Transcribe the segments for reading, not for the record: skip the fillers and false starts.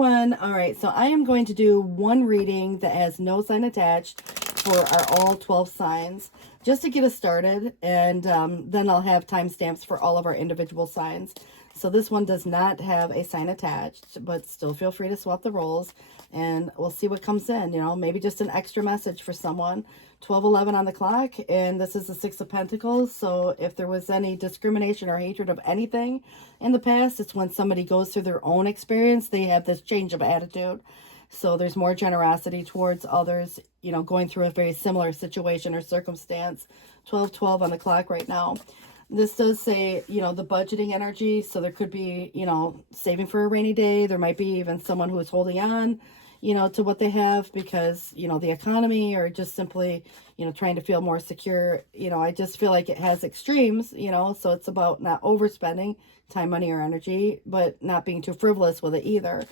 everyone. All right, so I am going to do one reading that has no sign attached for all 12 signs, just to get us started, and then I'll have timestamps for all of our individual signs. So this one does not have a sign attached, but still feel free to swap the roles, and we'll see what comes in. You know, maybe just an extra message for someone. 12:11 on the clock, and this is the Six of Pentacles. So if there was any discrimination or hatred of anything in the past, it's when somebody goes through their own experience, they have this change of attitude. So there's more generosity towards others, you know, going through a very similar situation or circumstance. 12:12 on the clock right now. This does say, you know, the budgeting energy. So there could be, you know, saving for a rainy day. There might be even someone who is holding on, you know, to what they have because, you know, the economy, or just simply, you know, trying to feel more secure. You know, I just feel like it has extremes, you know, so it's about not overspending time, money, or energy, but not being too frivolous with it either.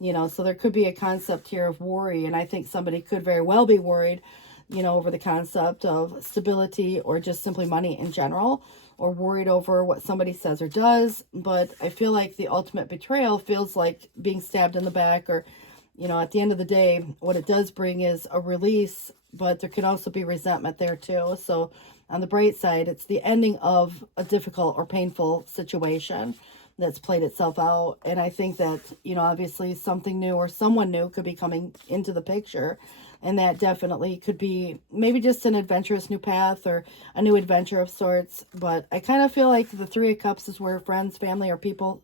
You know, so there could be a concept here of worry, and I think somebody could very well be worried, you know, over the concept of stability or just simply money in general, or worried over what somebody says or does. But I feel like the ultimate betrayal feels like being stabbed in the back, or, you know, at the end of the day, what it does bring is a release, but there could also be resentment there too. So on the bright side, it's the ending of a difficult or painful situation that's played itself out. And I think that, you know, obviously something new or someone new could be coming into the picture. And that definitely could be maybe just an adventurous new path or a new adventure of sorts. But I kind of feel like the Three of Cups is where friends, family, or people,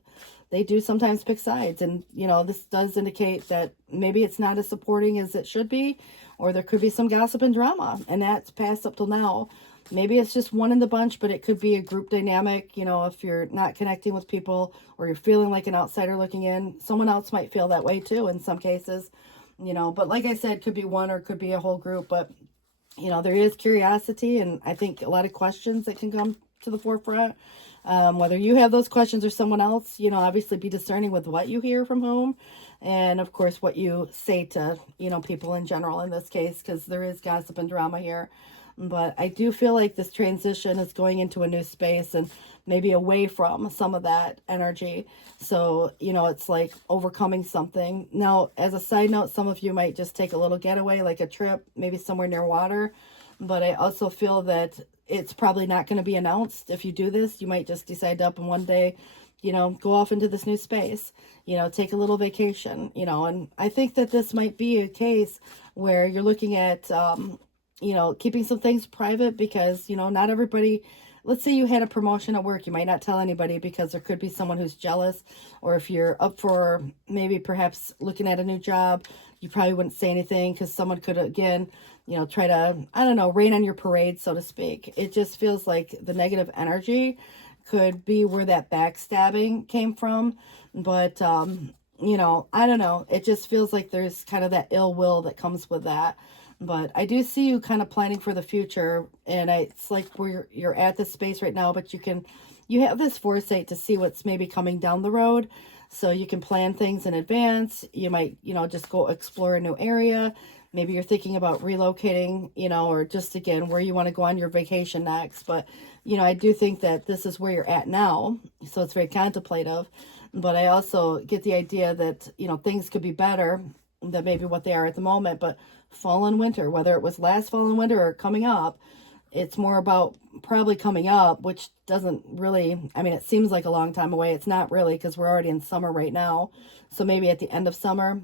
they do sometimes pick sides. And, you know, this does indicate that maybe it's not as supporting as it should be, or there could be some gossip and drama. And that's passed up till now. Maybe it's just one in the bunch, but it could be a group dynamic. You know, if you're not connecting with people, or you're feeling like an outsider looking in, someone else might feel that way too in some cases. You know, but like I said, could be one or could be a whole group. But, you know, there is curiosity, and I think a lot of questions that can come to the forefront. Whether you have those questions or someone else, you know, obviously be discerning with what you hear from whom. And of course, what you say to, you know, people in general in this case, because there is gossip and drama here. But I do feel like this transition is going into a new space and maybe away from some of that energy. So, you know, it's like overcoming something. Now, as a side note, some of you might just take a little getaway, like a trip, maybe somewhere near water. But I also feel that it's probably not going to be announced. If you do this, you might just decide up and one day, you know, go off into this new space, you know, take a little vacation, you know. And I think that this might be a case where you're looking at, you know, keeping some things private because, you know, not everybody, let's say you had a promotion at work, you might not tell anybody because there could be someone who's jealous. Or if you're up for maybe perhaps looking at a new job, you probably wouldn't say anything because someone could, again, you know, try to, I don't know, rain on your parade, so to speak. It just feels like the negative energy could be where that backstabbing came from. But, you know, I don't know. It just feels like there's kind of that ill will that comes with that. But I do see you kind of planning for the future, and it's like where you're at this space right now, but you have this foresight to see what's maybe coming down the road. So you can plan things in advance. You might, you know, just go explore a new area. Maybe you're thinking about relocating, you know, or just, again, where you want to go on your vacation next. But, you know, I do think that this is where you're at now. So it's very contemplative. But I also get the idea that, you know, things could be better than maybe what they are at the moment. But fall and winter, whether it was last fall and winter or coming up, it's more about probably coming up, which doesn't really, I mean, it seems like a long time away. It's not really, because we're already in summer right now. So maybe at the end of summer.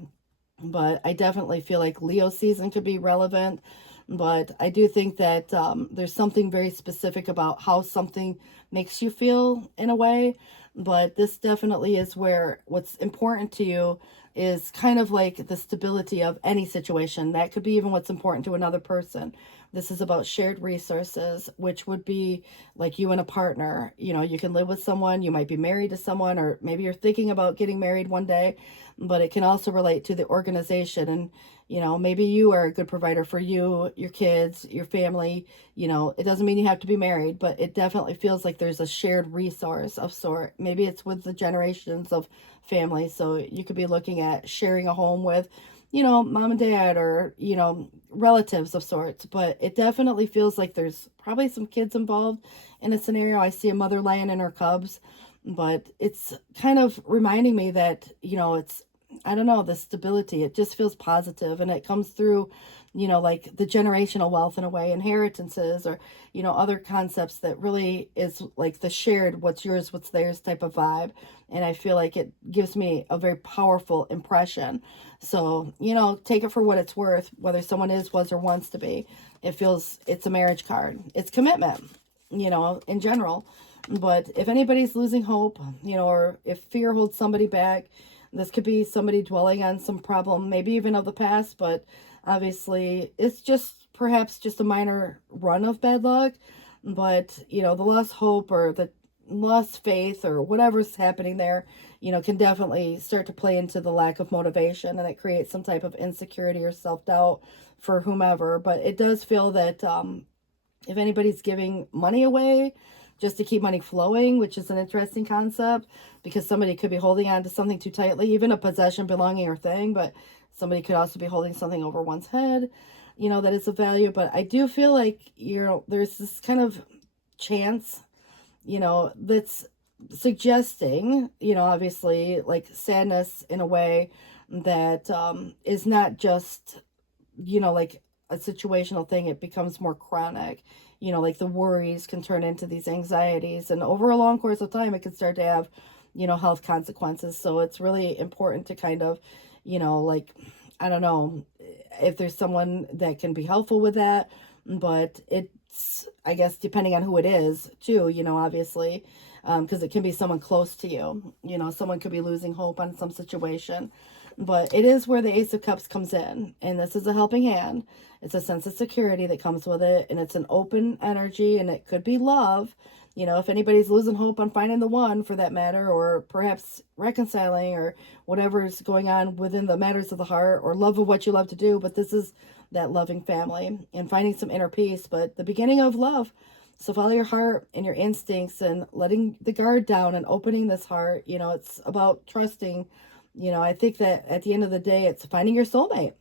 But I definitely feel like Leo season could be relevant. But I do think that there's something very specific about how something makes you feel in a way. But this definitely is where what's important to you is kind of like the stability of any situation. That could be even what's important to another person. This is about shared resources, which would be like you and a partner. You know, you can live with someone, you might be married to someone, or maybe you're thinking about getting married one day. But it can also relate to the organization. And, you know, maybe you are a good provider for you, your kids, your family. You know, it doesn't mean you have to be married, but it definitely feels like there's a shared resource of sort. Maybe it's with the generations of family. So you could be looking at sharing a home with, you know, mom and dad, or, you know, relatives of sorts. But it definitely feels like there's probably some kids involved in a scenario. I see a mother lion and her cubs. But it's kind of reminding me that, you know, it's I don't know, the stability. It just feels positive, and it comes through, you know, like the generational wealth in a way, inheritances, or, you know, other concepts that really is like the shared what's yours, what's theirs type of vibe. And I feel like it gives me a very powerful impression. So, you know, take it for what it's worth, whether someone is, was, or wants to be. It feels, it's a marriage card. It's commitment, you know, in general. But if anybody's losing hope, you know, or if fear holds somebody back, this could be somebody dwelling on some problem, maybe even of the past, but obviously it's just perhaps just a minor run of bad luck. But, you know, the lost hope or the lost faith or whatever's happening there, you know, can definitely start to play into the lack of motivation, and it creates some type of insecurity or self-doubt for whomever. But it does feel that if anybody's giving money away just to keep money flowing, which is an interesting concept, because somebody could be holding on to something too tightly, even a possession, belonging, or thing, but somebody could also be holding something over one's head, you know, that is of value. But I do feel like, you know, there's this kind of chance, you know, that's suggesting, you know, obviously like sadness in a way that is not just, you know, like a situational thing. It becomes more chronic, you know, like the worries can turn into these anxieties, and over a long course of time it can start to have, you know, health consequences. So it's really important to kind of, you know, like, I don't know if there's someone that can be helpful with that, but it's, I guess, depending on who it is too, you know, obviously, because it can be someone close to you, you know, someone could be losing hope on some situation. But it is where the Ace of Cups comes in, and this is a helping hand. It's a sense of security that comes with it, and it's an open energy, and it could be love. You know, if anybody's losing hope on finding the one for that matter, or perhaps reconciling, or whatever's going on within the matters of the heart, or love of what you love to do, but this is that loving family and finding some inner peace, but the beginning of love. So follow your heart and your instincts and letting the guard down and opening this heart. You know, it's about trusting. You know, I think that at the end of the day, it's finding your soulmate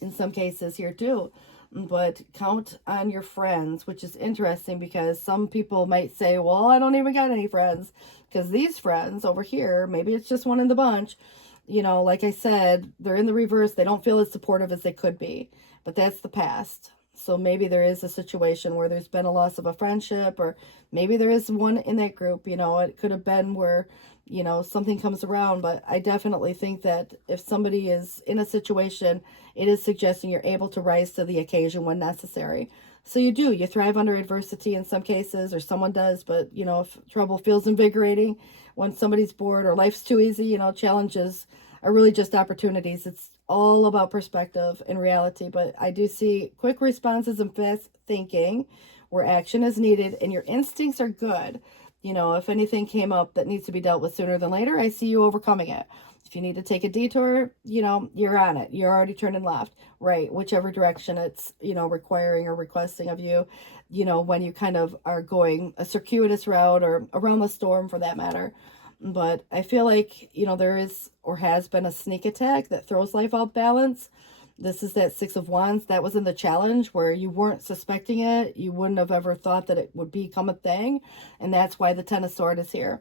in some cases here too. But count on your friends, which is interesting because some people might say, well, I don't even got any friends, because these friends over here, maybe it's just one in the bunch, you know, like I said, they're in the reverse. They don't feel as supportive as they could be, but that's the past. So maybe there is a situation where there's been a loss of a friendship, or maybe there is one in that group, you know, it could have been where, you know, something comes around. But I definitely think that if somebody is in a situation, it is suggesting you're able to rise to the occasion when necessary. So you thrive under adversity in some cases, or someone does. But, you know, if trouble feels invigorating when somebody's bored or life's too easy, you know, challenges are really just opportunities. It's all about perspective and reality. But I do see quick responses and fast thinking where action is needed, and your instincts are good. You know, if anything came up that needs to be dealt with sooner than later, I see you overcoming it. If you need to take a detour, you know, you're on it. You're already turning left, right, whichever direction it's, you know, requiring or requesting of you, you know, when you kind of are going a circuitous route or around the storm for that matter. But I feel like, you know, there is or has been a sneak attack that throws life off balance. This is that Six of Wands. That was in the challenge where you weren't suspecting it. You wouldn't have ever thought that it would become a thing. And that's why the Ten of Swords is here.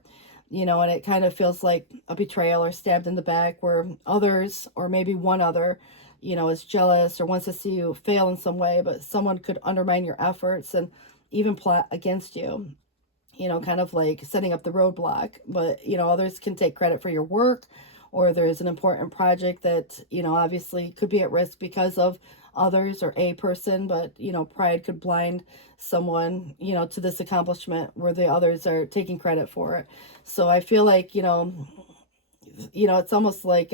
You know, and it kind of feels like a betrayal or stabbed in the back, where others, or maybe one other, you know, is jealous or wants to see you fail in some way. But someone could undermine your efforts and even plot against you. You know, kind of like setting up the roadblock. But, you know, others can take credit for your work, or there's an important project that, you know, obviously could be at risk because of others or a person. But, you know, pride could blind someone, you know, to this accomplishment where the others are taking credit for it. So I feel like, you know, it's almost like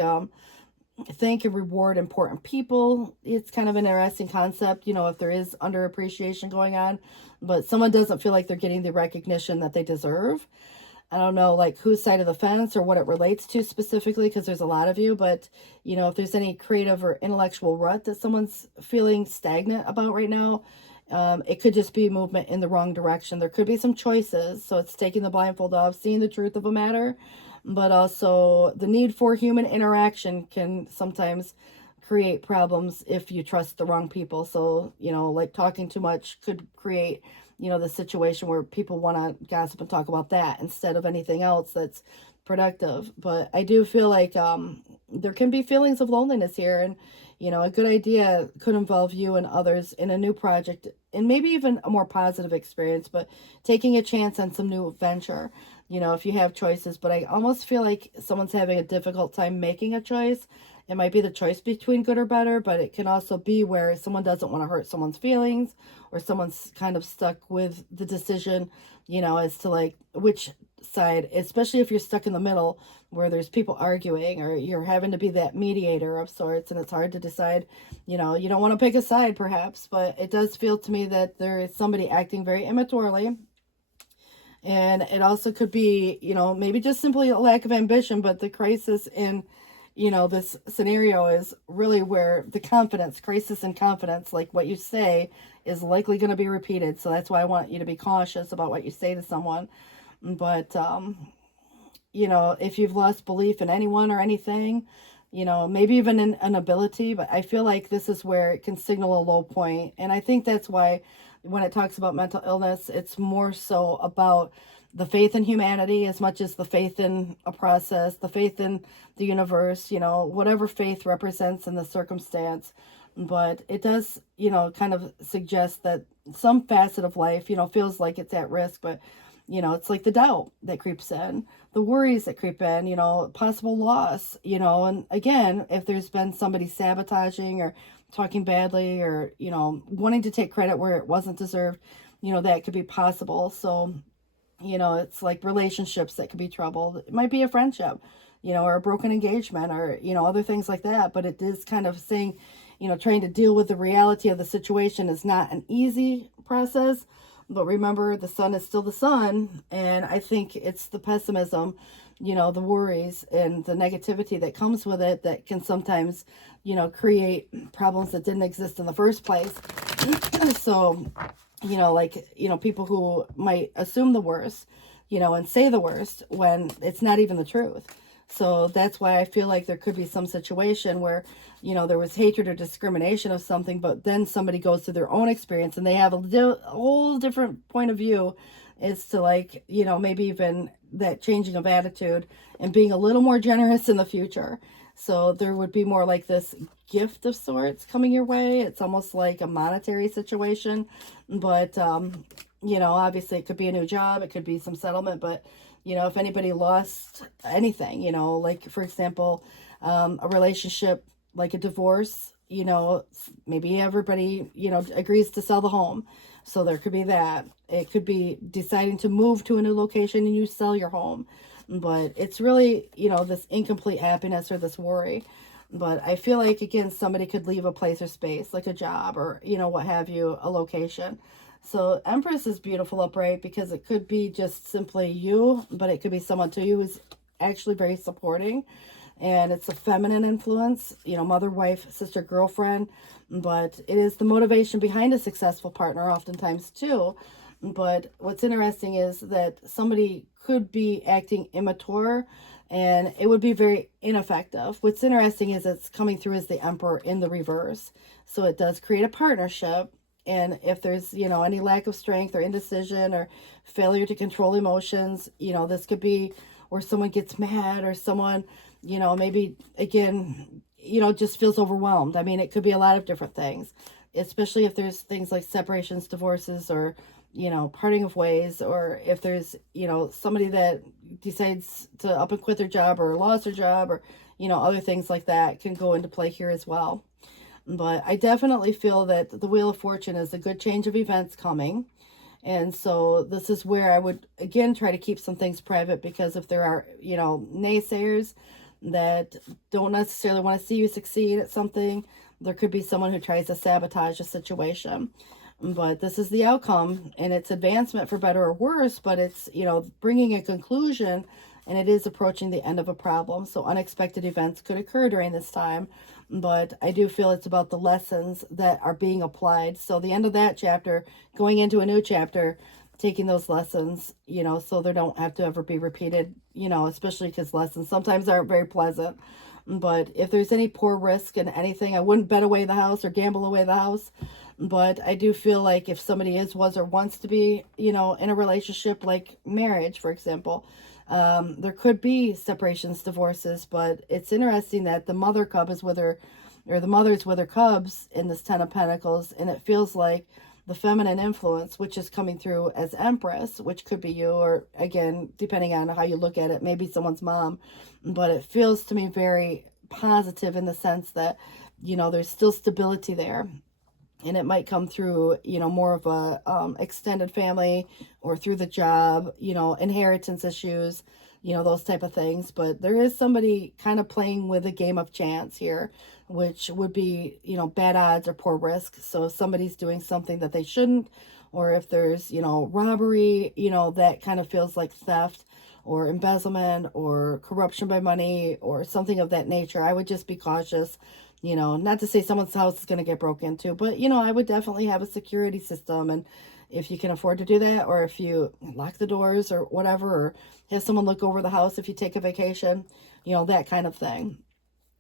thank and reward important people. It's kind of an interesting concept, you know, if there is underappreciation going on, but someone doesn't feel like they're getting the recognition that they deserve. I don't know, like, whose side of the fence or what it relates to specifically, because there's a lot of you. But, you know, if there's any creative or intellectual rut that someone's feeling stagnant about right now, it could just be movement in the wrong direction. There could be some choices. So it's taking the blindfold off, seeing the truth of a matter. But also the need for human interaction can sometimes create problems if you trust the wrong people. So, you know, like talking too much could create, you know, the situation where people want to gossip and talk about that instead of anything else that's productive. But I do feel like, there can be feelings of loneliness here, and a good idea could involve you and others in a new project, and maybe even a more positive experience, but taking a chance on some new venture, if you have choices. But I almost feel like someone's having a difficult time making a choice. It might be the choice between good or better, but it can also be where someone doesn't want to hurt someone's feelings, or someone's kind of stuck with the decision, as to like which side, especially if you're stuck in the middle where there's people arguing, or you're having to be that mediator of sorts, and it's hard to decide. You don't want to pick a side perhaps, but it does feel to me that there is somebody acting very immaturely. And it also could be, maybe just simply a lack of ambition, but the crisis in, this scenario is really where the confidence, crisis in confidence, like what you say is likely going to be repeated. So that's why I want you to be cautious about what you say to someone. But, if you've lost belief in anyone or anything, maybe even in an ability, but I feel like this is where it can signal a low point. And I think that's why when it talks about mental illness, it's more so about the faith in humanity as much as the faith in a process, the faith in the universe, whatever faith represents in the circumstance. But it does, kind of suggest that some facet of life, feels like it's at risk, but it's like the doubt that creeps in, the worries that creep in, possible loss, and again, if there's been somebody sabotaging or talking badly, or, wanting to take credit where it wasn't deserved, that could be possible. So, it's like relationships that could be troubled. It might be a friendship, or a broken engagement, or, other things like that. But it is kind of saying, trying to deal with the reality of the situation is not an easy process. But remember, the sun is still the sun. And I think it's the pessimism, the worries and the negativity that comes with it that can sometimes, create problems that didn't exist in the first place. So, people who might assume the worst, and say the worst when it's not even the truth. So that's why I feel like there could be some situation where, there was hatred or discrimination of something, but then somebody goes through their own experience and they have a whole different point of view as to like, maybe even that changing of attitude and being a little more generous in the future. So there would be more like this gift of sorts coming your way. It's almost like a monetary situation, but, obviously it could be a new job. It could be some settlement, but, if anybody lost anything, like for example, a relationship, like a divorce, maybe everybody, agrees to sell the home. So there could be that. It could be deciding to move to a new location and you sell your home. But it's really, this incomplete happiness or this worry. But I feel like, again, somebody could leave a place or space, like a job or, what have you, a location. So Empress is beautiful upright because it could be just simply you, but it could be someone to you who's actually very supporting. And it's a feminine influence, mother, wife, sister, girlfriend. But it is the motivation behind a successful partner oftentimes too. But what's interesting is that somebody could be acting immature and it would be very ineffective. What's interesting is it's coming through as the Emperor in the reverse. So it does create a partnership. And if there's, any lack of strength or indecision or failure to control emotions, this could be where someone gets mad or someone, maybe again, just feels overwhelmed. I mean, it could be a lot of different things, especially if there's things like separations, divorces, or, parting of ways, or if there's, somebody that decides to up and quit their job or lost their job or, other things like that can go into play here as well. But I definitely feel that the Wheel of Fortune is a good change of events coming. And so this is where I would, again, try to keep some things private, because if there are, naysayers that don't necessarily want to see you succeed at something, there could be someone who tries to sabotage a situation. But this is the outcome, and it's advancement for better or worse, but it's, bringing a conclusion, and it is approaching the end of a problem. So unexpected events could occur during this time, but I do feel it's about the lessons that are being applied. So the end of that chapter, going into a new chapter, taking those lessons, so they don't have to ever be repeated, especially because lessons sometimes aren't very pleasant. But if there's any poor risk in anything, I wouldn't bet away the house or gamble away the house. But I do feel like if somebody was, or wants to be, in a relationship like marriage, for example, There could be separations, divorces, but it's interesting that the mother cub is with her, or the mother's with her cubs in this Ten of Pentacles, and it feels like the feminine influence, which is coming through as Empress, which could be you, or again, depending on how you look at it, maybe someone's mom, but it feels to me very positive in the sense that, you know, there's still stability there. And it might come through, you know, more of a extended family, or through the job, you know, inheritance issues, you know, those type of things. But there is somebody kind of playing with a game of chance here, which would be, you know, bad odds or poor risk. So if somebody's doing something that they shouldn't, or if there's, you know, robbery, you know, that kind of feels like theft or embezzlement or corruption by money or something of that nature, I would just be cautious. You know, not to say someone's house is going to get broken into, but, you know, I would definitely have a security system. And if you can afford to do that, or if you lock the doors or whatever, or have someone look over the house if you take a vacation, you know, that kind of thing.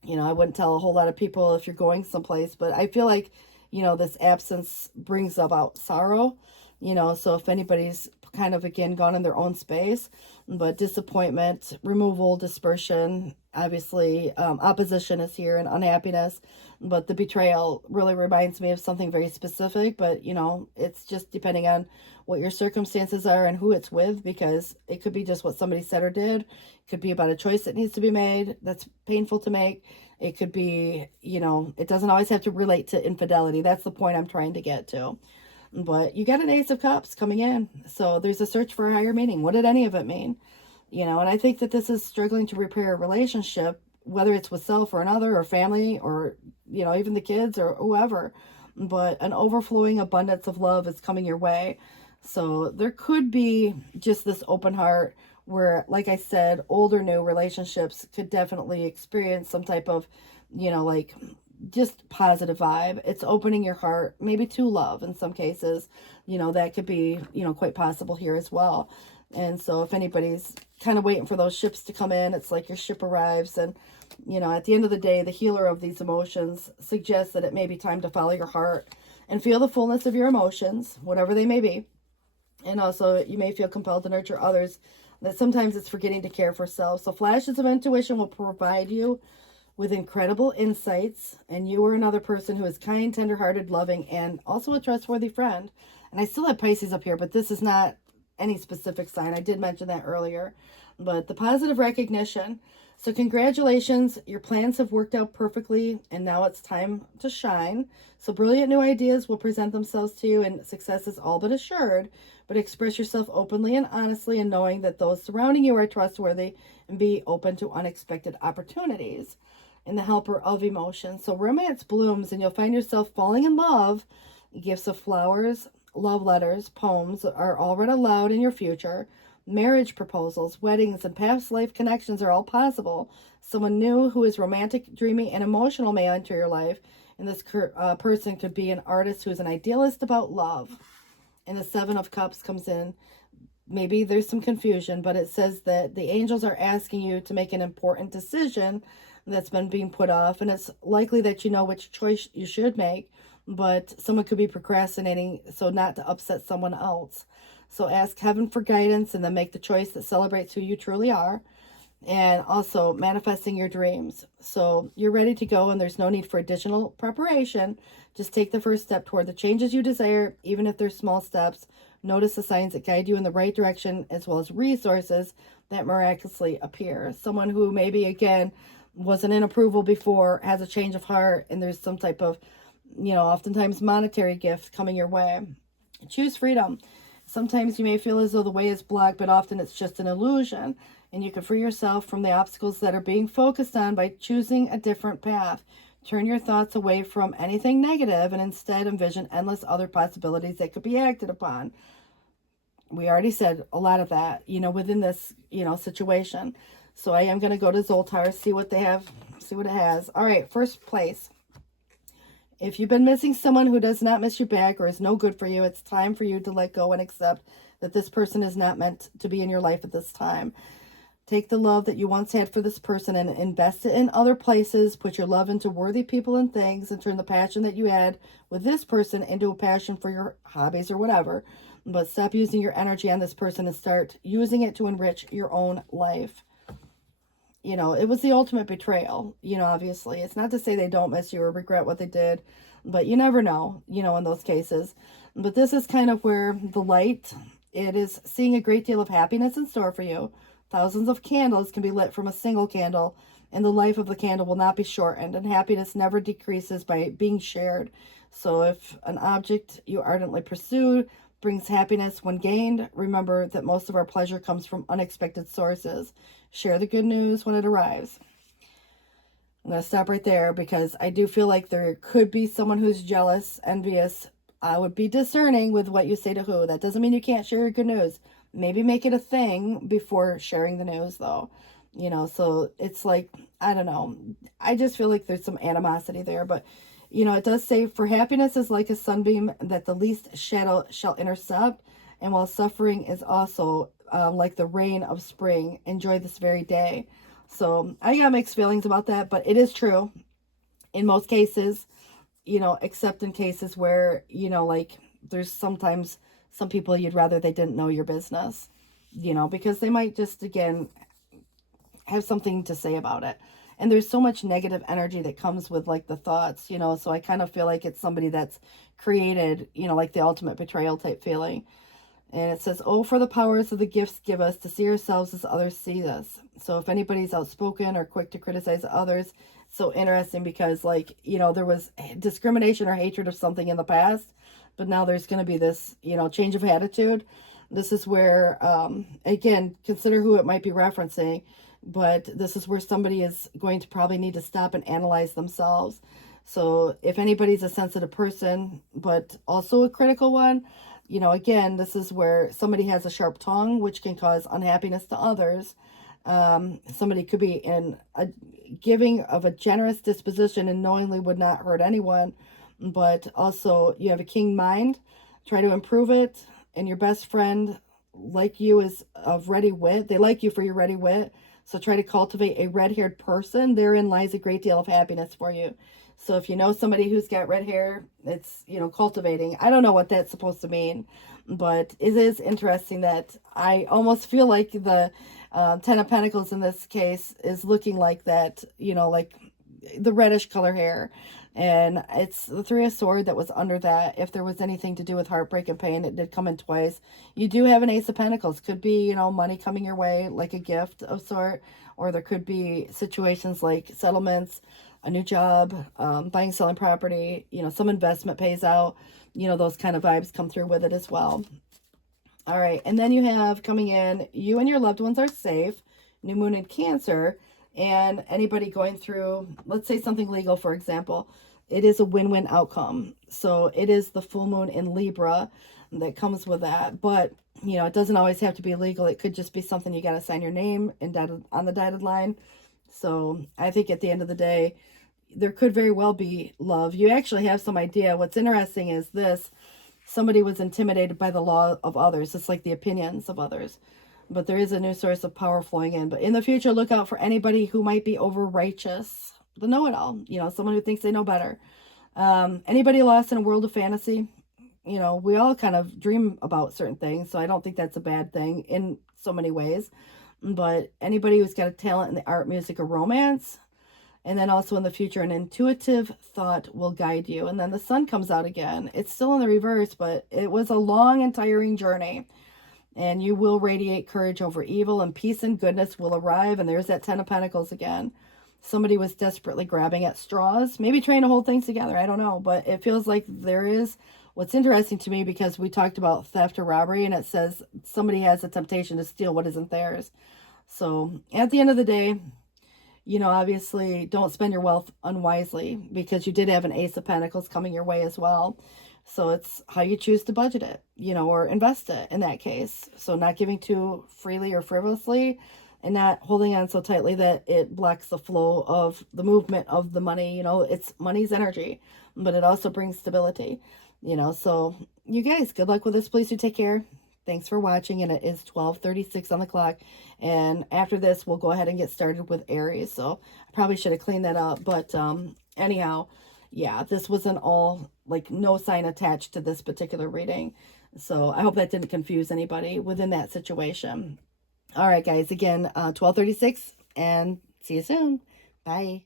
You know, I wouldn't tell a whole lot of people if you're going someplace, but I feel like, you know, this absence brings about sorrow, you know, so if anybody's kind of, again, gone in their own space, but disappointment, removal, dispersion, obviously, opposition is here, and unhappiness, but the betrayal really reminds me of something very specific. But, you know, it's just depending on what your circumstances are and who it's with, because it could be just what somebody said or did. It could be about a choice that needs to be made that's painful to make. It could be, you know, it doesn't always have to relate to infidelity. That's the point I'm trying to get to. But you got an Ace of Cups coming in. So there's a search for a higher meaning. What did any of it mean? You know, and I think that this is struggling to repair a relationship, whether it's with self or another, or family, or, you know, even the kids or whoever. But an overflowing abundance of love is coming your way. So there could be just this open heart where, like I said, old or new relationships could definitely experience some type of, you know, like, just positive vibe. It's opening your heart, maybe to love in some cases. You know, that could be, you know, quite possible here as well. And so if anybody's kind of waiting for those ships to come in, it's like your ship arrives. And, you know, at the end of the day, the healer of these emotions suggests that it may be time to follow your heart and feel the fullness of your emotions, whatever they may be. And also, you may feel compelled to nurture others, that sometimes it's forgetting to care for self. So flashes of intuition will provide you with incredible insights, and you are another person who is kind, tender-hearted, loving, and also a trustworthy friend. And I still have Pisces up here, but this is not any specific sign. I did mention that earlier. But the positive recognition. So congratulations, your plans have worked out perfectly, and now it's time to shine. So brilliant new ideas will present themselves to you, and success is all but assured. But express yourself openly and honestly, and knowing that those surrounding you are trustworthy, and be open to unexpected opportunities. And the helper of emotion. So romance blooms, and you'll find yourself falling in love. Gifts of flowers, love letters, poems are already allowed in your future. Marriage proposals, weddings, and past life connections are all possible. Someone new who is romantic, dreamy, and emotional may enter your life. And this person could be an artist who is an idealist about love. And the Seven of Cups comes in. Maybe there's some confusion, but it says that the angels are asking you to make an important decision that's been being put off, and it's likely that you know which choice you should make, but someone could be procrastinating so not to upset someone else. So ask heaven for guidance, and then make the choice that celebrates who you truly are. And also manifesting your dreams. So you're ready to go, and there's no need for additional preparation. Just take the first step toward the changes you desire, even if they're small steps. Notice the signs that guide you in the right direction, as well as resources that miraculously appear. Someone who maybe, again, wasn't in approval before has a change of heart, and there's some type of, you know, oftentimes monetary gift coming your way. Choose freedom. Sometimes you may feel as though the way is blocked, but often it's just an illusion, and you can free yourself from the obstacles that are being focused on by choosing a different path. Turn your thoughts away from anything negative and instead envision endless other possibilities that could be acted upon. We already said a lot of that, you know, within this, you know, situation. So I am going to go to Zoltar, see what they have, see what it has. All right, first place. If you've been missing someone who does not miss you back or is no good for you, it's time for you to let go and accept that this person is not meant to be in your life at this time. Take the love that you once had for this person and invest it in other places. Put your love into worthy people and things, and turn the passion that you had with this person into a passion for your hobbies or whatever. But stop using your energy on this person and start using it to enrich your own life. You know, it was the ultimate betrayal, you know, obviously. It's not to say they don't miss you or regret what they did, but you never know, you know, in those cases. But this is kind of where the light, it is seeing a great deal of happiness in store for you. Thousands of candles can be lit from a single candle, and the life of the candle will not be shortened, and happiness never decreases by being shared. So if an object you ardently pursue brings happiness when gained, remember that most of our pleasure comes from unexpected sources. Share the good news when it arrives. I'm going to stop right there because I do feel like there could be someone who's jealous, envious. I would be discerning with what you say to who. That doesn't mean you can't share your good news. Maybe make it a thing before sharing the news, though. You know, so it's like, I don't know. I just feel like there's some animosity there. But, you know, it does say, for happiness is like a sunbeam that the least shadow shall intercept. And while suffering is also like the rain of spring, enjoy this very day. So I got mixed feelings about that, but it is true in most cases, you know, except in cases where, you know, like there's sometimes some people you'd rather they didn't know your business, you know, because they might just, again, have something to say about it. And there's so much negative energy that comes with like the thoughts, you know, so I kind of feel like it's somebody that's created, you know, like the ultimate betrayal type feeling. And it says, oh, for the powers of the gifts give us to see ourselves as others see us. So if anybody's outspoken or quick to criticize others, it's so interesting because, like, you know, there was discrimination or hatred of something in the past, but now there's going to be this, you know, change of attitude. This is where, again, consider who it might be referencing, but this is where somebody is going to probably need to stop and analyze themselves. So if anybody's a sensitive person, but also a critical one, you know, again, this is where somebody has a sharp tongue, which can cause unhappiness to others. Somebody could be in a giving of a generous disposition and knowingly would not hurt anyone, but also you have a keen mind. Try to improve it, and your best friend, like you, is of ready wit. They like you for your ready wit, so try to cultivate a red-haired person. Therein lies a great deal of happiness for you. So if you know somebody who's got red hair, it's, you know, cultivating. I don't know what that's supposed to mean, but it is interesting that I almost feel like the Ten of Pentacles in this case is looking like that, you know, like the reddish color hair. And it's the Three of Swords that was under that. If there was anything to do with heartbreak and pain, it did come in twice. You do have an Ace of Pentacles. Could be, you know, money coming your way, like a gift of sort. Or there could be situations like settlements, a new job, buying, selling property, you know, some investment pays out, you know, those kind of vibes come through with it as well. All right. And then you have coming in, you and your loved ones are safe, new moon in Cancer, and anybody going through, let's say something legal, for example, it is a win-win outcome. So it is the full moon in Libra that comes with that. But, you know, it doesn't always have to be legal. It could just be something you got to sign your name and on the dotted line. So I think at the end of the day, there could very well be love. You actually have some idea. What's interesting is this. Somebody was intimidated by the law of others. It's like the opinions of others. But there is a new source of power flowing in. But in the future, look out for anybody who might be over righteous. The know-it-all. You know, someone who thinks they know better. Anybody lost in a world of fantasy. You know, we all kind of dream about certain things. So I don't think that's a bad thing in so many ways. But anybody who's got a talent in the art, music, or romance. And then also in the future, an intuitive thought will guide you. And then the sun comes out again. It's still in the reverse, but it was a long and tiring journey. And you will radiate courage over evil, and peace and goodness will arrive. And there's that Ten of Pentacles again. Somebody was desperately grabbing at straws, maybe trying to hold things together. I don't know. But it feels like there is. What's interesting to me, because we talked about theft or robbery, and it says somebody has a temptation to steal what isn't theirs. So at the end of the day, you know, obviously don't spend your wealth unwisely, because you did have an Ace of Pentacles coming your way as well. So it's how you choose to budget it, you know, or invest it in that case. So not giving too freely or frivolously, and not holding on so tightly that it blocks the flow of the movement of the money. You know, it's money's energy, but it also brings stability, you know. So you guys, good luck with this. Please do take care. Thanks for watching, and it is 12:36 on the clock. And after this, we'll go ahead and get started with Aries. So I probably should have cleaned that up. But anyhow, yeah, this wasn't all, like, no sign attached to this particular reading. So I hope that didn't confuse anybody within that situation. All right, guys, again, 12:36, and see you soon. Bye.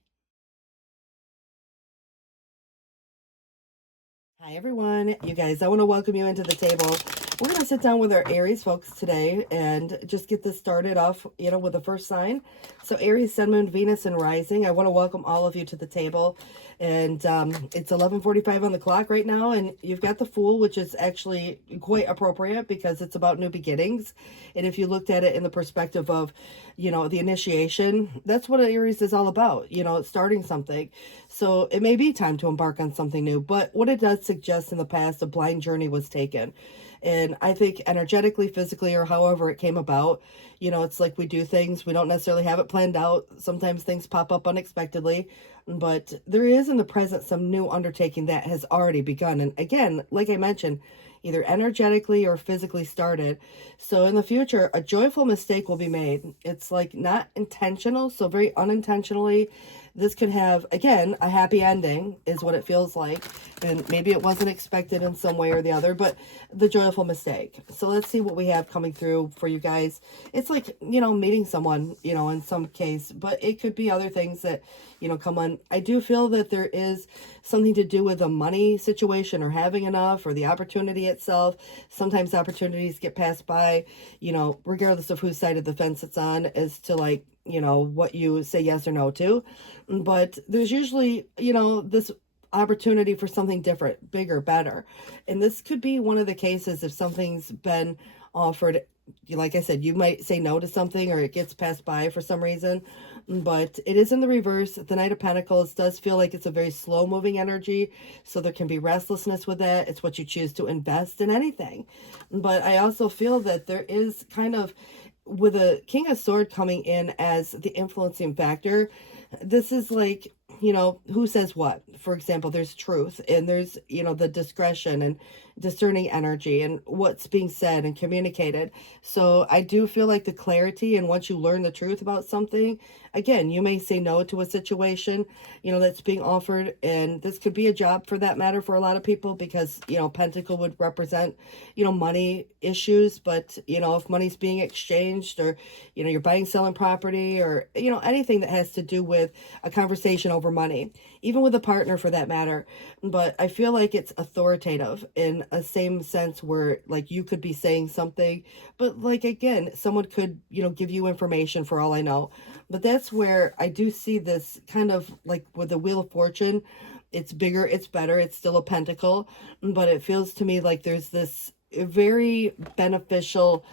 Hi, everyone. You guys, I want to welcome you into the table. We're going to sit down with our Aries folks today and just get this started off, with the first sign. So Aries, Sun, Moon, Venus, and Rising. I want to welcome all of you to the table. And it's 11:45 on the clock right now, and you've got the Fool, which is actually quite appropriate because it's about new beginnings. And if you looked at it in the perspective of, the initiation, that's what Aries is all about, starting something. So it may be time to embark on something new, but what it does suggest in the past, a blind journey was taken. And I think energetically, physically, or however it came about, it's like we do things, we don't necessarily have it planned out. Sometimes things pop up unexpectedly, but there is in the present some new undertaking that has already begun. And again, like I mentioned, either energetically or physically started. So in the future, a joyful mistake will be made. It's like not intentional, so very unintentionally. This could have, again, a happy ending is what it feels like. And maybe it wasn't expected in some way or the other, but the joyful mistake. So let's see what we have coming through for you guys. It's like, meeting someone, in some case, but it could be other things that, come on. I do feel that there is something to do with a money situation or having enough or the opportunity itself. Sometimes opportunities get passed by, regardless of whose side of the fence it's on, as to like, what you say yes or no to. But there's usually, this opportunity for something different, bigger, better. And this could be one of the cases if something's been offered. Like I said, you might say no to something or it gets passed by for some reason, but it is in the reverse. The Knight of Pentacles does feel like it's a very slow moving energy. So there can be restlessness with that. It's what you choose to invest in anything. But I also feel that there is kind of, with a King of Sword coming in as the influencing factor, this is like, who says what? For example, there's truth and there's, the discretion and discerning energy and what's being said and communicated. So I do feel like the clarity, and once you learn the truth about something, again, you may say no to a situation, that's being offered. And this could be a job for that matter for a lot of people because, Pentacle would represent, money issues. But, if money's being exchanged or, you're buying, selling property or, anything that has to do with a conversation over money, even with a partner for that matter. But I feel like it's authoritative in a same sense where like you could be saying something, but like again, someone could, give you information for all I know. But that's where I do see this kind of like with the Wheel of Fortune. It's bigger, it's better, it's still a pentacle, but it feels to me like there's this very beneficial,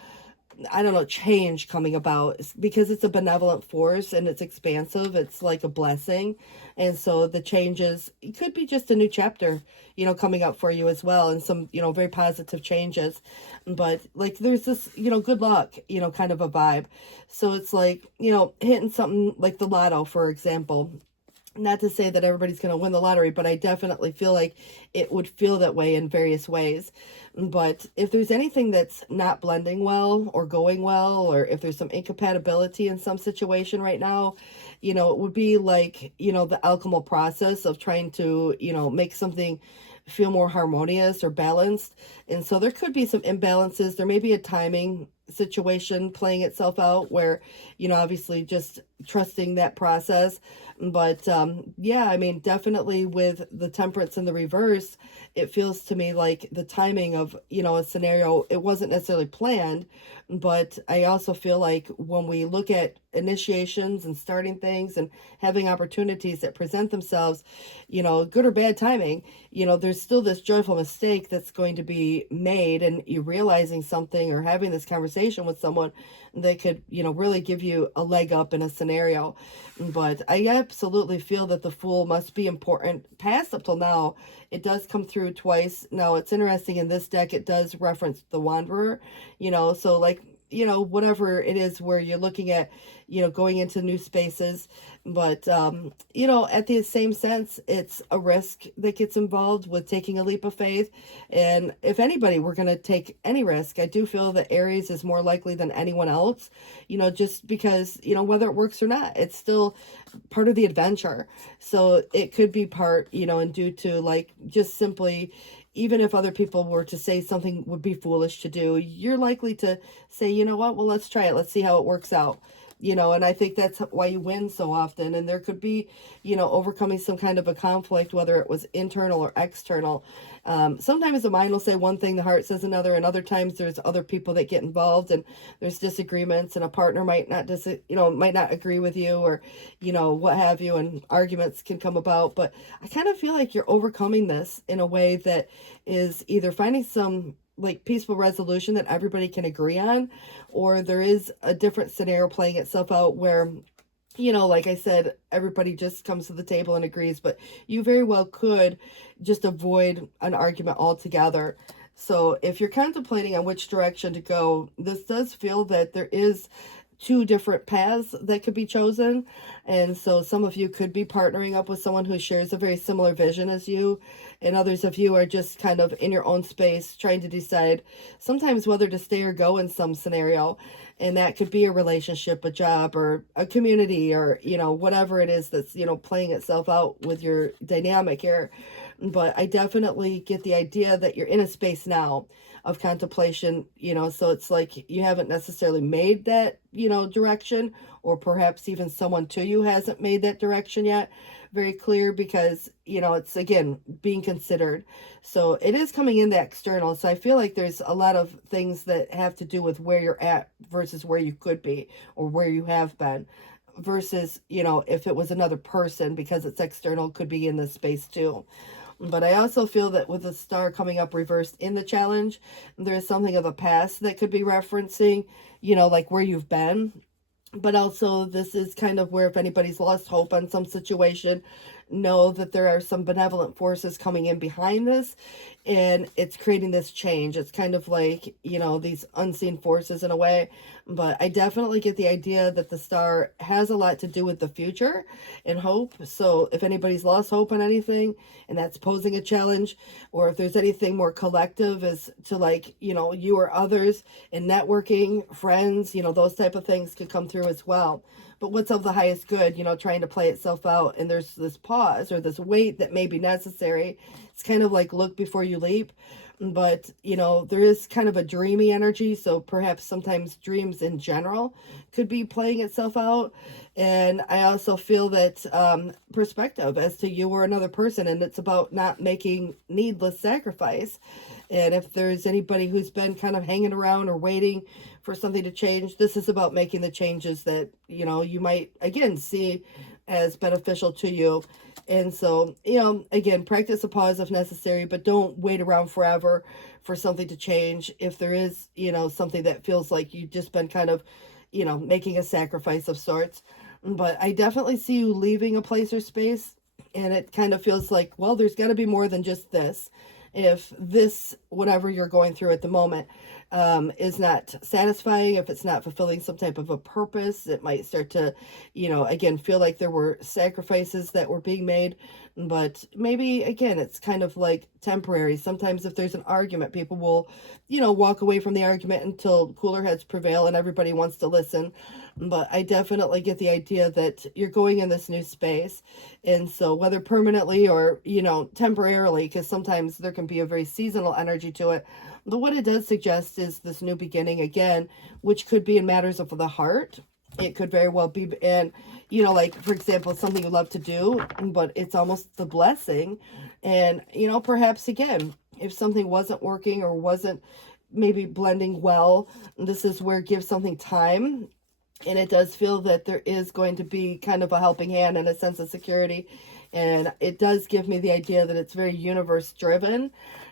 I don't know, change coming about because it's a benevolent force and it's expansive. It's like a blessing. And so the changes, it could be just a new chapter, coming up for you as well. And some, very positive changes. But like there's this, good luck, kind of a vibe. So it's like, hitting something like the lotto, for example. Not to say that everybody's going to win the lottery, but I definitely feel like it would feel that way in various ways. But if there's anything that's not blending well or going well, or if there's some incompatibility in some situation right now, it would be like, the alchemical process of trying to, make something feel more harmonious or balanced. And so there could be some imbalances. There may be a timing situation playing itself out where, obviously just trusting that process. But yeah, I mean, definitely with the Temperance in the reverse, it feels to me like the timing of, a scenario, it wasn't necessarily planned. But I also feel like when we look at initiations and starting things and having opportunities that present themselves, good or bad timing, there's still this joyful mistake that's going to be made, and you realizing something or having this conversation with someone that could, really give you a leg up in a scenario. But I absolutely feel that the Fool must be important. Past up till now, it does come through twice. Now, it's interesting in this deck, it does reference the Wanderer, so like, whatever it is where you're looking at, going into new spaces. But, at the same sense, it's a risk that gets involved with taking a leap of faith. And if anybody were going to take any risk, I do feel that Aries is more likely than anyone else, just because, whether it works or not, it's still part of the adventure. So it could be part, and due to like just simply, even if other people were to say something would be foolish to do, you're likely to say, you know what, well, let's try it. Let's see how it works out. And I think that's why you win so often. And there could be, overcoming some kind of a conflict, whether it was internal or external. Sometimes the mind will say one thing, the heart says another, and other times there's other people that get involved and there's disagreements, and a partner might not might not agree with you, or what have you, and arguments can come about. But I kind of feel like you're overcoming this in a way that is either finding some like peaceful resolution that everybody can agree on, or there is a different scenario playing itself out where, like I said, everybody just comes to the table and agrees, but you very well could just avoid an argument altogether. So if you're contemplating on which direction to go, this does feel that there is two different paths that could be chosen. And so some of you could be partnering up with someone who shares a very similar vision as you, and others of you are just kind of in your own space trying to decide sometimes whether to stay or go in some scenario. And that could be a relationship, a job, or a community, or whatever it is that's playing itself out with your dynamic here. But I definitely get the idea that you're in a space now of contemplation, so it's like you haven't necessarily made that, direction, or perhaps even someone to you hasn't made that direction yet very clear, because, it's, again, being considered. So it is coming in the external. So I feel like there's a lot of things that have to do with where you're at versus where you could be or where you have been, versus, if it was another person, because it's external, could be in this space too. But I also feel that with the star coming up reversed in the challenge, there's something of a past that could be referencing, like where you've been. But also this is kind of where if anybody's lost hope on some situation, know that there are some benevolent forces coming in behind this, and it's creating this change. It's kind of like, these unseen forces in a way. But I definitely get the idea that the star has a lot to do with the future and hope. So if anybody's lost hope on anything and that's posing a challenge, or if there's anything more collective as to like, you or others and networking, friends, those type of things could come through as well. But what's of the highest good, trying to play itself out, and there's this pause or this wait that may be necessary. It's kind of like look before you leap. But, there is kind of a dreamy energy. So perhaps sometimes dreams in general could be playing itself out. And I also feel that perspective as to you or another person, and it's about not making needless sacrifice. And if there's anybody who's been kind of hanging around or waiting for something to change, this is about making the changes that, you might, again, see as beneficial to you. And so, again, practice a pause if necessary, but don't wait around forever for something to change. If there is, something that feels like you've just been kind of, making a sacrifice of sorts. But I definitely see you leaving a place or space, and it kind of feels like, well, there's got to be more than just this. If this, whatever you're going through at the moment, is not satisfying, if it's not fulfilling some type of a purpose, it might start to, again, feel like there were sacrifices that were being made. But maybe, again, it's kind of like temporary. Sometimes if there's an argument, people will, walk away from the argument until cooler heads prevail and everybody wants to listen. But I definitely get the idea that you're going in this new space. And so whether permanently or, temporarily, because sometimes there can be a very seasonal energy to it. But what it does suggest is this new beginning again, which could be in matters of the heart. It could very well be in, like, for example, something you love to do, but it's almost the blessing. And, perhaps, again, if something wasn't working or wasn't maybe blending well, this is where give something time. And it does feel that there is going to be kind of a helping hand and a sense of security. And it does give me the idea that it's very universe driven.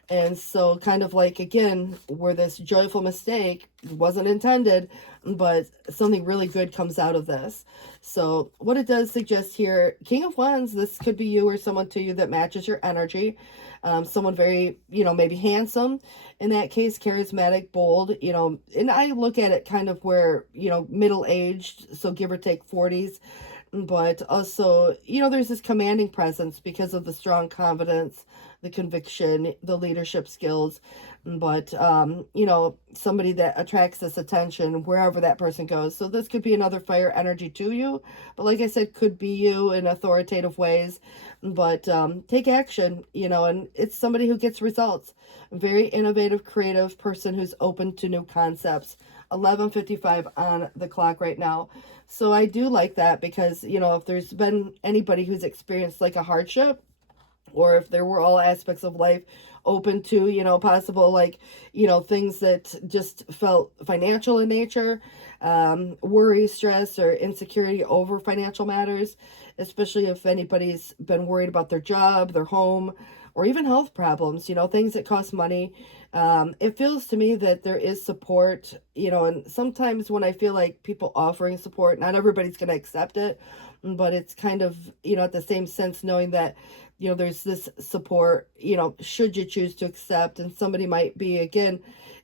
And so kind of like, again, where this joyful mistake wasn't intended, but something really good comes out of this. So what it does suggest here, King of Wands, this could be you or someone to you that matches your energy. Someone very, maybe handsome, in that case, charismatic, bold, and I look at it kind of where, middle-aged, so give or take 40s. but also, there's this commanding presence because of the strong confidence, the conviction, the leadership skills. But, somebody that attracts this attention wherever that person goes. So this could be another fire energy to you. But like I said, could be you in authoritative ways. But take action, and it's somebody who gets results. Very innovative, creative person who's open to new concepts. 11:55 on the clock right now. So I do like that because, if there's been anybody who's experienced like a hardship, or if there were all aspects of life open to, possible like, things that just felt financial in nature, worry, stress, or insecurity over financial matters, especially if anybody's been worried about their job, their home, or even health problems, things that cost money. It feels to me that there is support, and sometimes when I feel like people offering support, not everybody's going to accept it, but it's kind of, at the same sense, knowing that, there's this support, should you choose to accept, and somebody might be, again,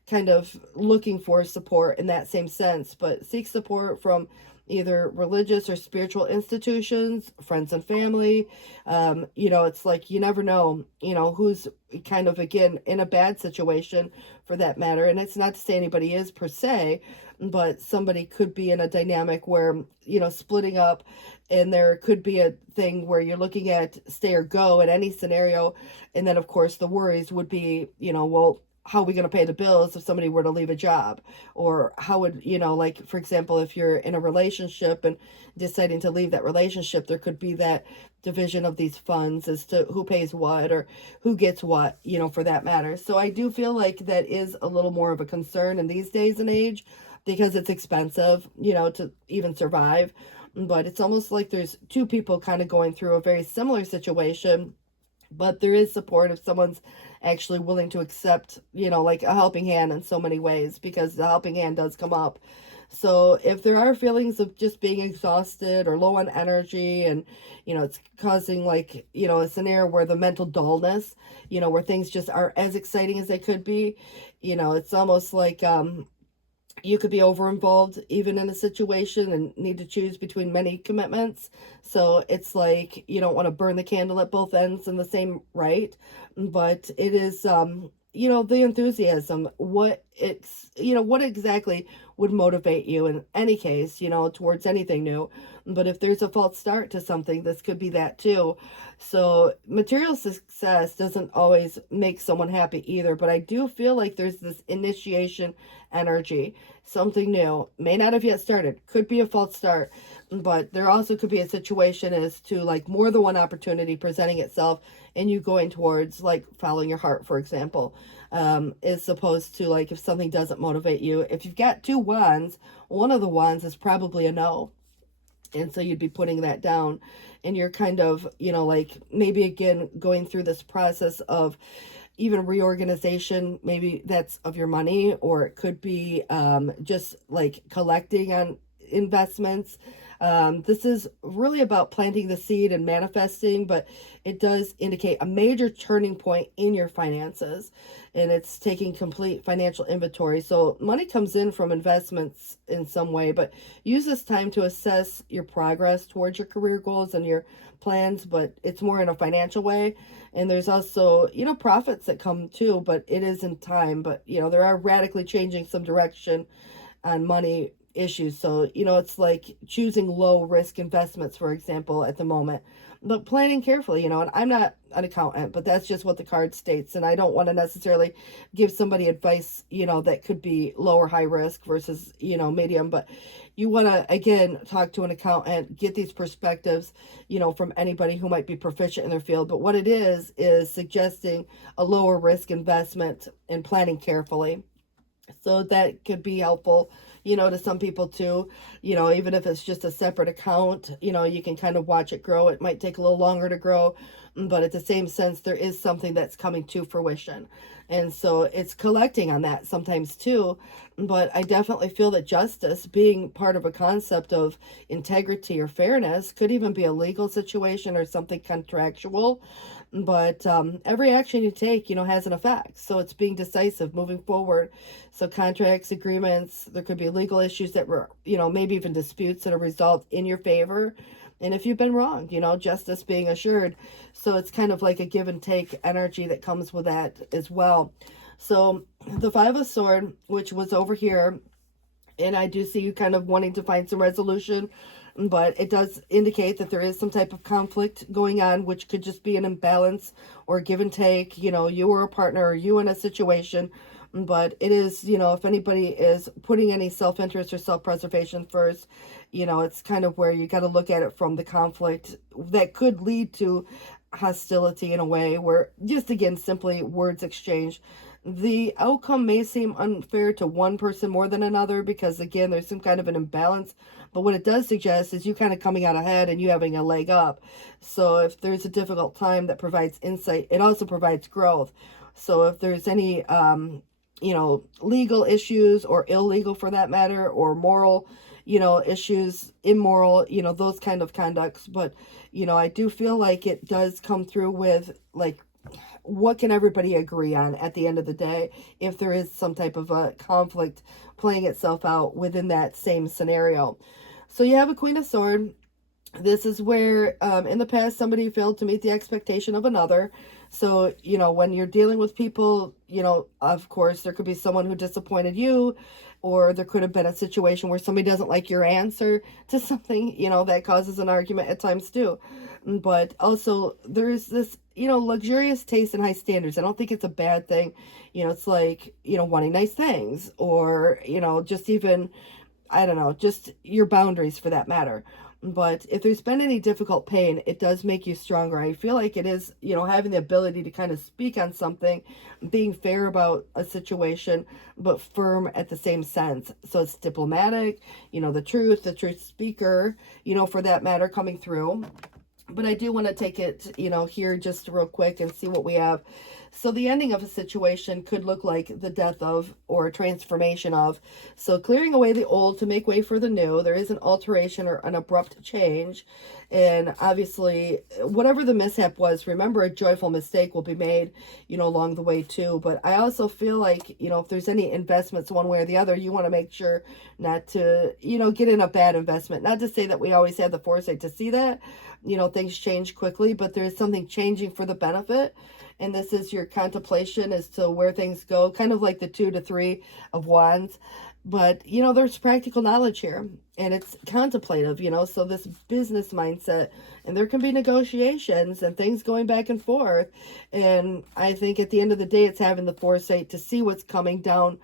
kind of looking for support in that same sense, but seek support from either religious or spiritual institutions, friends and family. It's like you never know, who's kind of, again, in a bad situation for that matter. And it's not to say anybody is per se, but somebody could be in a dynamic where, splitting up, and there could be a thing where you're looking at stay or go in any scenario. And then, of course, the worries would be, well, how are we going to pay the bills if somebody were to leave a job? Or how would, like, for example, if you're in a relationship and deciding to leave that relationship, there could be that division of these funds as to who pays what or who gets what, for that matter. So I do feel like that is a little more of a concern in these days and age because it's expensive, to even survive. But it's almost like there's two people kind of going through a very similar situation, but there is support if someone's actually willing to accept, like a helping hand in so many ways, because the helping hand does come up. So if there are feelings of just being exhausted or low on energy, and, it's causing like, a scenario where the mental dullness, where things just aren't as exciting as they could be, it's almost like, you could be over involved even in a situation and need to choose between many commitments. So it's like you don't want to burn the candle at both ends in the same right. But it is, the enthusiasm, what exactly would motivate you in any case, towards anything new. But if there's a false start to something, this could be that too. So material success doesn't always make someone happy either, but I do feel like there's this initiation energy, something new, may not have yet started, could be a false start, but there also could be a situation as to like more than one opportunity presenting itself and you going towards like following your heart, for example, as opposed to like if something doesn't motivate you. If you've got two wands, one of the wands is probably a no. And so you'd be putting that down, and you're kind of, like maybe again going through this process of even reorganization, maybe that's of your money, or it could be just like collecting on investments. This is really about planting the seed and manifesting, but it does indicate a major turning point in your finances, and it's taking complete financial inventory. So money comes in from investments in some way, but use this time to assess your progress towards your career goals and your plans, but it's more in a financial way. And there's also, profits that come too, but it is in time. But, there are radically changing some direction on money issues. So, it's like choosing low risk investments, for example, at the moment, but planning carefully, and I'm not an accountant, but that's just what the card states. And I don't want to necessarily give somebody advice, that could be low or high risk versus, medium, but you want to, again, talk to an accountant, get these perspectives, from anybody who might be proficient in their field. But what it is suggesting a lower risk investment and planning carefully. So that could be helpful, to some people too, even if it's just a separate account, you can kind of watch it grow. It might take a little longer to grow, but at the same sense, there is something that's coming to fruition. And so it's collecting on that sometimes too. But I definitely feel that justice, being part of a concept of integrity or fairness, could even be a legal situation or something contractual. But every action you take, has an effect. So it's being decisive, moving forward. So contracts, agreements, there could be legal issues that were, maybe even disputes that are resolved in your favor. And if you've been wronged, justice being assured. So it's kind of like a give and take energy that comes with that as well. So the Five of Swords, which was over here, and I do see you kind of wanting to find some resolution, but it does indicate that there is some type of conflict going on, which could just be an imbalance or give and take, you or a partner, or you in a situation. But it is, if anybody is putting any self-interest or self-preservation first, it's kind of where you got to look at it from the conflict that could lead to hostility in a way where, just again, simply words exchange. The outcome may seem unfair to one person more than another because, again, there's some kind of an imbalance. But what it does suggest is you kind of coming out ahead and you having a leg up. So if there's a difficult time that provides insight, it also provides growth. So if there's any, legal issues, or illegal for that matter, or moral, issues, immoral, those kind of conducts. But, I do feel like it does come through with, like, what can everybody agree on at the end of the day if there is some type of a conflict playing itself out within that same scenario. So you have a Queen of Swords. This is where in the past somebody failed to meet the expectation of another. So, when you're dealing with people, of course, there could be someone who disappointed you, or there could have been a situation where somebody doesn't like your answer to something, that causes an argument at times too. But also there's this, luxurious taste and high standards. I don't think it's a bad thing. It's like, wanting nice things, or, just even, I don't know, just your boundaries for that matter. But if there's been any difficult pain, it does make you stronger. I feel like it is, having the ability to kind of speak on something, being fair about a situation, but firm at the same sense. So it's diplomatic, the truth speaker, for that matter, coming through. But I do want to take it, here just real quick and see what we have. So the ending of a situation could look like the death of, or a transformation of. So clearing away the old to make way for the new. There is an alteration or an abrupt change. And obviously, whatever the mishap was, remember, a joyful mistake will be made, along the way too. But I also feel like, if there's any investments one way or the other, you want to make sure not to, get in a bad investment. Not to say that we always have the foresight to see that, things change quickly, but there is something changing for the benefit. And this is your contemplation as to where things go, kind of like the 2 to 3 of Wands. But, there's practical knowledge here, and it's contemplative, so this business mindset, and there can be negotiations and things going back and forth. And I think at the end of the day, it's having the foresight to see what's coming down,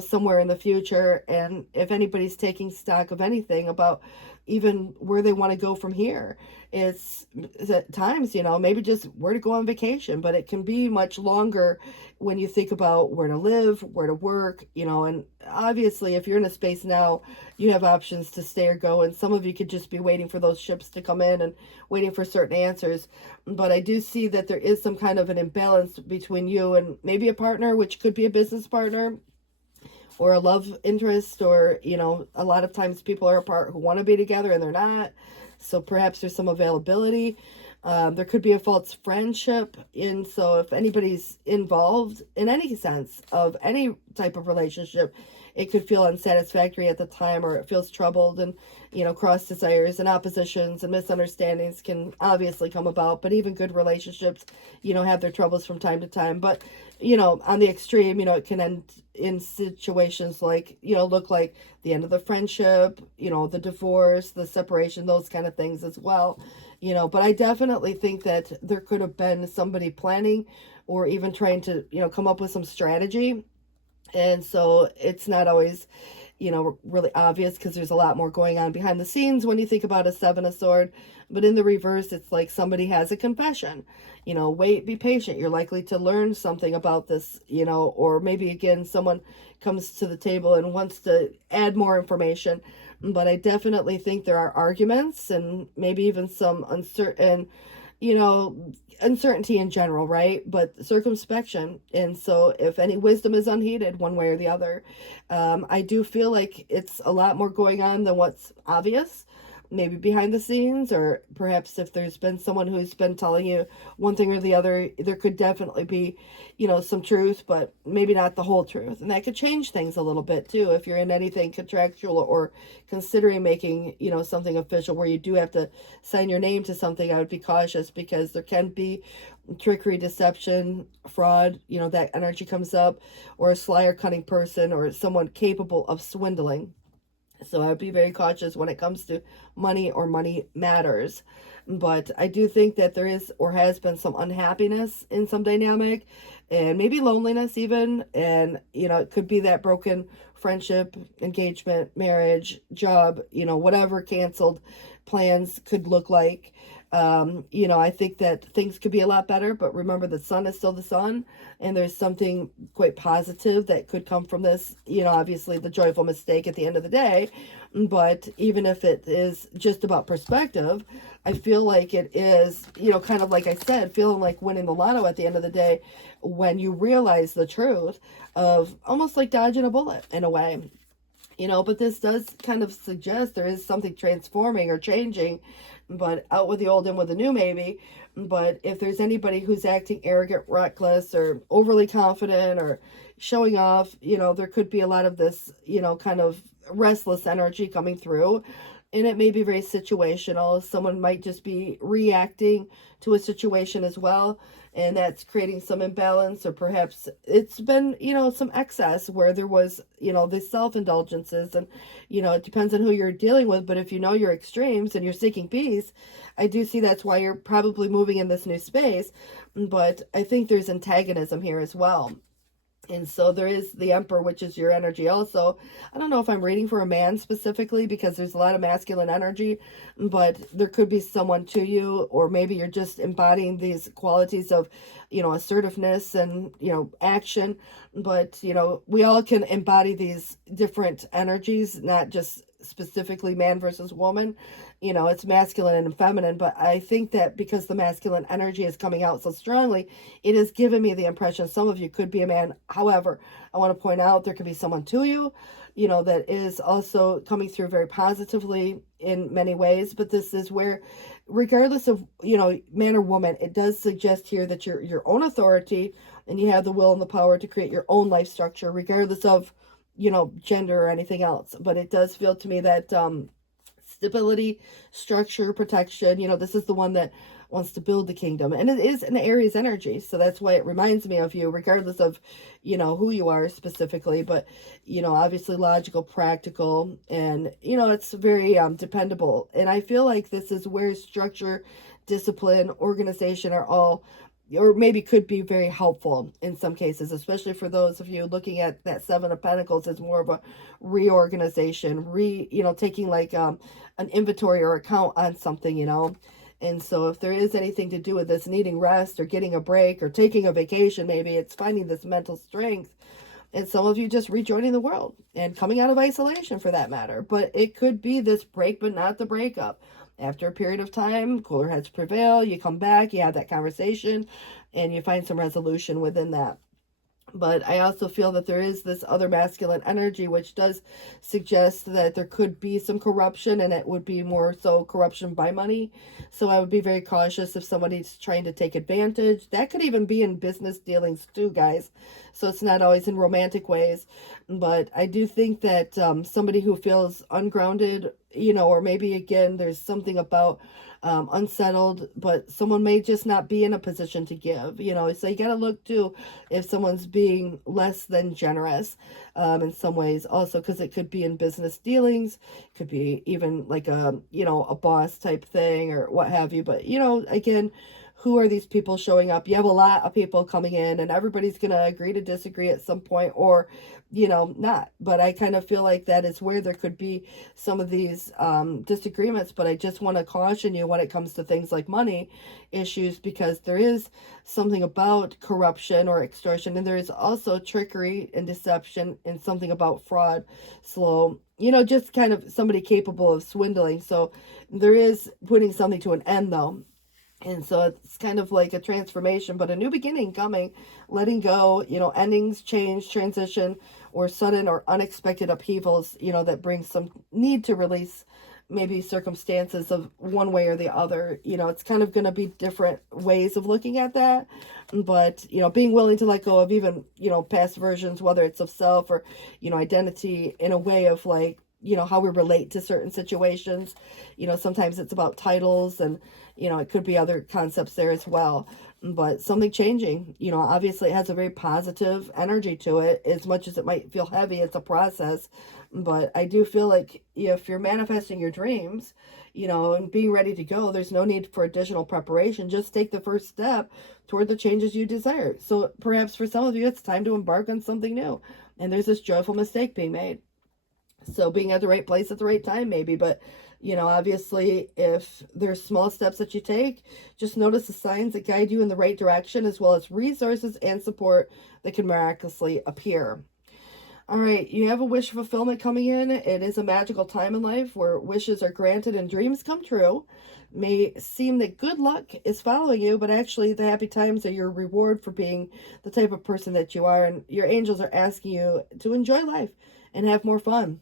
somewhere in the future. And if anybody's taking stock of anything about even where they want to go from here, it's at times, maybe just where to go on vacation, but it can be much longer when you think about where to live, where to work, and obviously if you're in a space now, you have options to stay or go, and some of you could just be waiting for those ships to come in and waiting for certain answers. But I do see that there is some kind of an imbalance between you and maybe a partner, which could be a business partner, or a love interest, or, a lot of times people are apart who want to be together and they're not. So perhaps there's some availability. There could be a false friendship. And so if anybody's involved in any sense of any type of relationship, it could feel unsatisfactory at the time, or it feels troubled, and, cross desires and oppositions and misunderstandings can obviously come about. But even good relationships, have their troubles from time to time. But, on the extreme, it can end in situations like, look like the end of the friendship, the divorce, the separation, those kind of things as well. But I definitely think that there could have been somebody planning or even trying to, come up with some strategy. And so it's not always, really obvious, because there's a lot more going on behind the scenes when you think about a Seven of Swords. But in the reverse, it's like somebody has a confession. Wait, be patient. You're likely to learn something about this, or maybe again, someone comes to the table and wants to add more information. But I definitely think there are arguments and maybe even some uncertainty in general, right? But circumspection. And so if any wisdom is unheeded one way or the other, I do feel like it's a lot more going on than what's obvious. maybe behind the scenes, or perhaps if there's been someone who's been telling you one thing or the other, there could definitely be, some truth, but maybe not the whole truth. And that could change things a little bit too if you're in anything contractual or considering making, something official where you do have to sign your name to something. I would be cautious because there can be trickery, deception, fraud, that energy comes up, or a sly or cunning person, or someone capable of swindling. So I would be very cautious when it comes to money or money matters. But I do think that there is or has been some unhappiness in some dynamic, and maybe loneliness even. And, it could be that broken friendship, engagement, marriage, job, whatever canceled plans could look like. I think that things could be a lot better, but remember the sun is still the sun, and there's something quite positive that could come from this, obviously the joyful mistake at the end of the day. But even if it is just about perspective, I feel like it is, kind of like I said, feeling like winning the lotto at the end of the day, when you realize the truth of almost like dodging a bullet in a way. But this does kind of suggest there is something transforming or changing, but out with the old, in with the new, maybe. But if there's anybody who's acting arrogant, reckless, or overly confident, or showing off, there could be a lot of this, kind of restless energy coming through. And it may be very situational. Someone might just be reacting to a situation as well, and that's creating some imbalance. Or perhaps it's been, some excess where there was, the self-indulgences. And, it depends on who you're dealing with. But if you know your extremes and you're seeking peace, I do see that's why you're probably moving in this new space. But I think there's antagonism here as well. And so there is the Emperor, which is your energy also. I don't know if I'm reading for a man specifically because there's a lot of masculine energy, but there could be someone to you, or maybe you're just embodying these qualities of, assertiveness and, action. But, we all can embody these different energies, not just specifically man versus woman. It's masculine and feminine, but I think that because the masculine energy is coming out so strongly, it has given me the impression some of you could be a man. However, I want to point out there could be someone to you, that is also coming through very positively in many ways. But this is where, regardless of, man or woman, it does suggest here that you're your own authority, and you have the will and the power to create your own life structure, regardless of, gender or anything else. But it does feel to me that, stability, structure, protection. This is the one that wants to build the kingdom. And it is an Aries energy. So that's why it reminds me of you, regardless of, who you are specifically. But, obviously logical, practical, and, it's very dependable. And I feel like this is where structure, discipline, organization are all, or maybe could be very helpful in some cases, especially for those of you looking at that Seven of Pentacles as more of a reorganization, taking like an inventory or account on something, And so if there is anything to do with this needing rest or getting a break or taking a vacation, maybe it's finding this mental strength. And some of you just rejoining the world and coming out of isolation for that matter. But it could be this break, but not the breakup. After a period of time, cooler heads prevail, you come back, you have that conversation, and you find some resolution within that. But I also feel that there is this other masculine energy, which does suggest that there could be some corruption, and it would be more so corruption by money. So I would be very cautious if somebody's trying to take advantage. That could even be in business dealings too, guys. So it's not always in romantic ways. But I do think that somebody who feels ungrounded, or maybe again, there's something about unsettled, but someone may just not be in a position to give, so you got to look too if someone's being less than generous in some ways also, because it could be in business dealings, could be even like a boss type thing or what have you. But again, who are these people showing up? You have a lot of people coming in, and everybody's going to agree to disagree at some point, or not. But I kind of feel like that is where there could be some of these disagreements. But I just want to caution you when it comes to things like money issues, because there is something about corruption or extortion, and there is also trickery and deception, and something about fraud, just kind of somebody capable of swindling. So there is putting something to an end though. And so it's kind of like a transformation, but a new beginning coming, letting go, endings, change, transition, or sudden or unexpected upheavals, that bring some need to release maybe circumstances of one way or the other. You know, it's kind of going to be different ways of looking at that. But, you know, being willing to let go of even, you know, past versions, whether it's of self or, you know, identity, in a way of like, you know, how we relate to certain situations. You know, sometimes it's about titles, and, you know, it could be other concepts there as well. But something changing, you know, obviously it has a very positive energy to it. As much as it might feel heavy, it's a process. But I do feel like if you're manifesting your dreams, you know, and being ready to go, there's no need for additional preparation. Just take the first step toward the changes you desire. So perhaps for some of you, it's time to embark on something new. And there's this joyful mistake being made. So being at the right place at the right time, maybe. But, you know, obviously, if there's small steps that you take, just notice the signs that guide you in the right direction, as well as resources and support that can miraculously appear. All right, you have a wish fulfillment coming in. It is a magical time in life where wishes are granted and dreams come true. It may seem that good luck is following you, but actually the happy times are your reward for being the type of person that you are, and your angels are asking you to enjoy life and have more fun.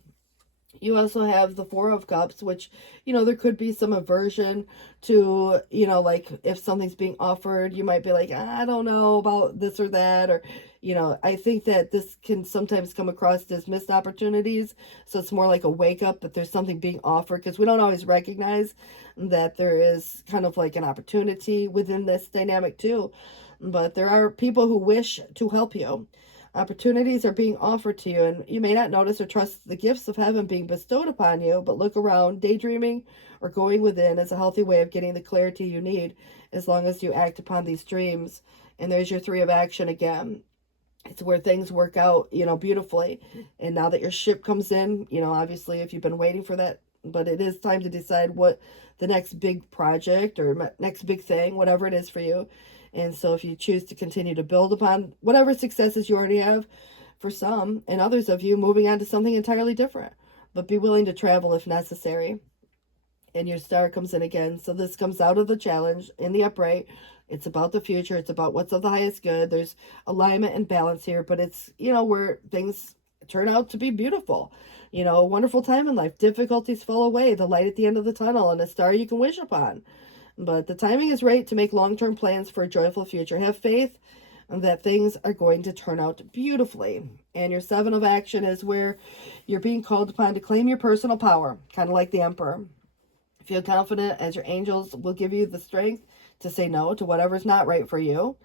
You also have the Four of Cups, which, you know, there could be some aversion to, you know, like if something's being offered, you might be like, I don't know about this or that. Or, you know, I think that this can sometimes come across as missed opportunities. So it's more like a wake up that there's something being offered, because we don't always recognize that there is kind of like an opportunity within this dynamic too. But there are people who wish to help you. Opportunities are being offered to you, and you may not notice or trust the gifts of heaven being bestowed upon you, but look around. Daydreaming or going within is a healthy way of getting the clarity you need, as long as you act upon these dreams. And there's your Three of Action again. It's where things work out, you know, beautifully. And now that your ship comes in, you know, obviously if you've been waiting for that, but it is time to decide what the next big project or next big thing, whatever it is for you. And so if you choose to continue to build upon whatever successes you already have, for some, and others of you, moving on to something entirely different. But be willing to travel if necessary. And your star comes in again. So this comes out of the challenge in the upright. It's about the future. It's about what's of the highest good. There's alignment and balance here, but it's, you know, where things turn out to be beautiful. You know, a wonderful time in life. Difficulties fall away. The light at the end of the tunnel, and a star you can wish upon. But the timing is right to make long-term plans for a joyful future. Have faith that things are going to turn out beautifully. And your Seven of Action is where you're being called upon to claim your personal power, kind of like the Emperor. Feel confident, as your angels will give you the strength to say no to whatever's not right for you.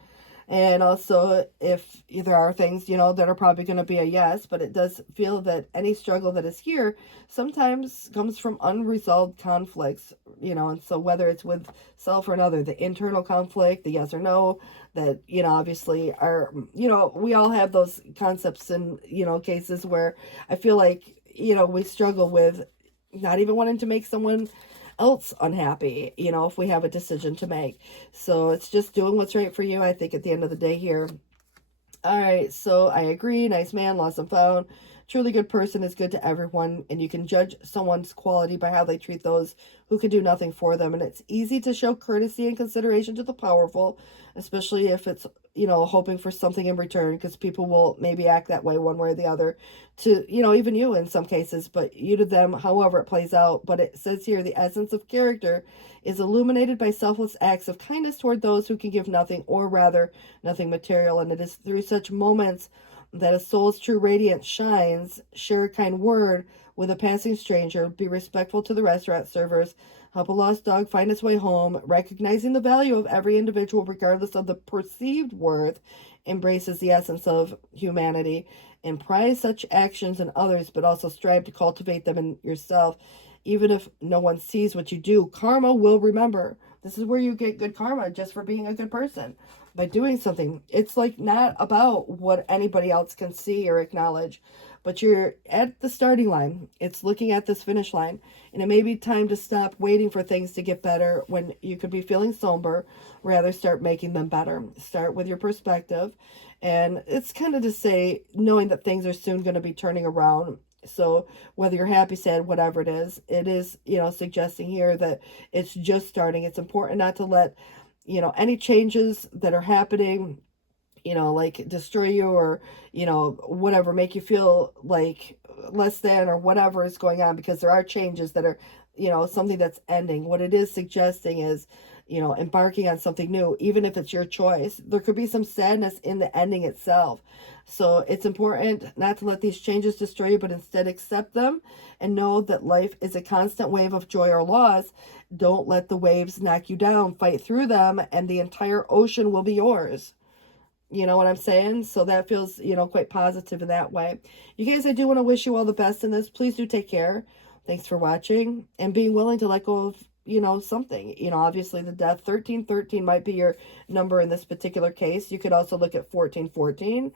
And also, if there are things, you know, that are probably going to be a yes, but it does feel that any struggle that is here sometimes comes from unresolved conflicts, you know, and so whether it's with self or another, the internal conflict, the yes or no, that, you know, obviously are, you know, we all have those concepts and, you know, cases where I feel like, you know, we struggle with not even wanting to make someone else unhappy, you know, if we have a decision to make. So it's just doing what's right for you, I think, at the end of the day here. All right, so I agree. Nice man, lost and found. Truly good person is good to everyone, and you can judge someone's quality by how they treat those who can do nothing for them. And it's easy to show courtesy and consideration to the powerful, especially if it's, you know, hoping for something in return, because people will maybe act that way one way or the other to, you know, even you in some cases, but you to them, however it plays out. But it says here, the essence of character is illuminated by selfless acts of kindness toward those who can give nothing, or rather nothing material. And it is through such moments that a soul's true radiance shines. Share a kind word with a passing stranger. Be respectful to the restaurant servers. Help a lost dog find its way home. Recognizing the value of every individual regardless of the perceived worth embraces the essence of humanity. And prize such actions in others, but also strive to cultivate them in yourself. Even if no one sees what you do, karma will remember. This is where you get good karma, just for being a good person. By doing something, it's like not about what anybody else can see or acknowledge, but you're at the starting line. It's looking at this finish line, and it may be time to stop waiting for things to get better when you could be feeling somber. Rather, start making them better. Start with your perspective, and it's kind of to say, knowing that things are soon going to be turning around. So whether you're happy, sad, whatever it is, you know, suggesting here that it's just starting. It's important not to let, you know, any changes that are happening, you know, like destroy you, or, you know, whatever, make you feel like less than or whatever is going on, because there are changes that are, you know, something that's ending. What it is suggesting is, you know, embarking on something new, even if it's your choice. There could be some sadness in the ending itself. So it's important not to let these changes destroy you, but instead accept them and know that life is a constant wave of joy or loss. Don't let the waves knock you down. Fight through them, and the entire ocean will be yours. You know what I'm saying? So that feels, you know, quite positive in that way. You guys, I do want to wish you all the best in this. Please do take care. Thanks for watching and being willing to let go of, you know, something. You know, obviously the death, 1313 might be your number in this particular case. You could also look at 1414.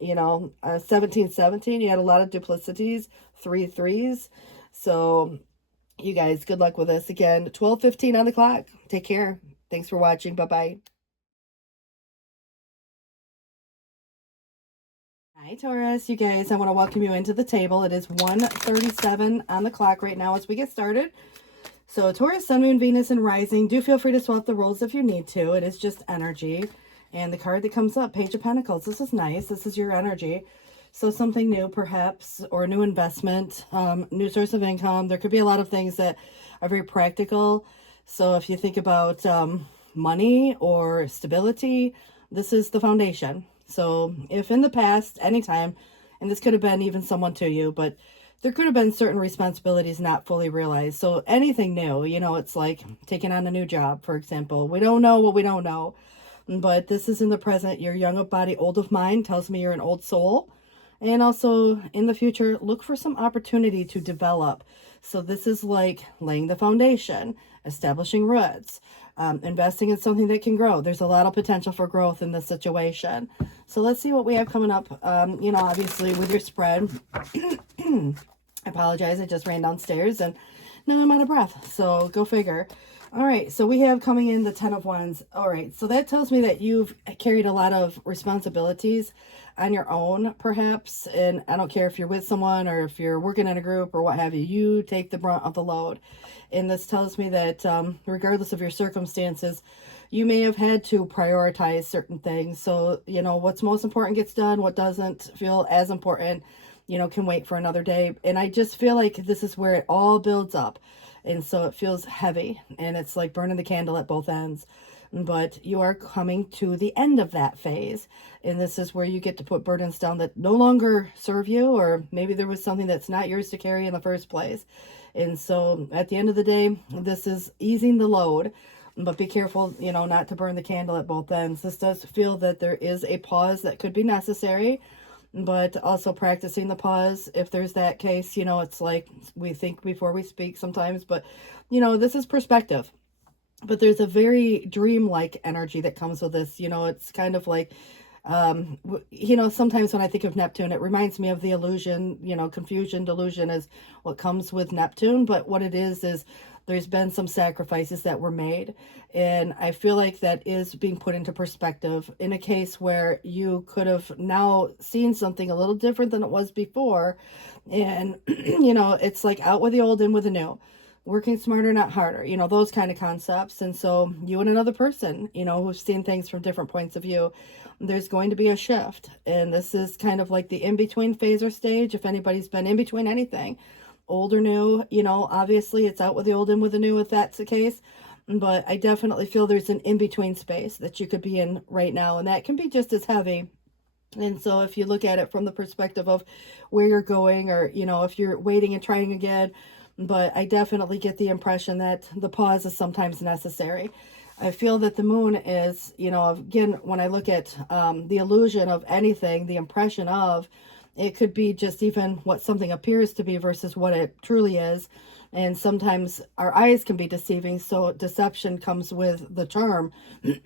You know, 1717. You had a lot of duplicities, 3 3s. So you guys, good luck with this. Again, 12:15 on the clock. Take care. Thanks for watching. Bye-bye. Hi, Taurus. You guys, I want to welcome you into the table. It is 1:37 on the clock right now as we get started. So Taurus, Sun, Moon, Venus, and Rising, do feel free to swap the roles if you need to. It is just energy. And the card that comes up, Page of Pentacles. This is nice. This is your energy. So something new, perhaps, or a new investment, new source of income. There could be a lot of things that are very practical. So if you think about money or stability, this is the foundation. So if in the past, anytime, and this could have been even someone to you, but there could have been certain responsibilities not fully realized. So anything new, you know, it's like taking on a new job, for example. We don't know what we don't know, but this is in the present. You're young of body, old of mind, tells me you're an old soul. And also in the future, look for some opportunity to develop. So this is like laying the foundation, establishing roots, investing in something that can grow. There's a lot of potential for growth in this situation. So let's see what we have coming up. You know, obviously with your spread, I apologize. I just ran downstairs and now I'm out of breath. So go figure. All right, so we have coming in the 10 of Wands. All right, so that tells me that you've carried a lot of responsibilities on your own, perhaps. And I don't care if you're with someone or if you're working in a group or what have you, you take the brunt of the load. And this tells me that regardless of your circumstances, you may have had to prioritize certain things. So, you know, what's most important gets done. What doesn't feel as important, you know, can wait for another day. And I just feel like this is where it all builds up. And so it feels heavy and it's like burning the candle at both ends. But you are coming to the end of that phase. And this is where you get to put burdens down that no longer serve you, or maybe there was something that's not yours to carry in the first place. And so at the end of the day, this is easing the load. But be careful, you know, not to burn the candle at both ends. This does feel that there is a pause that could be necessary, but also practicing the pause if there's that case. You know, it's like we think before we speak sometimes, but you know, this is perspective. But there's a very dreamlike energy that comes with this. You know, it's kind of like you know, sometimes when I think of Neptune, it reminds me of the illusion. You know, confusion, delusion is what comes with Neptune, but what it is there's been some sacrifices that were made, and I feel like that is being put into perspective in a case where you could have now seen something a little different than it was before. And you know, it's like out with the old, in with the new, working smarter, not harder, you know, those kind of concepts. And so you and another person, you know, who've seen things from different points of view, there's going to be a shift. And this is kind of like the in-between phase or stage. If anybody's been in between anything, old or new, you know, obviously it's out with the old, in with the new, if that's the case. But I definitely feel there's an in-between space that you could be in right now, and that can be just as heavy. And so if you look at it from the perspective of where you're going, or, you know, if you're waiting and trying again, but I definitely get the impression that the pause is sometimes necessary. I feel that the moon is, you know, again, when I look at the illusion of anything, the impression of, it could be just even what something appears to be versus what it truly is. And sometimes our eyes can be deceiving. So deception comes with the term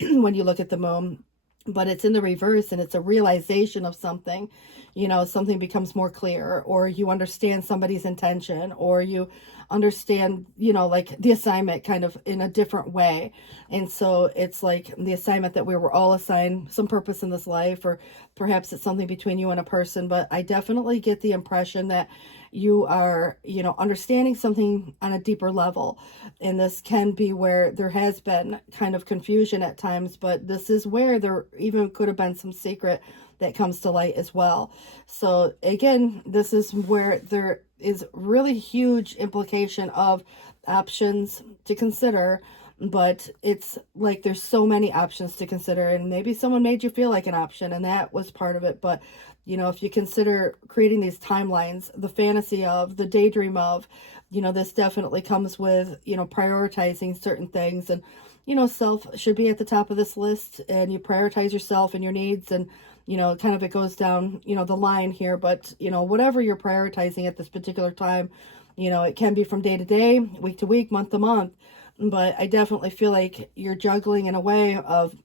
when you look at the moon. But it's in the reverse, and it's a realization of something. You know, something becomes more clear, or you understand somebody's intention, or you understand, you know, like the assignment kind of in a different way. And so it's like the assignment that we were all assigned some purpose in this life, or perhaps it's something between you and a person. But I definitely get the impression that you are, you know, understanding something on a deeper level. And this can be where there has been kind of confusion at times, but this is where there even could have been some secret that comes to light as well. So again, this is where there is really huge implication of options to consider, but it's like there's so many options to consider, and maybe someone made you feel like an option, and that was part of it. But you know, if you consider creating these timelines, the fantasy of, the daydream of, you know, this definitely comes with, you know, prioritizing certain things. And you know, self should be at the top of this list, and you prioritize yourself and your needs, and you know, kind of it goes down, you know, the line here. But you know, whatever you're prioritizing at this particular time, you know, it can be from day to day, week to week, month to month. But I definitely feel like you're juggling in a way of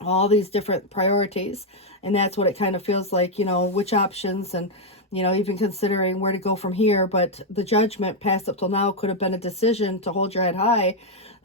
all these different priorities, and that's what it kind of feels like, you know, which options, and you know, even considering where to go from here. But the judgment passed up till now could have been a decision to hold your head high.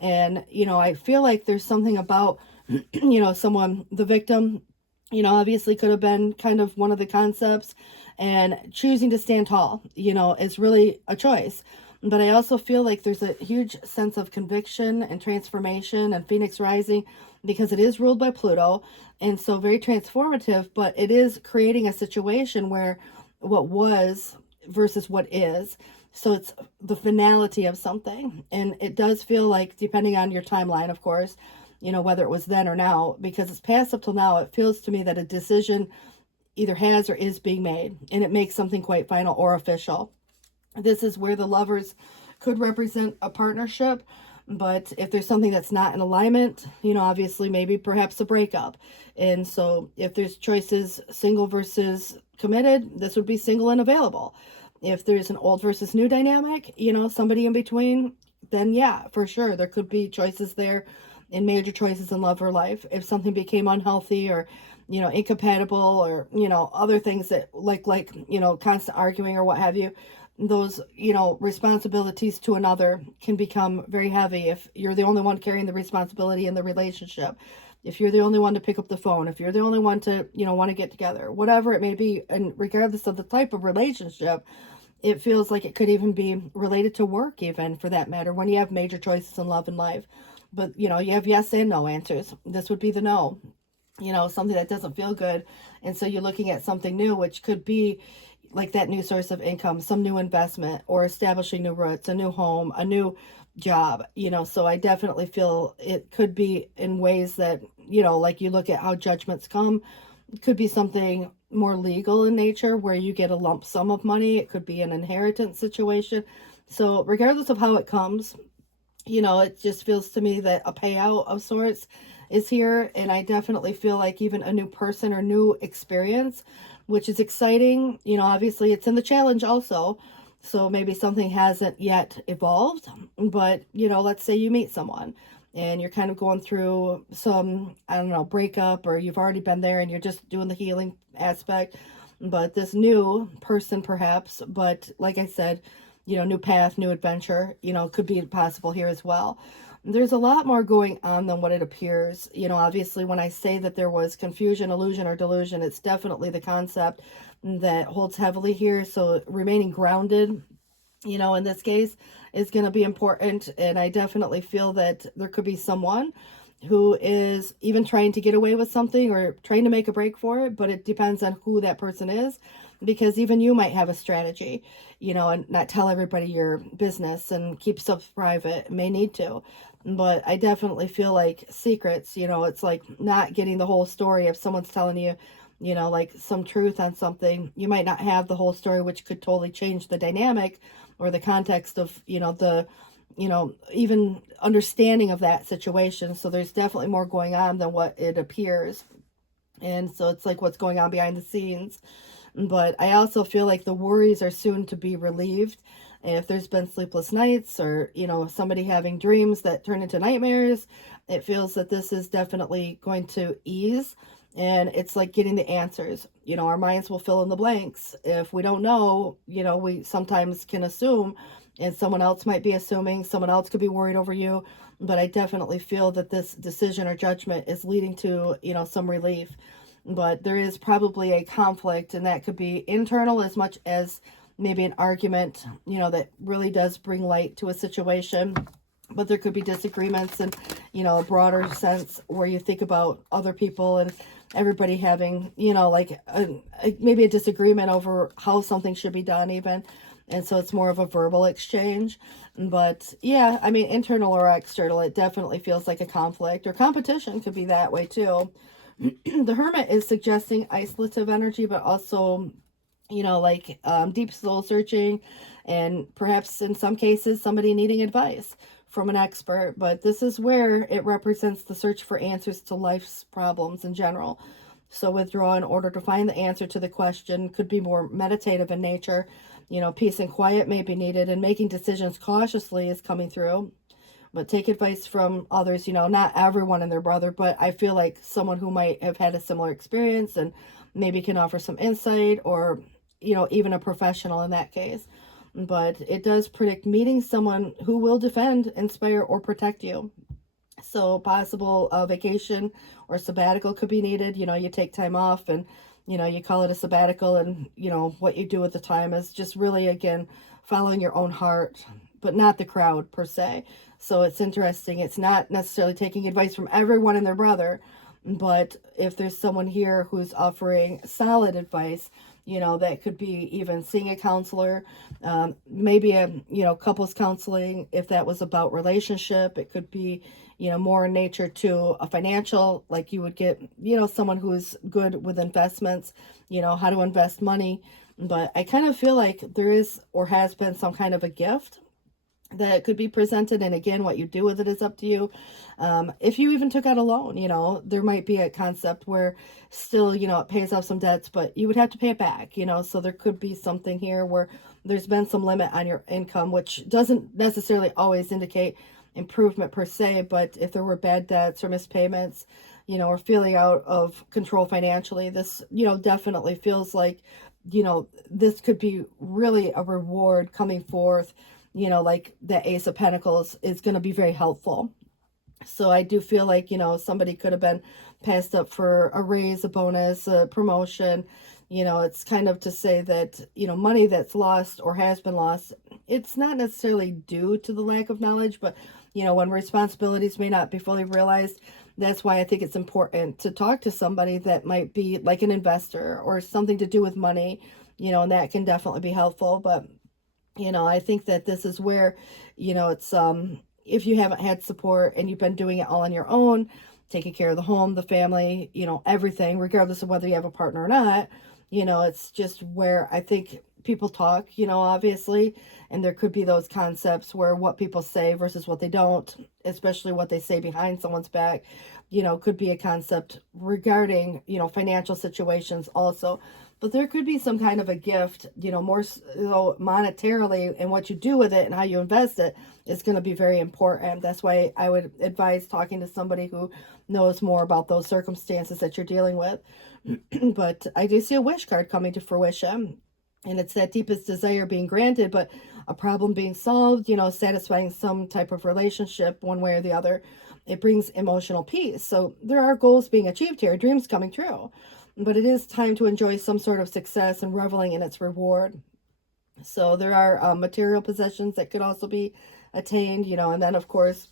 And you know, I feel like there's something about you know, someone, the victim, you know, obviously could have been kind of one of the concepts, and choosing to stand tall, you know, is really a choice. But I also feel like there's a huge sense of conviction and transformation and Phoenix rising, because it is ruled by Pluto, and so very transformative. But it is creating a situation where what was versus what is. So it's the finality of something. And it does feel like, depending on your timeline, of course, you know, whether it was then or now, because it's past up till now, it feels to me that a decision either has or is being made, and it makes something quite final or official. This is where the Lovers could represent a partnership, but if there's something that's not in alignment, you know, obviously maybe perhaps a breakup. And so if there's choices, single versus committed, this would be single and available. If there's an old versus new dynamic, you know, somebody in between, then yeah, for sure, there could be choices there, in major choices in love or life. If something became unhealthy, or you know, incompatible, or you know, other things that like you know, constant arguing or what have you, those, you know, responsibilities to another can become very heavy if you're the only one carrying the responsibility in the relationship, if you're the only one to pick up the phone, if you're the only one to, you know, want to get together, whatever it may be. And regardless of the type of relationship, it feels like it could even be related to work, even for that matter, when you have major choices in love and life. But you know, you have yes and no answers. This would be the no, you know, something that doesn't feel good. And so you're looking at something new, which could be like that new source of income, some new investment, or establishing new roots, a new home, a new job, you know. So I definitely feel it could be in ways that, you know, like you look at how judgments come, it could be something more legal in nature where you get a lump sum of money. It could be an inheritance situation. So regardless of how it comes, you know, it just feels to me that a payout of sorts is here. And I definitely feel like even a new person or new experience, which is exciting. You know, obviously it's in the challenge also. So maybe something hasn't yet evolved, but you know, let's say you meet someone and you're kind of going through some, I don't know, breakup, or you've already been there and you're just doing the healing aspect. But this new person perhaps, but like I said, you know, new path, new adventure, you know, could be possible here as well. There's a lot more going on than what it appears. You know, obviously when I say that there was confusion, illusion, or delusion, it's definitely the concept that holds heavily here. So remaining grounded, you know, in this case is going to be important. And I definitely feel that there could be someone who is even trying to get away with something or trying to make a break for it, but it depends on who that person is, because even you might have a strategy, you know, and not tell everybody your business and keep stuff private. May need to, but I definitely feel like secrets, you know, it's like not getting the whole story. If someone's telling you, you know, like some truth on something, you might not have the whole story, which could totally change the dynamic or the context of, you know, the, you know, even understanding of that situation. So there's definitely more going on than what it appears. And so it's like what's going on behind the scenes. But I also feel like the worries are soon to be relieved. If there's been sleepless nights, or, you know, somebody having dreams that turn into nightmares, it feels that this is definitely going to ease. And it's like getting the answers. You know, our minds will fill in the blanks. If we don't know, you know, we sometimes can assume, and someone else might be assuming, someone else could be worried over you. But I definitely feel that this decision or judgment is leading to, some relief. But there is probably a conflict, and that could be internal as much as maybe an argument, that really does bring light to a situation. But there could be disagreements and, a broader sense where you think about other people and everybody having, like maybe a disagreement over how something should be done even. And so it's more of a verbal exchange. But yeah, I mean, internal or external, it definitely feels like a conflict, or competition could be that way too. The Hermit is suggesting isolative energy, but also, like deep soul searching, and perhaps in some cases somebody needing advice from an expert. But this is where it represents the search for answers to life's problems in general. So withdraw in order to find the answer to the question. Could be more meditative in nature. Peace and quiet may be needed, and making decisions cautiously is coming through. But take advice from others, not everyone and their brother, but I feel like someone who might have had a similar experience and maybe can offer some insight, or, even a professional in that case. But it does predict meeting someone who will defend, inspire, or protect you. So possible vacation or sabbatical could be needed. You take time off, and, you call it a sabbatical, and, what you do with the time is just really, again, following your own heart, but not the crowd per se. So it's interesting. It's not necessarily taking advice from everyone and their brother, but if there's someone here who's offering solid advice, that could be even seeing a counselor, maybe a, couples counseling. If that was about relationship, it could be, more in nature to a financial, like you would get, someone who's good with investments, how to invest money. But I kind of feel like there is, or has been, some kind of a gift that could be presented, and again, what you do with it is up to you. If you even took out a loan, there might be a concept where still, it pays off some debts, but you would have to pay it back, so there could be something here where there's been some limit on your income, which doesn't necessarily always indicate improvement per se. But if there were bad debts or missed payments, or feeling out of control financially, this, definitely feels like, this could be really a reward coming forth. Like the Ace of Pentacles is going to be very helpful. So I do feel like, somebody could have been passed up for a raise, a bonus, a promotion. It's kind of to say that, money that's lost or has been lost, it's not necessarily due to the lack of knowledge, but, when responsibilities may not be fully realized, that's why I think it's important to talk to somebody that might be like an investor or something to do with money, and that can definitely be helpful. But I think that this is where, it's, if you haven't had support and you've been doing it all on your own, taking care of the home, the family, everything, regardless of whether you have a partner or not, it's just where I think people talk, obviously, and there could be those concepts where what people say versus what they don't, especially what they say behind someone's back, could be a concept regarding, financial situations also. But there could be some kind of a gift, more so monetarily, and what you do with it and how you invest it is going to be very important. That's why I would advise talking to somebody who knows more about those circumstances that you're dealing with. But I do see a wish card coming to fruition, and it's that deepest desire being granted, but a problem being solved, satisfying some type of relationship one way or the other. It brings emotional peace. So there are goals being achieved here, dreams coming true. But it is time to enjoy some sort of success and reveling in its reward. So there are material possessions that could also be attained, and then of course,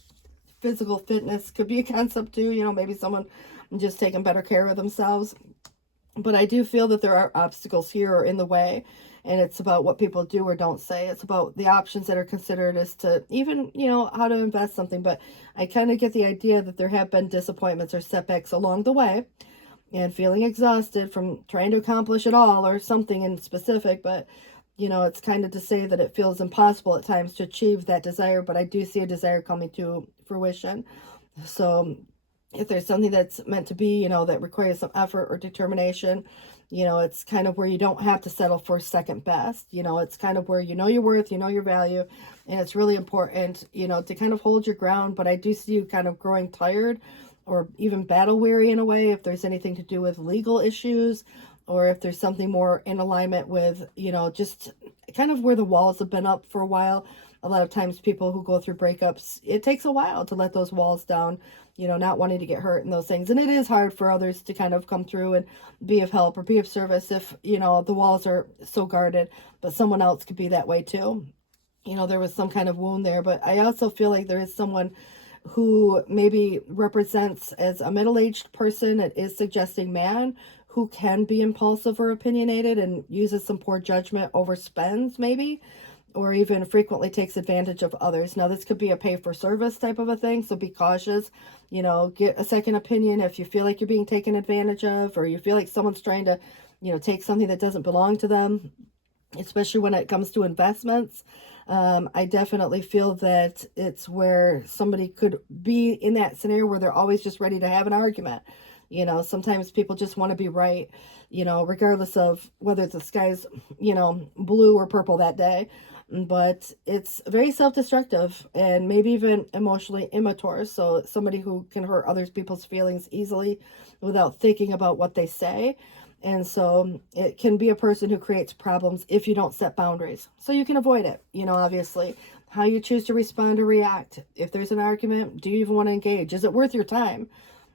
physical fitness could be a concept too, maybe someone just taking better care of themselves. But I do feel that there are obstacles here or in the way, and it's about what people do or don't say. It's about the options that are considered as to even, how to invest something. But I kind of get the idea that there have been disappointments or setbacks along the way, and feeling exhausted from trying to accomplish it all or something in specific. But, it's kind of to say that it feels impossible at times to achieve that desire, but I do see a desire coming to fruition. So if there's something that's meant to be, that requires some effort or determination, it's kind of where you don't have to settle for second best. It's kind of where your worth, your value, and it's really important, to kind of hold your ground. But I do see you kind of growing tired or even battle weary in a way, if there's anything to do with legal issues, or if there's something more in alignment with, just kind of where the walls have been up for a while. a lot of times people who go through breakups, it takes a while to let those walls down, you know, not wanting to get hurt and those things. And it is hard for others to kind of come through and be of help or be of service if, you know, the walls are so guarded, but someone else could be that way too. You know, there was some kind of wound there, but I also feel like there is someone who maybe represents as a middle-aged person. It is suggesting man who can be impulsive or opinionated and uses some poor judgment, overspends maybe, or even frequently takes advantage of others. Now, this could be a pay-for-service type of a thing, so be cautious. You know, get a second opinion if you feel like you're being taken advantage of, or you feel like someone's trying to, you know, take something that doesn't belong to them, especially when it comes to investments. I definitely feel that it's where somebody could be in that scenario where they're always just ready to have an argument. You know, sometimes people just want to be right, you know, regardless of whether the sky's, you know, blue or purple that day. But it's very self-destructive and maybe even emotionally immature. So somebody who can hurt other people's feelings easily without thinking about what they say. And so it can be a person who creates problems if you don't set boundaries. So you can avoid it, you know, obviously. How you choose to respond or react. If there's an argument, do you even want to engage? Is it worth your time,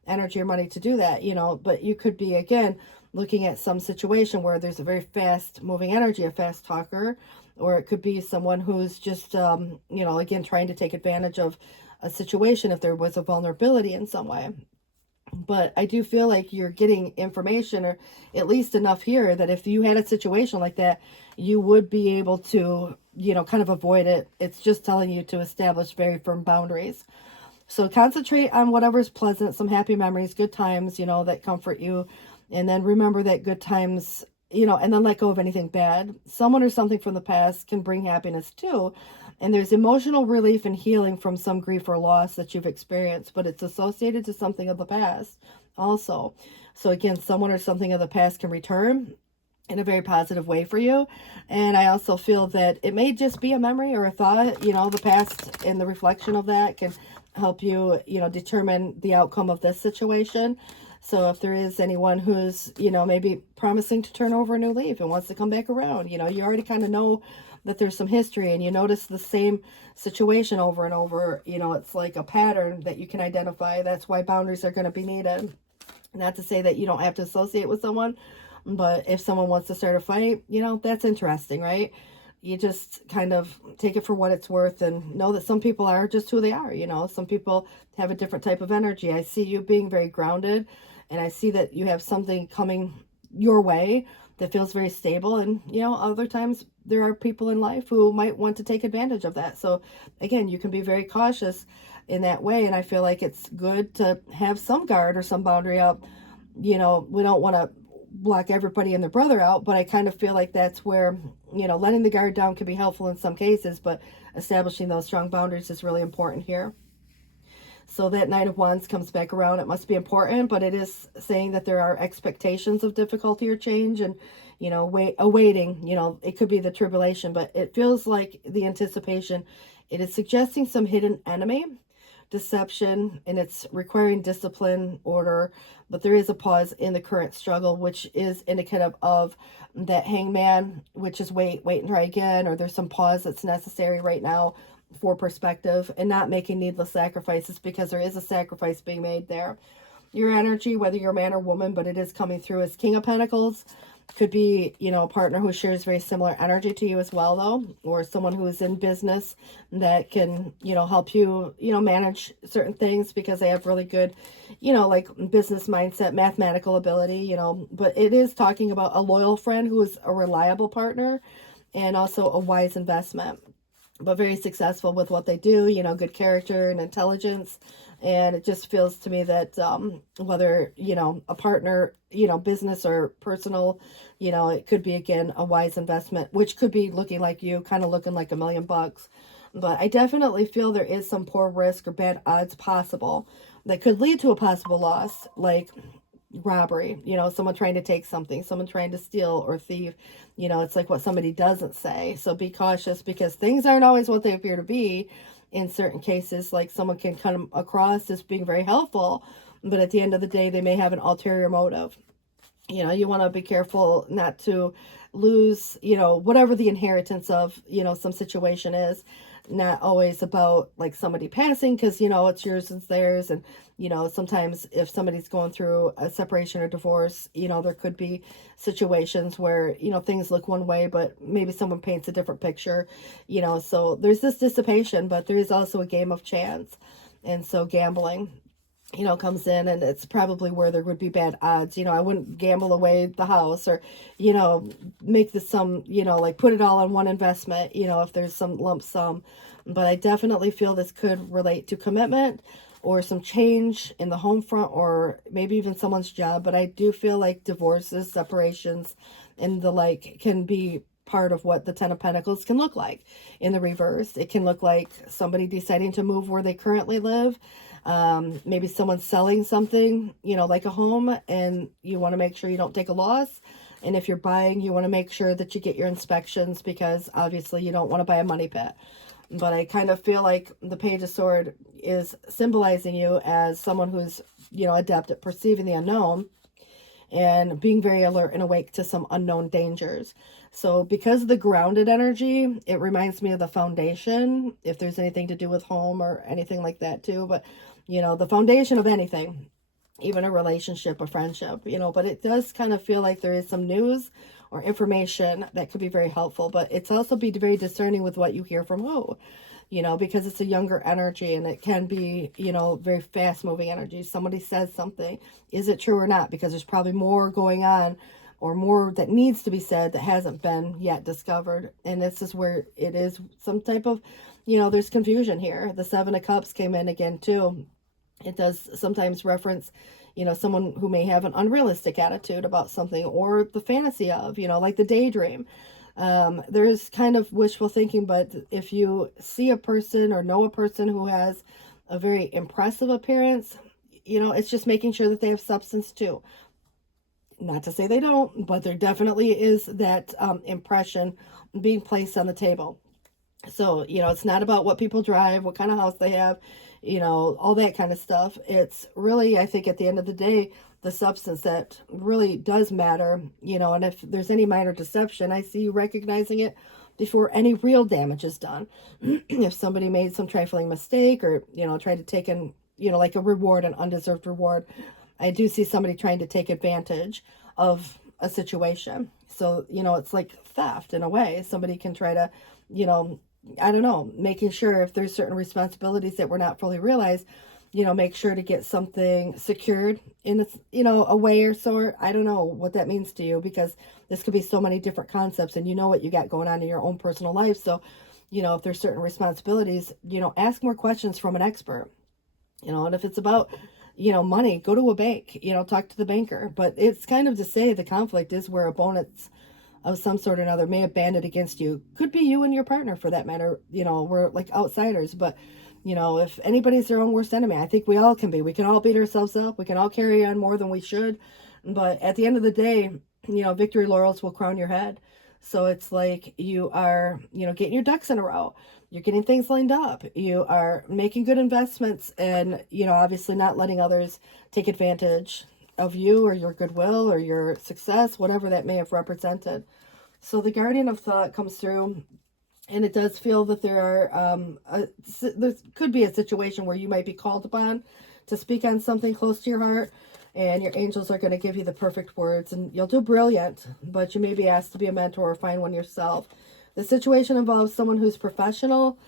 energy, or money to do that? You know, but you could be, again, looking at some situation where there's a very fast moving energy, a fast talker, or it could be someone who's just, you know, again, trying to take advantage of a situation if there was a vulnerability in some way. But I do feel like you're getting information, or at least enough here, that if you had a situation like that, you would be able to, you know, kind of avoid it. It's just telling you to establish very firm boundaries. So concentrate on whatever's pleasant, some happy memories, good times, you know, that comfort you. And then remember that good times, you know, and then let go of anything bad. Someone or something from the past can bring happiness too. And there's emotional relief and healing from some grief or loss that you've experienced, but it's associated to something of the past also. So again, someone or something of the past can return in a very positive way for you. And I also feel that it may just be a memory or a thought, you know, the past and the reflection of that can help you, you know, determine the outcome of this situation. So if there is anyone who's, you know, maybe promising to turn over a new leaf and wants to come back around, you know, you already kind of know that there's some history and you notice the same situation over and over, you know, it's like a pattern that you can identify. That's why boundaries are going to be needed. Not to say that you don't have to associate with someone, but if someone wants to start a fight, you know, that's interesting, right? You just kind of take it for what it's worth and know that some people are just who they are, you know. Some people have a different type of energy. I see you being very grounded, and I see that you have something coming your way that feels very stable. And, you know, other times there are people in life who might want to take advantage of that. So, again, you can be very cautious in that way. And I feel like it's good to have some guard or some boundary up. You know, we don't want to block everybody and their brother out, but I kind of feel like that's where, you know, letting the guard down can be helpful in some cases, but establishing those strong boundaries is really important here. So that Knight of Wands comes back around. It must be important, but it is saying that there are expectations of difficulty or change and, you know, awaiting, you know, it could be the tribulation, but it feels like the anticipation. It is suggesting some hidden enemy, deception, and it's requiring discipline, order, but there is a pause in the current struggle, which is indicative of that Hangman, which is wait and try again, or there's some pause that's necessary right now for perspective and not making needless sacrifices, because there is a sacrifice being made there. Your energy, whether you're a man or woman, but it is coming through as King of Pentacles. Could be, you know, a partner who shares very similar energy to you as well, though, or someone who is in business that can, you know, help you, you know, manage certain things because they have really good, you know, like business mindset, mathematical ability, you know. But it is talking about a loyal friend who is a reliable partner and also a wise investment, but very successful with what they do, you know, good character and intelligence. And it just feels to me that whether, you know, a partner, you know, business or personal, you know, it could be, again, a wise investment, which could be looking like you, kind of looking like $1 million. But I definitely feel there is some poor risk or bad odds possible that could lead to a possible loss, like robbery, you know, someone trying to take something, someone trying to steal or thieve. You know, it's like what somebody doesn't say. So be cautious, because things aren't always what they appear to be. In certain cases, like someone can come across as being very helpful, but at the end of the day, they may have an ulterior motive. You know, you want to be careful not to lose, you know, whatever the inheritance of, you know, some situation is. not always about like somebody passing, because, you know, it's yours and theirs. And, you know, sometimes if somebody's going through a separation or divorce, you know, there could be situations where, you know, things look one way, but maybe someone paints a different picture, you know. So there's this dissipation, but there is also a game of chance. And so gambling, you know, comes in, and it's probably where there would be bad odds. You know, I wouldn't gamble away the house, or, you know, make this some, you know, like put it all on one investment, you know, if there's some lump sum. But I definitely feel this could relate to commitment or some change in the home front, or maybe even someone's job. But I do feel like divorces, separations, and the like can be part of what the Ten of Pentacles can look like in the reverse. It can look like somebody deciding to move where they currently live. Maybe someone's selling something, you know, like a home, and you want to make sure you don't take a loss. And if you're buying, you want to make sure that you get your inspections, because obviously you don't want to buy a money pit. But I kind of feel like the Page of Swords is symbolizing you as someone who's, you know, adept at perceiving the unknown and being very alert and awake to some unknown dangers. So because of the grounded energy, it reminds me of the foundation, if there's anything to do with home or anything like that too. But, you know, the foundation of anything, even a relationship, a friendship, you know. But it does kind of feel like there is some news or information that could be very helpful. But it's also be very discerning with what you hear from who, you know, because it's a younger energy, and it can be, you know, very fast moving energy. Somebody says something, is it true or not? Because there's probably more going on, or more that needs to be said that hasn't been yet discovered. And this is where it is some type of, you know, there's confusion here. The Seven of Cups came in again too. It does sometimes reference, you know, someone who may have an unrealistic attitude about something, or the fantasy of, you know, like the daydream. There's kind of wishful thinking, but if you see a person or know a person who has a very impressive appearance, you know, it's just making sure that they have substance too. Not to say they don't, but there definitely is that impression being placed on the table. So, you know, it's not about what people drive, what kind of house they have, you know, all that kind of stuff. It's really, I think at the end of the day, the substance that really does matter, you know. And if there's any minor deception, I see you recognizing it before any real damage is done. If somebody made some trifling mistake, or, you know, tried to take in, you know, like a reward, an undeserved reward, I do see somebody trying to take advantage of a situation. So, you know, it's like theft in a way. Somebody can try to, you know, I don't know, making sure if there's certain responsibilities that were not fully realized, you know, make sure to get something secured in, you know, a way or sort. I don't know what that means to you, because this could be so many different concepts, and you know what you got going on in your own personal life. So, you know, if there's certain responsibilities, you know, ask more questions from an expert, you know. And if it's about, you know, money, go to a bank, you know, talk to the banker. But it's kind of to say the conflict is where opponents of some sort or another may have banded against you. Could be you and your partner, for that matter. You know, we're like outsiders. But, you know, if anybody's their own worst enemy, I think we all can be. We can all beat ourselves up. We can all carry on more than we should. But at the end of the day, you know, victory laurels will crown your head. So it's like you are, you know, getting your ducks in a row. You're getting things lined up. You are making good investments, and, you know, obviously not letting others take advantage of you or your goodwill or your success, whatever that may have represented. So the Guardian of Thought comes through, and it does feel that there are, there could be a situation where you might be called upon to speak on something close to your heart, and your angels are going to give you the perfect words, and you'll do brilliant, but you may be asked to be a mentor or find one yourself. The situation involves someone who's professional,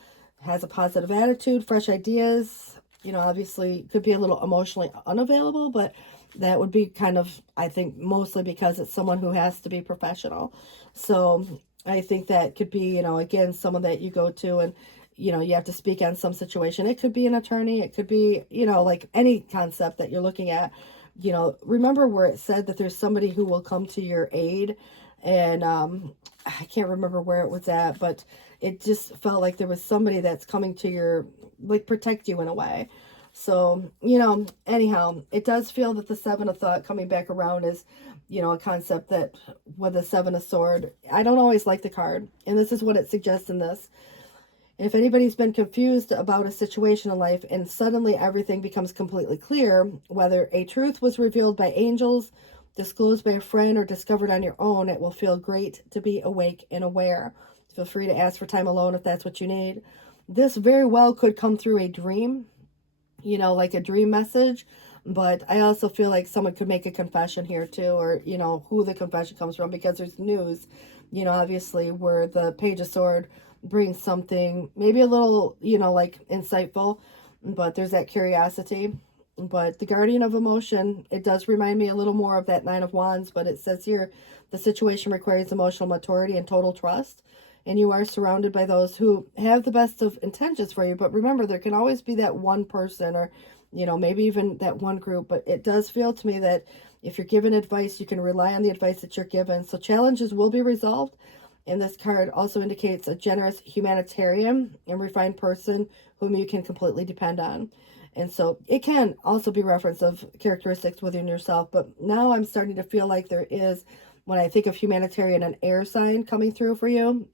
has a positive attitude, fresh ideas, you know, obviously could be a little emotionally unavailable, but that would be kind of, I think, mostly because it's someone who has to be professional. So I think that could be, you know, again, someone that you go to and, you know, you have to speak on some situation. It could be an attorney. It could be, you know, like any concept that you're looking at. You know, remember where it said that there's somebody who will come to your aid. And I can't remember where it was at, but it just felt like there was somebody that's coming to your, like, protect you in a way. So, you know, anyhow, it does feel that the Seven of Thought coming back around is, you know, a concept that with the Seven of Sword, I don't always like the card. And this is what it suggests in this. If anybody's been confused about a situation in life and suddenly everything becomes completely clear, whether a truth was revealed by angels, disclosed by a friend, or discovered on your own, it will feel great to be awake and aware. Feel free to ask for time alone if that's what you need. this very well could come through a dream, you know, like a dream message. But I also feel like someone could make a confession here too, or, you know, who the confession comes from, because there's news, you know, obviously, where the Page of Sword brings something maybe a little, you know, like insightful, but there's that curiosity. But the Guardian of Emotion, it does remind me a little more of that Nine of Wands, but it says here, the situation requires emotional maturity and total trust. And you are surrounded by those who have the best of intentions for you. But remember, there can always be that one person, or, you know, maybe even that one group. But it does feel to me that if you're given advice, you can rely on the advice that you're given. So challenges will be resolved. And this card also indicates a generous humanitarian and refined person whom you can completely depend on. And so it can also be reference of characteristics within yourself. But now I'm starting to feel like there is, when I think of humanitarian, an air sign coming through for you.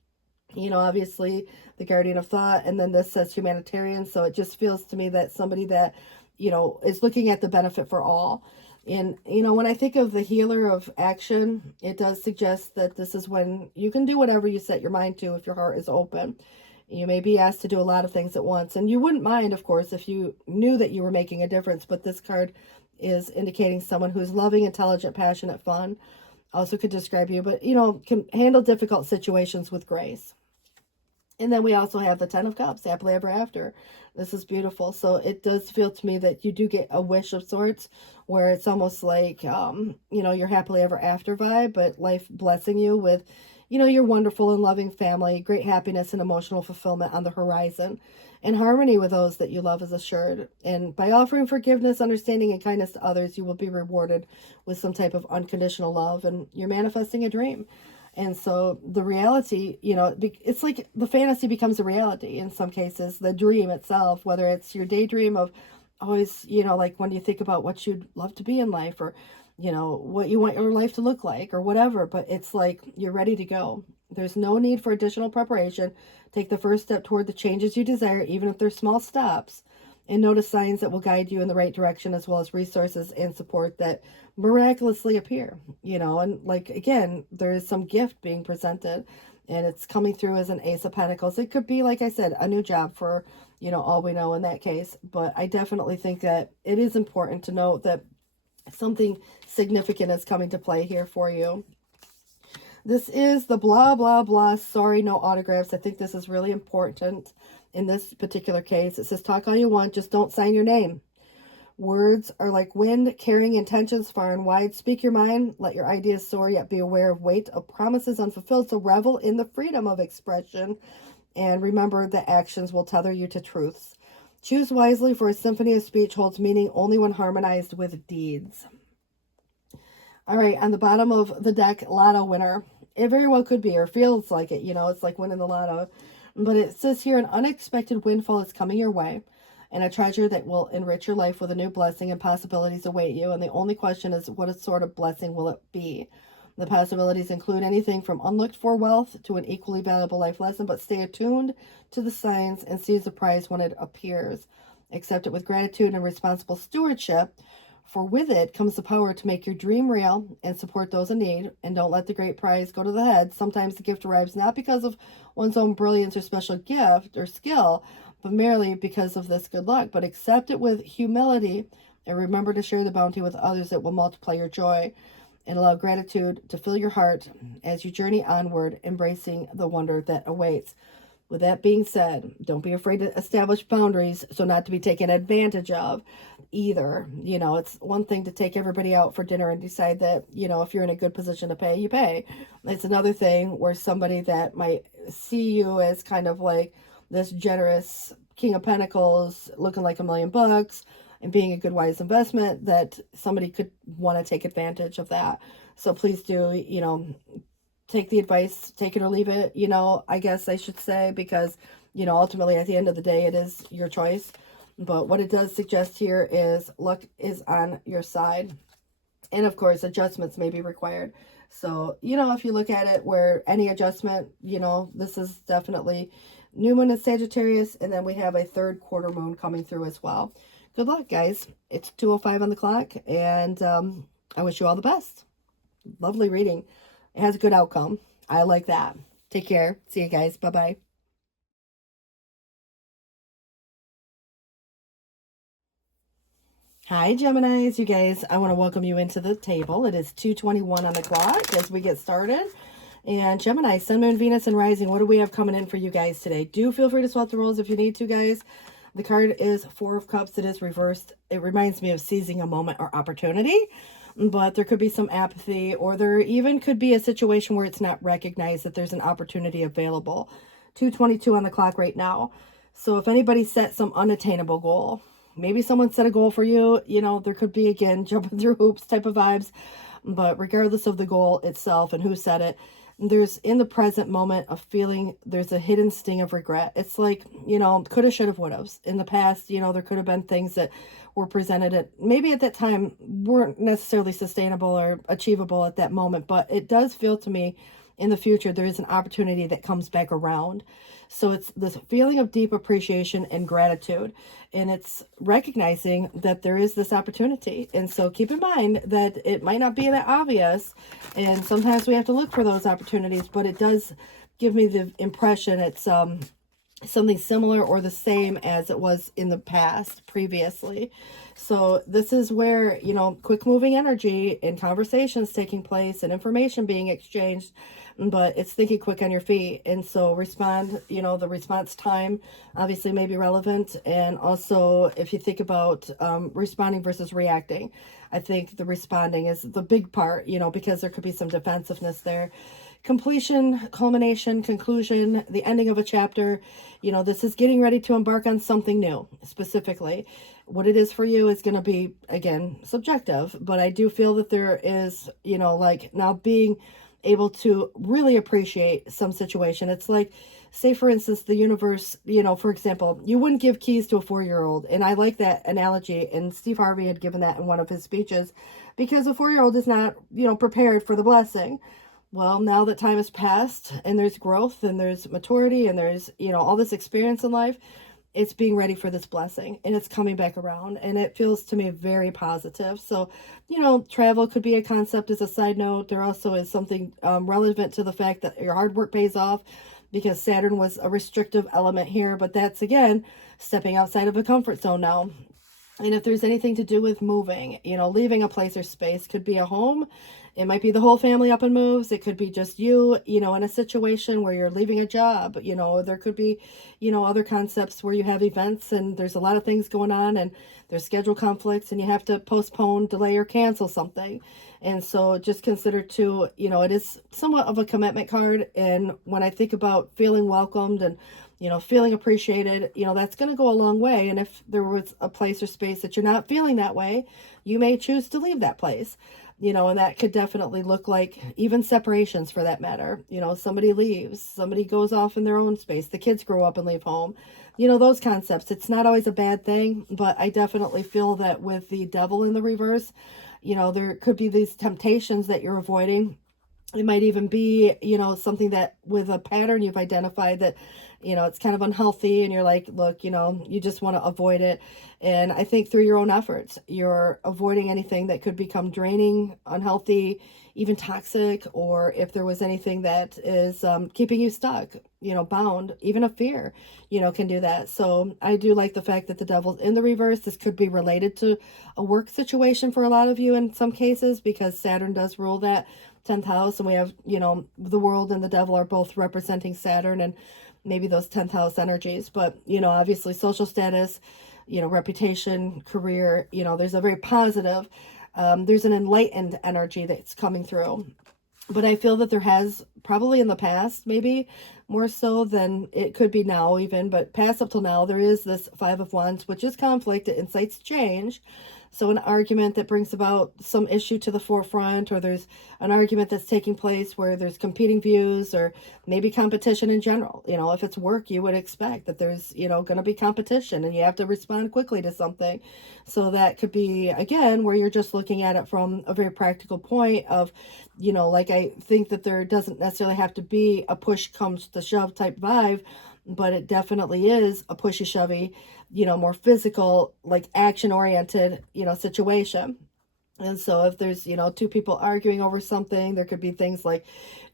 You know, obviously the guardian of thought, and then this says humanitarian. So it just feels to me that somebody that, you know, is looking at the benefit for all. And, you know, when I think of the healer of action, it does suggest that this is when you can do whatever you set your mind to if your heart is open. You may be asked to do a lot of things at once, and you wouldn't mind, of course, if you knew that you were making a difference. But this card is indicating someone who's loving, intelligent, passionate, fun. Also could describe you, but, you know, can handle difficult situations with grace. And then we also have the Ten of Cups, happily ever after. This is beautiful. So it does feel to me that you do get a wish of sorts, where it's almost like, you know, your happily ever after vibe, but life blessing you with, you know, your wonderful and loving family, great happiness and emotional fulfillment on the horizon, and harmony with those that you love is assured. And by offering forgiveness, understanding, and kindness to others, you will be rewarded with some type of unconditional love, and you're manifesting a dream. And so the reality, you know, it's like the fantasy becomes a reality in some cases, the dream itself, whether it's your daydream of always, you know, like when you think about what you'd love to be in life, or, you know, what you want your life to look like, or whatever, but it's like you're ready to go. There's no need for additional preparation. Take the first step toward the changes you desire, even if they're small steps, and notice signs that will guide you in the right direction, as well as resources and support that miraculously appear, you know. And like, again, there is some gift being presented, and it's coming through as an Ace of Pentacles. It could be, like I said, a new job for, you know, all we know in that case. But I definitely think that it is important to note that something significant is coming to play here for you. This is the blah, blah, blah. Sorry, no autographs. I think this is really important in this particular case. It says, talk all you want, just don't sign your name. Words are like wind, carrying intentions far and wide. Speak your mind, let your ideas soar, yet be aware of weight of promises unfulfilled. So revel in the freedom of expression, and remember that actions will tether you to truths. Choose wisely, for a symphony of speech holds meaning only when harmonized with deeds. All right, on the bottom of the deck, lotto winner. It very well could be, or feels like it, you know, it's like winning the lotto. But it says here, an unexpected windfall is coming your way, and a treasure that will enrich your life with a new blessing, and possibilities await you. And the only question is, what sort of blessing will it be? The possibilities include anything from unlooked for wealth to an equally valuable life lesson, but stay attuned to the signs and seize the prize when it appears. Accept it with gratitude and responsible stewardship, for with it comes the power to make your dream real and support those in need. And don't let the great prize go to the head. Sometimes the gift arrives not because of one's own brilliance or special gift or skill, but merely because of this good luck. But accept it with humility, and remember to share the bounty with others that will multiply your joy, and allow gratitude to fill your heart as you journey onward, embracing the wonder that awaits. With that being said, don't be afraid to establish boundaries so not to be taken advantage of either. You know, it's one thing to take everybody out for dinner and decide that, you know, if you're in a good position to pay, you pay. It's another thing where somebody that might see you as kind of like this generous King of Pentacles looking like $1,000,000 and being a good, wise investment, that somebody could want to take advantage of that. So please do, you know, take the advice, take it or leave it, you know, I guess I should say, because, you know, ultimately at the end of the day, it is your choice. But what it does suggest here is luck is on your side. And of course, adjustments may be required. So, you know, if you look at it where any adjustment, you know, this is definitely new moon in Sagittarius. And then we have a third quarter moon coming through as well. Good luck, guys. It's 2:05 on the clock. And I wish you all the best. Lovely reading. It has a good outcome. I like that. Take care. See you guys. Bye-bye. Hi, Geminis. You guys, I want to welcome you into the table. It is 2:21 on the clock as we get started. And Gemini, Sun, Moon, Venus, and Rising, what do we have coming in for you guys today? Do feel free to swap the roles if you need to, guys. The card is Four of Cups. It is reversed. It reminds me of seizing a moment or opportunity. But there could be some apathy, or there even could be a situation where it's not recognized that there's an opportunity available. 2:22 on the clock right now. So if anybody set some unattainable goal, maybe someone set a goal for you, you know, there could be, again, jumping through hoops type of vibes. But regardless of the goal itself and who set it, there's in the present moment a feeling, there's a hidden sting of regret. It's like, you know, coulda, shoulda, woulda. In the past, you know, there could have been things that were presented at maybe at that time weren't necessarily sustainable or achievable at that moment. But it does feel to me in the future there is an opportunity that comes back around. So it's this feeling of deep appreciation and gratitude, and it's recognizing that there is this opportunity. And so keep in mind that it might not be that obvious, and sometimes we have to look for those opportunities, but it does give me the impression it's something similar or the same as it was in the past previously. So this is where, you know, quick moving energy and conversations taking place and information being exchanged, but it's thinking quick on your feet. And so respond, you know, the response time obviously may be relevant. And also if you think about responding versus reacting, I think the responding is the big part, you know, because there could be some defensiveness there. Completion, culmination, conclusion, the ending of a chapter. You know, this is getting ready to embark on something new. Specifically, what it is for you is going to be, again, subjective, but I do feel that there is, you know, like now being able to really appreciate some situation. It's like, say for instance, the universe, you know, for example, you wouldn't give keys to a 4-year-old. And I like that analogy, and Steve Harvey had given that in one of his speeches, because a 4-year-old is not, you know, prepared for the blessing. Well, now that time has passed and there's growth and there's maturity and there's, you know, all this experience in life, it's being ready for this blessing and it's coming back around, and it feels to me very positive. So, you know, travel could be a concept as a side note. There also is something relevant to the fact that your hard work pays off, because Saturn was a restrictive element here, but that's, again, stepping outside of a comfort zone now. And if there's anything to do with moving, you know, leaving a place or space, could be a home. It might be the whole family up and moves. It could be just you, you know, in a situation where you're leaving a job. You know, there could be, you know, other concepts where you have events and there's a lot of things going on and there's schedule conflicts and you have to postpone, delay, or cancel something. And so just consider too, you know, it is somewhat of a commitment card. And when I think about feeling welcomed and, you know, feeling appreciated, you know, that's going to go a long way. And if there was a place or space that you're not feeling that way, you may choose to leave that place, you know, and that could definitely look like even separations for that matter. You know, somebody leaves, somebody goes off in their own space, the kids grow up and leave home, you know, those concepts. It's not always a bad thing, but I definitely feel that with the devil in the reverse, you know, there could be these temptations that you're avoiding. It might even be, you know, something that with a pattern you've identified that, you know, it's kind of unhealthy and you're like, look, you know, you just want to avoid it. And I think through your own efforts, you're avoiding anything that could become draining, unhealthy, even toxic, or if there was anything that is keeping you stuck, you know, bound, even a fear, you know, can do that. So I do like the fact that the devil's in the reverse. This could be related to a work situation for a lot of you in some cases, because Saturn does rule that 10th house, and we have, you know, the world and the devil are both representing Saturn and maybe those 10th house energies. But, you know, obviously social status, you know, reputation, career, you know, there's a very positive, there's an enlightened energy that's coming through. But I feel that there has probably in the past, maybe more so than it could be now even, but past up till now, there is this 5 of Wands, which is conflict. It incites change. So an argument that brings about some issue to the forefront, or there's an argument that's taking place where there's competing views, or maybe competition in general. You know, if it's work, you would expect that there's, you know, going to be competition and you have to respond quickly to something. So that could be, again, where you're just looking at it from a very practical point of, you know, like I think that there doesn't necessarily have to be a push comes to shove type vibe, but it definitely is a pushy shovey, you know, more physical, like action oriented, you know, situation. And so if there's, you know, two people arguing over something, there could be things like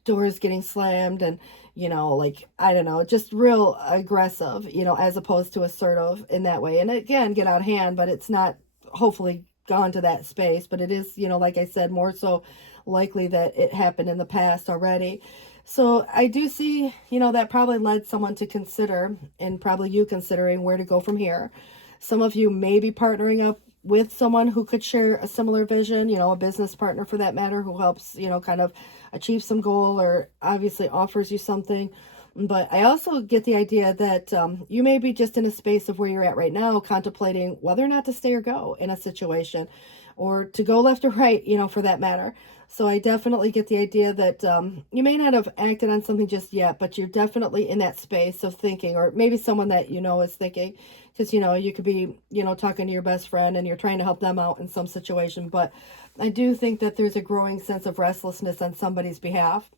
doors getting slammed and, you know, like, I don't know, just real aggressive, you know, as opposed to assertive in that way. And again, get out of hand, but it's not hopefully gone to that space, but it is, you know, like I said, more so likely that it happened in the past already. So I do see, you know, that probably led someone to consider, and probably you considering where to go from here. Some of you may be partnering up with someone who could share a similar vision, you know, a business partner for that matter, who helps, you know, kind of achieve some goal or obviously offers you something. But I also get the idea that you may be just in a space of where you're at right now, contemplating whether or not to stay or go in a situation, or to go left or right, you know, for that matter. So I definitely get the idea that you may not have acted on something just yet, but you're definitely in that space of thinking, or maybe someone that you know is thinking, because, you know, you could be, you know, talking to your best friend and you're trying to help them out in some situation. But I do think that there's a growing sense of restlessness on somebody's behalf.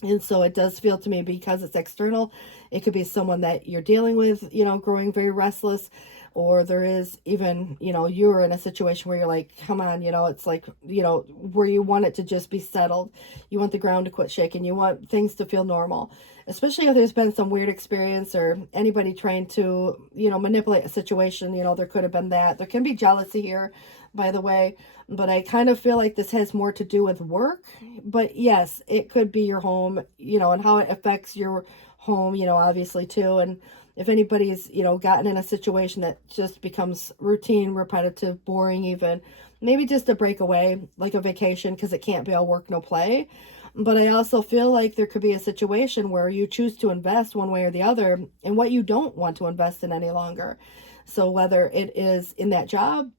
And so it does feel to me, because it's external, it could be someone that you're dealing with, you know, growing very restless. Or there is even, you know, you're in a situation where you're like, come on, you know, it's like, you know, where you want it to just be settled. You want the ground to quit shaking. You want things to feel normal, especially if there's been some weird experience or anybody trying to, you know, manipulate a situation. You know, there could have been that. There can be jealousy here, by the way. But I kind of feel like this has more to do with work. But yes, it could be your home, you know, and how it affects your home, you know, obviously too. And if anybody's, you know, gotten in a situation that just becomes routine, repetitive, boring even, maybe just a breakaway, like a vacation, because it can't be all work, no play. But I also feel like there could be a situation where you choose to invest one way or the other in what you don't want to invest in any longer. So whether it is in that job,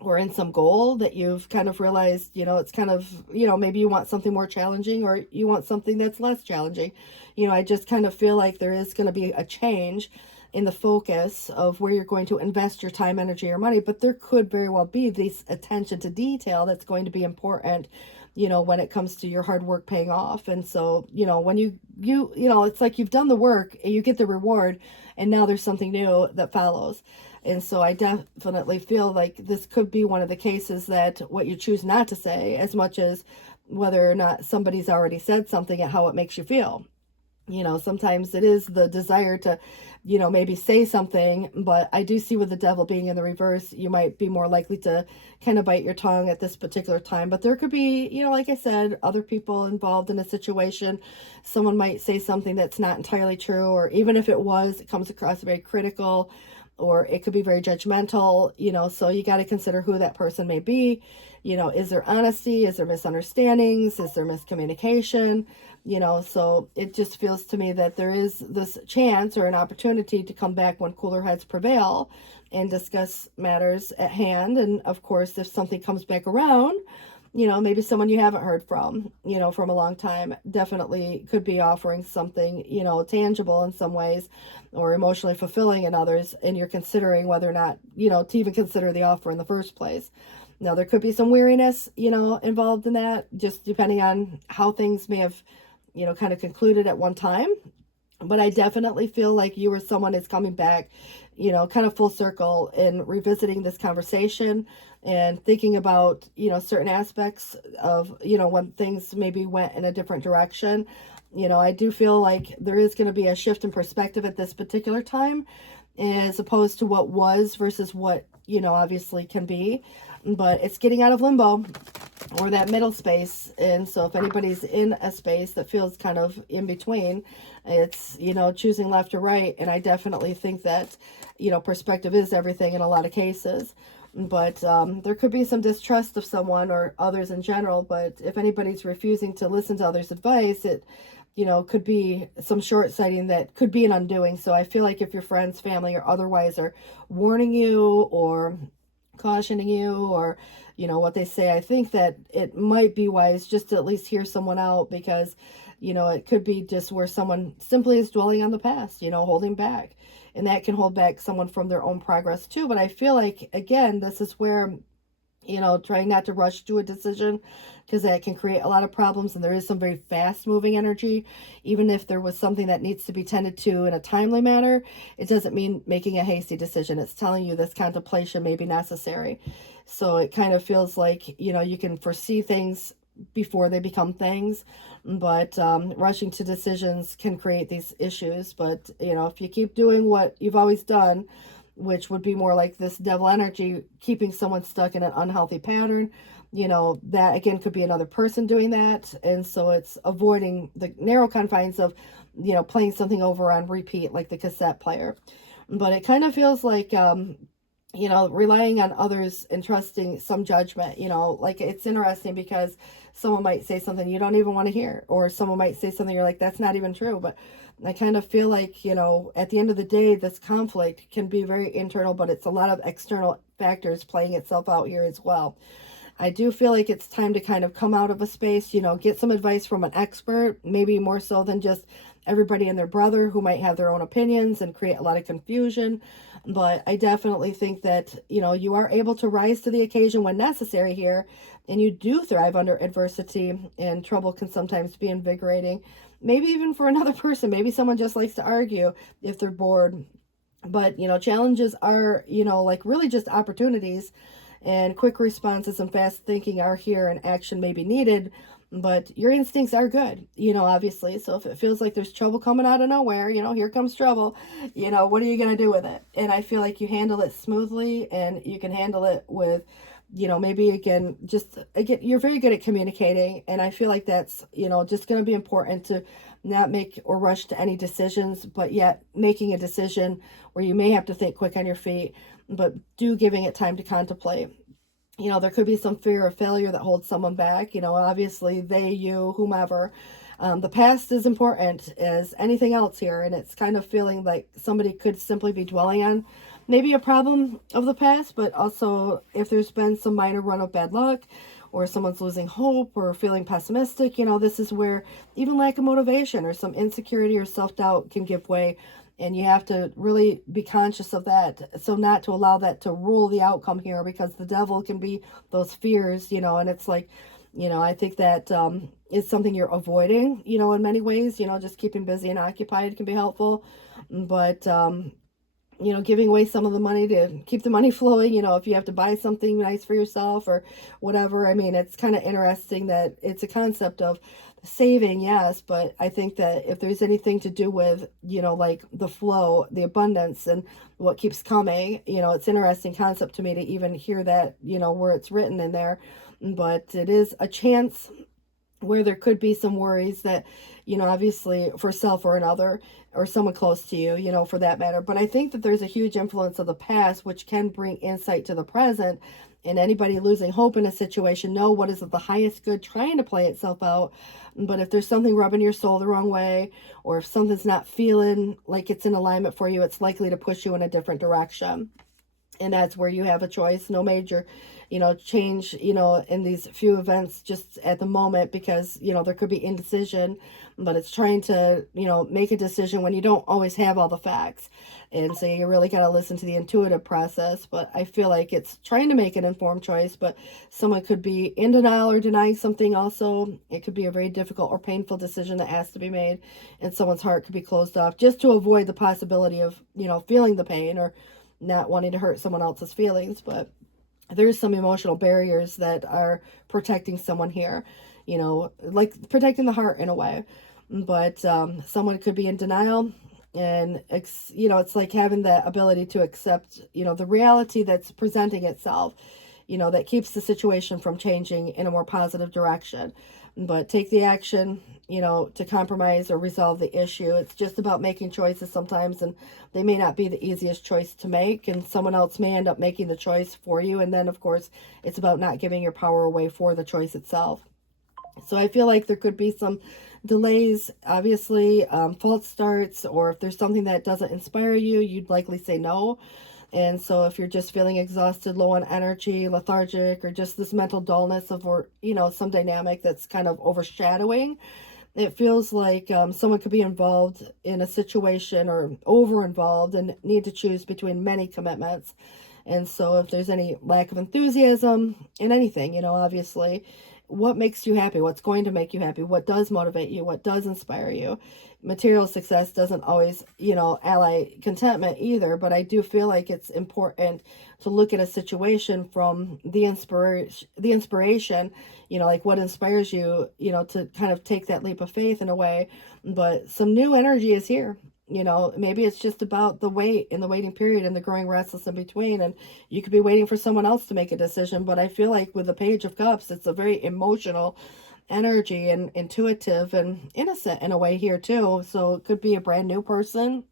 or in some goal that you've kind of realized, you know, it's kind of, you know, maybe you want something more challenging, or you want something that's less challenging. You know, I just kind of feel like there is going to be a change in the focus of where you're going to invest your time, energy, or money. But there could very well be this attention to detail that's going to be important, you know, when it comes to your hard work paying off. And so, you know, when you know, it's like you've done the work and you get the reward, and now there's something new that follows. And so I definitely feel like this could be one of the cases that what you choose not to say, as much as whether or not somebody's already said something and how it makes you feel. You know, sometimes it is the desire to, you know, maybe say something, but I do see with the devil being in the reverse, you might be more likely to kind of bite your tongue at this particular time. But there could be, you know, like I said, other people involved in a situation. Someone might say something that's not entirely true, or even if it was, it comes across very critical, or it could be very judgmental, you know, so you got to consider who that person may be. You know, is there honesty? Is there misunderstandings? Is there miscommunication? You know, so it just feels to me that there is this chance or an opportunity to come back when cooler heads prevail and discuss matters at hand. And of course, if something comes back around, you know, maybe someone you haven't heard from, you know, from a long time, definitely could be offering something, you know, tangible in some ways, or emotionally fulfilling in others, and you're considering whether or not, you know, to even consider the offer in the first place. Now, there could be some weariness, you know, involved in that, just depending on how things may have, you know, kind of concluded at one time. But I definitely feel like you or someone is coming back, you know, kind of full circle in revisiting this conversation and thinking about, you know, certain aspects of, you know, when things maybe went in a different direction. You know, I do feel like there is going to be a shift in perspective at this particular time, as opposed to what was versus what, you know, obviously can be. But it's getting out of limbo, or that middle space. And so if anybody's in a space that feels kind of in between, it's, you know, choosing left or right. And I definitely think that, you know, perspective is everything in a lot of cases. But there could be some distrust of someone or others in general. But if anybody's refusing to listen to others' advice, it, you know, could be some short-sighting that could be an undoing. So I feel like if your friends, family, or otherwise are warning you or cautioning you, or, you know, what they say, I think that it might be wise just to at least hear someone out, because, you know, it could be just where someone simply is dwelling on the past, you know, holding back, and that can hold back someone from their own progress too. But I feel like, again, this is where, you know, trying not to rush to a decision, because that can create a lot of problems. And there is some very fast moving energy. Even if there was something that needs to be tended to in a timely manner, it doesn't mean making a hasty decision. It's telling you this contemplation may be necessary. So it kind of feels like, you know, you can foresee things before they become things, but rushing to decisions can create these issues. But, you know, if you keep doing what you've always done, which would be more like this devil energy, keeping someone stuck in an unhealthy pattern. You know, that again could be another person doing that. And so it's avoiding the narrow confines of, you know, playing something over on repeat like the cassette player. But it kind of feels like, you know, relying on others and trusting some judgment. You know, like it's interesting because someone might say something you don't even want to hear, or someone might say something you're like, that's not even true. But I kind of feel like, you know, at the end of the day, this conflict can be very internal, but it's a lot of external factors playing itself out here as well. I do feel like it's time to kind of come out of a space, you know, get some advice from an expert, maybe more so than just everybody and their brother who might have their own opinions and create a lot of confusion. But I definitely think that, you know, you are able to rise to the occasion when necessary here, and you do thrive under adversity, and trouble can sometimes be invigorating. Maybe even for another person, maybe someone just likes to argue if they're bored. But, you know, challenges are, you know, like really just opportunities, and quick responses and fast thinking are here, and action may be needed, but your instincts are good, you know, obviously. So if it feels like there's trouble coming out of nowhere, you know, here comes trouble, you know, what are you going to do with it? And I feel like you handle it smoothly, and you can handle it with, you know, maybe again, you're very good at communicating. And I feel like that's, you know, just going to be important to not make or rush to any decisions, but yet making a decision where you may have to think quick on your feet, but do giving it time to contemplate. You know, there could be some fear of failure that holds someone back, you know, obviously they, you, whomever. The past is important as anything else here, and it's kind of feeling like somebody could simply be dwelling on maybe a problem of the past, but also if there's been some minor run of bad luck, or someone's losing hope or feeling pessimistic, you know, this is where even lack of motivation or some insecurity or self-doubt can give way. And you have to really be conscious of that, so not to allow that to rule the outcome here, because the devil can be those fears, you know. And it's like, you know, I think that is something you're avoiding, you know, in many ways. You know, just keeping busy and occupied can be helpful. But you know, giving away some of the money to keep the money flowing, you know, if you have to buy something nice for yourself or whatever. I mean, it's kind of interesting that it's a concept of saving, yes, but I think that if there's anything to do with, you know, like the flow, the abundance, and what keeps coming, you know, it's an interesting concept to me to even hear that, you know, where it's written in there. But it is a chance where there could be some worries that, you know, obviously for self or another, or someone close to you, you know, for that matter. But I think that there's a huge influence of the past, which can bring insight to the present. And anybody losing hope in a situation, know what is of the highest good trying to play itself out. But if there's something rubbing your soul the wrong way, or if something's not feeling like it's in alignment for you, it's likely to push you in a different direction. And that's where you have a choice. No major, you know, change, you know, in these few events just at the moment, because, you know, there could be indecision, but it's trying to, you know, make a decision when you don't always have all the facts. And so you really got to listen to the intuitive process. But I feel like it's trying to make an informed choice, but someone could be in denial or denying something also. It could be a very difficult or painful decision that has to be made, and someone's heart could be closed off just to avoid the possibility of, you know, feeling the pain or not wanting to hurt someone else's feelings. But there's some emotional barriers that are protecting someone here, you know, like protecting the heart in a way. But someone could be in denial, and you know, it's like having the ability to accept, you know, the reality that's presenting itself, you know, that keeps the situation from changing in a more positive direction. But take the action, you know, to compromise or resolve the issue. It's just about making choices sometimes, and they may not be the easiest choice to make, and someone else may end up making the choice for you. And then, of course, it's about not giving your power away for the choice itself. So I feel like there could be some delays, obviously, false starts, or if there's something that doesn't inspire you, you'd likely say no. And so if you're just feeling exhausted, low on energy, lethargic, or just this mental dullness of, or, you know, some dynamic that's kind of overshadowing, it feels like someone could be involved in a situation or over involved and need to choose between many commitments. And so if there's any lack of enthusiasm in anything, you know, obviously, what makes you happy? What's going to make you happy? What does motivate you? What does inspire you? Material success doesn't always, you know, ally contentment either, but I do feel like it's important to look at a situation from the inspiration, you know, like what inspires you, you know, to kind of take that leap of faith in a way. But some new energy is here. Maybe it's just about the wait and the waiting period and the growing restless in between. And you could be waiting for someone else to make a decision. But I feel like with the Page of Cups, it's a very emotional energy and intuitive and innocent in a way here too. So it could be a brand new person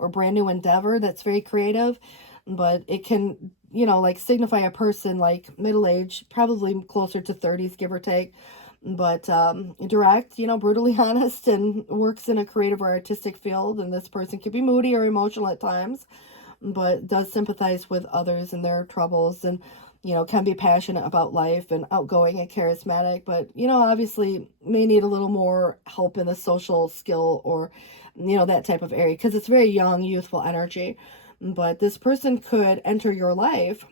or brand new endeavor that's very creative, but it can, like signify a person like middle age, probably closer to 30s, give or take, but direct, brutally honest, and works in a creative or artistic field. And this person could be moody or emotional at times, but does sympathize with others and their troubles, and can be passionate about life and outgoing and charismatic, but obviously may need a little more help in the social skill or that type of area, because it's very young, youthful energy. But this person could enter your life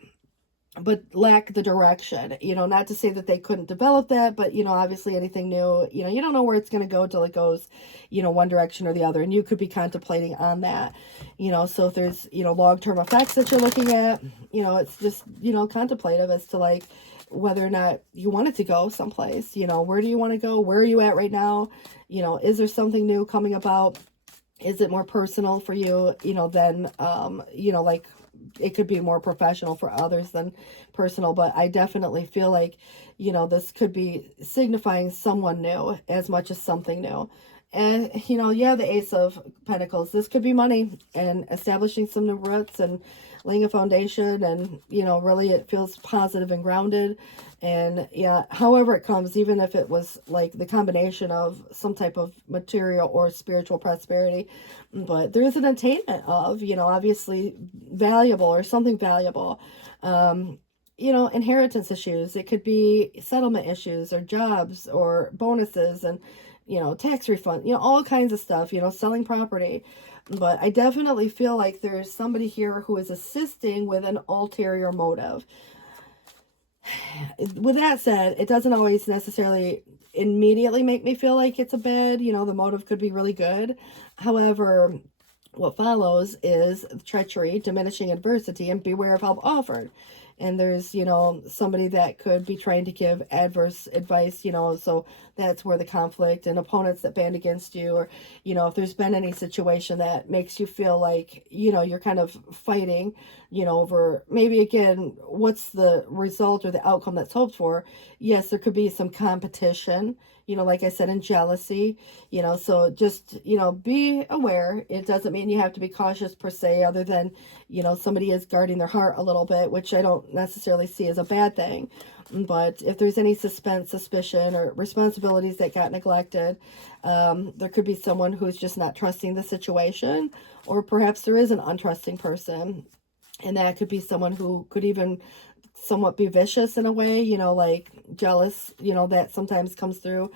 but lack the direction, not to say that they couldn't develop that, but obviously anything new, you don't know where it's going to go till it goes, one direction or the other, and you could be contemplating on that, so if there's, long-term effects that you're looking at, it's just, contemplative as to like whether or not you want it to go someplace, where do you want to go, where are you at right now, is there something new coming about, is it more personal for you, than, like, it could be more professional for others than personal. But I definitely feel like, this could be signifying someone new as much as something new. And, the Ace of Pentacles, this could be money and establishing some new roots and laying a foundation, and, really it feels positive and grounded. And yeah, however it comes, even if it was like the combination of some type of material or spiritual prosperity, but there is an attainment of, obviously valuable or something valuable, inheritance issues. It could be settlement issues or jobs or bonuses and, tax refund, all kinds of stuff, selling property. But I definitely feel like there's somebody here who is assisting with an ulterior motive. With that said, it doesn't always necessarily immediately make me feel like it's a bad, the motive could be really good. However, what follows is treachery, diminishing adversity, and beware of help offered. And there's, somebody that could be trying to give adverse advice, so that's where the conflict and opponents that band against you, or, if there's been any situation that makes you feel like, you're kind of fighting, over maybe, again, what's the result or the outcome that's hoped for. Yes, there could be some competition, like I said, in jealousy, so just, be aware. It doesn't mean you have to be cautious per se, other than, somebody is guarding their heart a little bit, which I don't necessarily see as a bad thing. But if there's any suspense, suspicion, or responsibilities that got neglected, there could be someone who's just not trusting the situation, or perhaps there is an untrusting person, and that could be someone who could even somewhat be vicious in a way, like jealous, that sometimes comes through.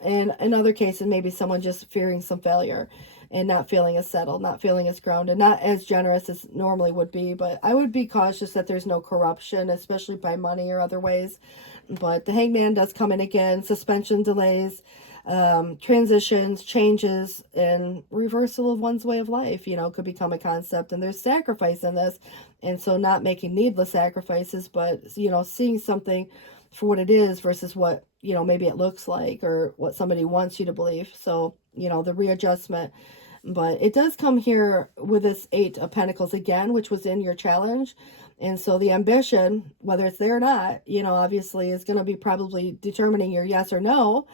And in other cases, maybe someone just fearing some failure and not feeling as settled, not feeling as grounded, not as generous as normally would be. But I would be cautious that there's no corruption, especially by money or other ways. But the Hangman does come in again, suspension, delays, transitions, changes, and reversal of one's way of life, could become a concept. And there's sacrifice in this. And so not making needless sacrifices, but, seeing something for what it is versus what, maybe it looks like or what somebody wants you to believe. So, the readjustment. But it does come here with this 8 of Pentacles again, which was in your challenge. And so the ambition, whether it's there or not, obviously is going to be probably determining your yes or no.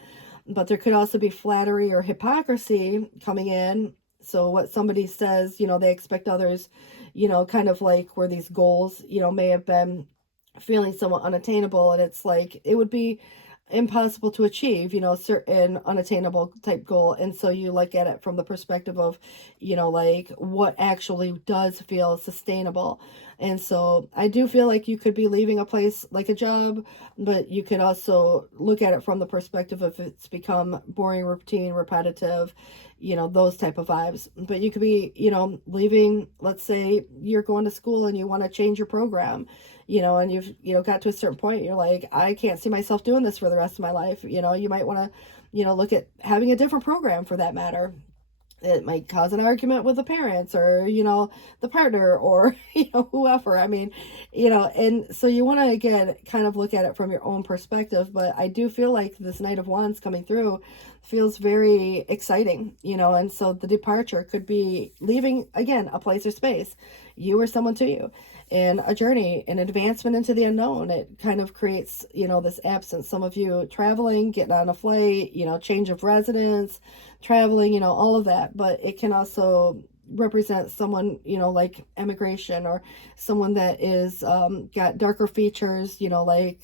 But there could also be flattery or hypocrisy coming in. So what somebody says, they expect others, kind of like where these goals, may have been feeling somewhat unattainable. And it's like, it would be impossible to achieve, certain unattainable type goal. And so you look at it from the perspective of, like what actually does feel sustainable. And so I do feel like you could be leaving a place like a job, but you could also look at it from the perspective of it's become boring, routine, repetitive, those type of vibes. But you could be, leaving, let's say you're going to school and you want to change your program, and you've, got to a certain point, you're like, I can't see myself doing this for the rest of my life. You might want to, look at having a different program for that matter. It might cause an argument with the parents or, the partner or, whoever. I mean, and so you want to, again, kind of look at it from your own perspective. But I do feel like this Knight of Wands coming through feels very exciting, and so the departure could be leaving, again, a place or space, you or someone to you, and a journey, an advancement into the unknown. It kind of creates, this absence. Some of you traveling, getting on a flight, change of residence, traveling, all of that. But it can also represent someone, like emigration, or someone that is got darker features, like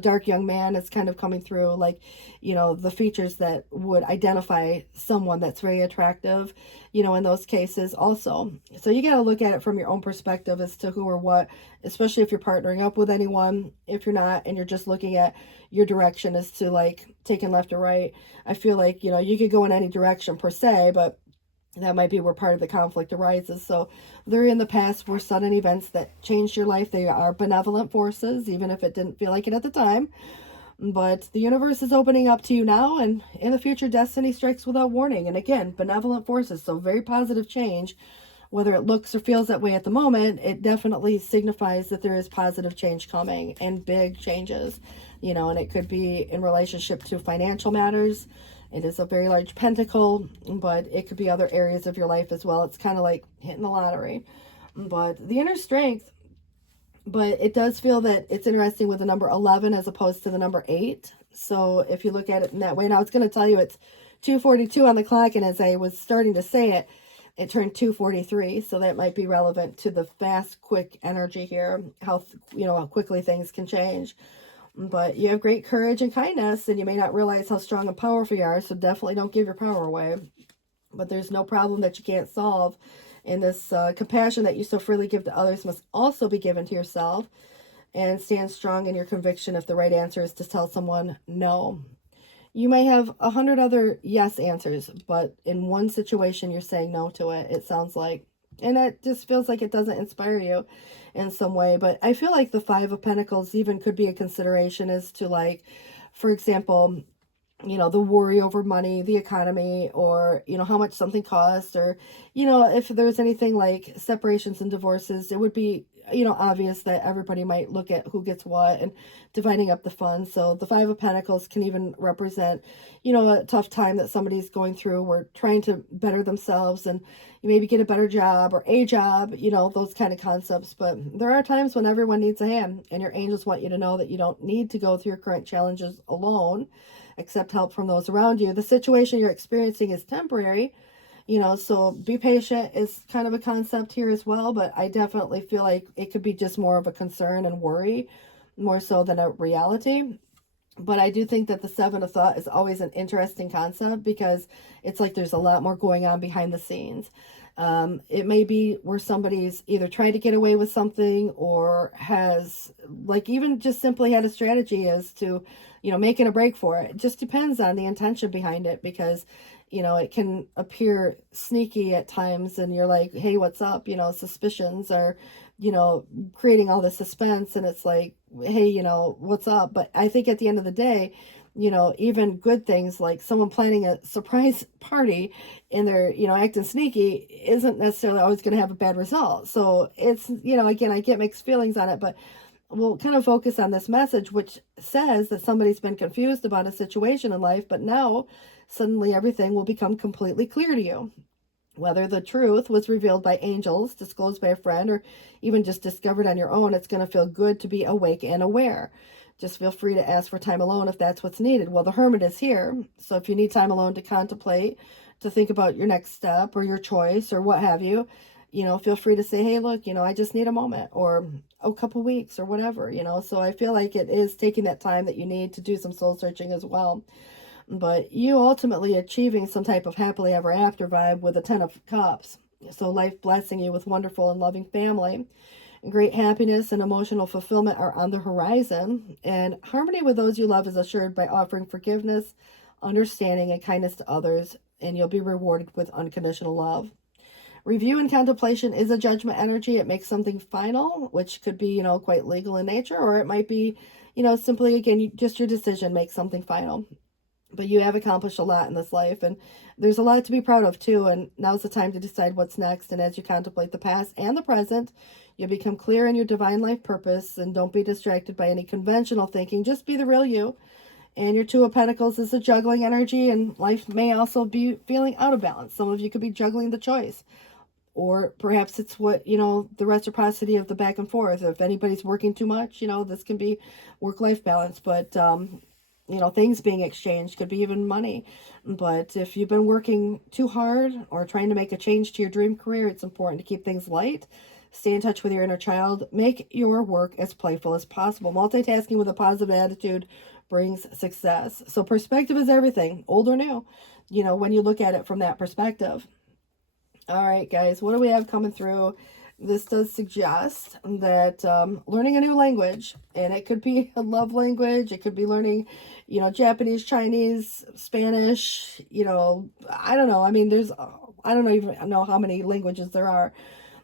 dark young man is kind of coming through, like, the features that would identify someone that's very attractive, in those cases also. So you got to look at it from your own perspective as to who or what, especially if you're partnering up with anyone. If you're not, and you're just looking at your direction as to like taking left or right, I feel like, you could go in any direction per se, but that might be where part of the conflict arises. So there in the past were sudden events that changed your life. They are benevolent forces, even if it didn't feel like it at the time. But the universe is opening up to you now, and in the future, destiny strikes without warning. And again, benevolent forces, so very positive change. Whether it looks or feels that way at the moment, it definitely signifies that there is positive change coming, and big changes, and it could be in relationship to financial matters. It is a very large pentacle, but it could be other areas of your life as well. It's kind of like hitting the lottery. But the inner strength, but it does feel that it's interesting with the number 11 as opposed to the number 8. So if you look at it in that way, now it's going to tell you it's 2:42 on the clock, and as I was starting to say it, it turned 2:43. So that might be relevant to the fast, quick energy here, how quickly things can change. But you have great courage and kindness, and you may not realize how strong and powerful you are, so definitely don't give your power away. But there's no problem that you can't solve, and this compassion that you so freely give to others must also be given to yourself. And stand strong in your conviction if the right answer is to tell someone no. You may have 100 other yes answers, but in one situation you're saying no to it, it sounds like. And it just feels like it doesn't inspire you in some way. But I feel like the 5 of Pentacles even could be a consideration as to, like, for example, the worry over money, the economy, or, how much something costs, or, if there's anything like separations and divorces, it would be, obvious that everybody might look at who gets what and dividing up the funds. So the 5 of Pentacles can even represent, a tough time that somebody's going through, or trying to better themselves and maybe get a better job or a job, those kind of concepts. But there are times when everyone needs a hand, and your angels want you to know that you don't need to go through your current challenges alone. Accept help from those around you. The situation you're experiencing is temporary, so be patient is kind of a concept here as well. But I definitely feel like it could be just more of a concern and worry, more so than a reality. But I do think that the 7 of Thought is always an interesting concept, because it's like there's a lot more going on behind the scenes. It may be where somebody's either trying to get away with something, or has, like, even just simply had a strategy as to, making a break for it. It just depends on the intention behind it, because, it can appear sneaky at times, and you're like, hey, what's up? Suspicions are, creating all the suspense, and it's like, hey, what's up? But I think at the end of the day, even good things like someone planning a surprise party and they're, acting sneaky, isn't necessarily always going to have a bad result. So it's, again, I get mixed feelings on it, but we'll kind of focus on this message, which says that somebody's been confused about a situation in life, but now suddenly everything will become completely clear to you. Whether the truth was revealed by angels, disclosed by a friend, or even just discovered on your own, it's going to feel good to be awake and aware. Just feel free to ask for time alone if that's what's needed. Well, the Hermit is here, so if you need time alone to contemplate, to think about your next step or your choice or what have you, feel free to say, hey, look, I just need a moment, or a couple weeks, or whatever, So I feel like it is taking that time that you need to do some soul searching as well. But you ultimately achieving some type of happily ever after vibe with a 10 of Cups. So life blessing you with wonderful and loving family. Great happiness and emotional fulfillment are on the horizon. And harmony with those you love is assured by offering forgiveness, understanding, and kindness to others. And you'll be rewarded with unconditional love. Review and contemplation is a judgment energy. It makes something final, which could be, quite legal in nature, or it might be, simply, again, just your decision makes something final. But you have accomplished a lot in this life, and there's a lot to be proud of too. And now's the time to decide what's next. And as you contemplate the past and the present, you'll become clear in your divine life purpose, and don't be distracted by any conventional thinking. Just be the real you. And your Two of Pentacles is a juggling energy, and life may also be feeling out of balance. Some of you could be juggling the choice, or perhaps it's what, the reciprocity of the back and forth. If anybody's working too much, this can be work-life balance. But things being exchanged could be even money. But if you've been working too hard or trying to make a change to your dream career, it's important to keep things light. Stay in touch with your inner child. Make your work as playful as possible. Multitasking with a positive attitude brings success. So perspective is everything, old or new, when you look at it from that perspective. All right, guys, what do we have coming through? This does suggest that learning a new language, and it could be a love language. It could be learning, Japanese, Chinese, Spanish, I don't know. I mean, I don't even know how many languages there are.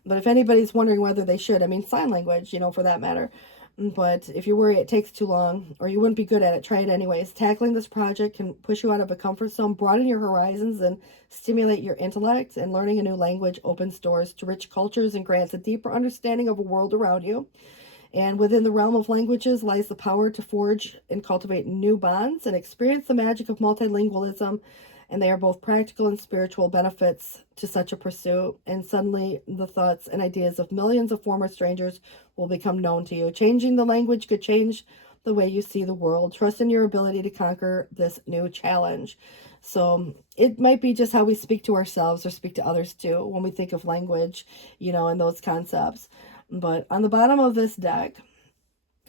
But if anybody's wondering whether they should, I mean, sign language, for that matter. But if you worry it takes too long or you wouldn't be good at it, try it anyways. Tackling this project can push you out of a comfort zone, broaden your horizons, and stimulate your intellect. And learning a new language opens doors to rich cultures and grants a deeper understanding of the world around you. And within the realm of languages lies the power to forge and cultivate new bonds and experience the magic of multilingualism. And they are both practical and spiritual benefits to such a pursuit. And suddenly the thoughts and ideas of millions of former strangers will become known to you. Changing the language could change the way you see the world. Trust in your ability to conquer this new challenge. So it might be just how we speak to ourselves or speak to others too when we think of language, and those concepts. But on the bottom of this deck,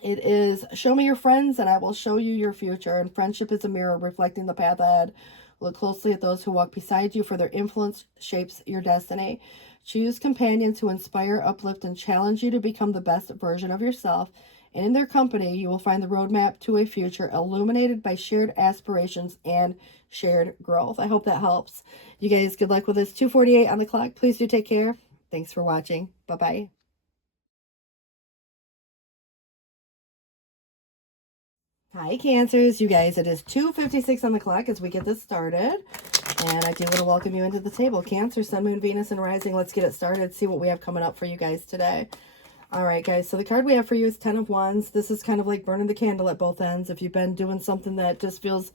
it is, show me your friends and I will show you your future. And friendship is a mirror reflecting the path ahead. Look closely at those who walk beside you, for their influence shapes your destiny. Choose companions who inspire, uplift, and challenge you to become the best version of yourself. And in their company, you will find the roadmap to a future illuminated by shared aspirations and shared growth. I hope that helps. You guys, good luck with this. 2:48 on the clock. Please do take care. Thanks for watching. Bye-bye. Hi, Cancers. You guys, it is 2:56 on the clock as we get this started. And I do want to welcome you into the table. Cancer, Sun, Moon, Venus, and Rising. Let's get it started. See what we have coming up for you guys today. All right, guys. So the card we have for you is 10 of Wands. This is kind of like burning the candle at both ends. If you've been doing something that just feels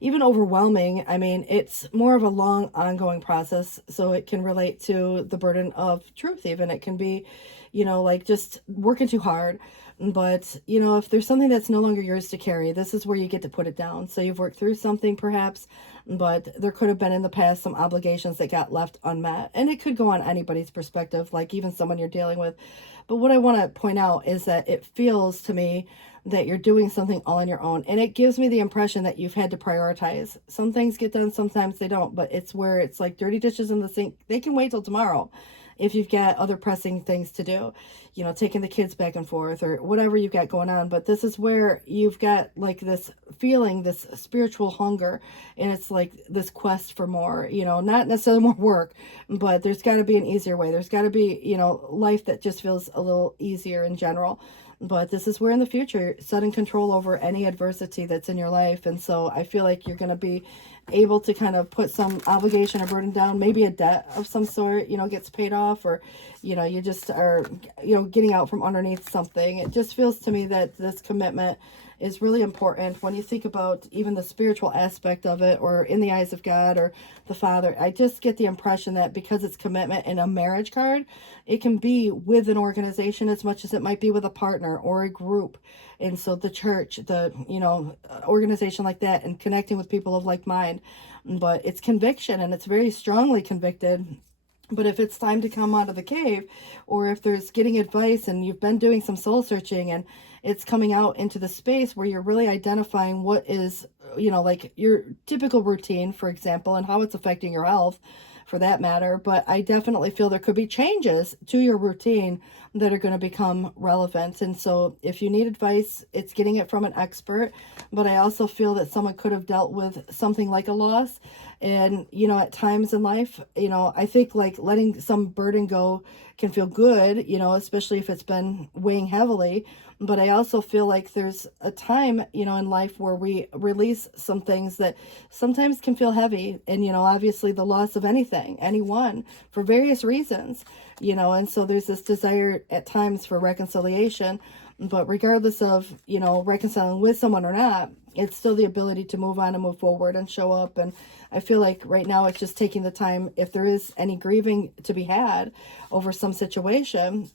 even overwhelming, I mean, it's more of a long, ongoing process. So it can relate to the burden of truth even. It can be, like just working too hard. But, if there's something that's no longer yours to carry, this is where you get to put it down. So you've worked through something perhaps, but there could have been in the past some obligations that got left unmet. And it could go on anybody's perspective, like even someone you're dealing with. But what I want to point out is that it feels to me that you're doing something all on your own. And it gives me the impression that you've had to prioritize. Some things get done, sometimes they don't. But it's where it's like dirty dishes in the sink. They can wait till tomorrow. If you've got other pressing things to do, taking the kids back and forth or whatever you've got going on. But this is where you've got like this feeling, this spiritual hunger, and it's like this quest for more, not necessarily more work, but there's got to be an easier way. There's got to be, life that just feels a little easier in general. But this is where in the future, sudden control over any adversity that's in your life. And so I feel like you're going to be able to kind of put some obligation or burden down, maybe a debt of some sort, gets paid off, or, you just are, getting out from underneath something. It just feels to me that this commitment is really important when you think about even the spiritual aspect of it, or in the eyes of God or the Father. I just get the impression that because it's commitment in a marriage card, it can be with an organization as much as it might be with a partner or a group. And so the church, the, organization like that, and connecting with people of like mind. But it's conviction, and it's very strongly convicted. But if it's time to come out of the cave, or if there's getting advice and you've been doing some soul searching and it's coming out into the space where you're really identifying what is, like your typical routine, for example, and how it's affecting your health for that matter. But I definitely feel there could be changes to your routine that are going to become relevant. And so if you need advice, it's getting it from an expert. But I also feel that someone could have dealt with something like a loss. And, you know, at times in life, you know, I think like letting some burden go can feel good, you know, especially if it's been weighing heavily. But I also feel like there's a time, you know, in life where we release some things that sometimes can feel heavy. And, you know, obviously the loss of anything, anyone, for various reasons, you know, and so there's this desire at times for reconciliation. But regardless of, you know, reconciling with someone or not, it's still the ability to move on and move forward and show up. And I feel like right now it's just taking the time, if there is any grieving to be had over some situation,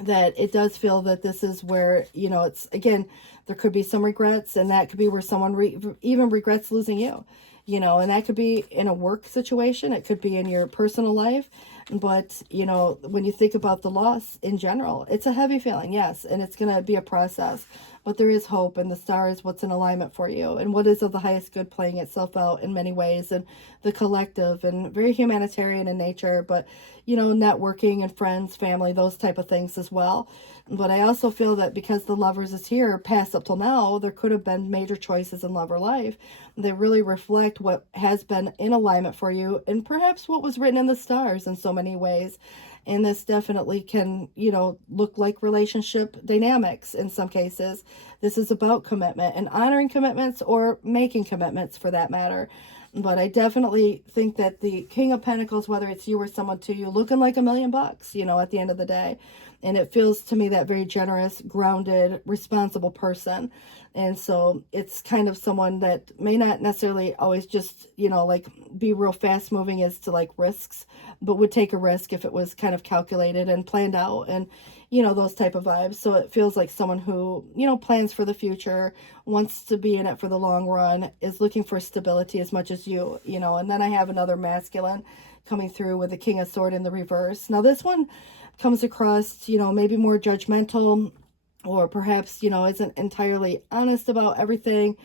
that it does feel that this is where, you know, it's, again, there could be some regrets, and that could be where someone even regrets losing you, you know, and that could be in a work situation. It could be in your personal life. But, you know, when you think about the loss in general, it's a heavy feeling, yes, and it's going to be a process. But there is hope, and the star is what's in alignment for you, and what is of the highest good playing itself out in many ways, and the collective, and very humanitarian in nature, but, you know, networking and friends, family, those type of things as well. But I also feel that because the Lovers is here, past up till now, there could have been major choices in love or life that really reflect what has been in alignment for you, and perhaps what was written in the stars in so many ways. And this definitely can, you know, look like relationship dynamics in some cases. This is about commitment and honoring commitments, or making commitments for that matter. But I definitely think that the King of Pentacles, whether it's you or someone to you, looking like $1,000,000, you know, at the end of the day. And it feels to me that very generous, grounded, responsible person. And so it's kind of someone that may not necessarily always just, you know, like be real fast moving as to like risks, but would take a risk if it was kind of calculated and planned out, and, you know, those type of vibes. So it feels like someone who, you know, plans for the future, wants to be in it for the long run, is looking for stability as much as you know. And then I have another masculine coming through with the King of Swords in the reverse. Now this one comes across, you know, maybe more judgmental, or perhaps, you know, isn't entirely honest about everything.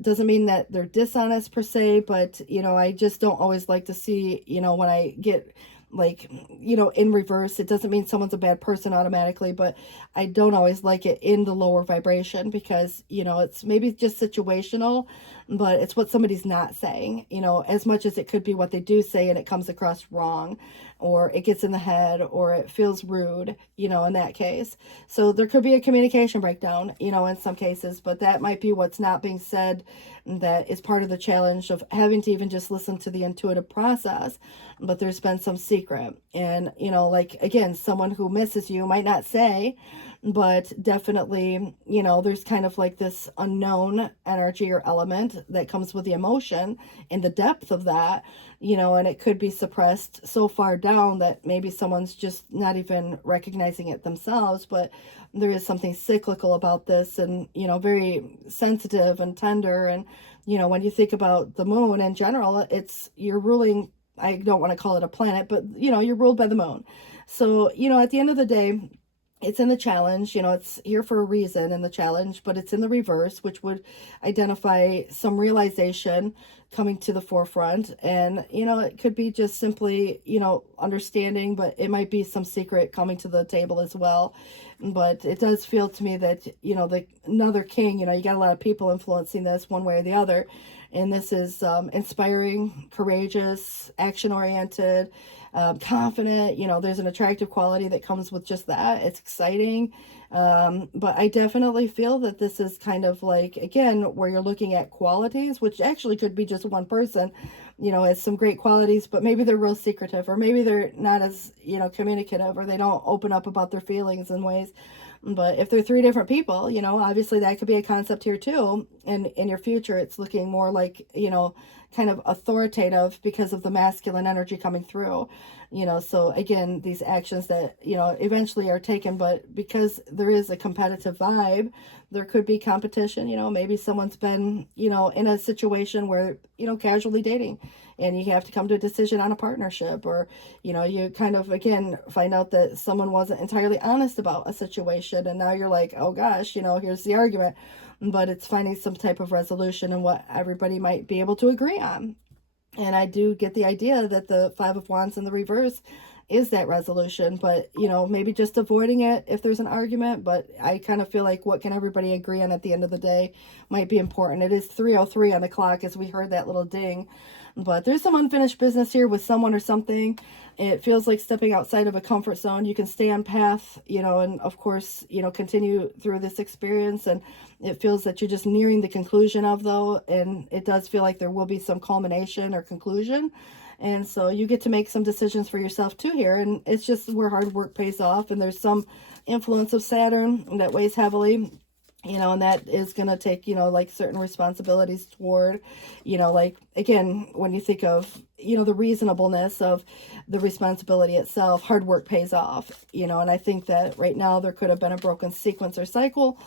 Doesn't mean that they're dishonest per se, but, you know, I just don't always like to see, you know, when I get like, you know, in reverse, it doesn't mean someone's a bad person automatically, but I don't always like it in the lower vibration, because, you know, it's maybe just situational, but it's what somebody's not saying, you know, as much as it could be what they do say and it comes across wrong, or it gets in the head, or it feels rude, you know, in that case. So there could be a communication breakdown, you know, in some cases, but that might be what's not being said. That is part of the challenge of having to even just listen to the intuitive process. But there's been some secret, and, you know, like, again, someone who misses you might not say, but definitely, you know, there's kind of like this unknown energy or element that comes with the emotion and the depth of that, you know, and it could be suppressed so far down that maybe someone's just not even recognizing it themselves. But there is something cyclical about this, and, you know, very sensitive and tender. And, you know, when you think about the moon in general, you're ruling, I don't want to call it a planet, but, you know, you're ruled by the moon. So, you know, at the end of the day, it's in the challenge, you know, it's here for a reason in the challenge, but it's in the reverse, which would identify some realization coming to the forefront. And, you know, it could be just simply, you know, understanding, but it might be some secret coming to the table as well. But it does feel to me that, you know, another king, you know, you got a lot of people influencing this one way or the other. And this is inspiring, courageous, action-oriented, confident. You know, there's an attractive quality that comes with just that. It's exciting. But I definitely feel that this is kind of like, again, where you're looking at qualities, which actually could be just one person, you know, has some great qualities, but maybe they're real secretive, or maybe they're not as, you know, communicative, or they don't open up about their feelings in ways. But if they're three different people, you know, obviously that could be a concept here too. And in your future, it's looking more like, you know, kind of authoritative because of the masculine energy coming through, you know. So again, these actions that, you know, eventually are taken, but because there is a competitive vibe, there could be competition. You know, maybe someone's been, you know, in a situation where, you know, casually dating, and you have to come to a decision on a partnership, or, you know, you kind of, again, find out that someone wasn't entirely honest about a situation, and now you're like, oh gosh, you know, here's the argument. But it's finding some type of resolution and what everybody might be able to agree on. And I do get the idea that the Five of Wands in the reverse is that resolution, but, you know, maybe just avoiding it if there's an argument. But I kind of feel like what can everybody agree on at the end of the day might be important. It is 3:03 on the clock as we heard that little ding. But there's some unfinished business here with someone or something. It feels like stepping outside of a comfort zone. You can stay on path, you know, and of course, you know, continue through this experience. And it feels that you're just nearing the conclusion of, though. And it does feel like there will be some culmination or conclusion. And so you get to make some decisions for yourself too here. And it's just where hard work pays off. And there's some influence of Saturn that weighs heavily, you know, and that is going to take, you know, like certain responsibilities toward, you know, like, again, when you think of, you know, the reasonableness of the responsibility itself, hard work pays off, you know. And I think that right now there could have been a broken sequence or cycle.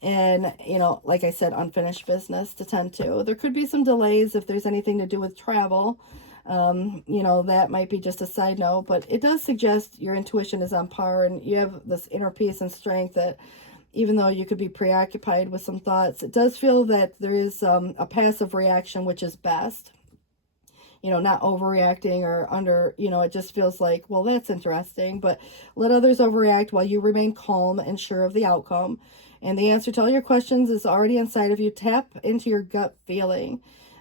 And, you know, like I said, unfinished business to tend to. There could be some delays if there's anything to do with travel. You know, that might be just a side note, but it does suggest your intuition is on par and you have this inner peace and strength that even though you could be preoccupied with some thoughts, it does feel that there is a passive reaction, which is best. You know, not overreacting or under, you know, it just feels like, well, that's interesting, but let others overreact while you remain calm and sure of the outcome. And the answer to all your questions is already inside of you. Tap into your gut feeling.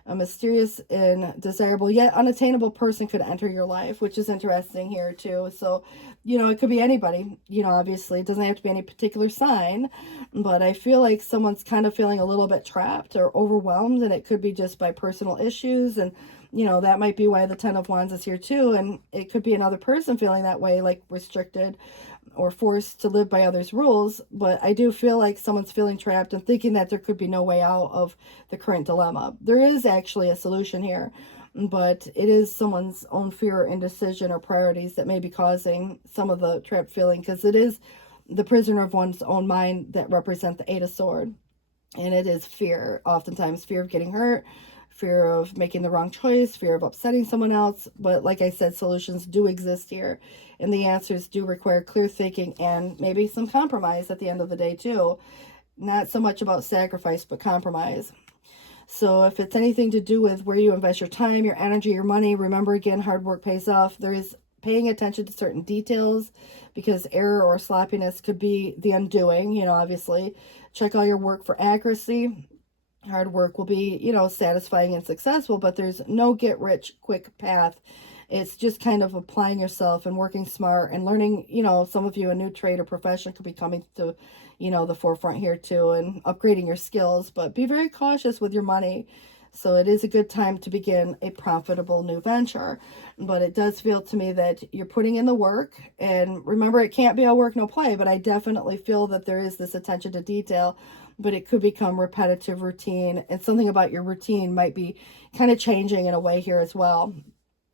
A mysterious and desirable yet unattainable person could enter your life, which is interesting here too. So, you know, it could be anybody, you know, obviously it doesn't have to be any particular sign, but I feel like someone's kind of feeling a little bit trapped or overwhelmed, and it could be just by personal issues. And, you know, that might be why the 10 of Wands is here too. And it could be another person feeling that way, like restricted or forced to live by others' rules. But I do feel like someone's feeling trapped and thinking that there could be no way out of the current dilemma. There is actually a solution here, but it is someone's own fear or indecision or priorities that may be causing some of the trapped feeling, because it is the prisoner of one's own mind that represent the 8 of Swords. And it is fear, oftentimes fear of getting hurt, fear of making the wrong choice, fear of upsetting someone else. But like I said, solutions do exist here. And the answers do require clear thinking and maybe some compromise at the end of the day too. Not so much about sacrifice, but compromise. So if it's anything to do with where you invest your time, your energy, your money, remember again, hard work pays off. There is paying attention to certain details, because error or sloppiness could be the undoing, you know, obviously. Check all your work for accuracy. Hard work will be, you know, satisfying and successful, but there's no get rich quick path. It's just kind of applying yourself and working smart and learning, you know, some of you a new trade or profession could be coming to, you know, the forefront here too, and upgrading your skills. But be very cautious with your money. So it is a good time to begin a profitable new venture. But it does feel to me that you're putting in the work. And remember, it can't be all work, no play. But I definitely feel that there is this attention to detail. But it could become repetitive routine. And something about your routine might be kind of changing in a way here as well.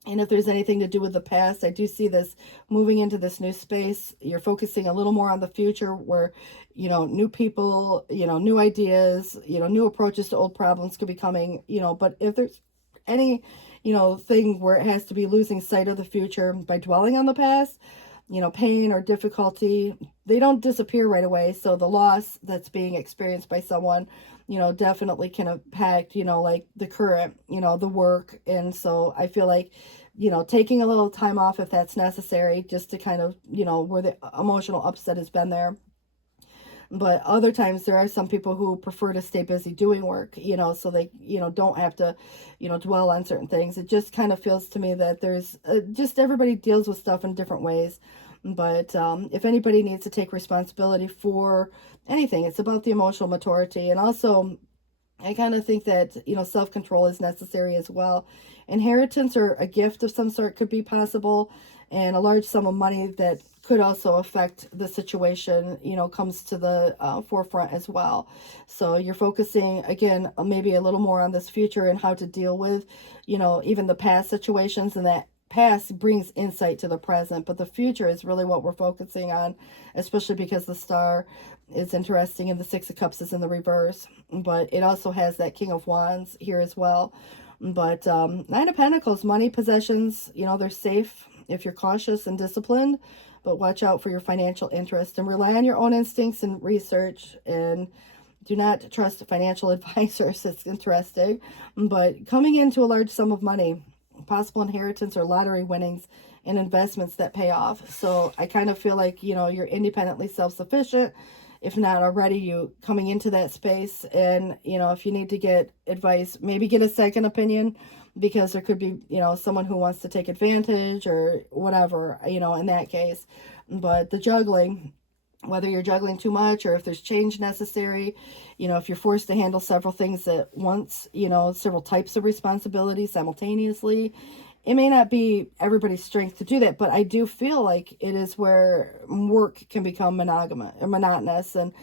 And if there's anything to do with the past, I do see this moving into this new space. You're focusing a little more on the future where, you know, new people, you know, new ideas, you know, new approaches to old problems could be coming, you know. But if there's any, you know, thing where it has to be losing sight of the future by dwelling on the past, you know, pain or difficulty, they don't disappear right away. So the loss that's being experienced by someone, you know, definitely can impact, you know, like the current, you know, the work. And so I feel like, you know, taking a little time off if that's necessary, just to kind of, you know, where the emotional upset has been there. But other times there are some people who prefer to stay busy doing work, you know, so they, you know, don't have to, you know, dwell on certain things. It just kind of feels to me that there's just everybody deals with stuff in different ways. But if anybody needs to take responsibility for anything, it's about the emotional maturity. And also, I kind of think that, you know, self-control is necessary as well. Inheritance or a gift of some sort could be possible, and a large sum of money that could also affect the situation, you know, comes to the forefront as well. So you're focusing, again, maybe a little more on this future and how to deal with, you know, even the past situations, and that past brings insight to the present, but the future is really what we're focusing on, especially because the star is interesting and the 6 of Cups is in the reverse, but it also has that King of Wands here as well. But 9 of Pentacles, money, possessions, you know, they're safe if you're cautious and disciplined, but watch out for your financial interest and rely on your own instincts and research, and do not trust financial advisors. It's interesting, but coming into a large sum of money, possible inheritance or lottery winnings and investments that pay off. So I kind of feel like, you know, you're independently self-sufficient, if not already, you coming into that space. And, you know, if you need to get advice, maybe get a second opinion, because there could be, you know, someone who wants to take advantage or whatever, you know, in that case. But the juggling, whether you're juggling too much or if there's change necessary, you know, if you're forced to handle several things at once, you know, several types of responsibilities simultaneously, it may not be everybody's strength to do that, but I do feel like it is where work can become monogamous or monotonous. And,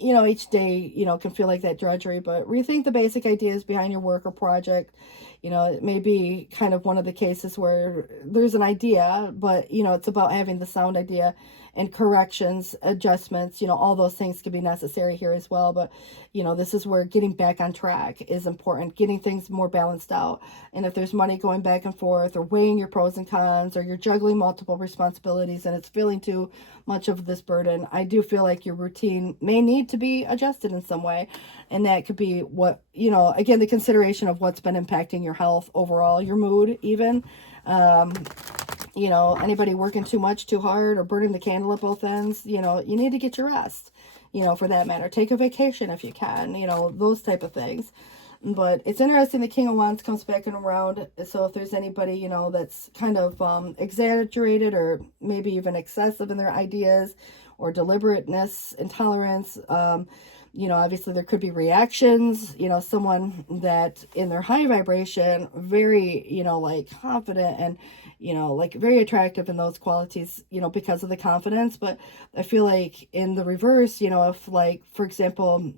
you know, each day, you know, can feel like that drudgery, but rethink the basic ideas behind your work or project. You know, it may be kind of one of the cases where there's an idea, but, you know, it's about having the sound idea, and corrections, adjustments, you know, all those things could be necessary here as well. But, you know, this is where getting back on track is important, getting things more balanced out. And if there's money going back and forth, or weighing your pros and cons, or you're juggling multiple responsibilities and it's feeling too much of this burden, I do feel like your routine may need to be adjusted in some way. And that could be what, you know, again, the consideration of what's been impacting your health overall, your mood even. You know, anybody working too much, too hard, or burning the candle at both ends, you know, you need to get your rest, you know, for that matter. Take a vacation if you can, you know, those type of things. But it's interesting, the King of Wands comes back and around. So if there's anybody, you know, that's kind of exaggerated or maybe even excessive in their ideas, or deliberateness, intolerance, you know, obviously there could be reactions, you know, someone that in their high vibration, very, you know, like confident and, you know, like very attractive in those qualities, you know, because of the confidence. But I feel like in the reverse, you know, if like, for example,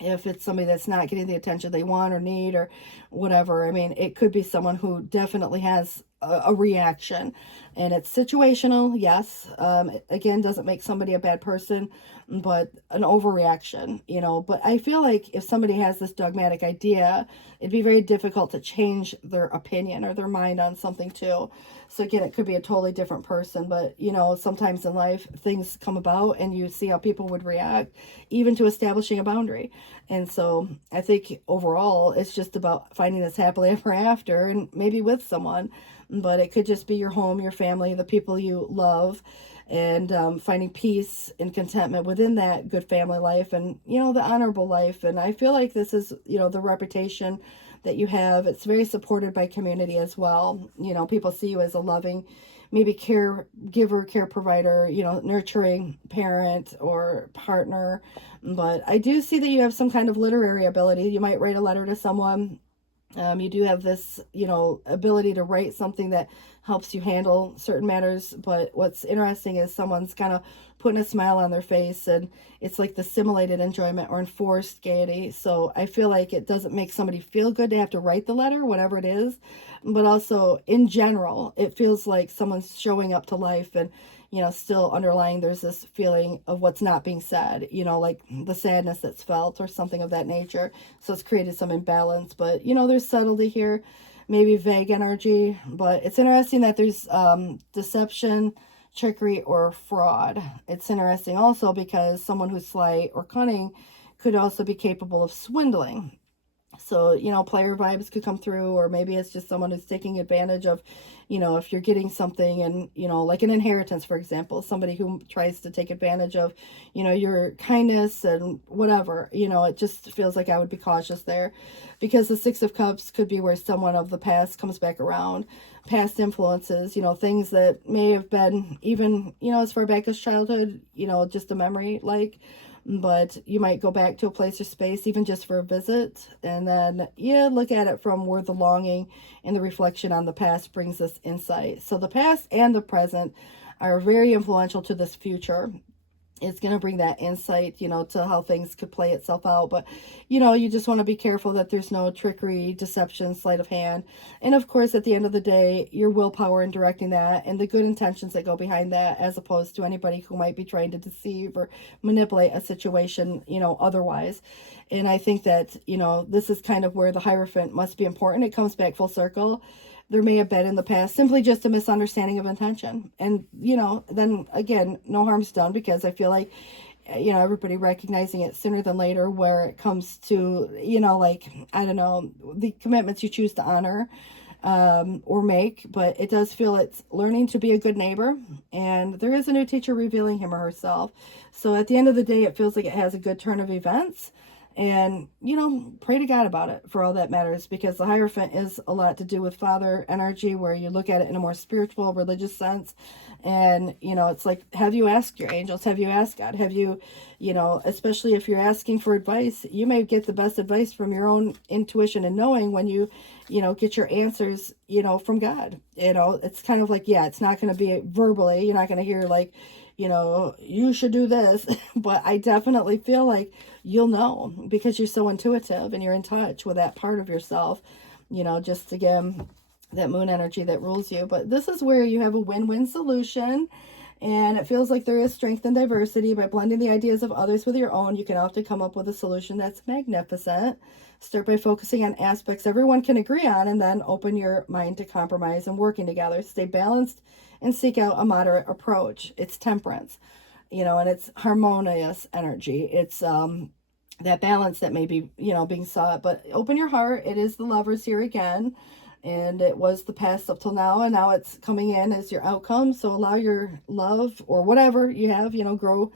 if it's somebody that's not getting the attention they want or need or whatever, I mean, it could be someone who definitely has a reaction, and it's situational. Yes. Again, doesn't make somebody a bad person, but an overreaction, you know. But I feel like if somebody has this dogmatic idea, it'd be very difficult to change their opinion or their mind on something too. So again, it could be a totally different person, but you know, sometimes in life things come about and you see how people would react even to establishing a boundary. And so I think overall it's just about finding this happily ever after, and maybe with someone, but it could just be your home, your family, the people you love, and finding peace and contentment within that good family life, and, you know, the honorable life. And I feel like this is, you know, the reputation that you have. It's very supported by community as well. You know, people see you as a loving, maybe caregiver, care provider, you know, nurturing parent or partner. But I do see that you have some kind of literary ability. You might write a letter to someone. You do have this, you know, ability to write something that helps you handle certain matters. But what's interesting is someone's kind of putting a smile on their face, and it's like the simulated enjoyment or enforced gaiety. So I feel like it doesn't make somebody feel good to have to write the letter, whatever it is. But also in general, it feels like someone's showing up to life, and, you know, still underlying there's this feeling of what's not being said, you know, like the sadness that's felt or something of that nature. So it's created some imbalance. But, you know, there's subtlety here, maybe vague energy. But it's interesting that there's deception, trickery, or fraud. It's interesting also because someone who's sly or cunning could also be capable of swindling. So, you know, player vibes could come through, or maybe it's just someone who's taking advantage of, you know, if you're getting something and, you know, like an inheritance, for example, somebody who tries to take advantage of, you know, your kindness and whatever, you know, it just feels like I would be cautious there, because the Six of Cups could be where someone of the past comes back around, past influences, you know, things that may have been even, you know, as far back as childhood, you know, just a memory, like, but you might go back to a place or space even just for a visit, and then look at it from where the longing and the reflection on the past brings us insight. So the past and the present are very influential to this future. It's going to bring that insight, you know, to how things could play itself out. But, you know, you just want to be careful that there's no trickery, deception, sleight of hand. And of course, at the end of the day, your willpower in directing that and the good intentions that go behind that, as opposed to anybody who might be trying to deceive or manipulate a situation, you know, otherwise. And I think that, you know, this is kind of where the Hierophant must be important. It comes back full circle. There may have been in the past simply just a misunderstanding of intention. And, you know, then again, no harm's done, because I feel like, you know, everybody recognizing it sooner than later, where it comes to, you know, like, I don't know, the commitments you choose to honor. or make, but it does feel it's learning to be a good neighbor, and there is a new teacher revealing him or herself. So at the end of the day, it feels like it has a good turn of events. And, you know, pray to God about it for all that matters, because the Hierophant is a lot to do with father energy, where you look at it in a more spiritual, religious sense. And, you know, it's like, have you asked your angels? Have you asked God? Have you, you know, especially if you're asking for advice, you may get the best advice from your own intuition and knowing when you know, get your answers, you know, from God. You know, it's kind of like, yeah, it's not going to be verbally. You're not going to hear like, you know, you should do this. But I definitely feel like you'll know, because you're so intuitive and you're in touch with that part of yourself, you know, just again, that moon energy that rules you. But this is where you have a win-win solution. And it feels like there is strength and diversity. By blending the ideas of others with your own, you can often come up with a solution that's magnificent. Start by focusing on aspects everyone can agree on, and then open your mind to compromise and working together. Stay balanced and seek out a moderate approach. It's temperance, you know, and it's harmonious energy. It's that balance that may be, you know, being sought. But open your heart. It is the Lovers here again. And it was the past up till now, and now it's coming in as your outcome. So allow your love, or whatever you have, you know, grow.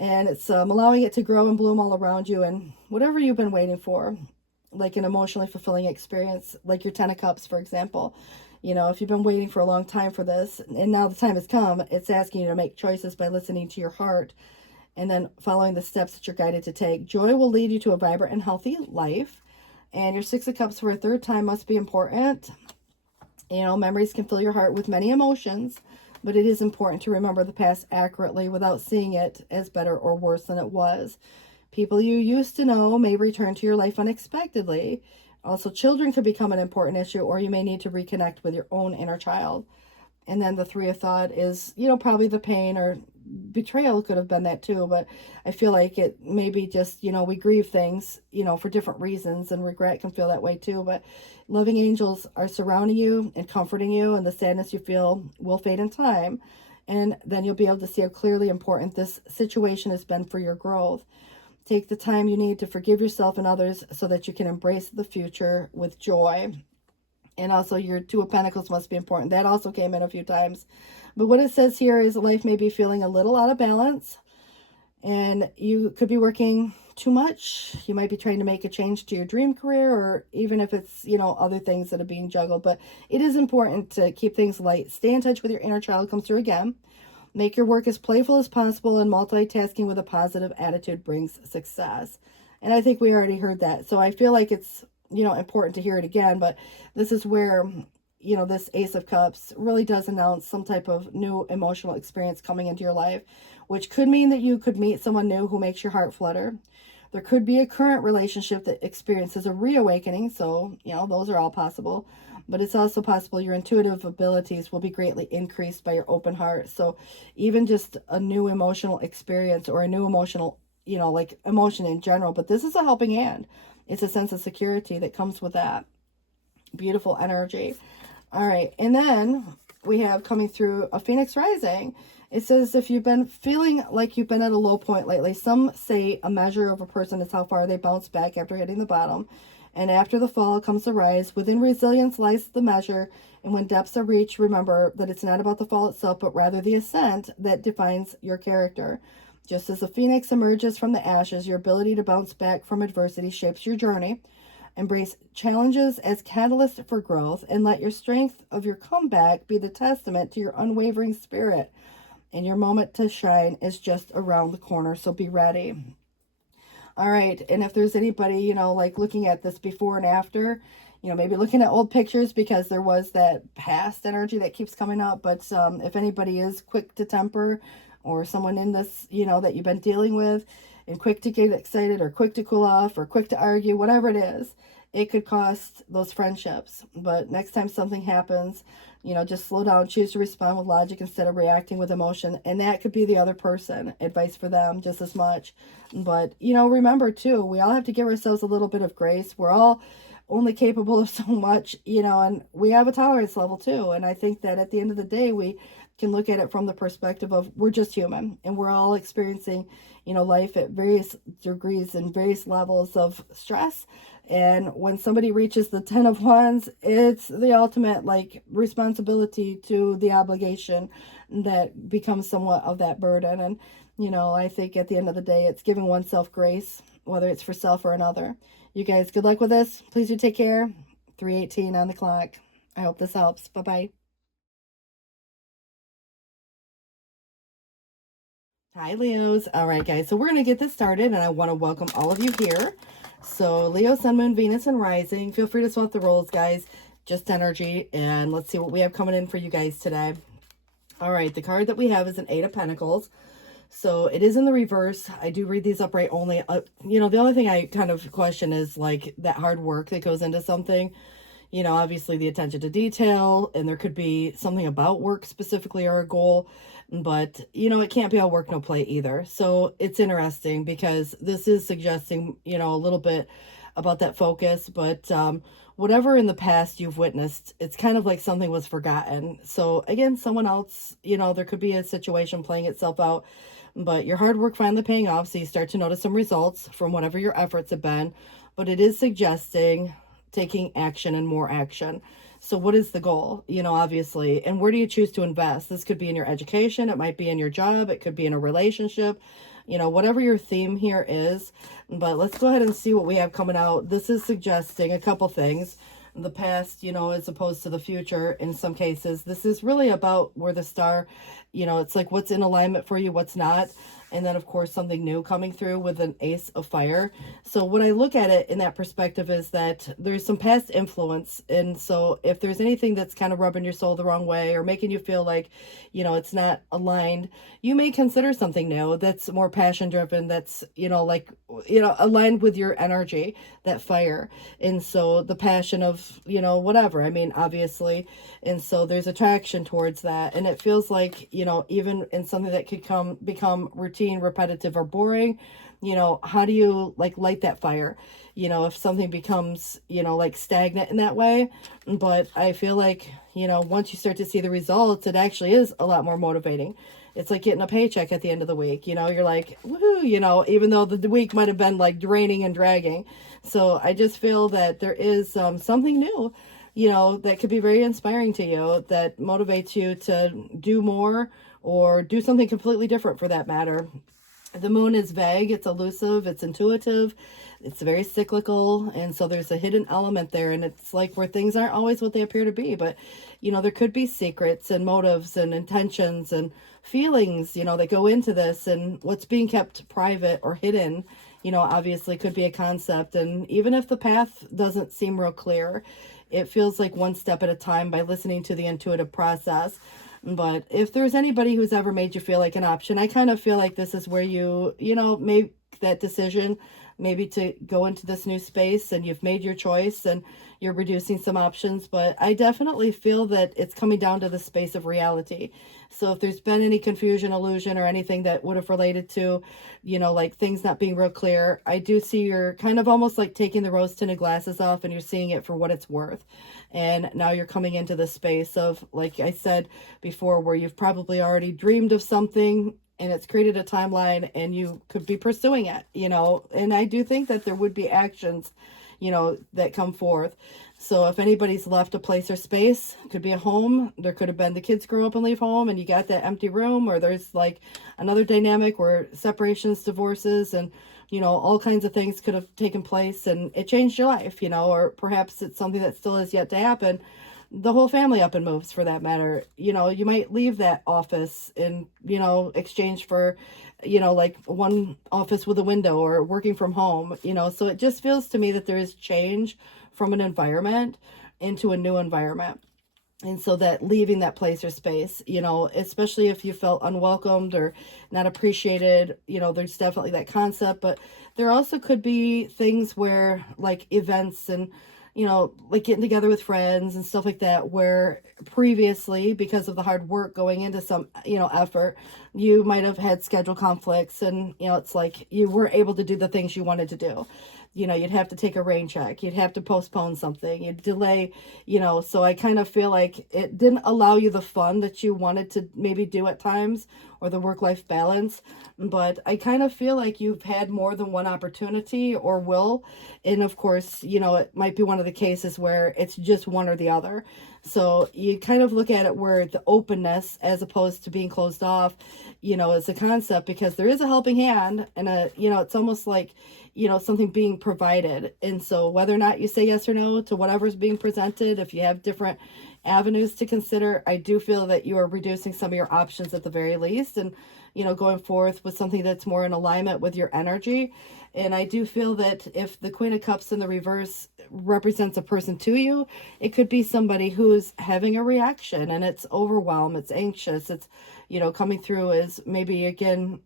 And it's allowing it to grow and bloom all around you. And whatever you've been waiting for, like an emotionally fulfilling experience, like your 10 of Cups, for example. You know, if you've been waiting for a long time for this, and now the time has come, it's asking you to make choices by listening to your heart and then following the steps that you're guided to take. Joy will lead you to a vibrant and healthy life. And your 6 of Cups for a third time must be important. You know, memories can fill your heart with many emotions, but it is important to remember the past accurately without seeing it as better or worse than it was. People you used to know may return to your life unexpectedly. Also, children could become an important issue, or you may need to reconnect with your own inner child. And then the 3 of Thought is, you know, probably the pain or betrayal could have been that too, but I feel like it may be just, you know, we grieve things, you know, for different reasons, and regret can feel that way too. But loving angels are surrounding you and comforting you, and the sadness you feel will fade in time, and then you'll be able to see how clearly important this situation has been for your growth. Take the time you need to forgive yourself and others so that you can embrace the future with joy. And also your 2 of Pentacles must be important. That also came in a few times. But what it says here is life may be feeling a little out of balance, and you could be working too much. You might be trying to make a change to your dream career, or even if it's, you know, other things that are being juggled. But it is important to keep things light. Stay in touch with your inner child. Comes through again. Make your work as playful as possible, and multitasking with a positive attitude brings success. And I think we already heard that. So I feel like it's, you know, important to hear it again. But this is where, you know, this Ace of Cups really does announce some type of new emotional experience coming into your life, which could mean that you could meet someone new who makes your heart flutter. There could be a current relationship that experiences a reawakening. So, you know, those are all possible. But it's also possible your intuitive abilities will be greatly increased by your open heart. So even just a new emotional experience, or a new emotional, you know, like emotion in general. But this is a helping hand. It's a sense of security that comes with that. Beautiful energy. All right. And then we have coming through a Phoenix rising. It says if you've been feeling like you've been at a low point lately, some say a measure of a person is how far they bounce back after hitting the bottom. And after the fall comes the rise. Within resilience lies the measure. And when depths are reached, remember that it's not about the fall itself, but rather the ascent that defines your character. Just as a phoenix emerges from the ashes, your ability to bounce back from adversity shapes your journey. Embrace challenges as catalyst for growth, and let your strength of your comeback be the testament to your unwavering spirit. And your moment to shine is just around the corner, so be ready. All right, and if there's anybody, you know, like looking at this before and after, you know, maybe looking at old pictures, because there was that past energy that keeps coming up. But if anybody is quick to temper, or someone in this, you know, that you've been dealing with, and quick to get excited, or quick to cool off, or quick to argue, whatever it is, it could cost those friendships. But next time something happens, you know, just slow down, choose to respond with logic instead of reacting with emotion. And that could be the other person. Advice for them just as much. But, you know, remember too, we all have to give ourselves a little bit of grace. We're all only capable of so much, you know, and we have a tolerance level too. And I think that at the end of the day, we can look at it from the perspective of we're just human and we're all experiencing, life at various degrees and various levels of stress. And when somebody reaches the 10 of Wands, it's the ultimate like responsibility to the obligation that becomes somewhat of that burden. And, I think at the end of the day, it's giving oneself grace, whether it's for self or another. You guys, good luck with this. Please do take care. 3:18 on the clock. I hope this helps. Bye-bye. Hi, Leos. All right, guys. So we're going to get this started, and I want to welcome all of you here. So Leo, Sun, Moon, Venus, and Rising. Feel free to swap the roles, guys. Just energy. And let's see what we have coming in for you guys today. All right. The card that we have is an 8 of Pentacles. So it is in the reverse. I do read these upright only. The only thing I kind of question is like that hard work that goes into something. Obviously the attention to detail, and there could be something about work specifically or a goal, but it can't be all work, no play either. So it's interesting because this is suggesting, a little bit about that focus, but whatever in the past you've witnessed, it's kind of like something was forgotten. So again, someone else, there could be a situation playing itself out, but your hard work finally paying off. So you start to notice some results from whatever your efforts have been, but it is suggesting taking action and more action. So what is the goal, obviously, and where do you choose to invest? This could be in your education. It might be in your job. It could be in a relationship, whatever your theme here is. But let's go ahead and see what we have coming out. This is suggesting a couple things. The past, as opposed to the future in some cases. This is really about where the star, it's like what's in alignment for you, what's not. And then, of course, something new coming through with an Ace of Fire. So when I look at it in that perspective is that there's some past influence. And so if there's anything that's kind of rubbing your soul the wrong way or making you feel like, it's not aligned, you may consider something new that's more passion driven, that's, aligned with your energy, that fire. And so the passion of, whatever, obviously. And so there's attraction towards that. And it feels like, even in something that could become routine, repetitive, or boring, how do you like light that fire, if something becomes, like stagnant in that way. But I feel like, once you start to see the results, it actually is a lot more motivating. It's like getting a paycheck at the end of the week, you're like, woohoo, even though the week might have been like draining and dragging. So I just feel that there is something new, that could be very inspiring to you, that motivates you to do more or do something completely different for that matter. The moon is vague, it's elusive, it's intuitive, it's very cyclical, and so there's a hidden element there, and it's like where things aren't always what they appear to be, but, there could be secrets and motives and intentions and feelings, that go into this, and what's being kept private or hidden, obviously could be a concept. And even if the path doesn't seem real clear, it feels like one step at a time by listening to the intuitive process. But if there's anybody who's ever made you feel like an option, I kind of feel like this is where you, make that decision maybe to go into this new space, and you've made your choice and you're reducing some options. But I definitely feel that it's coming down to the space of reality. So if there's been any confusion, illusion, or anything that would have related to, like things not being real clear, I do see you're kind of almost like taking the rose-tinted glasses off and you're seeing it for what it's worth. And now you're coming into the space of, like I said before, where you've probably already dreamed of something and it's created a timeline and you could be pursuing it, and I do think that there would be actions, that come forth. So if anybody's left a place or space, it could be a home. There could have been the kids grow up and leave home and you got that empty room, or there's like another dynamic where separations, divorces, and, all kinds of things could have taken place and it changed your life, or perhaps it's something that still has yet to happen. The whole family up and moves for that matter. You might leave that office in, exchange for, like one office with a window or working from home, so it just feels to me that there is change from an environment into a new environment. And so that leaving that place or space, especially if you felt unwelcomed or not appreciated, there's definitely that concept. But there also could be things where like events and, like getting together with friends and stuff like that, where previously, because of the hard work going into some, effort, you might have had schedule conflicts and, it's like you weren't able to do the things you wanted to do. you know, you'd have to take a rain check, you'd have to postpone something, you'd delay, you know. So I kind of feel like it didn't allow you the fun that you wanted to maybe do at times, or the work-life balance. But I kind of feel like you've had more than one opportunity, or will. And of course, you know, it might be one of the cases where it's just one or the other. So you kind of look at it where the openness, as opposed to being closed off, you know, is a concept, because there is a helping hand, and a, you know, it's almost like, you know, something being provided. And so whether or not you say yes or no to whatever's being presented, if you have different avenues to consider, I do feel that you are reducing some of your options at the very least, and, you know, going forth with something that's more in alignment with your energy. And I do feel that if the Queen of Cups in the reverse represents a person to you, it could be somebody who's having a reaction, and it's overwhelmed, it's anxious, it's, you know, coming through as maybe, again,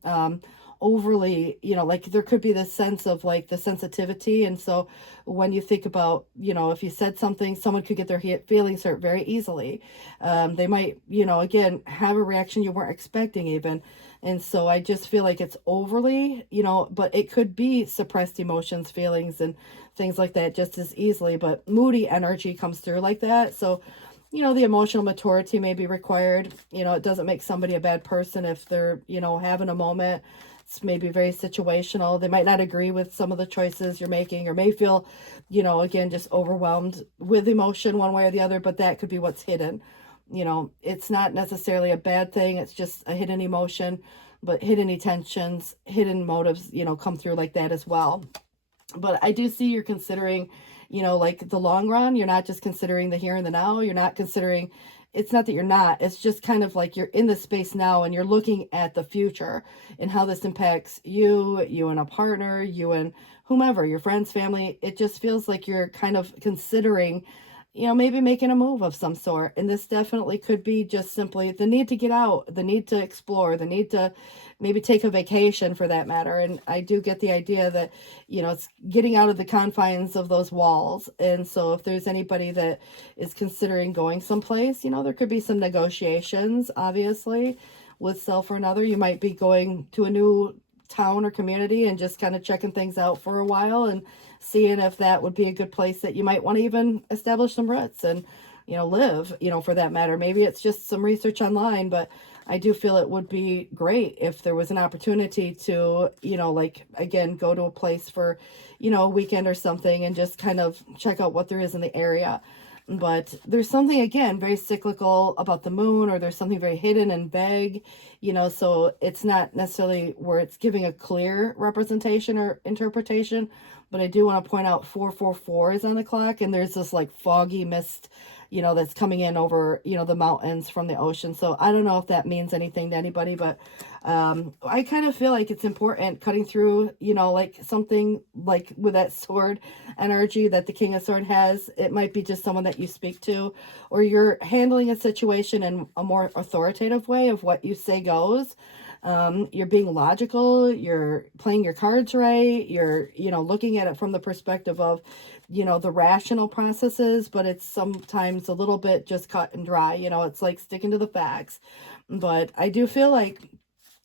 overly, you know, like there could be this sense of like the sensitivity. And so when you think about, you know, if you said something, someone could get their feelings hurt very easily. They might, you know, again, have a reaction you weren't expecting even. And so I just feel like it's overly, you know, but it could be suppressed emotions, feelings, and things like that just as easily. But moody energy comes through like that. So, you know, the emotional maturity may be required. You know, it doesn't make somebody a bad person if they're, you know, having a moment. It's maybe very situational. They might not agree with some of the choices you're making, or may feel, you know, again, just overwhelmed with emotion one way or the other, but that could be what's hidden. You know, it's not necessarily a bad thing. It's just a hidden emotion, but hidden intentions, hidden motives, you know, come through like that as well. But I do see you're considering, you know, like the long run. You're not just considering the here and the now. You're not considering, it's not that you're not, it's just kind of like you're in the space now, and you're looking at the future and how this impacts you, you and a partner, you and whomever, your friends, family. It just feels like you're kind of considering, you know, maybe making a move of some sort. And this definitely could be just simply the need to get out, the need to explore, the need to maybe take a vacation for that matter. And I do get the idea that, you know, it's getting out of the confines of those walls. And so if there's anybody that is considering going someplace, you know, there could be some negotiations, obviously, with self or another. You might be going to a new town or community and just kind of checking things out for a while, and seeing if that would be a good place that you might want to even establish some roots and, you know, live, you know, for that matter. Maybe it's just some research online, but I do feel it would be great if there was an opportunity to, you know, like, again, go to a place for, you know, a weekend or something, and just kind of check out what there is in the area. But there's something, again, very cyclical about the moon, or there's something very hidden and vague, you know, so it's not necessarily where it's giving a clear representation or interpretation. But I do want to point out 444 is on the clock, and there's this like foggy mist, you know, that's coming in over, you know, the mountains from the ocean. So I don't know if that means anything to anybody, but I kind of feel like it's important cutting through, you know, like something like with that sword energy that the King of Sword has. It might be just someone that you speak to, or you're handling a situation in a more authoritative way of what you say goes. You're being logical, you're playing your cards right, you're, you know, looking at it from the perspective of, you know, the rational processes, but it's sometimes a little bit just cut and dry, you know, it's like sticking to the facts. But I do feel like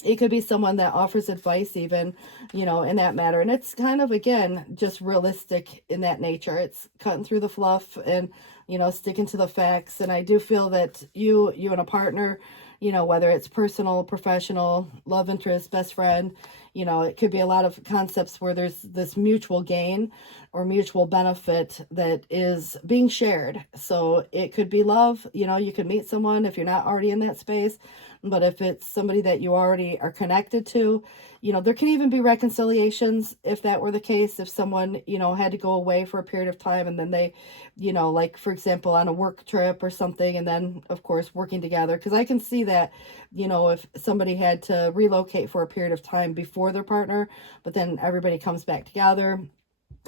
it could be someone that offers advice even, you know, in that matter. And it's kind of, again, just realistic in that nature. It's cutting through the fluff and, you know, sticking to the facts. And I do feel that you and a partner, you know, whether it's personal, professional, love interest, best friend, you know, it could be a lot of concepts where there's this mutual gain or mutual benefit that is being shared. So it could be love, you know, you could meet someone if you're not already in that space. But if it's somebody that you already are connected to, you know, there can even be reconciliations if that were the case. If someone, you know, had to go away for a period of time, and then they, you know, like, for example, on a work trip or something, and then, of course, working together. Because I can see that, you know, if somebody had to relocate for a period of time before their partner, but then everybody comes back together.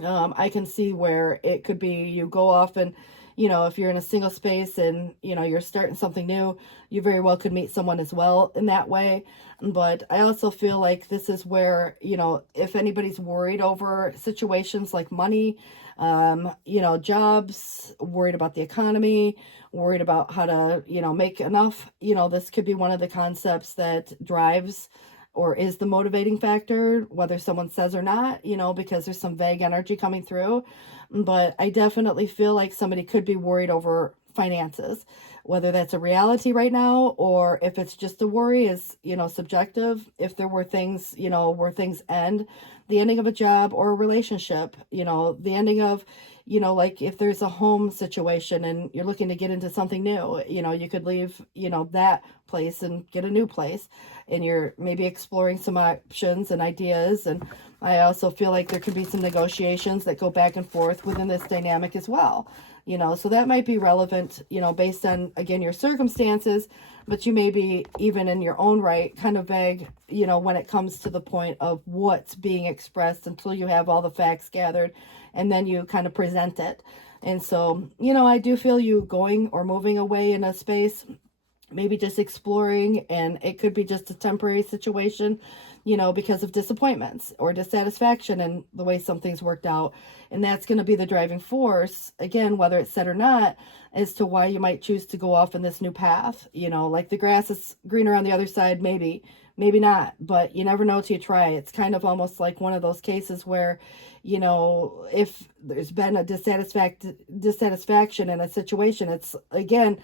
I can see where it could be you go off and, you know, if you're in a single space and, you know, you're starting something new, you very well could meet someone as well in that way. But I also feel like this is where, you know, if anybody's worried over situations like money, you know, jobs, worried about the economy, worried about how to, you know, make enough, you know, this could be one of the concepts that drives or is the motivating factor, whether someone says or not, you know, because there's some vague energy coming through. But I definitely feel like somebody could be worried over finances, whether that's a reality right now or if it's just a worry is, you know, subjective. If there were things, you know, where things end, the ending of a job or a relationship, you know, the ending of, you know, like if there's a home situation and you're looking to get into something new, you know, you could leave, you know, that place and get a new place, and you're maybe exploring some options and ideas. And I also feel like there could be some negotiations that go back and forth within this dynamic as well, you know, so that might be relevant, you know, based on, again, your circumstances, but you may be even in your own right kind of vague, you know, when it comes to the point of what's being expressed until you have all the facts gathered and then you kind of present it. And so, you know, I do feel you going or moving away in a space, maybe just exploring, and it could be just a temporary situation, you know, because of disappointments or dissatisfaction in the way something's worked out. And that's going to be the driving force, again, whether it's said or not, as to why you might choose to go off in this new path. You know, like the grass is greener on the other side, maybe, maybe not, but you never know till you try. It's kind of almost like one of those cases where, you know, if there's been a dissatisfaction in a situation, it's, again,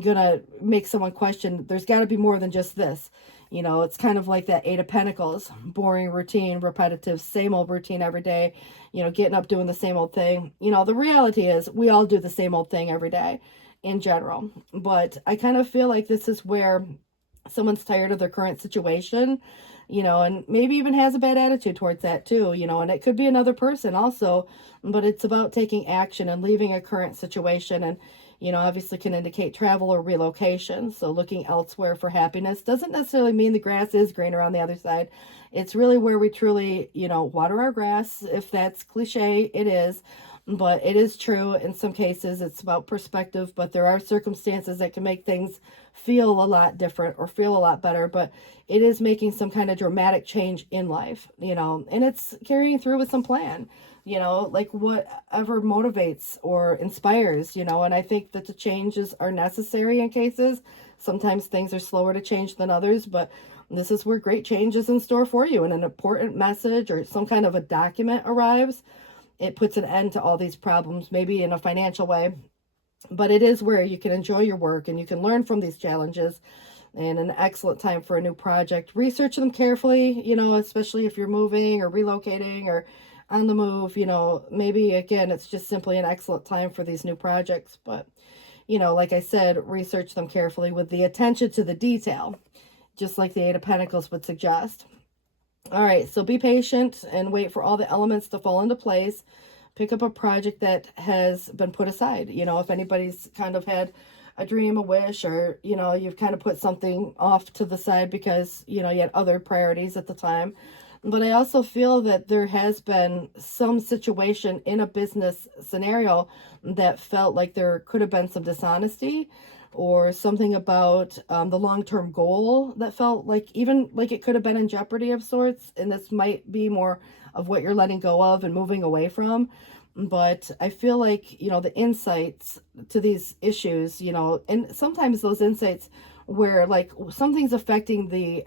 gonna make someone question, there's got to be more than just this. You know, it's kind of like that Eight of Pentacles, boring, routine, repetitive, same old routine every day, you know, getting up, doing the same old thing. You know, the reality is we all do the same old thing every day in general. But I kind of feel like this is where someone's tired of their current situation, you know, and maybe even has a bad attitude towards that too, you know, and it could be another person also, but it's about taking action and leaving a current situation. And, you know, obviously can indicate travel or relocation. So looking elsewhere for happiness doesn't necessarily mean the grass is greener on the other side. It's really where we truly, you know, water our grass. If that's cliche, it is. But it is true in some cases. It's about perspective, but there are circumstances that can make things feel a lot different or feel a lot better. But it is making some kind of dramatic change in life, you know, and it's carrying through with some plan, you know, like whatever motivates or inspires, you know. And I think that the changes are necessary in cases. Sometimes things are slower to change than others, but this is where great change is in store for you, and an important message or some kind of a document arrives. It puts an end to all these problems, maybe in a financial way, but it is where you can enjoy your work and you can learn from these challenges, and an excellent time for a new project. Research them carefully, you know, especially if you're moving or relocating or on the move, you know, maybe again, it's just simply an excellent time for these new projects. But, you know, like I said, research them carefully with the attention to the detail, just like the Eight of Pentacles would suggest. All right, so be patient and wait for all the elements to fall into place. Pick up a project that has been put aside. You know, if anybody's kind of had a dream, a wish, or, you know, you've kind of put something off to the side because, you know, you had other priorities at the time. But I also feel that there has been some situation in a business scenario that felt like there could have been some dishonesty, or something about the long-term goal that felt like even like it could have been in jeopardy of sorts. And this might be more of what you're letting go of and moving away from. But I feel like, you know, the insights to these issues, you know, and sometimes those insights where like something's affecting the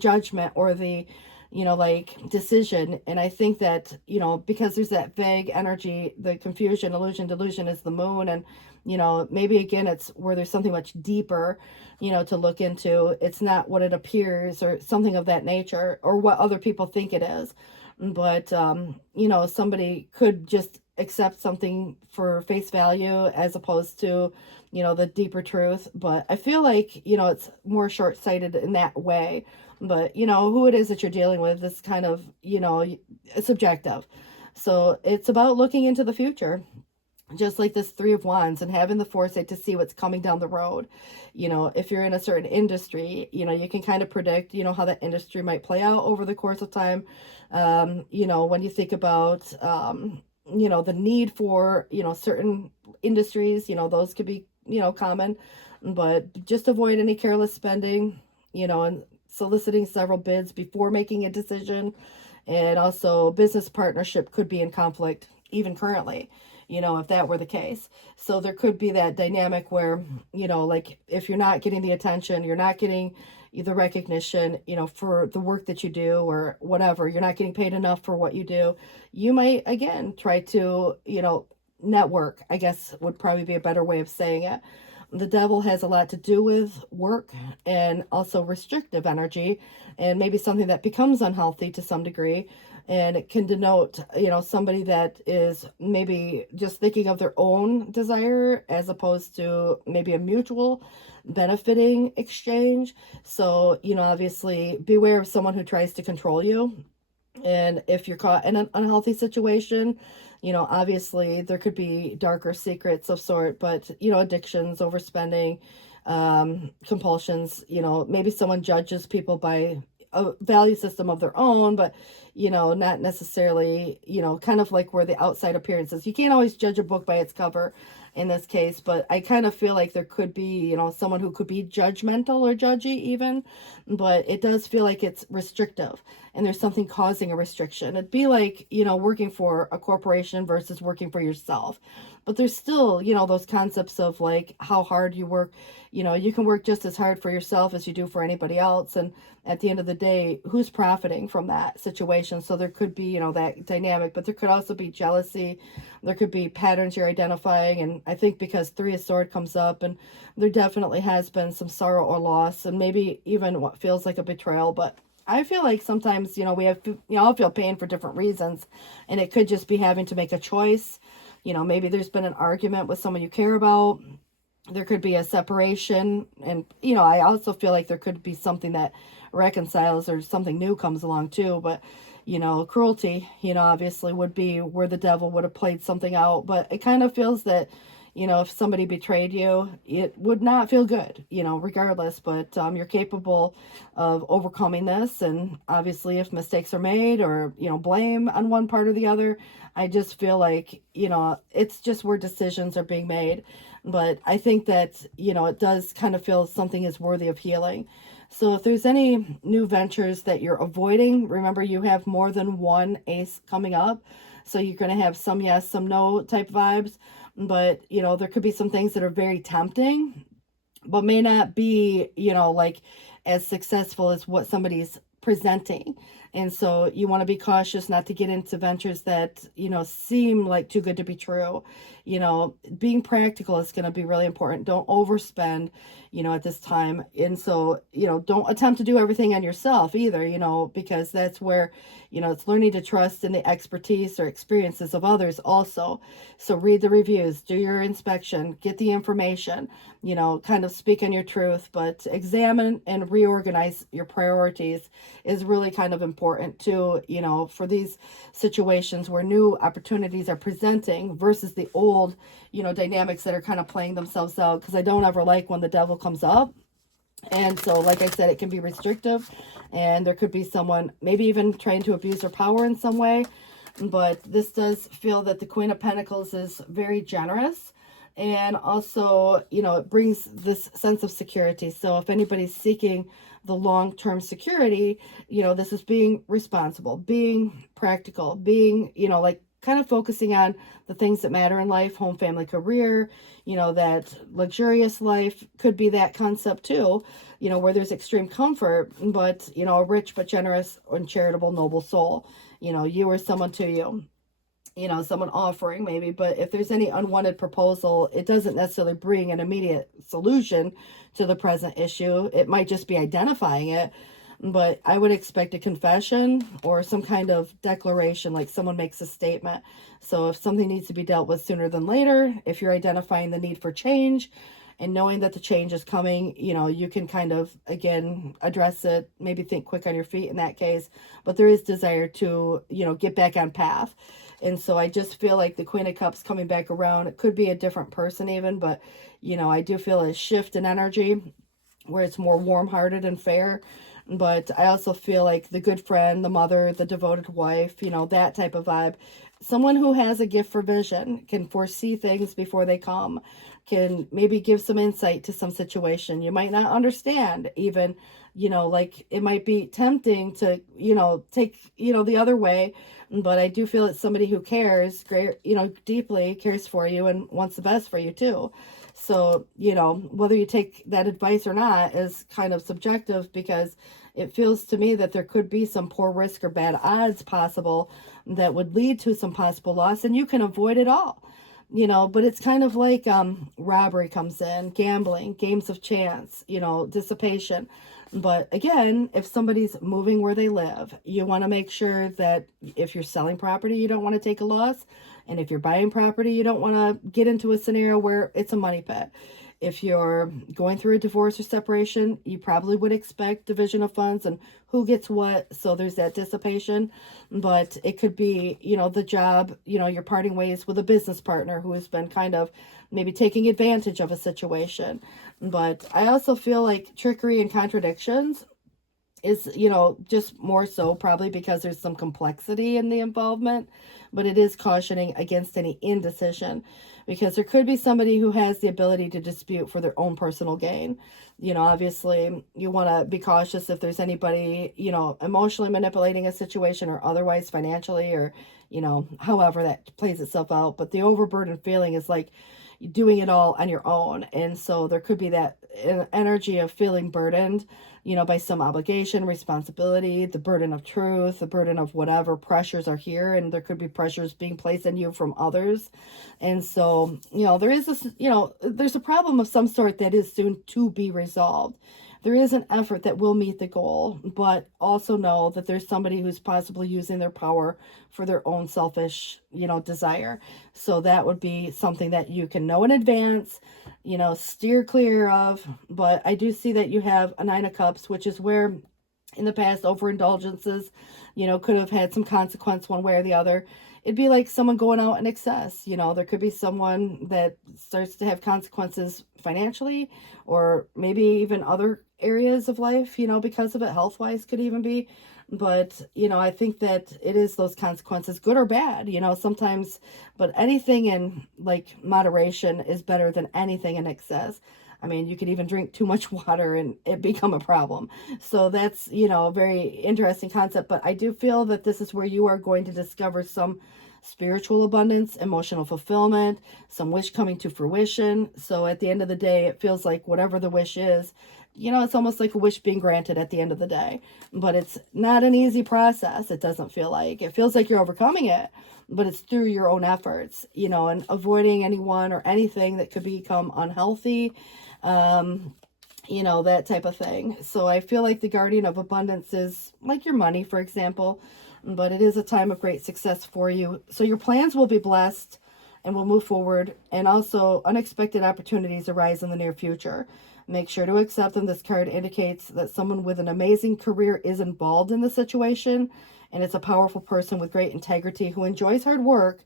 judgment or the, you know, like decision. And I think that, you know, because there's that vague energy, the confusion, illusion, delusion is the moon. And, you know, maybe again, it's where there's something much deeper, you know, to look into. It's not what it appears or something of that nature or what other people think it is. But, you know, somebody could just accept something for face value as opposed to, you know, the deeper truth. But I feel like, you know, it's more short-sighted in that way. But, you know, who it is that you're dealing with is kind of, you know, subjective. So it's about looking into the future, just like this Three of Wands, and having the foresight to see what's coming down the road. You know, if you're in a certain industry, you know, you can kind of predict, you know, how that industry might play out over the course of time. You know, when you think about, you know, the need for, you know, certain industries, you know, those could be, you know, common, but just avoid any careless spending, you know, and soliciting several bids before making a decision. And also business partnership could be in conflict even currently. if that were the case. So there could be that dynamic where, like if you're not getting the attention, you're not getting the recognition, for the work that you do or whatever, you're not getting paid enough for what you do, you might, again, try to, network, I guess would probably be a better way of saying it. The devil has a lot to do with work and also restrictive energy, and maybe something that becomes unhealthy to some degree. And it can denote, somebody that is maybe just thinking of their own desire as opposed to maybe a mutual benefiting exchange. So, obviously beware of someone who tries to control you. And if you're caught in an unhealthy situation, obviously there could be darker secrets of sort, but, addictions, overspending, compulsions, maybe someone judges people by a value system of their own, but, not necessarily, kind of like where the outside appearances. You can't always judge a book by its cover in this case, but I kind of feel like there could be, someone who could be judgmental or judgy even, but it does feel like it's restrictive and there's something causing a restriction. It'd be like, working for a corporation versus working for yourself. But there's still, those concepts of like how hard you work. You can work just as hard for yourself as you do for anybody else. And at the end of the day, who's profiting from that situation? So there could be, that dynamic, but there could also be jealousy. There could be patterns you're identifying. And I think because 3 of Swords comes up, and there definitely has been some sorrow or loss, and maybe even what feels like a betrayal. But I feel like sometimes, we have, all feel pain for different reasons, and it could just be having to make a choice. Maybe there's been an argument with someone you care about. There could be a separation. And, I also feel like there could be something that reconciles or something new comes along too. But, cruelty, obviously would be where the devil would have played something out. But it kind of feels that, if somebody betrayed you, it would not feel good, regardless. But you're capable of overcoming this. And obviously if mistakes are made or, blame on one part or the other, I just feel like, it's just where decisions are being made. But I think that, it does kind of feel something is worthy of healing. So if there's any new ventures that you're avoiding, remember you have more than one ace coming up. So you're going to have some yes, some no type vibes. But, there could be some things that are very tempting, but may not be, like as successful as what somebody's presenting. And so you want to be cautious not to get into ventures that, seem like too good to be true. Being practical is going to be really important. Don't overspend, at this time. And so, don't attempt to do everything on yourself either, because that's where, it's learning to trust in the expertise or experiences of others also. So read the reviews, do your inspection, get the information, kind of speak on your truth, but examine and reorganize your priorities is really kind of important too, for these situations where new opportunities are presenting versus the old, dynamics that are kind of playing themselves out. Because I don't ever like when the devil comes up. And so, like I said, it can be restrictive, and there could be someone maybe even trying to abuse their power in some way. But this does feel that the Queen of Pentacles is very generous. And also, it brings this sense of security. So if anybody's seeking the long-term security, this is being responsible, being practical, being, like kind of focusing on the things that matter in life, home, family, career, that luxurious life could be that concept too, where there's extreme comfort, but, a rich but generous and charitable, noble soul, you or someone to you. Someone offering maybe, but if there's any unwanted proposal, it doesn't necessarily bring an immediate solution to the present issue. It might just be identifying it, but I would expect a confession or some kind of declaration, like someone makes a statement. So if something needs to be dealt with sooner than later, if you're identifying the need for change and knowing that the change is coming, you can kind of, again, address it, maybe think quick on your feet in that case, but there is desire to, get back on path. And so I just feel like the Queen of Cups coming back around, it could be a different person even, but, I do feel a shift in energy where it's more warm-hearted and fair. But I also feel like the good friend, the mother, the devoted wife, you know, that type of vibe. Someone who has a gift for vision, can foresee things before they come, can maybe give some insight to some situation you might not understand even, you know, like it might be tempting to, you know, take, you know, the other way. But I do feel it's somebody who cares great, you know, deeply cares for you and wants the best for you too. So, you know, whether you take that advice or not is kind of subjective, because it feels to me that there could be some poor risk or bad odds possible that would lead to some possible loss, and you can avoid it all. You know, but it's kind of like robbery comes in, gambling, games of chance, you know, dissipation. But again, if somebody's moving where they live, you want to make sure that if you're selling property, you don't want to take a loss. And if you're buying property, you don't want to get into a scenario where it's a money pit. If you're going through a divorce or separation, you probably would expect division of funds and who gets what. So there's that dissipation. But it could be, you know, the job, you know, you're parting ways with a business partner who has been kind of maybe taking advantage of a situation. But I also feel like trickery and contradictions is, you know, just more so probably because there's some complexity in the involvement, but it is cautioning against any indecision, because there could be somebody who has the ability to dispute for their own personal gain. You know, obviously you want to be cautious if there's anybody, you know, emotionally manipulating a situation or otherwise financially, or, you know, however that plays itself out. But the overburdened feeling is like doing it all on your own. And so there could be that energy of feeling burdened, you know, by some obligation, responsibility, the burden of truth, the burden of whatever pressures are here. And there could be pressures being placed on you from others. And so, you know, there is this, you know, there's a problem of some sort that is soon to be resolved. There is an effort that will meet the goal, but also know that there's somebody who's possibly using their power for their own selfish, you know, desire. So that would be something that you can know in advance, you know, steer clear of. But I do see that you have a Nine of Cups, which is where in the past overindulgences, you know, could have had some consequence one way or the other. It'd be like someone going out in excess. You know, there could be someone that starts to have consequences financially, or maybe even other areas of life, you know, because of it, health-wise could even be. But, you know, I think that it is those consequences, good or bad, you know, sometimes, but anything in like moderation is better than anything in excess. I mean, you could even drink too much water and it become a problem. So that's, you know, a very interesting concept. But I do feel that this is where you are going to discover some spiritual abundance, emotional fulfillment, some wish coming to fruition. So at the end of the day, it feels like whatever the wish is, you know, it's almost like a wish being granted at the end of the day. But it's not an easy process. It doesn't feel like. It feels like you're overcoming it, but it's through your own efforts, you know, and avoiding anyone or anything that could become unhealthy, you know, that type of thing. So I feel like the guardian of abundance is like your money, for example, but it is a time of great success for you. So your plans will be blessed and will move forward, and also unexpected opportunities arise in the near future. Make sure to accept them. This card indicates that someone with an amazing career is involved in the situation, and it's a powerful person with great integrity who enjoys hard work.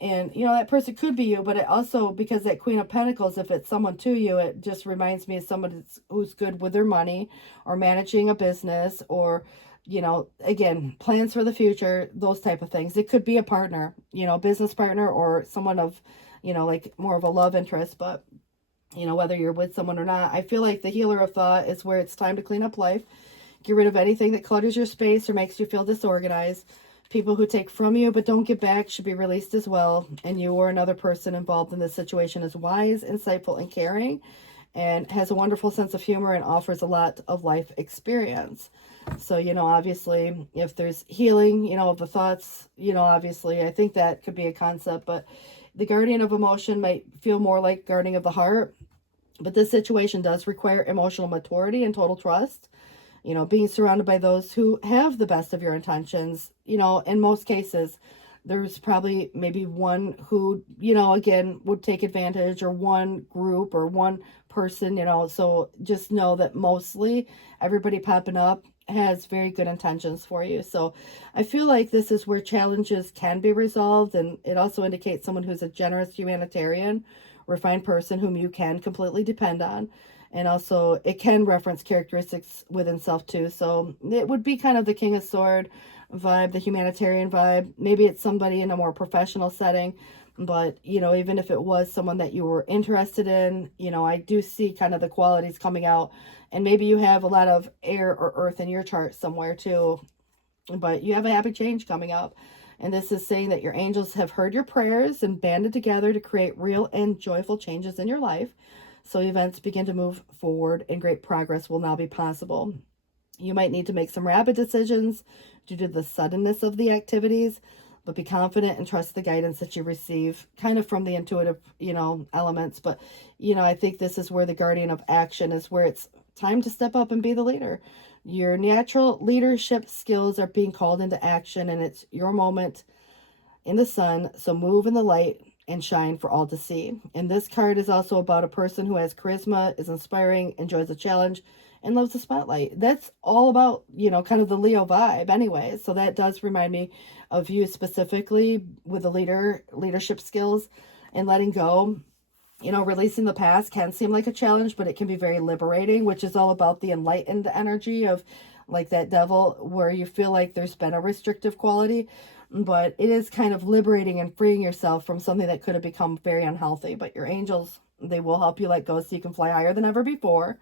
And, you know, that person could be you, but it also, because that Queen of Pentacles, if it's someone to you, it just reminds me of someone who's good with their money or managing a business, or, you know, again, plans for the future, those type of things. It could be a partner, you know, business partner, or someone of, you know, like more of a love interest. But, you know, whether you're with someone or not, I feel like the healer of thought is where it's time to clean up life. Get rid of anything that clutters your space or makes you feel disorganized. People who take from you but don't give back should be released as well. And you or another person involved in this situation is wise, insightful, and caring, and has a wonderful sense of humor and offers a lot of life experience. So, you know, obviously, if there's healing, you know, of the thoughts, you know, obviously, I think that could be a concept. But the guardian of emotion might feel more like guardian of the heart. But this situation does require emotional maturity and total trust. You know, being surrounded by those who have the best of your intentions. You know, in most cases, there's probably maybe one who, you know, again, would take advantage, or one group or one person, you know. So just know that mostly everybody popping up has very good intentions for you. So I feel like this is where challenges can be resolved. And it also indicates someone who's a generous humanitarian refined person whom you can completely depend on. And also it can reference characteristics within self too. So it would be kind of the King of Sword vibe, the humanitarian vibe. Maybe it's somebody in a more professional setting, but you know, even if it was someone that you were interested in, you know, I do see kind of the qualities coming out. And maybe you have a lot of air or earth in your chart somewhere too, but you have a happy change coming up. And this is saying that your angels have heard your prayers and banded together to create real and joyful changes in your life. So events begin to move forward and great progress will now be possible. You might need to make some rapid decisions due to the suddenness of the activities, but be confident and trust the guidance that you receive kind of from the intuitive, you know, elements. But, you know, I think this is where the guardian of action is, where it's time to step up and be the leader. Your natural leadership skills are being called into action, and it's your moment in the sun. So move in the light and shine for all to see. And this card is also about a person who has charisma, is inspiring, enjoys a challenge, and loves the spotlight. That's all about, you know, kind of the Leo vibe anyway. So that does remind me of you specifically with the leadership skills and letting go. You know, releasing the past can seem like a challenge, but it can be very liberating, which is all about the enlightened energy of like that devil, where you feel like there's been a restrictive quality, but it is kind of liberating and freeing yourself from something that could have become very unhealthy. But your angels, they will help you let go so you can fly higher than ever before.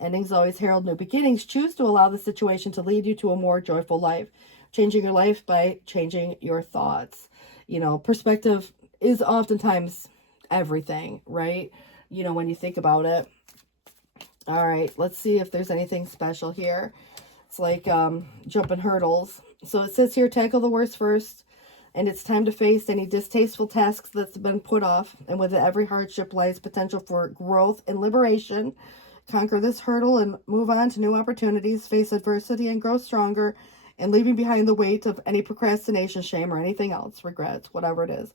Endings always herald new beginnings. Choose to allow the situation to lead you to a more joyful life. Changing your life by changing your thoughts. You know, perspective is oftentimes everything, right? You know, when you think about it. All right, let's see if there's anything special here. It's like jumping hurdles. So it says here, tackle the worst first, and it's time to face any distasteful tasks that's been put off, and with every hardship lies potential for growth and liberation. Conquer this hurdle and move on to new opportunities, face adversity and grow stronger, and leaving behind the weight of any procrastination, shame, or anything else, regrets, whatever it is.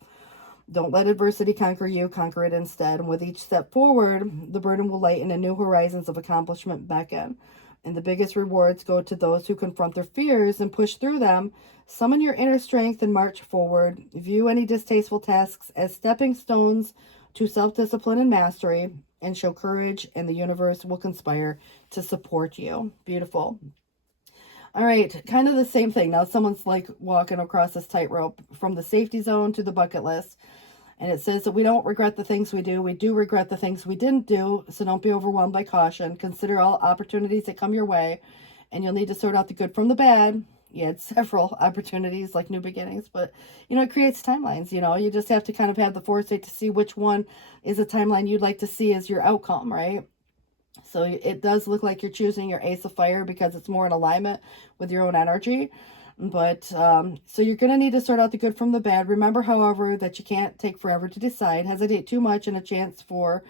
Don't let adversity conquer you, conquer it instead. And with each step forward, the burden will lighten and new horizons of accomplishment beckon. And the biggest rewards go to those who confront their fears and push through them. Summon your inner strength and march forward. View any distasteful tasks as stepping stones to self-discipline and mastery, and show courage, and the universe will conspire to support you. Beautiful. All right, kind of the same thing. Now someone's like walking across this tightrope from the safety zone to the bucket list. And it says that we don't regret the things we do. We do regret the things we didn't do. So don't be overwhelmed by caution. Consider all opportunities that come your way. And you'll need to sort out the good from the bad. You had several opportunities like new beginnings. But, you know, it creates timelines. You know, you just have to kind of have the foresight to see which one is a timeline you'd like to see as your outcome, right? So it does look like you're choosing your ace of fire because it's more in alignment with your own energy. But so you're going to need to sort out the good from the bad. Remember, however, that you can't take forever to decide. Hesitate too much and a chance for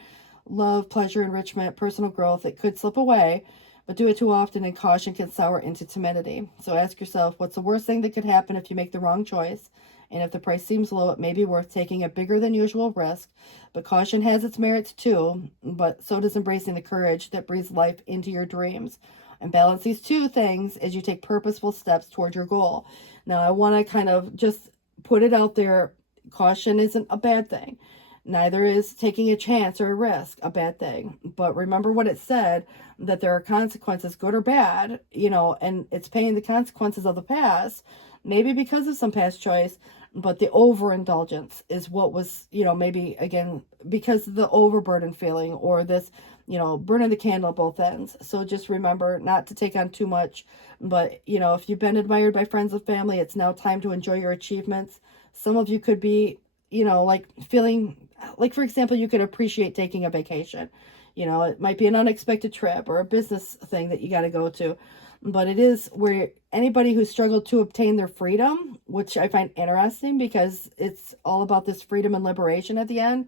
love, pleasure, enrichment, personal growth, it could slip away. But do it too often and caution can sour into timidity. So ask yourself, what's the worst thing that could happen if you make the wrong choice? And if the price seems low, it may be worth taking a bigger than usual risk. But caution has its merits too. But so does embracing the courage that breathes life into your dreams. And balance these two things as you take purposeful steps toward your goal. Now, I want to kind of just put it out there. Caution isn't a bad thing. Neither is taking a chance or a risk a bad thing. But remember what it said, that there are consequences, good or bad, you know, and it's paying the consequences of the past, maybe because of some past choice, but the overindulgence is what was, you know, maybe, again, because of the overburden feeling or this, you know, burning the candle at both ends. So just remember not to take on too much. But, you know, if you've been admired by friends and family, it's now time to enjoy your achievements. Some of you could be, you know, like feeling, like, for example, you could appreciate taking a vacation. You know, it might be an unexpected trip or a business thing that you got to go to. But it is where anybody who struggled to obtain their freedom, which I find interesting because it's all about this freedom and liberation at the end,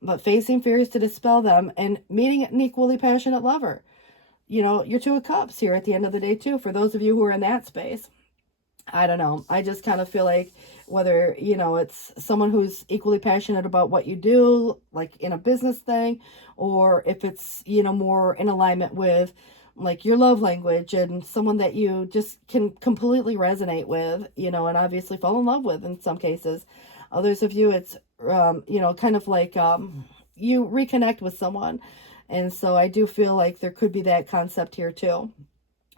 but facing fears to dispel them and meeting an equally passionate lover. You know, your Two of Cups here at the end of the day too, for those of you who are in that space. I don't know. I just kind of feel like whether, you know, it's someone who's equally passionate about what you do, like in a business thing, or if it's, you know, more in alignment with like your love language and someone that you just can completely resonate with, you know, and obviously fall in love with in some cases. Others of you, it's, you know, kind of like, you reconnect with someone. And so I do feel like there could be that concept here too.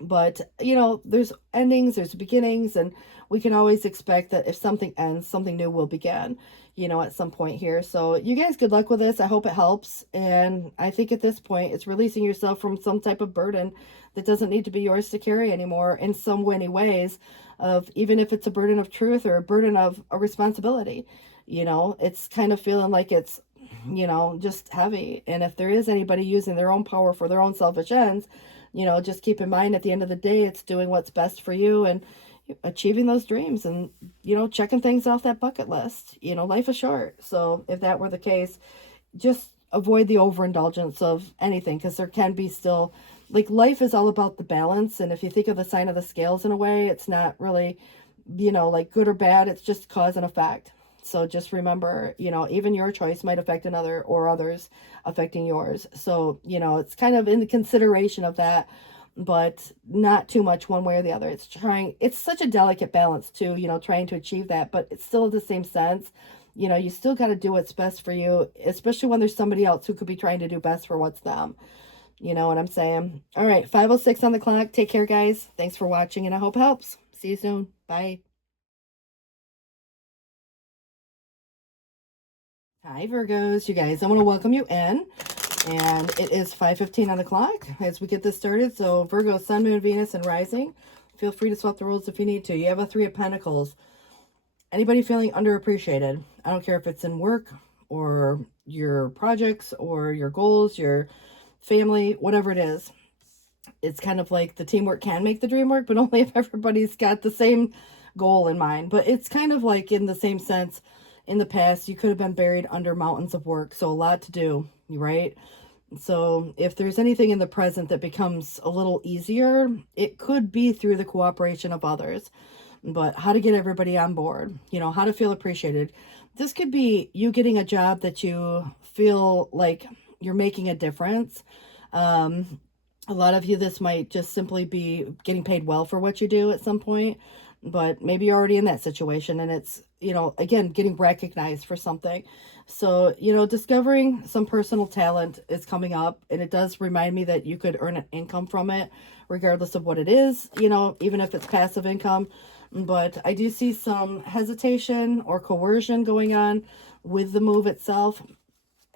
But, you know, there's endings, there's beginnings, and we can always expect that if something ends, something new will begin, you know, at some point here. So you guys, good luck with this. I hope it helps. And I think at this point, it's releasing yourself from some type of burden that doesn't need to be yours to carry anymore in so many ways, of even if it's a burden of truth or a burden of a responsibility. You know, it's kind of feeling like it's, you know, just heavy. And if there is anybody using their own power for their own selfish ends, you know, just keep in mind at the end of the day, it's doing what's best for you and achieving those dreams and, you know, checking things off that bucket list. You know, life is short. So if that were the case, just avoid the overindulgence of anything, because there can be still, like, life is all about the balance. And if you think of the sign of the scales in a way, it's not really, you know, like good or bad. It's just cause and effect. So just remember, you know, even your choice might affect another, or others affecting yours. So, you know, it's kind of in the consideration of that, but not too much one way or the other. It's such a delicate balance too, you know, trying to achieve that, but it's still the same sense. You know, you still got to do what's best for you, especially when there's somebody else who could be trying to do best for what's them. You know what I'm saying? All right, 5:06 on the clock. Take care, guys. Thanks for watching, and I hope it helps. See you soon. Bye. Hi, Virgos. You guys, I want to welcome you in. And it is 5:15 on the clock as we get this started. So Virgo, Sun, Moon, Venus, and Rising. Feel free to swap the rules if you need to. You have a 3 of Pentacles. Anybody feeling underappreciated? I don't care if it's in work or your projects or your goals, your family, whatever it is. It's kind of like the teamwork can make the dream work, but only if everybody's got the same goal in mind. But it's kind of like, in the same sense, in the past, you could have been buried under mountains of work. So a lot to do, right? So if there's anything in the present that becomes a little easier, it could be through the cooperation of others. But how to get everybody on board, you know, how to feel appreciated. This could be you getting a job that you feel like you're making a difference. A lot of you, this might just simply be getting paid well for what you do at some point, but maybe you're already in that situation, and it's, you know, again, getting recognized for something. So, you know, discovering some personal talent is coming up, and it does remind me that you could earn an income from it, regardless of what it is, you know, even if it's passive income. But I do see some hesitation or coercion going on with the move itself.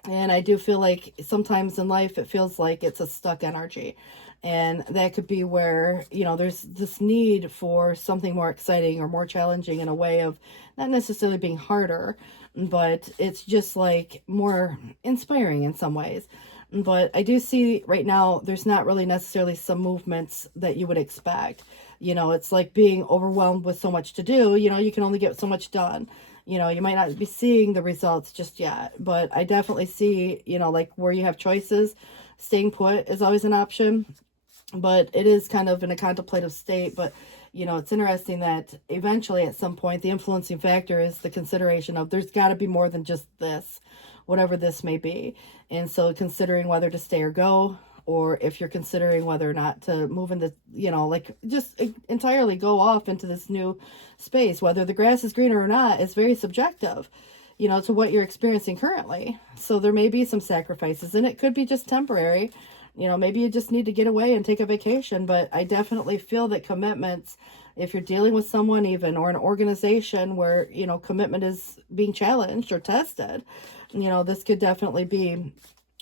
And I do feel like sometimes in life, it feels like it's a stuck energy. And that could be where, you know, there's this need for something more exciting or more challenging, in a way of not necessarily being harder, but it's just like more inspiring in some ways. But I do see right now, there's not really necessarily some movements that you would expect. You know, it's like being overwhelmed with so much to do. You know, you can only get so much done. You know, you might not be seeing the results just yet, but I definitely see, you know, like where you have choices, staying put is always an option, but it is kind of in a contemplative state. But, you know, it's interesting that eventually at some point, the influencing factor is the consideration of there's got to be more than just this, whatever this may be. And so considering whether to stay or go, or if you're considering whether or not to move into, you know, like just entirely go off into this new space, whether the grass is greener or not is very subjective, you know, to what you're experiencing currently. So there may be some sacrifices, and it could be just temporary. You know, maybe you just need to get away and take a vacation. But I definitely feel that commitments, if you're dealing with someone even, or an organization where, you know, commitment is being challenged or tested, you know, this could definitely be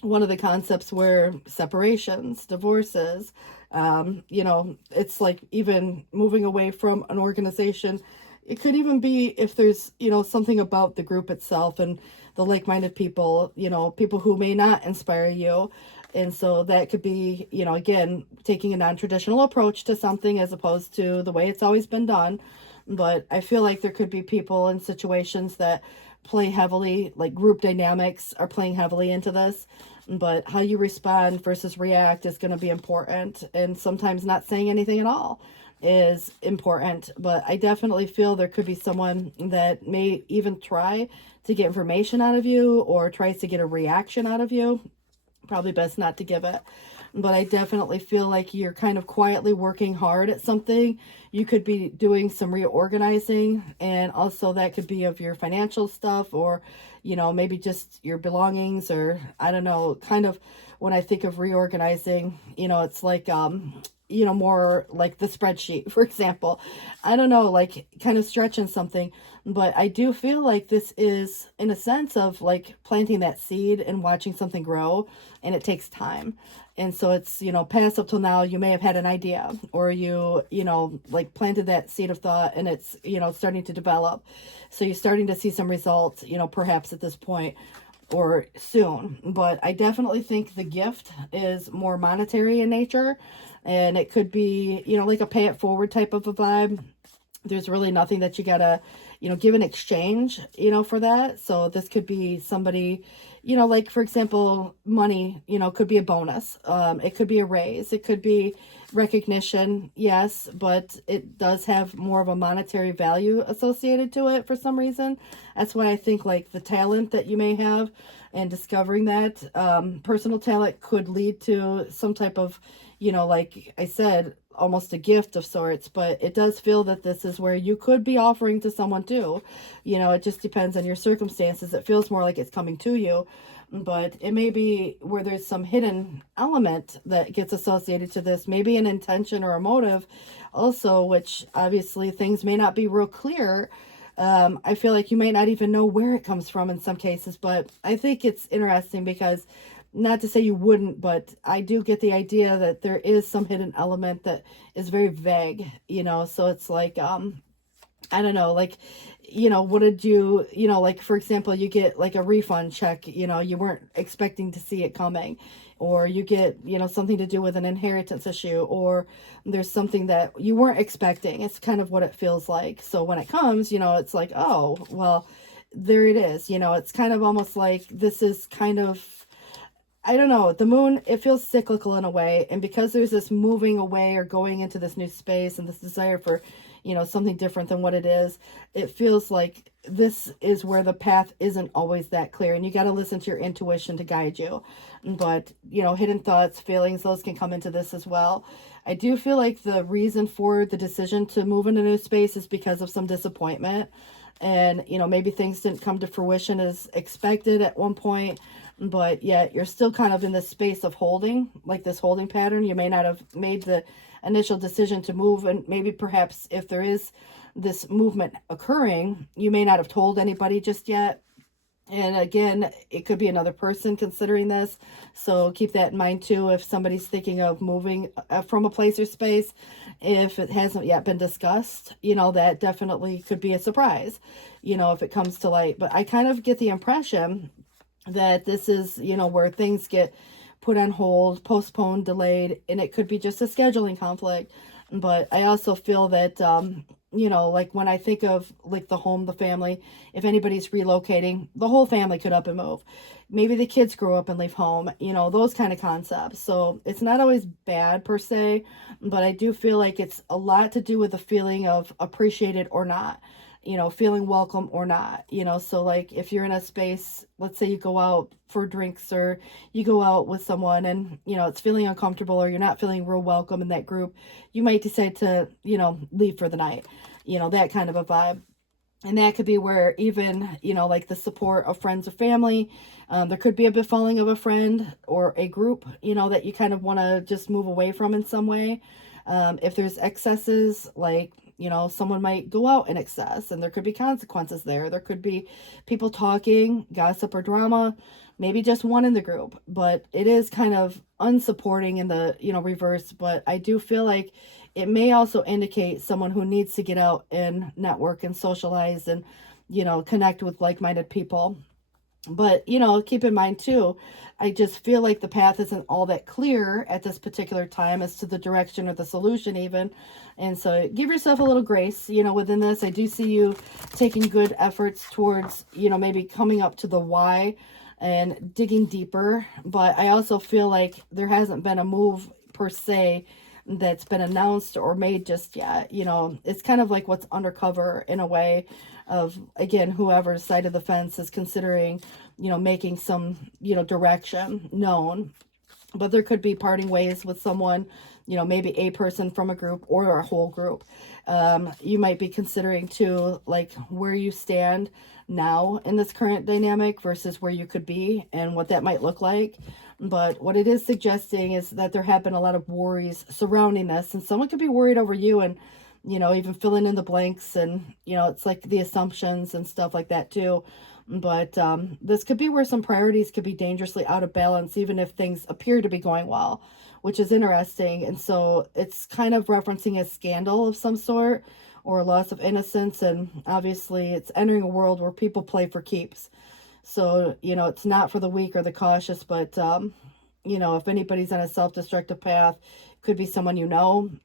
one of the concepts where separations, divorces, you know, it's like even moving away from an organization. It could even be if there's, you know, something about the group itself and the like-minded people, you know, people who may not inspire you. And so that could be, you know, again, taking a non-traditional approach to something as opposed to the way it's always been done. But I feel like there could be people in situations that play heavily, like group dynamics are playing heavily into this. But how you respond versus react is going to be important. And sometimes not saying anything at all is important. But I definitely feel there could be someone that may even try to get information out of you, or tries to get a reaction out of you. probably best not to give it. But I definitely feel like you're kind of quietly working hard at something. You could be doing some reorganizing, and also that could be of your financial stuff, or, you know, maybe just your belongings, or I don't know, kind of when I think of reorganizing, you know, it's like, you know, more like the spreadsheet, for example. I don't know, like kind of stretching something, but I do feel like this is in a sense of like planting that seed and watching something grow, and it takes time. And so it's, you know, past up till now, you may have had an idea, or you know, like planted that seed of thought, and it's, you know, starting to develop. So you're starting to see some results, you know, perhaps at this point or soon. But I definitely think the gift is more monetary in nature, and it could be, you know, like a pay it forward type of a vibe. There's really nothing that you gotta, you know, give in exchange, you know, for that. So this could be somebody, you know, like for example, money, you know, could be a bonus. It could be a raise. It could be recognition, yes, but it does have more of a monetary value associated to it for some reason. That's why I think like the talent that you may have and discovering that personal talent could lead to some type of, you know, like I said, almost a gift of sorts. But it does feel that this is where you could be offering to someone too. You know, it just depends on your circumstances. It feels more like it's coming to you, but it may be where there's some hidden element that gets associated to this, maybe an intention or a motive also, which obviously things may not be real clear. I feel like you may not even know where it comes from in some cases, but I think it's interesting because, not to say you wouldn't, but I do get the idea that there is some hidden element that is very vague, you know. So it's like, I don't know, like, you know, what did you know, like, for example, you get like a refund check, you know, you weren't expecting to see it coming, or you get, you know, something to do with an inheritance issue, or there's something that you weren't expecting. It's kind of what it feels like. So when it comes, you know, it's like, oh, well, there it is. You know, it's kind of almost like this is kind of, I don't know, the moon, it feels cyclical in a way. And because there's this moving away or going into this new space and this desire for, you know, something different than what it is, it feels like this is where the path isn't always that clear. And you got to listen to your intuition to guide you. But, you know, hidden thoughts, feelings, those can come into this as well. I do feel like the reason for the decision to move into a new space is because of some disappointment. And, you know, maybe things didn't come to fruition as expected at one point, but yet you're still kind of in this space of holding, like this holding pattern. You may not have made the initial decision to move, and maybe perhaps if there is this movement occurring, you may not have told anybody just yet. And again, it could be another person considering this. So keep that in mind too. If somebody's thinking of moving from a place or space, if it hasn't yet been discussed, you know, that definitely could be a surprise, you know, if it comes to light. But I kind of get the impression that this is, you know, where things get put on hold, postponed, delayed, and it could be just a scheduling conflict. But I also feel that, you know, like when I think of like the home, the family, if anybody's relocating, the whole family could up and move. Maybe the kids grow up and leave home, you know, those kind of concepts. So it's not always bad per se, but I do feel like it's a lot to do with the feeling of appreciated or not, you know, feeling welcome or not, you know. So like if you're in a space, let's say you go out for drinks or you go out with someone and, you know, it's feeling uncomfortable or you're not feeling real welcome in that group, you might decide to, you know, leave for the night, you know, that kind of a vibe. And that could be where even, you know, like the support of friends or family, there could be a befalling of a friend or a group, you know, that you kind of want to just move away from in some way. If there's excesses, like, you know, someone might go out in excess and there could be consequences there. There could be people talking, gossip or drama, maybe just one in the group, but it is kind of unsupporting in the, you know, reverse. But I do feel like it may also indicate someone who needs to get out and network and socialize and, you know, connect with like-minded people. But, you know, keep in mind too, I just feel like the path isn't all that clear at this particular time as to the direction or the solution even. And so give yourself a little grace, you know, within this. I do see you taking good efforts towards, you know, maybe coming up to the why and digging deeper. But I also feel like there hasn't been a move per se that's been announced or made just yet. You know, it's kind of like what's undercover in a way of, again, whoever's side of the fence is considering, making some, direction known. But there could be parting ways with someone, maybe a person from a group or a whole group. You might be considering too, like where you stand now in this current dynamic versus where you could be and what that might look like. But what it is suggesting is that there have been a lot of worries surrounding this, and someone could be worried over you, and even filling in the blanks, and it's like the assumptions and stuff like that too. But this could be where some priorities could be dangerously out of balance, even if things appear to be going well, which is interesting. And so it's kind of referencing a scandal of some sort or a loss of innocence. And obviously it's entering a world where people play for keeps. So, it's not for the weak or the cautious, but, if anybody's on a self-destructive path, could be someone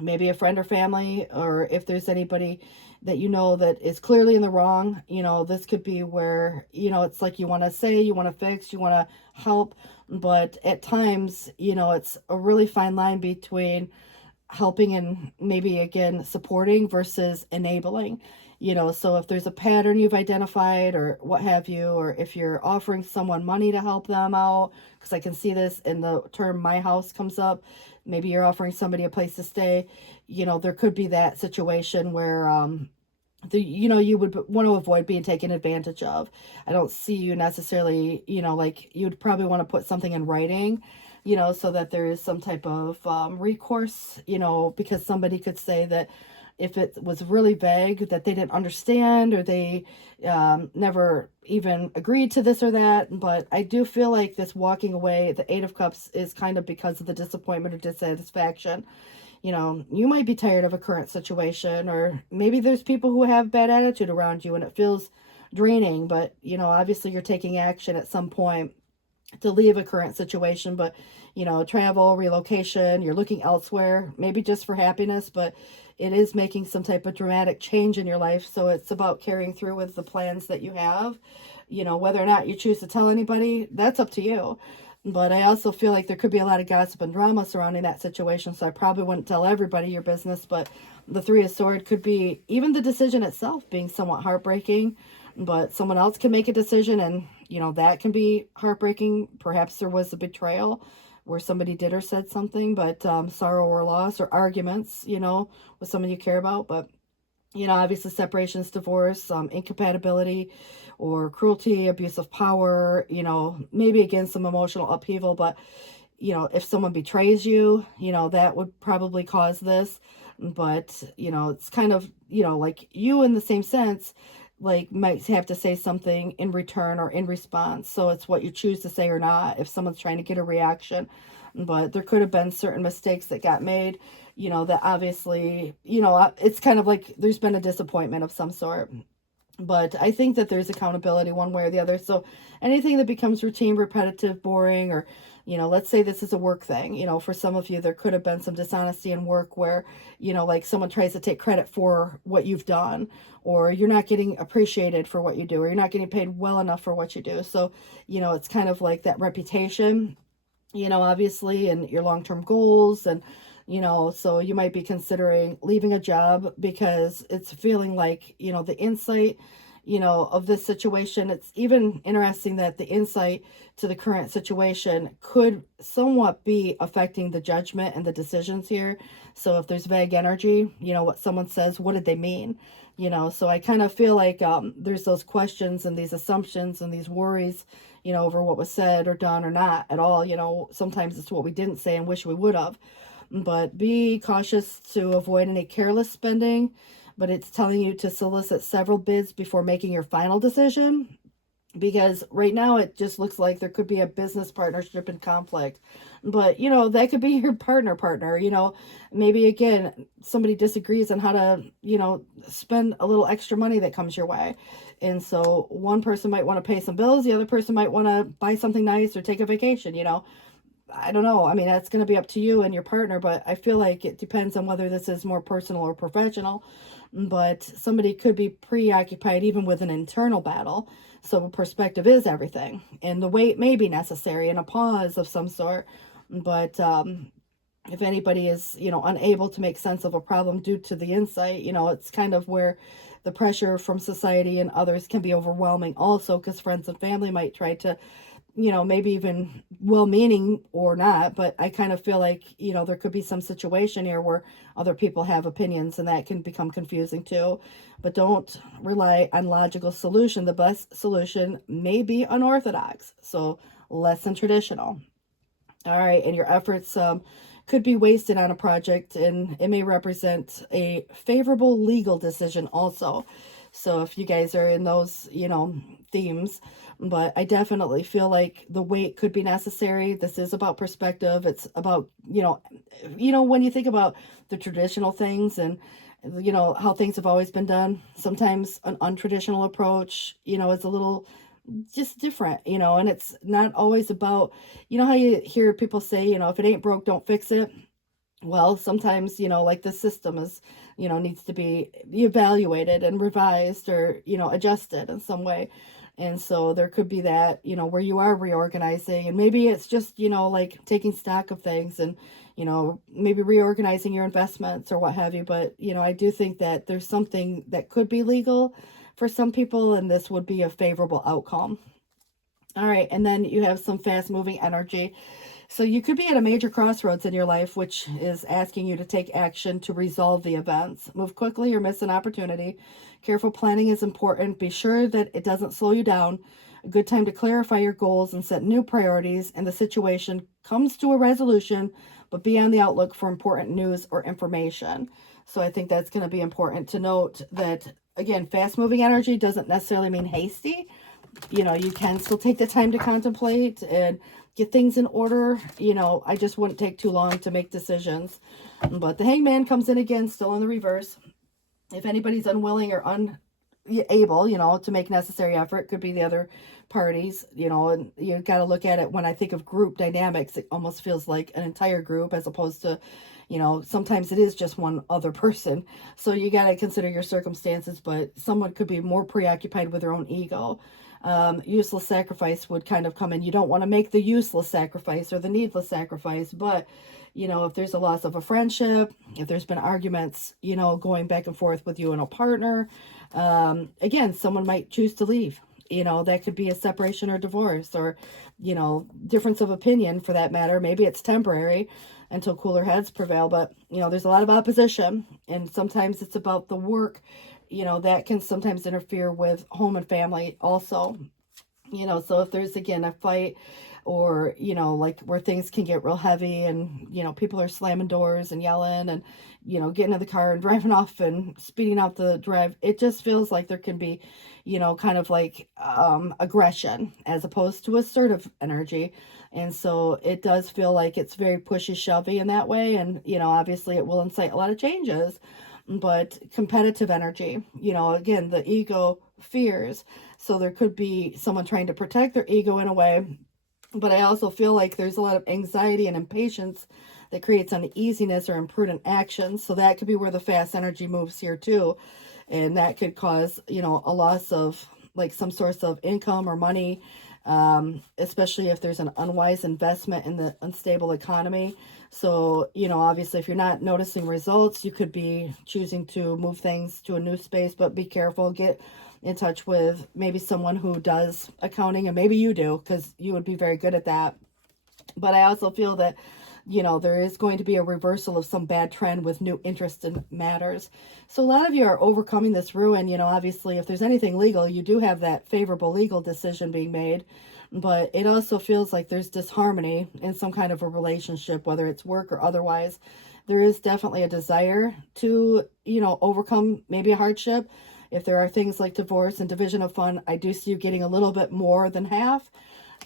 maybe a friend or family, or if there's anybody that that is clearly in the wrong, this could be where, it's like you want to say, you want to fix, you want to help, but at times, it's a really fine line between helping and maybe again supporting versus enabling. So if there's a pattern you've identified or what have you, or if you're offering someone money to help them out, because I can see this in the term my house comes up, maybe you're offering somebody a place to stay, there could be that situation where you would want to avoid being taken advantage of. I don't see you necessarily, like you'd probably want to put something in writing, so that there is some type of recourse, because somebody could say that if it was really vague, that they didn't understand, or they never even agreed to this or that. But I do feel like this walking away, the Eight of Cups, is kind of because of the disappointment or dissatisfaction. You might be tired of a current situation, or maybe there's people who have bad attitude around you and it feels draining, but obviously you're taking action at some point to leave a current situation. But travel, relocation, you're looking elsewhere, maybe just for happiness, but it is making some type of dramatic change in your life. So it's about carrying through with the plans that you have. Whether or not you choose to tell anybody, that's up to you. But I also feel like there could be a lot of gossip and drama surrounding that situation, so I probably wouldn't tell everybody your business. But the Three of Swords could be even the decision itself being somewhat heartbreaking, but someone else can make a decision, and that can be heartbreaking. Perhaps there was a betrayal where somebody did or said something, but sorrow or loss, or arguments, with someone you care about. But obviously separations, divorce, incompatibility, or cruelty, abuse of power, maybe again some emotional upheaval. But if someone betrays you, that would probably cause this. But it's kind of, like you, in the same sense, like might have to say something in return or in response. So it's what you choose to say or not if someone's trying to get a reaction. But there could have been certain mistakes that got made, that obviously, it's kind of like there's been a disappointment of some sort. But I think that there's accountability one way or the other. So anything that becomes routine, repetitive, boring, or, let's say this is a work thing, for some of you, there could have been some dishonesty in work where, like someone tries to take credit for what you've done, or you're not getting appreciated for what you do, or you're not getting paid well enough for what you do. So, it's kind of like that reputation, obviously, and your long-term goals. And, so you might be considering leaving a job because it's feeling like, the insight, of this situation. It's even interesting that the insight to the current situation could somewhat be affecting the judgment and the decisions here. So if there's vague energy, what someone says, what did they mean? So I kind of feel like there's those questions and these assumptions and these worries, over what was said or done or not at all. Sometimes it's what we didn't say and wish we would have. But be cautious to avoid any careless spending. But it's telling you to solicit several bids before making your final decision, because right now it just looks like there could be a business partnership in conflict. But that could be your partner, maybe again somebody disagrees on how to spend a little extra money that comes your way. And so one person might want to pay some bills, the other person might want to buy something nice or take a vacation. I don't know. I mean, that's going to be up to you and your partner, but I feel like it depends on whether this is more personal or professional. But somebody could be preoccupied even with an internal battle. So perspective is everything. And the wait may be necessary and a pause of some sort. But if anybody is, unable to make sense of a problem due to the insight, it's kind of where the pressure from society and others can be overwhelming also, because friends and family might try to, maybe even well-meaning or not, but I kind of feel like, there could be some situation here where other people have opinions, and that can become confusing too. But don't rely on logical solution. The best solution may be unorthodox, so less than traditional. All right, and your efforts could be wasted on a project, and it may represent a favorable legal decision also. So if you guys are in those, themes, but I definitely feel like the wait could be necessary. This is about perspective. It's about, when you think about the traditional things and, how things have always been done, sometimes an untraditional approach, is a little just different, and it's not always about, how you hear people say, if it ain't broke, don't fix it. Well, sometimes, like the system is, needs to be evaluated and revised or, adjusted in some way. And so there could be that, where you are reorganizing, and maybe it's just, like taking stock of things and, maybe reorganizing your investments or what have you. But, I do think that there's something that could be legal for some people, and this would be a favorable outcome. All right. And then you have some fast moving energy. So you could be at a major crossroads in your life, which is asking you to take action to resolve the events. Move quickly or miss an opportunity. Careful planning is important. Be sure that it doesn't slow you down. A good time to clarify your goals and set new priorities, and the situation comes to a resolution, but be on the outlook for important news or information. So I think that's going to be important to note that, again, fast moving energy doesn't necessarily mean hasty. You can still take the time to contemplate and get things in order. I just wouldn't take too long to make decisions. But the Hangman comes in again, still in the reverse. If anybody's unwilling or unable, to make necessary effort, could be the other parties, and you got to look at it. When I think of group dynamics, it almost feels like an entire group, as opposed to, sometimes it is just one other person. So you got to consider your circumstances, but someone could be more preoccupied with their own ego. Useless sacrifice would kind of come in. You don't want to make the useless sacrifice or the needless sacrifice, but if there's a loss of a friendship, if there's been arguments, going back and forth with you and a partner, again, someone might choose to leave. That could be a separation or divorce, or, difference of opinion for that matter. Maybe it's temporary until cooler heads prevail, but, there's a lot of opposition, and sometimes it's about the work, that can sometimes interfere with home and family also. So if there's, again, a fight, or, like where things can get real heavy, and, people are slamming doors and yelling and, getting in the car and driving off and speeding out the drive, it just feels like there can be, kind of like aggression as opposed to assertive energy. And so it does feel like it's very pushy, shovey in that way. And, obviously it will incite a lot of changes. But competitive energy, again, the ego fears. So there could be someone trying to protect their ego in a way. But I also feel like there's a lot of anxiety and impatience that creates uneasiness or imprudent actions. So that could be where the fast energy moves here too. And that could cause, a loss of like some source of income or money, especially if there's an unwise investment in the unstable economy. So, obviously, if you're not noticing results, you could be choosing to move things to a new space, but be careful. Get in touch with maybe someone who does accounting, and maybe you do, because you would be very good at that. But I also feel that, there is going to be a reversal of some bad trend with new interest in matters. So a lot of you are overcoming this ruin. Obviously, if there's anything legal, you do have that favorable legal decision being made. But it also feels like there's disharmony in some kind of a relationship, whether it's work or otherwise. There is definitely a desire to, overcome maybe a hardship. If there are things like divorce and division of fund, I do see you getting a little bit more than half.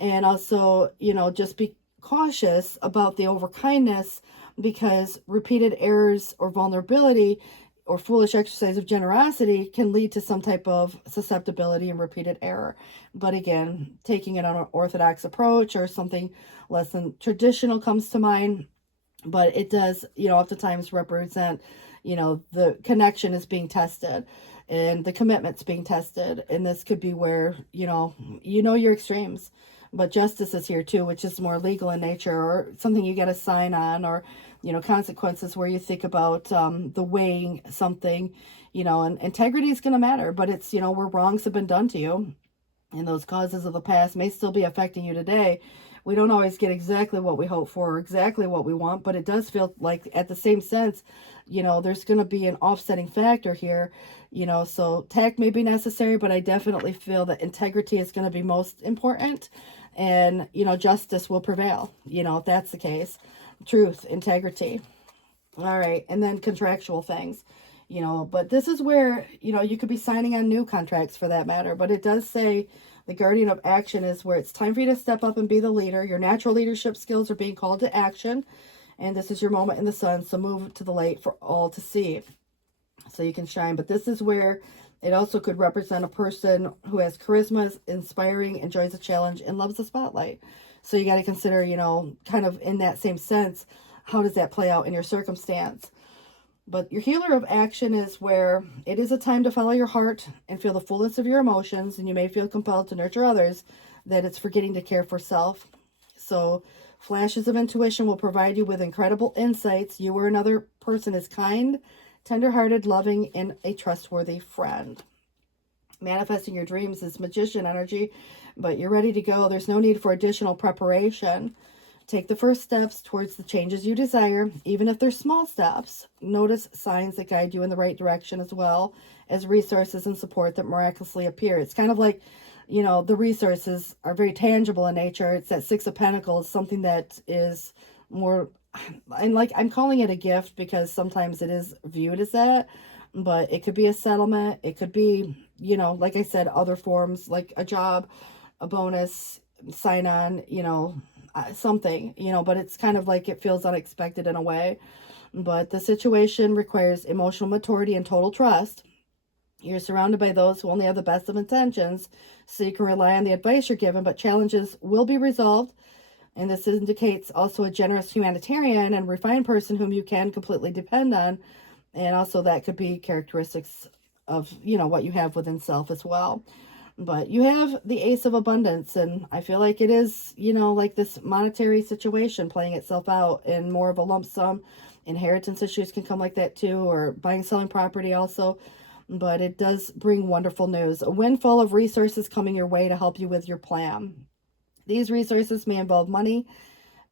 And also, just be cautious about the overkindness, because repeated errors or vulnerability or foolish exercise of generosity can lead to some type of susceptibility and repeated error. But again, taking an unorthodox approach or something less than traditional comes to mind. But it does, oftentimes represent, the connection is being tested and the commitment's being tested. And this could be where, your extremes. But justice is here too, which is more legal in nature, or something you got to sign on, or, you know, consequences where you think about the weighing something, you know, and integrity is going to matter. But it's, you know, where wrongs have been done to you, and those causes of the past may still be affecting you today. We don't always get exactly what we hope for or exactly what we want, but it does feel like, at the same sense, you know, there's going to be an offsetting factor here, you know, so tact may be necessary, but I definitely feel that integrity is going to be most important, and, you know, justice will prevail, you know, if that's the case. Truth, integrity. All right, and then contractual things, you know, but this is where, you know, you could be signing on new contracts for that matter, but it does say the guardian of action is where it's time for you to step up and be the leader. Your natural leadership skills are being called to action, and this is your moment in the sun, so move to the light for all to see so you can shine. But this is where it also could represent a person who has charisma, is inspiring, enjoys a challenge, and loves the spotlight. So you got to consider, you know, kind of in that same sense, how does that play out in your circumstance? But your healer of action is where it is a time to follow your heart and feel the fullness of your emotions, and you may feel compelled to nurture others, that it's forgetting to care for self. So flashes of intuition will provide you with incredible insights. You or another person is kind, tender-hearted, loving, and a trustworthy friend. Manifesting your dreams is magician energy, but you're ready to go. There's no need for additional preparation. Take the first steps towards the changes you desire, even if they're small steps. Notice signs that guide you in the right direction, as well as resources and support that miraculously appear. It's kind of like, you know, the resources are very tangible in nature. It's that Six of Pentacles, something that is more, and like, I'm calling it a gift because sometimes it is viewed as that, but it could be a settlement. It could be, you know, like I said, other forms like a job, a bonus, sign on, you know, something, you know, but it's kind of like it feels unexpected in a way. But the situation requires emotional maturity and total trust. You're surrounded by those who only have the best of intentions, so you can rely on the advice you're given, but challenges will be resolved. And this indicates also a generous humanitarian and refined person whom you can completely depend on. And also that could be characteristics of, you know, what you have within self as well. But you have the Ace of Abundance, and I feel like it is, you know, like this monetary situation playing itself out in more of a lump sum. Inheritance issues can come like that too, or buying, selling property also. But it does bring wonderful news. A windfall of resources coming your way to help you with your plan. These resources may involve money,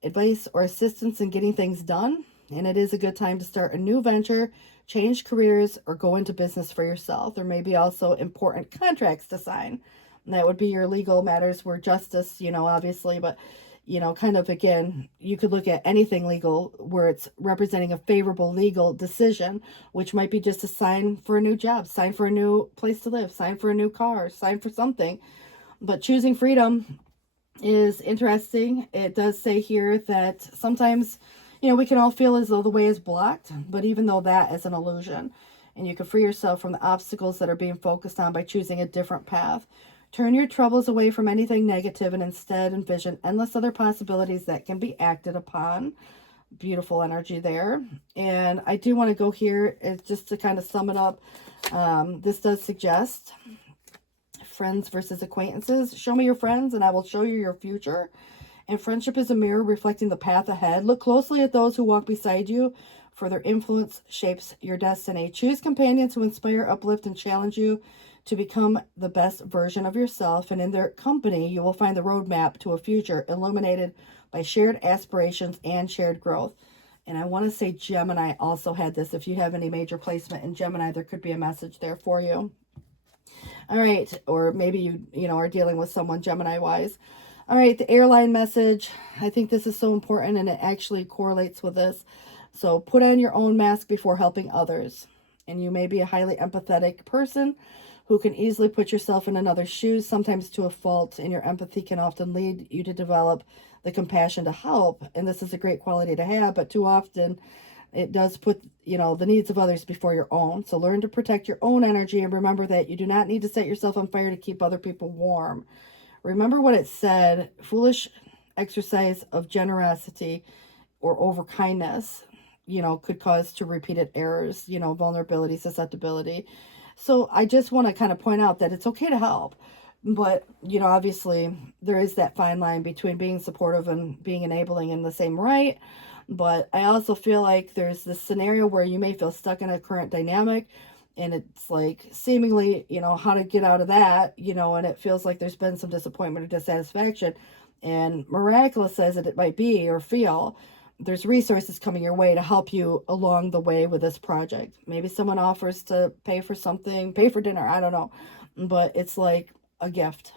advice, or assistance in getting things done. And it is a good time to start a new venture, change careers, or go into business for yourself. There may be also important contracts to sign. And that would be your legal matters where justice, you know, obviously, but, you know, kind of, again, you could look at anything legal where it's representing a favorable legal decision, which might be just a sign for a new job, sign for a new place to live, sign for a new car, sign for something. But choosing freedom is interesting. It does say here that sometimes, you know, we can all feel as though the way is blocked, but even though that is an illusion, and you can free yourself from the obstacles that are being focused on by choosing a different path. Turn your troubles away from anything negative and instead envision endless other possibilities that can be acted upon. Beautiful energy there. And I do want to go here just to kind of sum it up. This does suggest friends versus acquaintances. Show me your friends and I will show you your future. And friendship is a mirror reflecting the path ahead. Look closely at those who walk beside you, for their influence shapes your destiny. Choose companions who inspire, uplift, and challenge you to become the best version of yourself. And in their company, you will find the roadmap to a future illuminated by shared aspirations and shared growth. And I want to say Gemini also had this. If you have any major placement in Gemini, there could be a message there for you. All right. Or maybe you know, are dealing with someone Gemini-wise. All right, the airline message. I think this is so important, and it actually correlates with this. So put on your own mask before helping others. And you may be a highly empathetic person who can easily put yourself in another's shoes, sometimes to a fault, and your empathy can often lead you to develop the compassion to help. And this is a great quality to have, but too often it does put, you know, the needs of others before your own. So learn to protect your own energy, and remember that you do not need to set yourself on fire to keep other people warm. Remember what it said, foolish exercise of generosity or over kindness, you know, could cause to repeated errors, you know, vulnerability, susceptibility. So I just want to kind of point out that it's okay to help, But, you know, obviously there is that fine line between being supportive and being enabling in the same right. But I also feel like there's this scenario where you may feel stuck in a current dynamic, and it's like seemingly, you know, how to get out of that, you know, and it feels like there's been some disappointment or dissatisfaction. And miraculous as it might be or feel, there's resources coming your way to help you along the way with this project. Maybe someone offers to pay for something, pay for dinner, I don't know. But it's like a gift.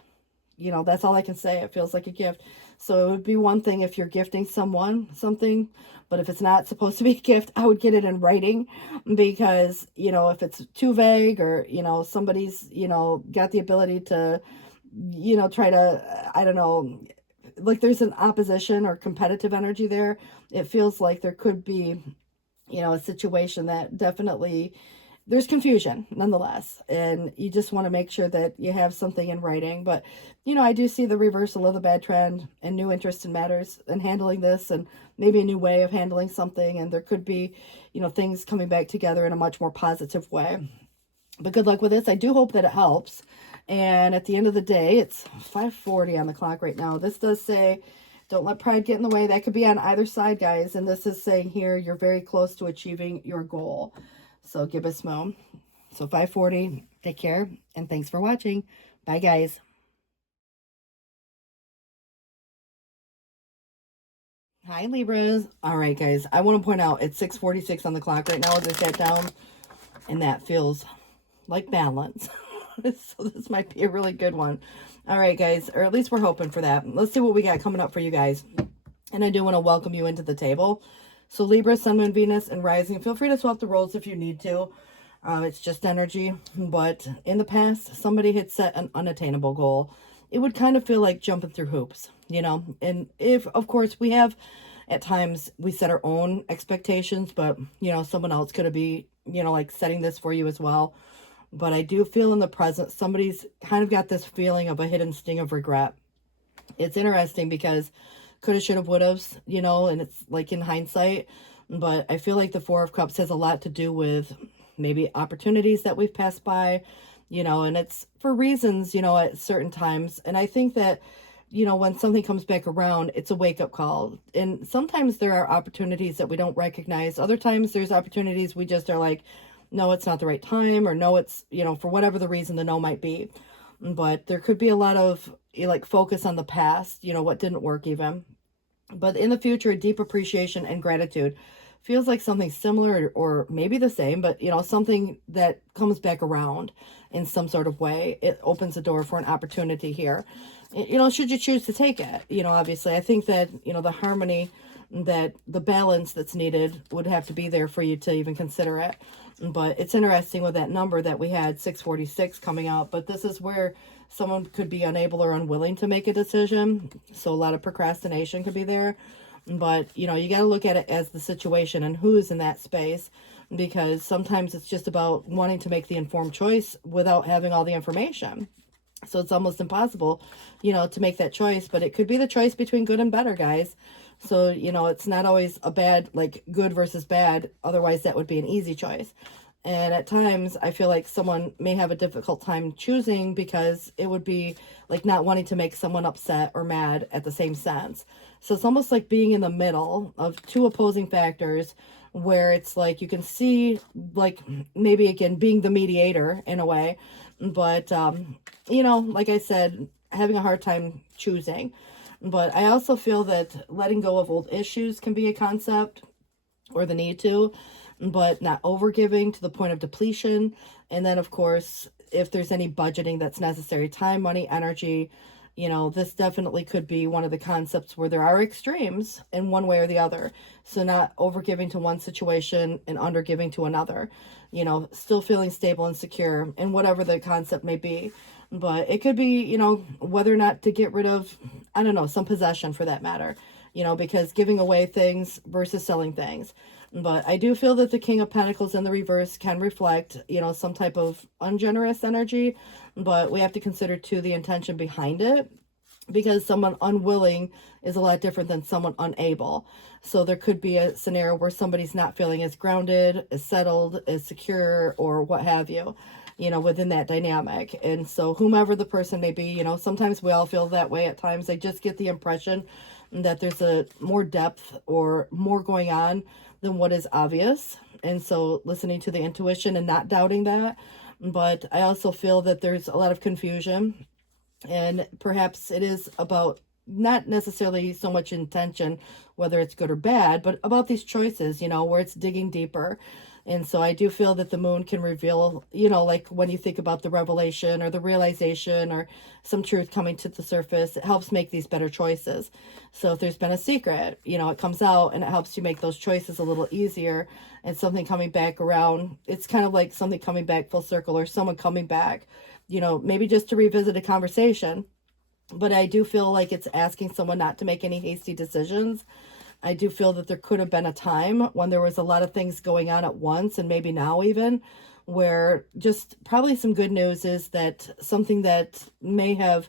You know, that's all I can say. It feels like a gift. So it would be one thing if you're gifting someone something, but if it's not supposed to be a gift, I would get it in writing, because, you know, if it's too vague, or, you know, somebody's, you know, got the ability to, you know, try to, I don't know, like there's an opposition or competitive energy there. It feels like there could be, you know, a situation that definitely there's confusion nonetheless, and you just want to make sure that you have something in writing. But, you know, I do see the reversal of the bad trend and new interest in matters and handling this, and maybe a new way of handling something, and there could be, you know, things coming back together in a much more positive way. But good luck with this. I do hope that it helps. And at the end of the day, it's 5:40 on the clock right now. This does say, don't let pride get in the way. That could be on either side, guys. And this is saying here, you're very close to achieving your goal. So give us mo. So 5:40, take care, and thanks for watching. Bye, guys. Hi, Libras. All right, guys, I want to point out it's 6:46 on the clock right now as I sat down, and that feels like balance. So this might be a really good one. All right, guys, or at least we're hoping for that. Let's see what we got coming up for you guys. And I do want to welcome you into the table. So Libra, Sun, Moon, Venus, and Rising. Feel free to swap the roles if you need to. It's just energy. But in the past, somebody had set an unattainable goal. It would kind of feel like jumping through hoops, you know. And if, of course, we have, at times, we set our own expectations. But, you know, someone else could be, you know, like setting this for you as well. But I do feel in the present, somebody's kind of got this feeling of a hidden sting of regret. It's interesting because coulda, shoulda, woulda's, you know, and it's like in hindsight. But I feel like the Four of Cups has a lot to do with maybe opportunities that we've passed by, you know, and it's for reasons, you know, at certain times. And I think that, you know, when something comes back around, it's a wake-up call. And sometimes there are opportunities that we don't recognize. Other times there's opportunities we just are like, no, it's not the right time, or no, it's, you know, for whatever the reason the no might be. But there could be a lot of like focus on the past, you know, what didn't work even. But in the future, deep appreciation and gratitude feels like something similar, or maybe the same, but, you know, something that comes back around in some sort of way. It opens the door for an opportunity here, you know, should you choose to take it. You know, obviously, I think that, you know, the harmony, that the balance that's needed would have to be there for you to even consider it. But it's interesting with that number that we had, 646, coming out. But this is where someone could be unable or unwilling to make a decision. So a lot of procrastination could be there. But, you know, you got to look at it as the situation and who's in that space. Because sometimes it's just about wanting to make the informed choice without having all the information. So it's almost impossible, you know, to make that choice. But it could be the choice between good and better, guys. So, you know, it's not always a bad, like good versus bad. Otherwise, that would be an easy choice. And at times, I feel like someone may have a difficult time choosing, because it would be like not wanting to make someone upset or mad at the same sense. So it's almost like being in the middle of two opposing factors, where it's like you can see, like, maybe again being the mediator in a way. But, you know, like I said, having a hard time choosing. But I also feel that letting go of old issues can be a concept, or the need to, but not overgiving to the point of depletion. And then, of course, if there's any budgeting that's necessary, time, money, energy, you know, this definitely could be one of the concepts where there are extremes in one way or the other. So not overgiving to one situation and undergiving to another, you know, still feeling stable and secure in whatever the concept may be. But it could be, you know, whether or not to get rid of, I don't know, some possession for that matter, you know, because giving away things versus selling things. But I do feel that the King of Pentacles in the reverse can reflect, you know, some type of ungenerous energy. But we have to consider, too, the intention behind it. Because someone unwilling is a lot different than someone unable. So there could be a scenario where somebody's not feeling as grounded, as settled, as secure, or what have you. you know, within that dynamic. And so whomever the person may be, you know, sometimes we all feel that way at times. I just get the impression that there's a more depth or more going on than what is obvious. And so listening to the intuition and not doubting that. But I also feel that there's a lot of confusion, and perhaps it is about not necessarily so much intention, whether it's good or bad, but about these choices, you know, where it's digging deeper. And so I do feel that the moon can reveal, you know, like when you think about the revelation or the realization or some truth coming to the surface, it helps make these better choices. So if there's been a secret, you know, it comes out and it helps you make those choices a little easier, and something coming back around. It's kind of like something coming back full circle, or someone coming back, you know, maybe just to revisit a conversation. But I do feel like it's asking someone not to make any hasty decisions. I do feel that there could have been a time when there was a lot of things going on at once, and maybe now even, where just probably some good news is that something that may have,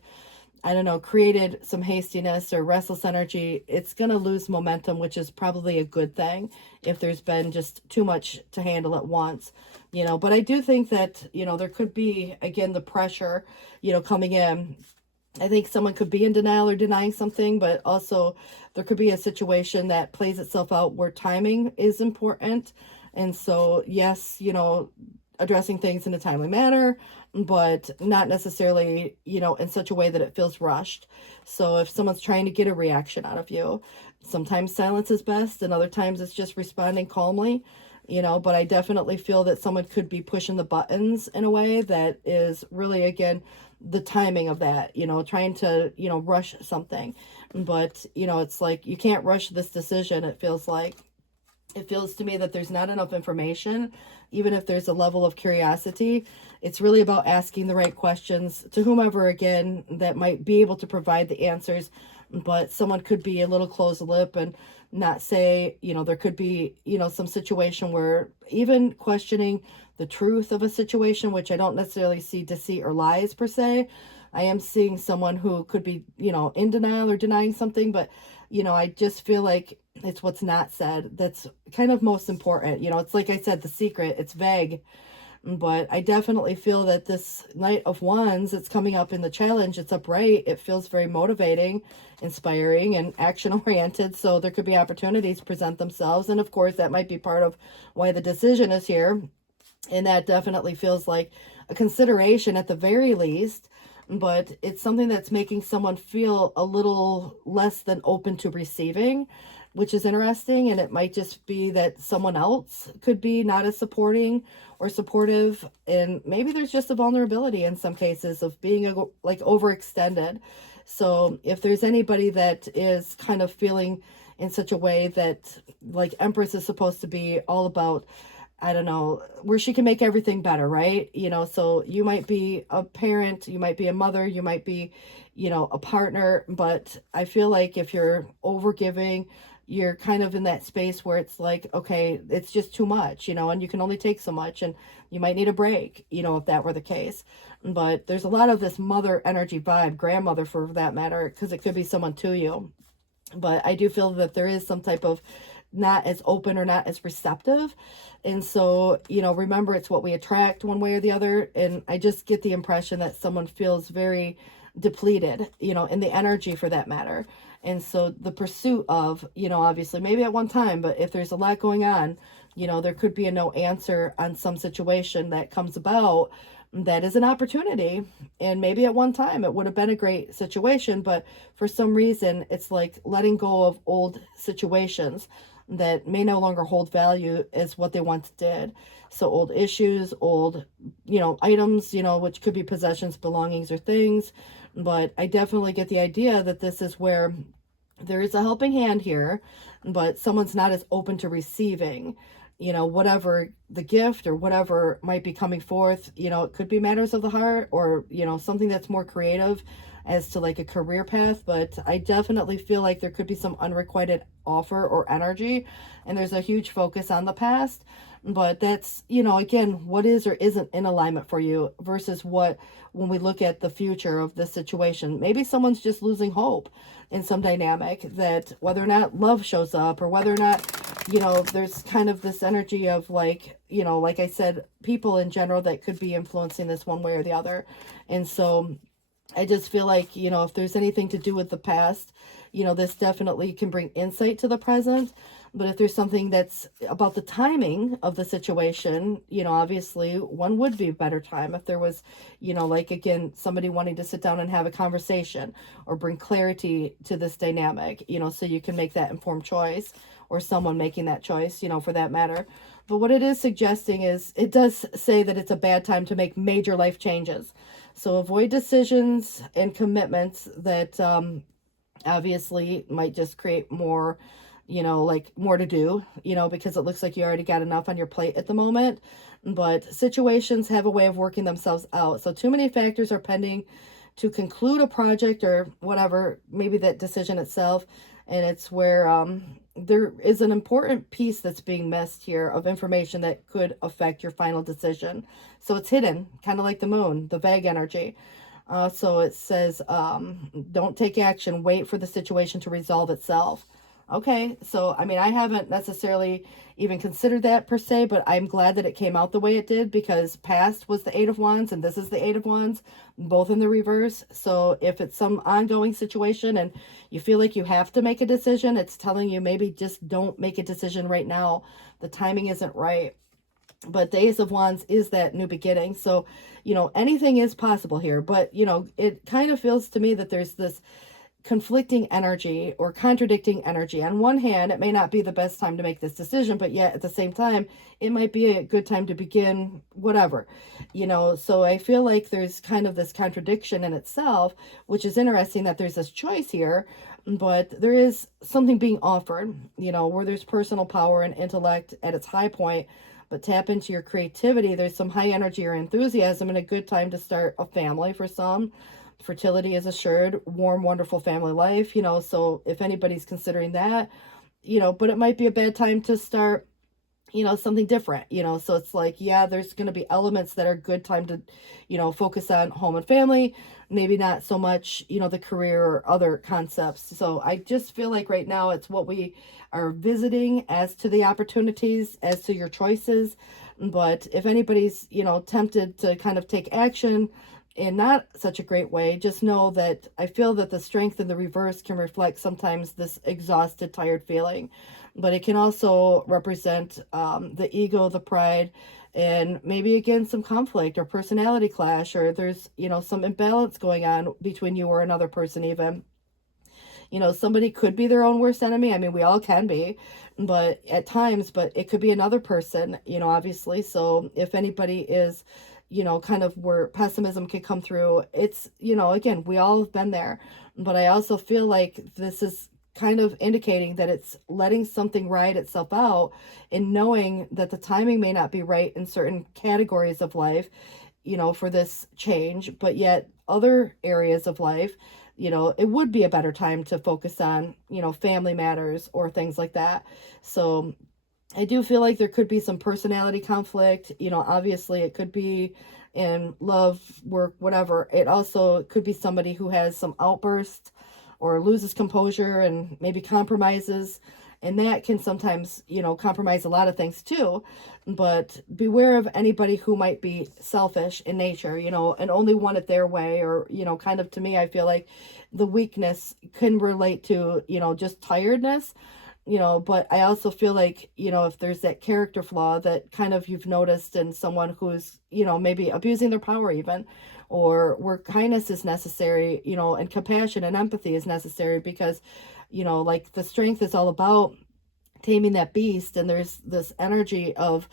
I don't know, created some hastiness or restless energy, it's going to lose momentum, which is probably a good thing if there's been just too much to handle at once, you know. But I do think that, you know, there could be, again, the pressure, you know, coming in. I think someone could be in denial or denying something, but also there could be a situation that plays itself out where timing is important. And so, yes, you know, addressing things in a timely manner, but not necessarily, you know, in such a way that it feels rushed. So if someone's trying to get a reaction out of you, sometimes silence is best, and other times it's just responding calmly, you know. But I definitely feel that someone could be pushing the buttons in a way that is really, again, the timing of that, you know, trying to, you know, rush something. But, you know, it's like you can't rush this decision. It feels to me that there's not enough information, even if there's a level of curiosity. It's really about asking the right questions to whomever, again, that might be able to provide the answers. But someone could be a little closed lip and not say, you know, there could be, you know, some situation where even questioning the truth of a situation, which I don't necessarily see deceit or lies per se. I am seeing someone who could be, you know, in denial or denying something, but, you know, I just feel like it's what's not said that's kind of most important. You know, it's like I said, the secret, it's vague. But I definitely feel that this Knight of Wands, it's coming up in the challenge, it's upright, it feels very motivating, inspiring, and action-oriented. So there could be opportunities present themselves. And of course, that might be part of why the decision is here. And that definitely feels like a consideration at the very least. But it's something that's making someone feel a little less than open to receiving, which is interesting. And it might just be that someone else could be not as supporting or supportive. And maybe there's just a vulnerability in some cases of being like overextended. So if there's anybody that is kind of feeling in such a way that like Empress is supposed to be all about, I don't know, where she can make everything better, right? You know, so you might be a parent, you might be a mother, you might be, you know, a partner, but I feel like if you're overgiving, you're kind of in that space where it's like, okay, it's just too much, you know, and you can only take so much, and you might need a break, you know, if that were the case. But there's a lot of this mother energy vibe, grandmother for that matter, because it could be someone to you. But I do feel that there is some type of not as open or not as receptive. And so, you know, remember, it's what we attract one way or the other. And I just get the impression that someone feels very depleted, you know, in the energy for that matter. And so the pursuit of, you know, obviously maybe at one time, but if there's a lot going on, you know, there could be a no answer on some situation that comes about that is an opportunity. And maybe at one time it would have been a great situation, but for some reason it's like letting go of old situations that may no longer hold value as what they once did. So old issues, old, you know, items, you know, which could be possessions, belongings, or things. But I definitely get the idea that this is where there is a helping hand here, but someone's not as open to receiving, you know, whatever the gift or whatever might be coming forth. You know, it could be matters of the heart, or, you know, something that's more creative as to like a career path. But I definitely feel like there could be some unrequited offer or energy, and there's a huge focus on the past. But that's, you know, again, what is or isn't in alignment for you versus what, when we look at the future of this situation, maybe someone's just losing hope in some dynamic, that whether or not love shows up, or whether or not you know, there's kind of this energy of like, you know, like I said, people in general that could be influencing this one way or the other. And so I just feel like, you know, if there's anything to do with the past, you know, this definitely can bring insight to the present. But if there's something that's about the timing of the situation, you know, obviously one would be a better time if there was, you know, like again, somebody wanting to sit down and have a conversation or bring clarity to this dynamic, you know, so you can make that informed choice, or someone making that choice, you know, for that matter. But what it is suggesting is, it does say that it's a bad time to make major life changes. So avoid decisions and commitments that obviously might just create more, you know, like more to do, you know, because it looks like you already got enough on your plate at the moment. But situations have a way of working themselves out. So too many factors are pending to conclude a project or whatever, maybe that decision itself. And it's where there is an important piece that's being missed here of information that could affect your final decision. So it's hidden, kind of like the moon, the vague energy. So it says, don't take action, wait for the situation to resolve itself. Okay, so I mean, I haven't necessarily even considered that per se, but I'm glad that it came out the way it did, because past was the Eight of Wands and this is the Eight of Wands, both in the reverse. So if it's some ongoing situation and you feel like you have to make a decision, it's telling you maybe just don't make a decision right now. The timing isn't right. But the Ace of Wands is that new beginning. So, you know, anything is possible here. But, you know, it kind of feels to me that there's this conflicting energy or contradicting energy. On one hand, it may not be the best time to make this decision, but yet at the same time, it might be a good time to begin whatever, you know. So I feel like there's kind of this contradiction in itself, which is interesting that there's this choice here, but there is something being offered, you know, where there's personal power and intellect at its high point. But tap into your creativity. There's some high energy or enthusiasm and a good time to start a family for some. Fertility is assured, warm, wonderful family life, you know. So if anybody's considering that, you know, but it might be a bad time to start, you know, something different, you know. So it's like, yeah, there's going to be elements that are good time to, you know, focus on home and family, maybe not so much, you know, the career or other concepts. So I just feel like right now it's what we are visiting as to the opportunities, as to your choices. But if anybody's, you know, tempted to kind of take action in not such a great way, just know that I feel that the strength in the reverse can reflect sometimes this exhausted, tired feeling. But it can also represent the ego, the pride, and maybe again some conflict or personality clash, or there's, you know, some imbalance going on between you or another person even. You know, somebody could be their own worst enemy. I mean, we all can be, but at times, but it could be another person, you know, obviously. So if anybody is, you know, kind of where pessimism can come through, it's, you know, again, we all have been there. But I also feel like this is kind of indicating that it's letting something ride itself out and knowing that the timing may not be right in certain categories of life, you know, for this change, but yet other areas of life, you know, it would be a better time to focus on, you know, family matters or things like that. So I do feel like there could be some personality conflict, you know, obviously it could be in love, work, whatever. It also could be somebody who has some outburst or loses composure and maybe compromises. And that can sometimes, you know, compromise a lot of things too. But beware of anybody who might be selfish in nature, you know, and only want it their way. Or, you know, kind of to me, I feel like the weakness can relate to, you know, just tiredness, you know. But I also feel like, you know, if there's that character flaw that kind of you've noticed in someone who's, you know, maybe abusing their power even, or where kindness is necessary, you know, and compassion and empathy is necessary, because, you know, like the strength is all about taming that beast. And there's this energy of,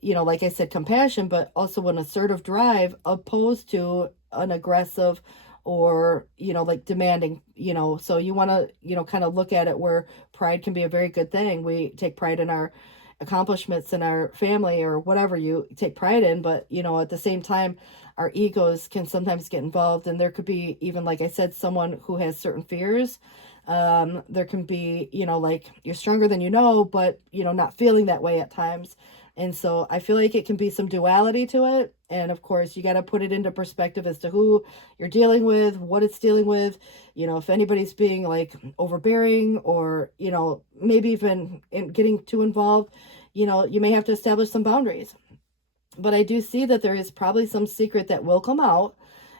you know, like I said, compassion, but also an assertive drive opposed to an aggressive or, you know, like demanding, you know. So you want to, you know, kind of look at it where pride can be a very good thing. We take pride in our accomplishments in our family or whatever you take pride in, but, you know, at the same time, our egos can sometimes get involved. And there could be even, like I said, someone who has certain fears. There can be, you know, like you're stronger than you know, but, you know, not feeling that way at times. And so I feel like it can be some duality to it. And of course, you got to put it into perspective as to who you're dealing with, what it's dealing with. You know, if anybody's being like overbearing or, you know, maybe even getting too involved, you know, you may have to establish some boundaries. But I do see that there is probably some secret that will come out.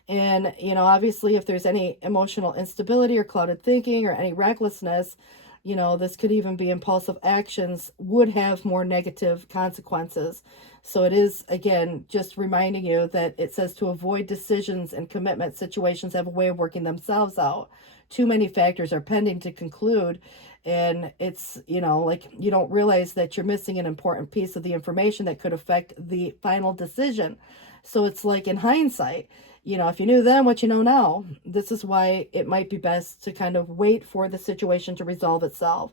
And, you know, obviously, if there's any emotional instability or clouded thinking or any recklessness, you know, this could even be impulsive actions, would have more negative consequences. So it is, again, just reminding you that it says to avoid decisions and commitment situations have a way of working themselves out. Too many factors are pending to conclude. And it's, you know, like you don't realize that you're missing an important piece of the information that could affect the final decision. So it's like in hindsight, you know, if you knew then what you know now, this is why it might be best to kind of wait for the situation to resolve itself.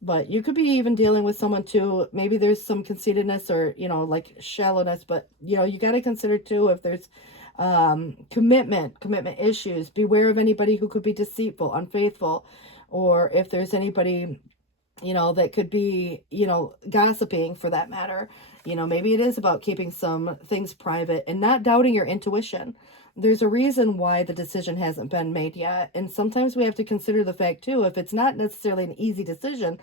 But you could be even dealing with someone too, maybe there's some conceitedness or, you know, like shallowness, but, you know, you got to consider too if there's commitment issues. Beware of anybody who could be deceitful, unfaithful, or if there's anybody, you know, that could be, you know, gossiping for that matter. You know, maybe it is about keeping some things private and not doubting your intuition. There's a reason why the decision hasn't been made yet. And sometimes we have to consider the fact too, if it's not necessarily an easy decision,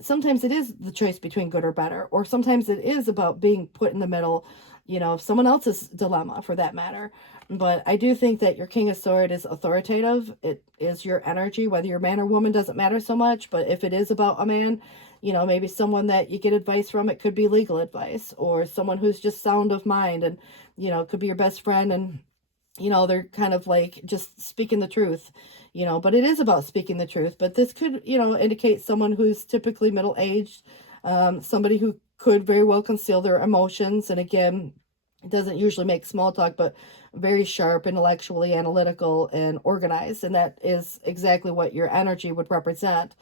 sometimes it is the choice between good or better, or sometimes it is about being put in the middle, you know, of someone else's dilemma for that matter. But I do think that your King of Swords is authoritative. It is your energy, whether you're man or woman doesn't matter so much. But if it is about a man, you know, maybe someone that you get advice from, it could be legal advice, or someone who's just sound of mind and, you know, it could be your best friend and, you know, they're kind of like just speaking the truth, you know, but it is about speaking the truth. But this could, you know, indicate someone who's typically middle-aged, somebody who could very well conceal their emotions. And again, it doesn't usually make small talk, but very sharp, intellectually analytical, and organized. And that is exactly what your energy would represent.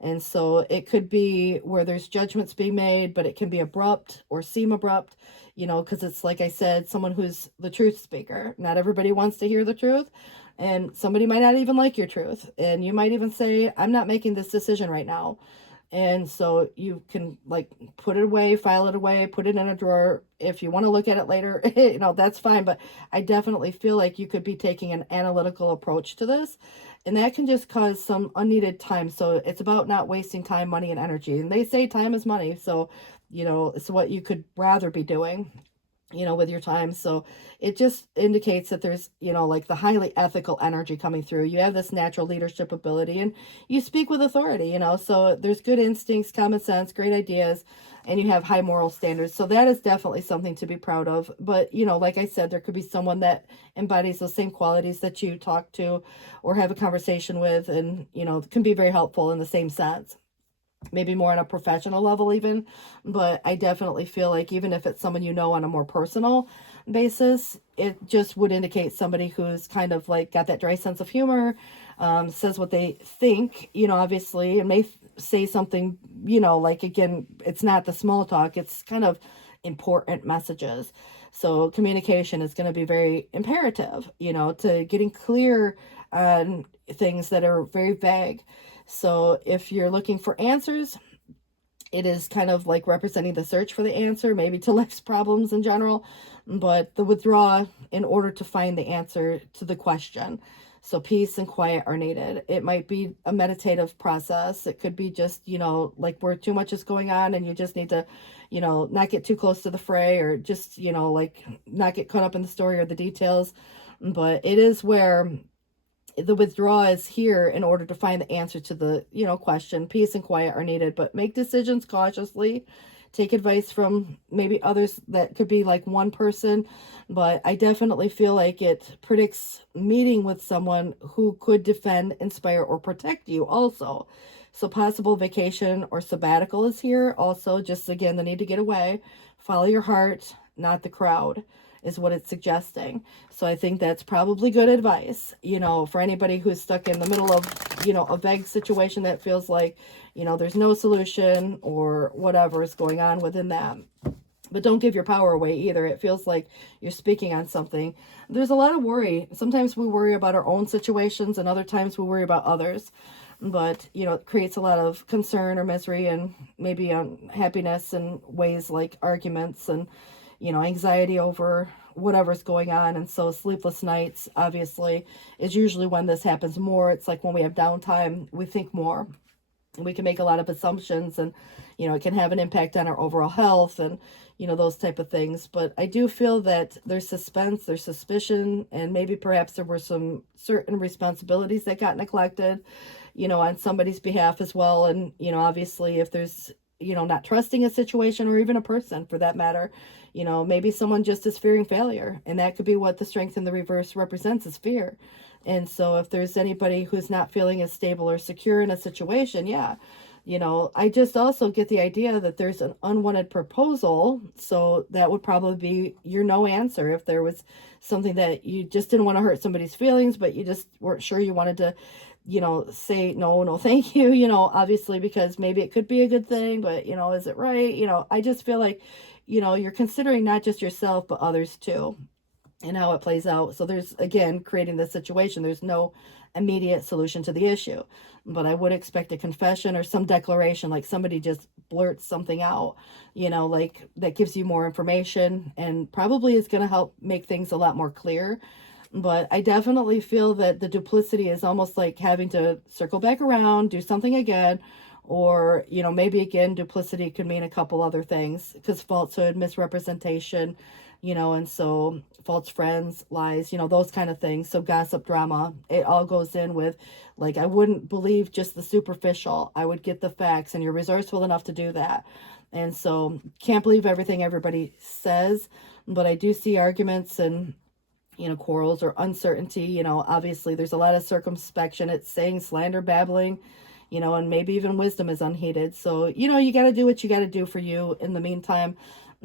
And so it could be where there's judgments being made, but it can be abrupt or seem abrupt, you know, because it's like I said, someone who's the truth speaker. Not everybody wants to hear the truth, and somebody might not even like your truth. And you might even say, I'm not making this decision right now. And so you can like put it away, file it away, put it in a drawer. If you want to look at it later, you know, that's fine. But I definitely feel like you could be taking an analytical approach to this. And that can just cause some unneeded time. So it's about not wasting time, money, and energy. And they say time is money. So, you know, it's what you could rather be doing, you know, with your time. So it just indicates that there's, you know, like the highly ethical energy coming through. You have this natural leadership ability and you speak with authority, you know, so there's good instincts, common sense, great ideas, and you have high moral standards. So that is definitely something to be proud of. But, you know, like I said, there could be someone that embodies those same qualities that you talk to or have a conversation with, and, you know, can be very helpful in the same sense. Maybe more on a professional level even, but I definitely feel like even if it's someone you know on a more personal basis, it just would indicate somebody who's kind of like got that dry sense of humor, says what they think, you know, obviously, and may say something, you know, like, again, it's not the small talk, it's kind of important messages. So communication is going to be very imperative, you know, to getting clear on things that are very vague. So if you're looking for answers, it is kind of like representing the search for the answer, maybe to life's problems in general, but the withdraw in order to find the answer to the question. So peace and quiet are needed. It might be a meditative process. It could be just, you know, like where too much is going on and you just need to, you know, not get too close to the fray, or just, you know, like not get caught up in the story or the details. But it is where the withdrawal is here in order to find the answer to the, you know, question. Peace and quiet are needed, but make decisions cautiously. Take advice from maybe others. That could be like one person, but I definitely feel like it predicts meeting with someone who could defend, inspire, or protect you also. So possible vacation or sabbatical is here also. Just again, the need to get away. Follow your heart, not the crowd, is what it's suggesting. So I think that's probably good advice, you know, for anybody who's stuck in the middle of, you know, a vague situation that feels like, you know, there's no solution or whatever is going on within that. But don't give your power away either. It feels like you're speaking on something. There's a lot of worry. Sometimes we worry about our own situations and other times we worry about others. but, you know, it creates a lot of concern or misery and maybe unhappiness in ways like arguments and, you know, anxiety over whatever's going on. And so sleepless nights, obviously, is usually when this happens more. It's like when we have downtime, we think more. We can make a lot of assumptions, and you know, it can have an impact on our overall health and, you know, those type of things. But I do feel that there's suspense, there's suspicion, and maybe perhaps there were some certain responsibilities that got neglected, you know, on somebody's behalf as well. And, you know, obviously if there's, you know, not trusting a situation or even a person for that matter, you know, maybe someone just is fearing failure, and that could be what the strength in the reverse represents, is fear. And so if there's anybody who's not feeling as stable or secure in a situation, yeah, you know, I just also get the idea that there's an unwanted proposal. So that would probably be your no answer. If there was something that you just didn't want to hurt somebody's feelings, but you just weren't sure, you wanted to, you know, say no, no, thank you, you know, obviously, because maybe it could be a good thing, but, you know, is it right? You know, I just feel like, you know, you're considering not just yourself, but others too, and how it plays out. So there's, again, creating this situation. There's no immediate solution to the issue, but I would expect a confession or some declaration, like somebody just blurts something out, you know, like that gives you more information and probably is going to help make things a lot more clear. But I definitely feel that the duplicity is almost like having to circle back around, do something again, or, you know, maybe again, duplicity could mean a couple other things, because falsehood, misrepresentation, you know, and so false friends, lies, you know, those kind of things. So gossip, drama, it all goes in with, like, I wouldn't believe just the superficial. I would get the facts, and you're resourceful enough to do that. And so can't believe everything everybody says, but I do see arguments and, you know, quarrels or uncertainty. You know, obviously there's a lot of circumspection. It's saying, slander, babbling, you know, and maybe even wisdom is unheeded. So, you know, you got to do what you got to do for you in the meantime.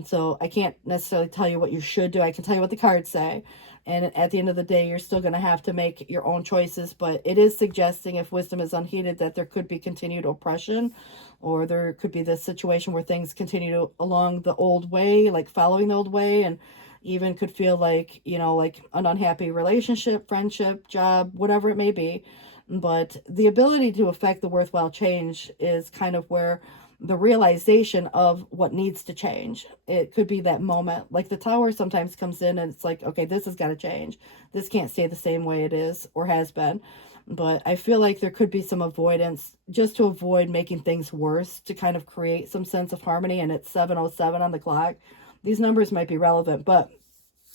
So I can't necessarily tell you what you should do. I can tell you what the cards say. And at the end of the day, you're still going to have to make your own choices. But it is suggesting, if wisdom is unheeded, that there could be continued oppression, or there could be this situation where things continue along the old way, like following the old way, and even could feel like, you know, like an unhappy relationship, friendship, job, whatever it may be. But the ability to affect the worthwhile change is kind of where the realization of what needs to change. It could be that moment. Like the Tower sometimes comes in and it's like, okay, this has got to change. This can't stay the same way it is or has been. But I feel like there could be some avoidance just to avoid making things worse, to kind of create some sense of harmony. And it's 7:07 on the clock. These numbers might be relevant, but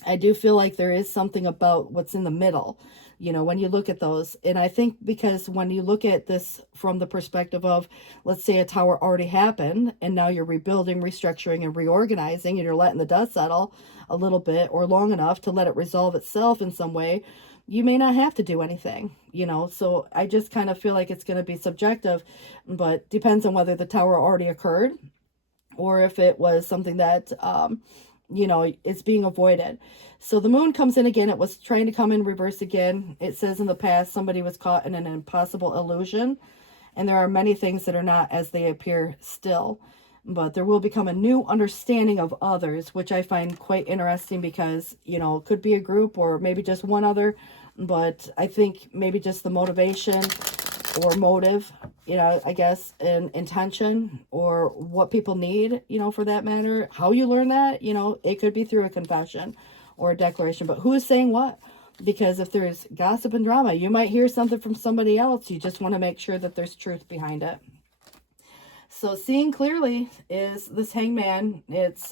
I do feel like there is something about what's in the middle, you know, when you look at those. And I think because when you look at this from the perspective of, let's say a tower already happened and now you're rebuilding, restructuring, and reorganizing, and you're letting the dust settle a little bit or long enough to let it resolve itself in some way, you may not have to do anything, you know. So I just kind of feel like it's going to be subjective, but depends on whether the tower already occurred or if it was something that, you know, it's being avoided. So the moon comes in again. It was trying to come in reverse again. It says in the past, somebody was caught in an impossible illusion. And there are many things that are not as they appear still. But there will become a new understanding of others, which I find quite interesting because, you know, it could be a group or maybe just one other. But I think maybe just the motivation or motive, you know, I guess, and intention, or what people need, you know, for that matter. How you learn that, you know, it could be through a confession or a declaration, but who is saying what? Because if there's gossip and drama, you might hear something from somebody else. You just want to make sure that there's truth behind it. So seeing clearly is this Hangman. It's,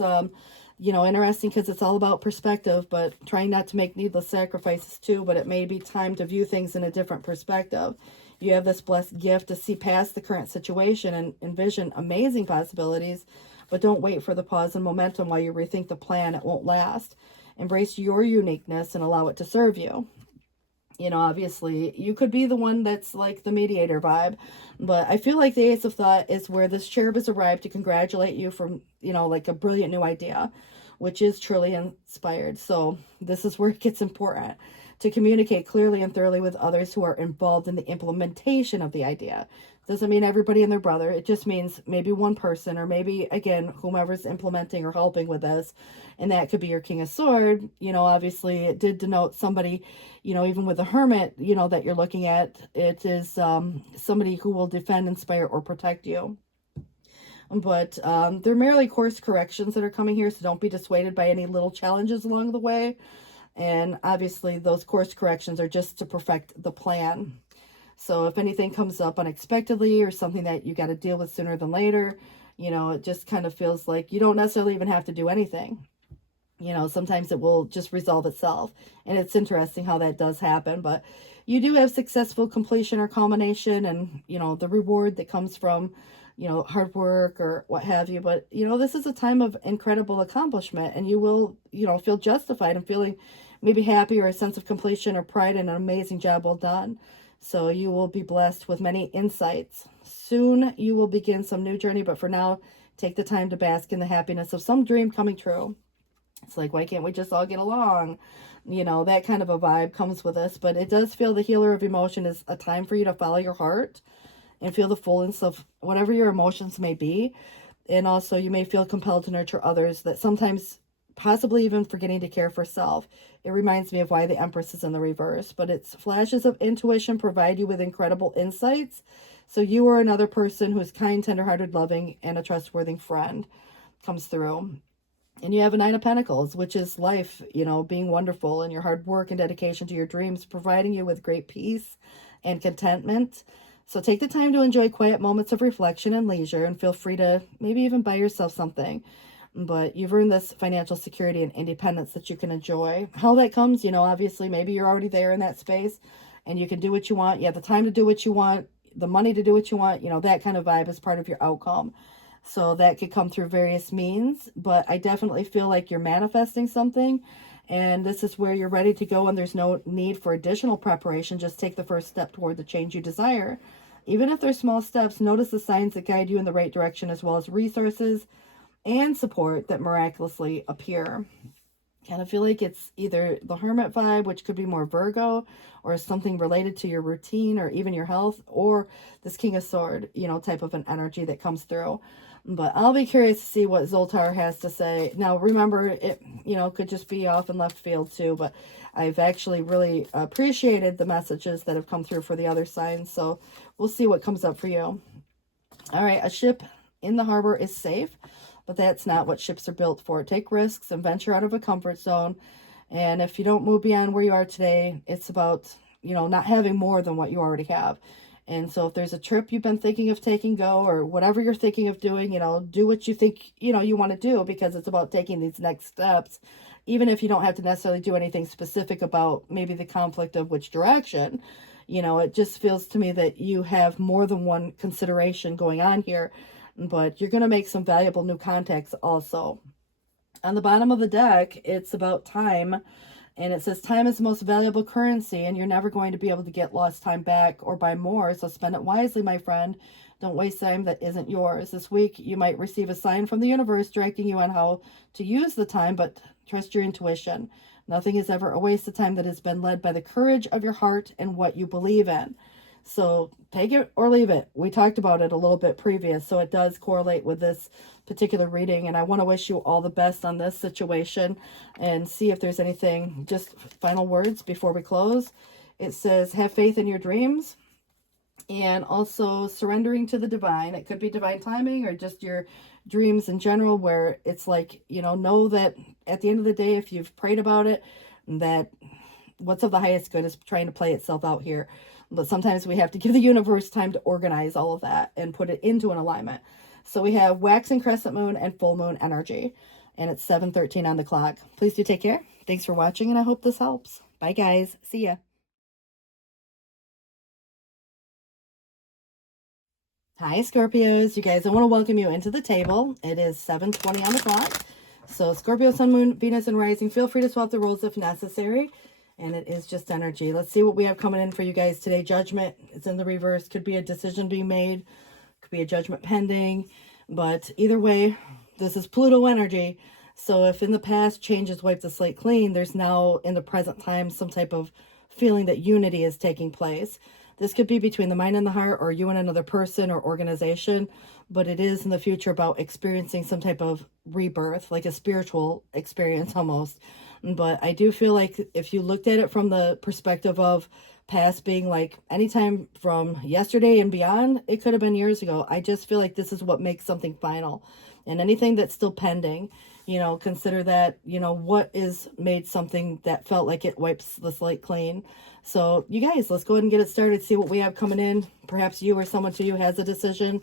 you know, interesting because it's all about perspective, but trying not to make needless sacrifices too. But it may be time to view things in a different perspective. You have this blessed gift to see past the current situation and envision amazing possibilities, but don't wait for the pause and momentum while you rethink the plan. It won't last. Embrace your uniqueness and allow it to serve you. You know, obviously, you could be the one that's like the mediator vibe, but I feel like the Ace of Thought is where this cherub has arrived to congratulate you from, you know, like a brilliant new idea, which is truly inspired. So this is where it gets important to communicate clearly and thoroughly with others who are involved in the implementation of the idea. Doesn't mean everybody and their brother. It just means maybe one person, or maybe, again, whomever's implementing or helping with this. And that could be your King of Sword. You know, obviously it did denote somebody, you know, even with the Hermit, you know, that you're looking at. It is somebody who will defend, inspire, or protect you. But they're merely course corrections that are coming here, so don't be dissuaded by any little challenges along the way. And obviously those course corrections are just to perfect the plan. So if anything comes up unexpectedly or something that you got to deal with sooner than later, you know, it just kind of feels like you don't necessarily even have to do anything. You know, sometimes it will just resolve itself. And it's interesting how that does happen. But you do have successful completion or culmination, and, you know, the reward that comes from, you know, hard work or what have you. But, you know, this is a time of incredible accomplishment, and you will, you know, feel justified in feeling maybe happy or a sense of completion or pride in an amazing job well done. So you will be blessed with many insights. Soon you will begin some new journey, but for now, take the time to bask in the happiness of some dream coming true. It's like, why can't we just all get along? You know, that kind of a vibe comes with this. But it does feel the healer of emotion is a time for you to follow your heart and feel the fullness of whatever your emotions may be. And also you may feel compelled to nurture others, that sometimes possibly even forgetting to care for self. It reminds me of why the Empress is in the reverse, but its flashes of intuition provide you with incredible insights. So you are another person who's kind, tenderhearted, loving, and a trustworthy friend comes through. And you have a Nine of Pentacles, which is life, you know, being wonderful, and your hard work and dedication to your dreams, providing you with great peace and contentment. So take the time to enjoy quiet moments of reflection and leisure, and feel free to maybe even buy yourself something. But you've earned this financial security and independence that you can enjoy. How that comes, you know, obviously maybe you're already there in that space and you can do what you want. You have the time to do what you want, the money to do what you want. You know, that kind of vibe is part of your outcome. So that could come through various means, but I definitely feel like you're manifesting something, and this is where you're ready to go, and there's no need for additional preparation. Just take the first step toward the change you desire. Even if they're small steps, notice the signs that guide you in the right direction, as well as resources and support that miraculously appear. Kind of feel like it's either the Hermit vibe, which could be more Virgo, or something related to your routine or even your health, or this King of Sword, you know, type of an energy that comes through. But I'll be curious to see what Zoltar has to say. Now, remember, it, you know, could just be off in left field too, but I've actually really appreciated the messages that have come through for the other signs. So we'll see what comes up for you. All right, a ship in the harbor is safe, but that's not what ships are built for. Take risks and venture out of a comfort zone. And if you don't move beyond where you are today, it's about, you know, not having more than what you already have. And so if there's a trip you've been thinking of taking, go, or whatever you're thinking of doing, you know, do what you think, you know, you want to do, because it's about taking these next steps. Even if you don't have to necessarily do anything specific about maybe the conflict of which direction, you know, it just feels to me that you have more than one consideration going on here, but you're going to make some valuable new contacts also. On the bottom of the deck, it's about time. And it says time is the most valuable currency, and you're never going to be able to get lost time back or buy more. So spend it wisely, my friend. Don't waste time that isn't yours. This week, you might receive a sign from the universe directing you on how to use the time, but trust your intuition. Nothing is ever a waste of time that has been led by the courage of your heart and what you believe in. So take it or leave it. We talked about it a little bit previous, so it does correlate with this particular reading, and I want to wish you all the best on this situation and see if there's anything, just final words before we close. It says, have faith in your dreams, and also surrendering to the divine. It could be divine timing or just your dreams in general, where it's like, you know that at the end of the day, if you've prayed about it, that what's of the highest good is trying to play itself out here. But sometimes we have to give the universe time to organize all of that and put it into an alignment. So we have waxing crescent moon and full moon energy, and it's 7:13 on the clock. Please do take care. Thanks for watching, and I hope this helps. Bye, guys. See ya. Hi, Scorpios. You guys, I want to welcome you into the table. It is 7:20 on the clock. So Scorpio, Sun, Moon, Venus, and Rising. Feel free to swap the roles if necessary. And it is just energy. Let's see what we have coming in for you guys today. Judgment. It's in the reverse. Could be a decision being made. Could be a judgment pending. But either way, this is Pluto energy. So if in the past change has wiped the slate clean, there's now in the present time some type of feeling that unity is taking place. This could be between the mind and the heart, or you and another person or organization, but it is in the future about experiencing some type of rebirth, like a spiritual experience almost. But I do feel like if you looked at it from the perspective of past being like anytime from yesterday and beyond, it could have been years ago. I just feel like this is what makes something final. And anything that's still pending, consider that, what is made something that felt like it wipes the slate clean. So you guys, let's go ahead and get it started, see what we have coming in. Perhaps you or someone to you has a decision,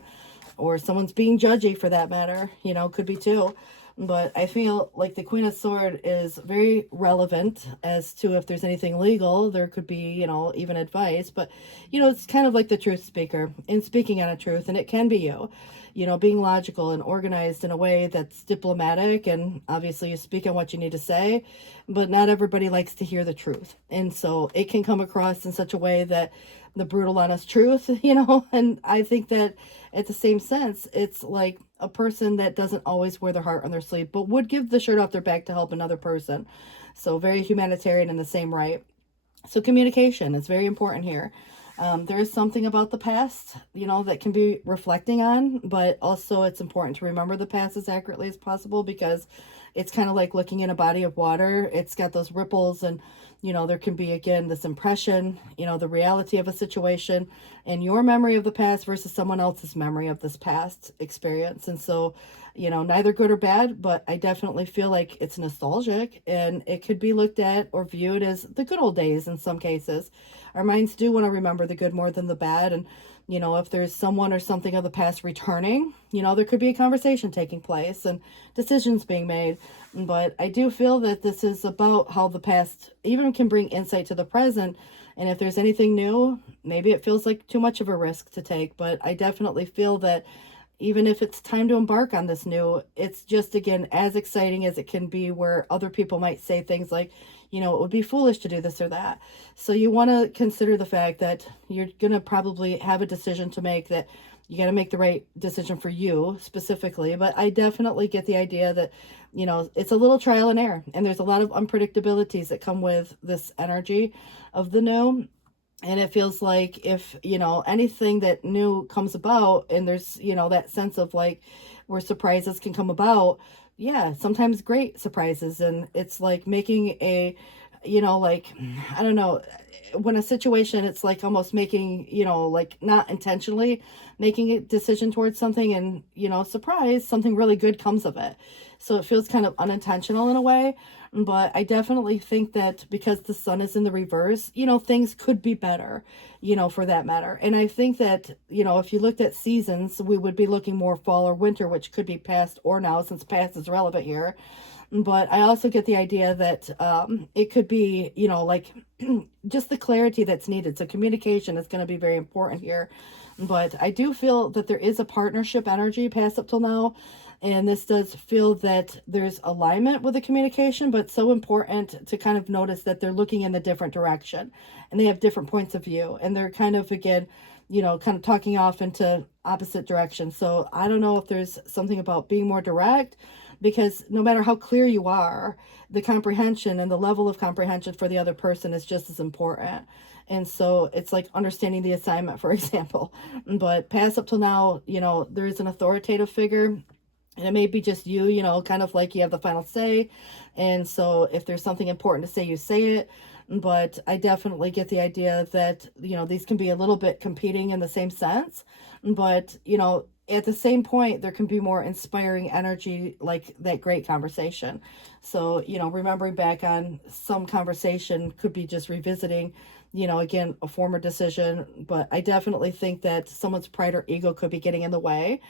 or someone's being judgy for that matter, could be too. But I feel like the Queen of Swords is very relevant as to if there's anything legal. There could be, even advice. But, it's kind of like the truth speaker in speaking on a truth. And it can be being logical and organized in a way that's diplomatic. And obviously you speak on what you need to say. But not everybody likes to hear the truth. And so it can come across in such a way that the brutal, honest truth, and I think that at the same sense, it's like a person that doesn't always wear their heart on their sleeve, but would give the shirt off their back to help another person. So very humanitarian in the same right. So communication is very important here. There is something about the past, that can be reflecting on, but also it's important to remember the past as accurately as possible, because it's kind of like looking in a body of water. It's got those ripples, and there can be, again, this impression, the reality of a situation and your memory of the past versus someone else's memory of this past experience. And so, neither good or bad, but I definitely feel like it's nostalgic, and it could be looked at or viewed as the good old days in some cases. Our minds do want to remember the good more than the bad. And, if there's someone or something of the past returning, there could be a conversation taking place and decisions being made. But I do feel that this is about how the past even can bring insight to the present. And if there's anything new, maybe it feels like too much of a risk to take. But I definitely feel that even if it's time to embark on this new, it's just, again, as exciting as it can be, where other people might say things like, it would be foolish to do this or that. So you want to consider the fact that you're going to probably have a decision to make, that you got to make the right decision for you specifically. But I definitely get the idea that, it's a little trial and error, and there's a lot of unpredictabilities that come with this energy of the new. And it feels like if, anything that new comes about, and there's, that sense of like where surprises can come about. Yeah, sometimes great surprises. And it's like making a, like, I don't know, when a situation, it's like almost making, like not intentionally making a decision towards something, and, surprise, something really good comes of it. So it feels kind of unintentional in a way. But I definitely think that because the sun is in the reverse, things could be better, for that matter. And I think that, if you looked at seasons, we would be looking more fall or winter, which could be past or now, since past is relevant here. But I also get the idea that it could be, like just the clarity that's needed. So communication is going to be very important here. But I do feel that there is a partnership energy past up till now. And this does feel that there's alignment with the communication, but so important to kind of notice that they're looking in a different direction, and they have different points of view, and they're kind of, again, kind of talking off into opposite directions. So I don't know if there's something about being more direct, because no matter how clear you are, the comprehension and the level of comprehension for the other person is just as important. And so it's like understanding the assignment, for example. But past up till now, there is an authoritative figure. And it may be just you, kind of like you have the final say. And so if there's something important to say, you say it. But I definitely get the idea that, these can be a little bit competing in the same sense. But, at the same point, there can be more inspiring energy, like that great conversation. So, remembering back on some conversation could be just revisiting, again, a former decision. But I definitely think that someone's pride or ego could be getting in the way.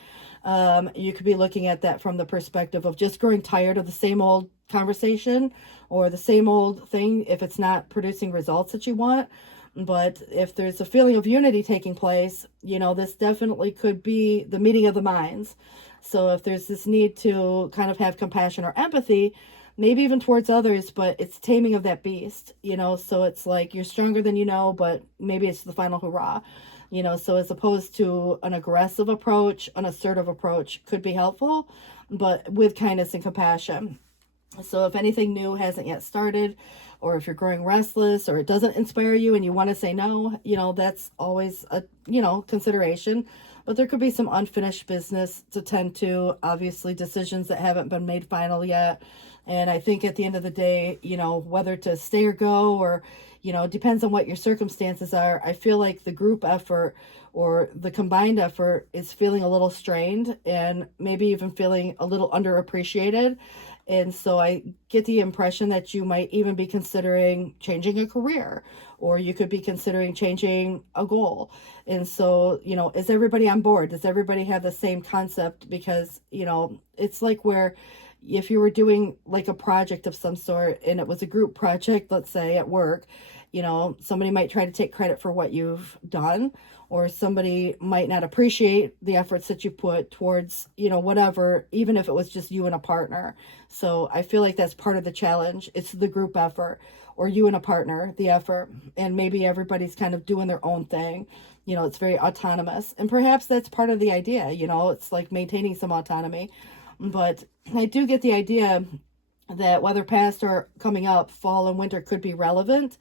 You could be looking at that from the perspective of just growing tired of the same old conversation or the same old thing if it's not producing results that you want. But if there's a feeling of unity taking place, this definitely could be the meeting of the minds. So if there's this need to kind of have compassion or empathy, maybe even towards others, but it's taming of that beast, so it's like you're stronger than but maybe it's the final hurrah. So as opposed to an aggressive approach, an assertive approach could be helpful, but with kindness and compassion. So if anything new hasn't yet started, or if you're growing restless, or it doesn't inspire you and you want to say no, that's always a, consideration. But there could be some unfinished business to tend to, obviously decisions that haven't been made final yet. And I think at the end of the day, whether to stay or go, or, it depends on what your circumstances are. I feel like the group effort or the combined effort is feeling a little strained, and maybe even feeling a little underappreciated. And so I get the impression that you might even be considering changing a career, or you could be considering changing a goal. And so, is everybody on board? Does everybody have the same concept? Because, it's like where if you were doing like a project of some sort and it was a group project, let's say at work, somebody might try to take credit for what you've done, or somebody might not appreciate the efforts that you put towards, whatever, even if it was just you and a partner. So I feel like that's part of the challenge. It's the group effort, or you and a partner, the effort, and maybe everybody's kind of doing their own thing. It's very autonomous, and perhaps that's part of the idea. It's like maintaining some autonomy. But I do get the idea that whether past or coming up, fall and winter could be relevant.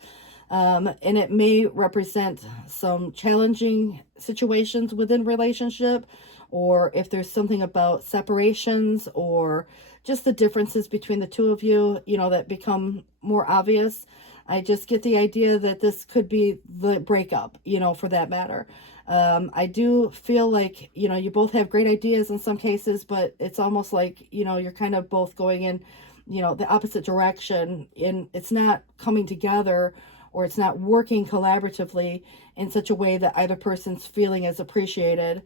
And it may represent some challenging situations within relationship, or if there's something about separations, or just the differences between the two of you, that become more obvious. I just get the idea that this could be the breakup, for that matter. I do feel like, you both have great ideas in some cases, but it's almost like, you're kind of both going in, the opposite direction, and it's not coming together, or it's not working collaboratively in such a way that either person's feeling is appreciated.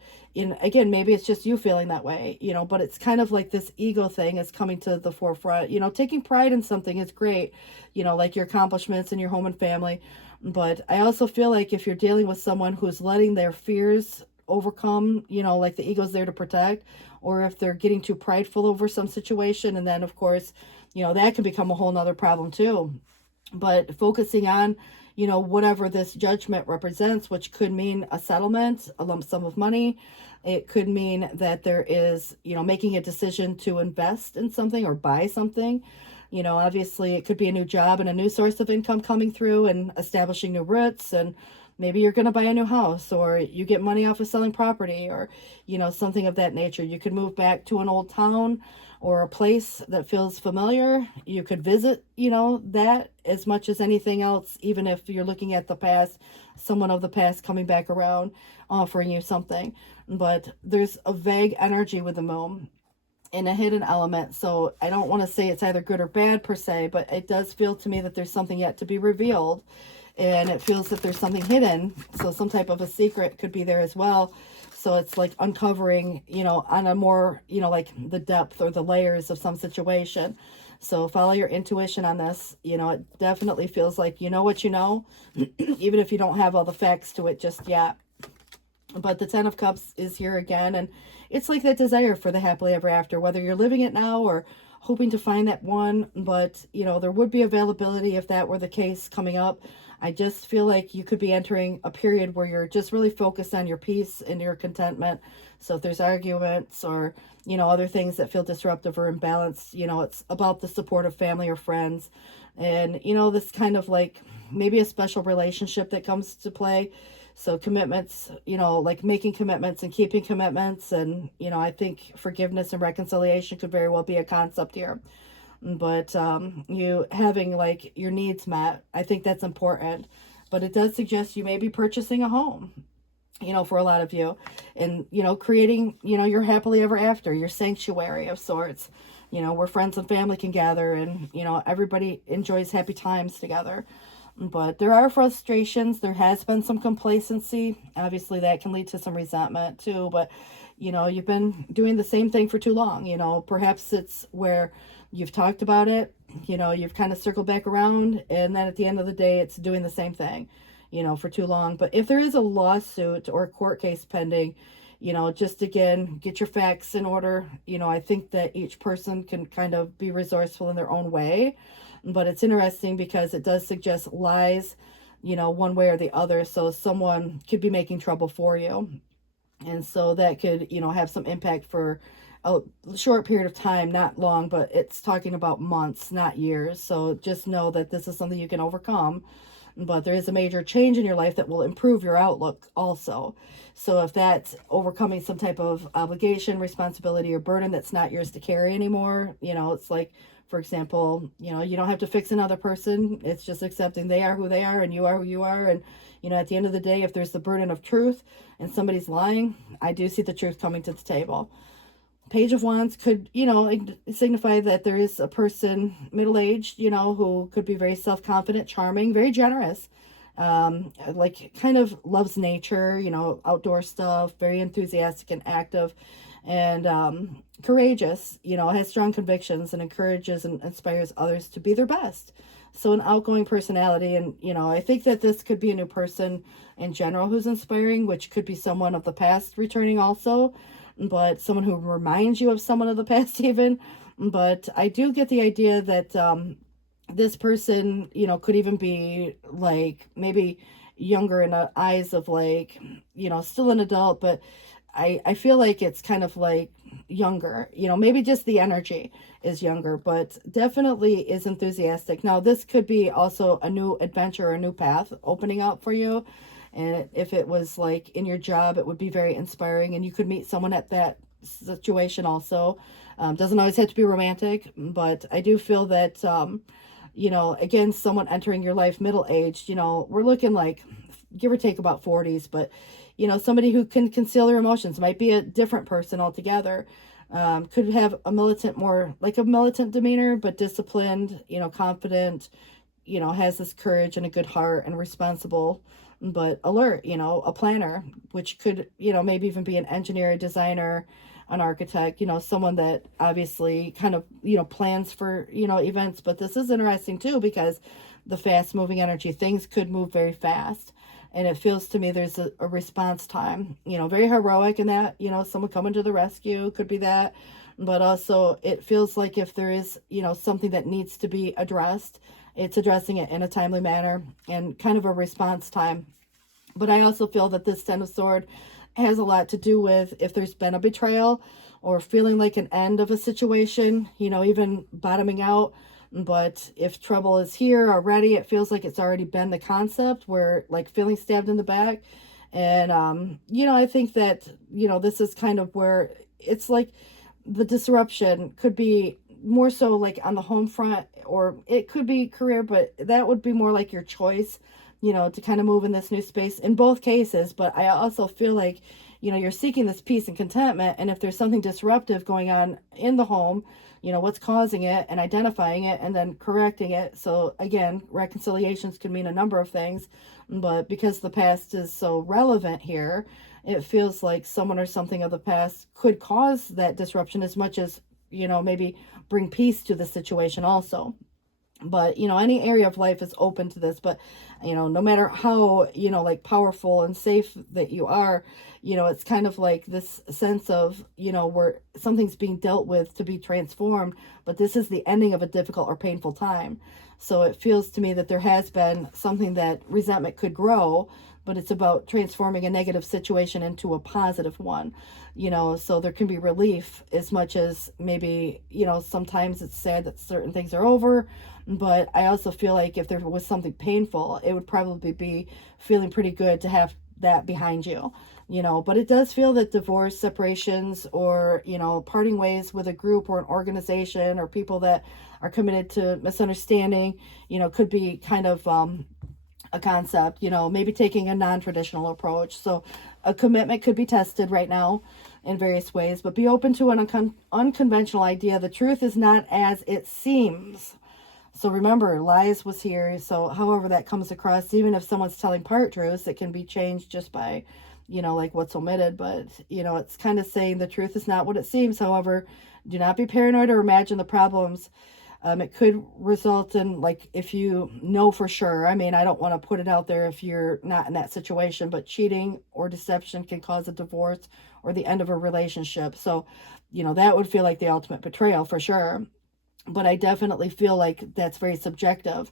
Again, maybe it's just you feeling that way, but it's kind of like this ego thing is coming to the forefront. Taking pride in something is great, like your accomplishments in your home and family. But I also feel like if you're dealing with someone who's letting their fears overcome, like the ego's there to protect, or if they're getting too prideful over some situation, and then of course, that can become a whole nother problem too. But focusing on, whatever this judgment represents, which could mean a settlement, a lump sum of money. It could mean that there is, making a decision to invest in something or buy something. Obviously it could be a new job and a new source of income coming through and establishing new roots, and maybe you're going to buy a new house, or you get money off of selling property, or, something of that nature. You could move back to an old town or a place that feels familiar. You could visit, that as much as anything else, even if you're looking at the past, someone of the past coming back around, offering you something. But there's a vague energy with the moon and a hidden element. So I don't want to say it's either good or bad per se, but it does feel to me that there's something yet to be revealed, and it feels that there's something hidden. So some type of a secret could be there as well. So it's like uncovering, on a more, like the depth or the layers of some situation. So follow your intuition on this. It definitely feels like you know what you know, even if you don't have all the facts to it just yet. But the Ten of Cups is here again, and it's like that desire for the happily ever after, whether you're living it now or hoping to find that one. But, there would be availability if that were the case coming up. I just feel like you could be entering a period where you're just really focused on your peace and your contentment. So if there's arguments or, other things that feel disruptive or imbalanced, it's about the support of family or friends. And, this kind of like maybe a special relationship that comes to play. So commitments, like making commitments and keeping commitments. And, I think forgiveness and reconciliation could very well be a concept here. But you having like your needs met, I think that's important. But it does suggest you may be purchasing a home, for a lot of you. And, creating, your happily ever after, your sanctuary of sorts, where friends and family can gather and, everybody enjoys happy times together. But there are frustrations. There has been some complacency. Obviously, that can lead to some resentment too. But, you've been doing the same thing for too long. Perhaps it's where you've talked about it. You've kind of circled back around. And then at the end of the day, it's doing the same thing, for too long. But if there is a lawsuit or a court case pending, just again, get your facts in order. I think that each person can kind of be resourceful in their own way. But it's interesting because it does suggest lies, one way or the other. So someone could be making trouble for you. And so that could, have some impact for a short period of time, not long, but it's talking about months, not years. So just know that this is something you can overcome. But there is a major change in your life that will improve your outlook also. So if that's overcoming some type of obligation, responsibility, or burden that's not yours to carry anymore, it's like, for example, you don't have to fix another person. It's just accepting they are who they are and you are who you are. And, at the end of the day, if there's the burden of truth and somebody's lying, I do see the truth coming to the table. Page of Wands could, signify that there is a person, middle-aged, who could be very self-confident, charming, very generous, like kind of loves nature, outdoor stuff, very enthusiastic and active, and courageous, has strong convictions and encourages and inspires others to be their best. So an outgoing personality, and, I think that this could be a new person in general who's inspiring, which could be someone of the past returning also, but someone who reminds you of someone of the past even. But I do get the idea that this person, could even be like maybe younger in the eyes of like, still an adult, but I feel like it's kind of like younger, maybe just the energy is younger, but definitely is enthusiastic. Now, this could be also a new adventure, a new path opening up for you. And if it was like in your job, it would be very inspiring, and you could meet someone at that situation also. Doesn't always have to be romantic, but I do feel that, again, someone entering your life middle-aged, we're looking like give or take about 40s, but, somebody who can conceal their emotions, might be a different person altogether. Could have more like a militant demeanor, but disciplined, confident, has this courage and a good heart and responsible, but alert, a planner, which could, maybe even be an engineer, a designer, an architect, someone that obviously kind of, plans for, events. But this is interesting too, because the fast moving energy, things could move very fast. And it feels to me there's a response time, very heroic in that, someone coming to the rescue could be that. But also it feels like if there is, something that needs to be addressed, it's addressing it in a timely manner and kind of a response time. But I also feel that this Ten of Swords has a lot to do with if there's been a betrayal or feeling like an end of a situation, even bottoming out. But if trouble is here already, it feels like it's already been the concept where like feeling stabbed in the back. And, I think that, this is kind of where it's like the disruption could be more so like on the home front, or it could be career, but that would be more like your choice, to kind of move in this new space in both cases. But I also feel like, you're seeking this peace and contentment. And if there's something disruptive going on in the home, what's causing it and identifying it and then correcting it. So again, reconciliations can mean a number of things, but because the past is so relevant here, it feels like someone or something of the past could cause that disruption as much as, maybe bring peace to the situation also. But, any area of life is open to this. But, no matter how, like powerful and safe that you are, it's kind of like this sense of, where something's being dealt with to be transformed. But this is the ending of a difficult or painful time. So it feels to me that there has been something that resentment could grow, but it's about transforming a negative situation into a positive one, so there can be relief as much as maybe, sometimes it's sad that certain things are over. But I also feel like if there was something painful, it would probably be feeling pretty good to have that behind you, but it does feel that divorce, separations, or, parting ways with a group or an organization or people that are committed to misunderstanding, could be kind of, a concept, maybe taking a non-traditional approach. So a commitment could be tested right now in various ways, but be open to an unconventional idea. The truth is not as it seems. So remember, lies was here. So however that comes across, even if someone's telling part truths, it can be changed just by, like what's omitted. But, it's kind of saying the truth is not what it seems. However, do not be paranoid or imagine the problems. It could result in, like, if you know for sure, I don't want to put it out there if you're not in that situation, but cheating or deception can cause a divorce or the end of a relationship. So, that would feel like the ultimate betrayal for sure. but I definitely feel like that's very subjective,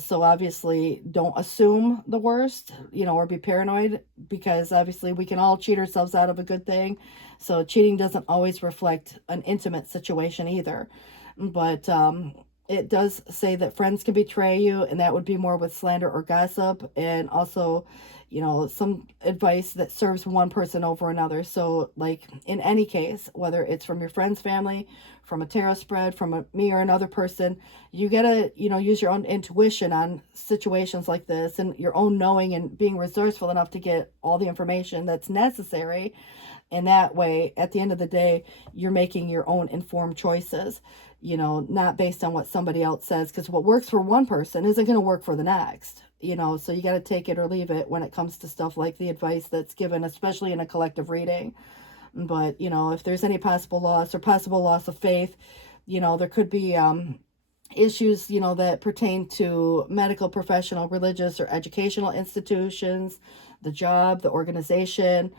so obviously don't assume the worst, or be paranoid, because obviously we can all cheat ourselves out of a good thing. So cheating doesn't always reflect an intimate situation either. But it does say that friends can betray you, and that would be more with slander or gossip, and also, some advice that serves one person over another. So, like in any case, whether it's from your friend's family, from a tarot spread, from me or another person, you gotta, use your own intuition on situations like this, and your own knowing, and being resourceful enough to get all the information that's necessary. And that way, at the end of the day, you're making your own informed choices, not based on what somebody else says, because what works for one person isn't going to work for the next, so you got to take it or leave it when it comes to stuff like the advice that's given, especially in a collective reading. But, if there's any possible loss or possible loss of faith, there could be issues, that pertain to medical, professional, religious, or educational institutions, the job, the organization,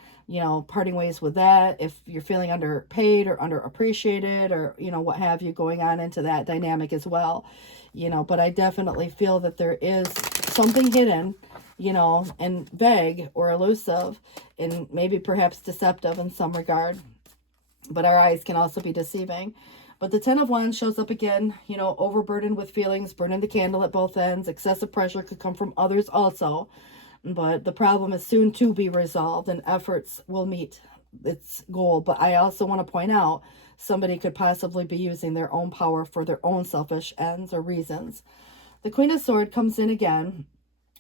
parting ways with that. If you're feeling underpaid or underappreciated, or, what have you, going on into that dynamic as well, but I definitely feel that there is something hidden, and vague or elusive, and maybe perhaps deceptive in some regard. But our eyes can also be deceiving. But the Ten of Wands shows up again, overburdened with feelings, burning the candle at both ends. Excessive pressure could come from others also. But the problem is soon to be resolved, and efforts will meet its goal. But I also want to point out, somebody could possibly be using their own power for their own selfish ends or reasons. The Queen of Swords comes in again,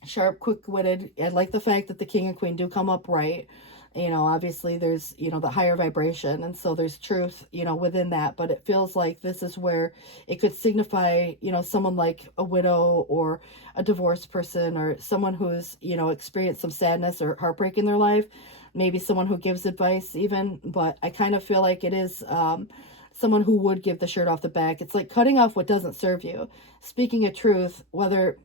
sharp, quick-witted. I like the fact that the King and Queen do come up right. Obviously there's, the higher vibration, and so there's truth, within that. But it feels like this is where it could signify, someone like a widow or a divorced person, or someone who's, experienced some sadness or heartbreak in their life. Maybe someone who gives advice even, but I kind of feel like it is someone who would give the shirt off the back. It's like cutting off what doesn't serve you. Speaking a truth, whether,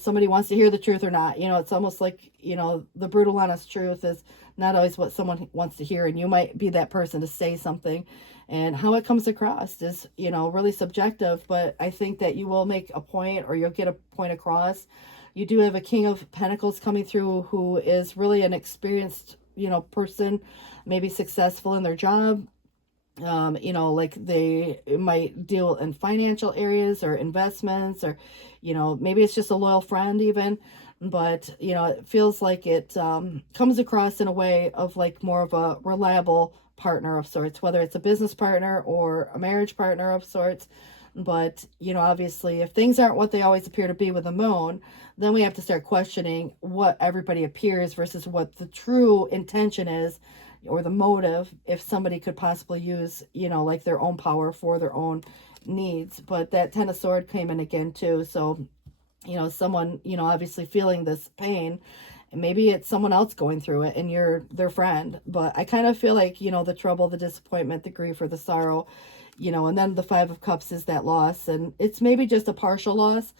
somebody wants to hear the truth or not. It's almost like, the brutal, honest truth is not always what someone wants to hear. And you might be that person to say something. And how it comes across is, really subjective. But I think that you will make a point, or you'll get a point across. You do have a King of Pentacles coming through, who is really an experienced, person, maybe successful in their job. Like they might deal in financial areas or investments, or, maybe it's just a loyal friend even. But, it feels like it comes across in a way of like more of a reliable partner of sorts, whether it's a business partner or a marriage partner of sorts. But, obviously, if things aren't what they always appear to be with the moon, then we have to start questioning what everybody appears versus what the true intention is, or the motive, if somebody could possibly use, like their own power for their own needs. But that Ten of Swords came in again too. So, someone, obviously feeling this pain, and maybe it's someone else going through it and you're their friend. But I kind of feel like, the trouble, the disappointment, the grief, or the sorrow, and then the Five of Cups is that loss. And it's maybe just a partial loss,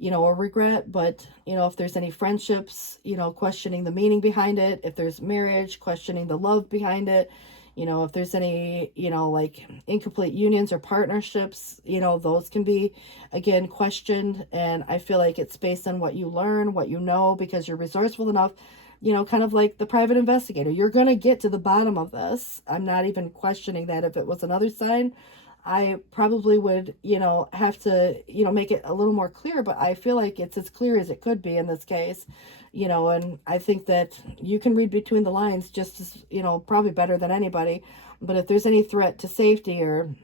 or regret. But, if there's any friendships, questioning the meaning behind it. If there's marriage, questioning the love behind it. If there's any, like incomplete unions or partnerships, those can be, again, questioned. And I feel like it's based on what you learn, what you know, because you're resourceful enough, kind of like the private investigator. You're going to get to the bottom of this. I'm not even questioning that. If it was another sign, I probably would, have to, make it a little more clear. But I feel like it's as clear as it could be in this case. And I think that you can read between the lines just as, probably better than anybody. But if there's any threat to safety, or,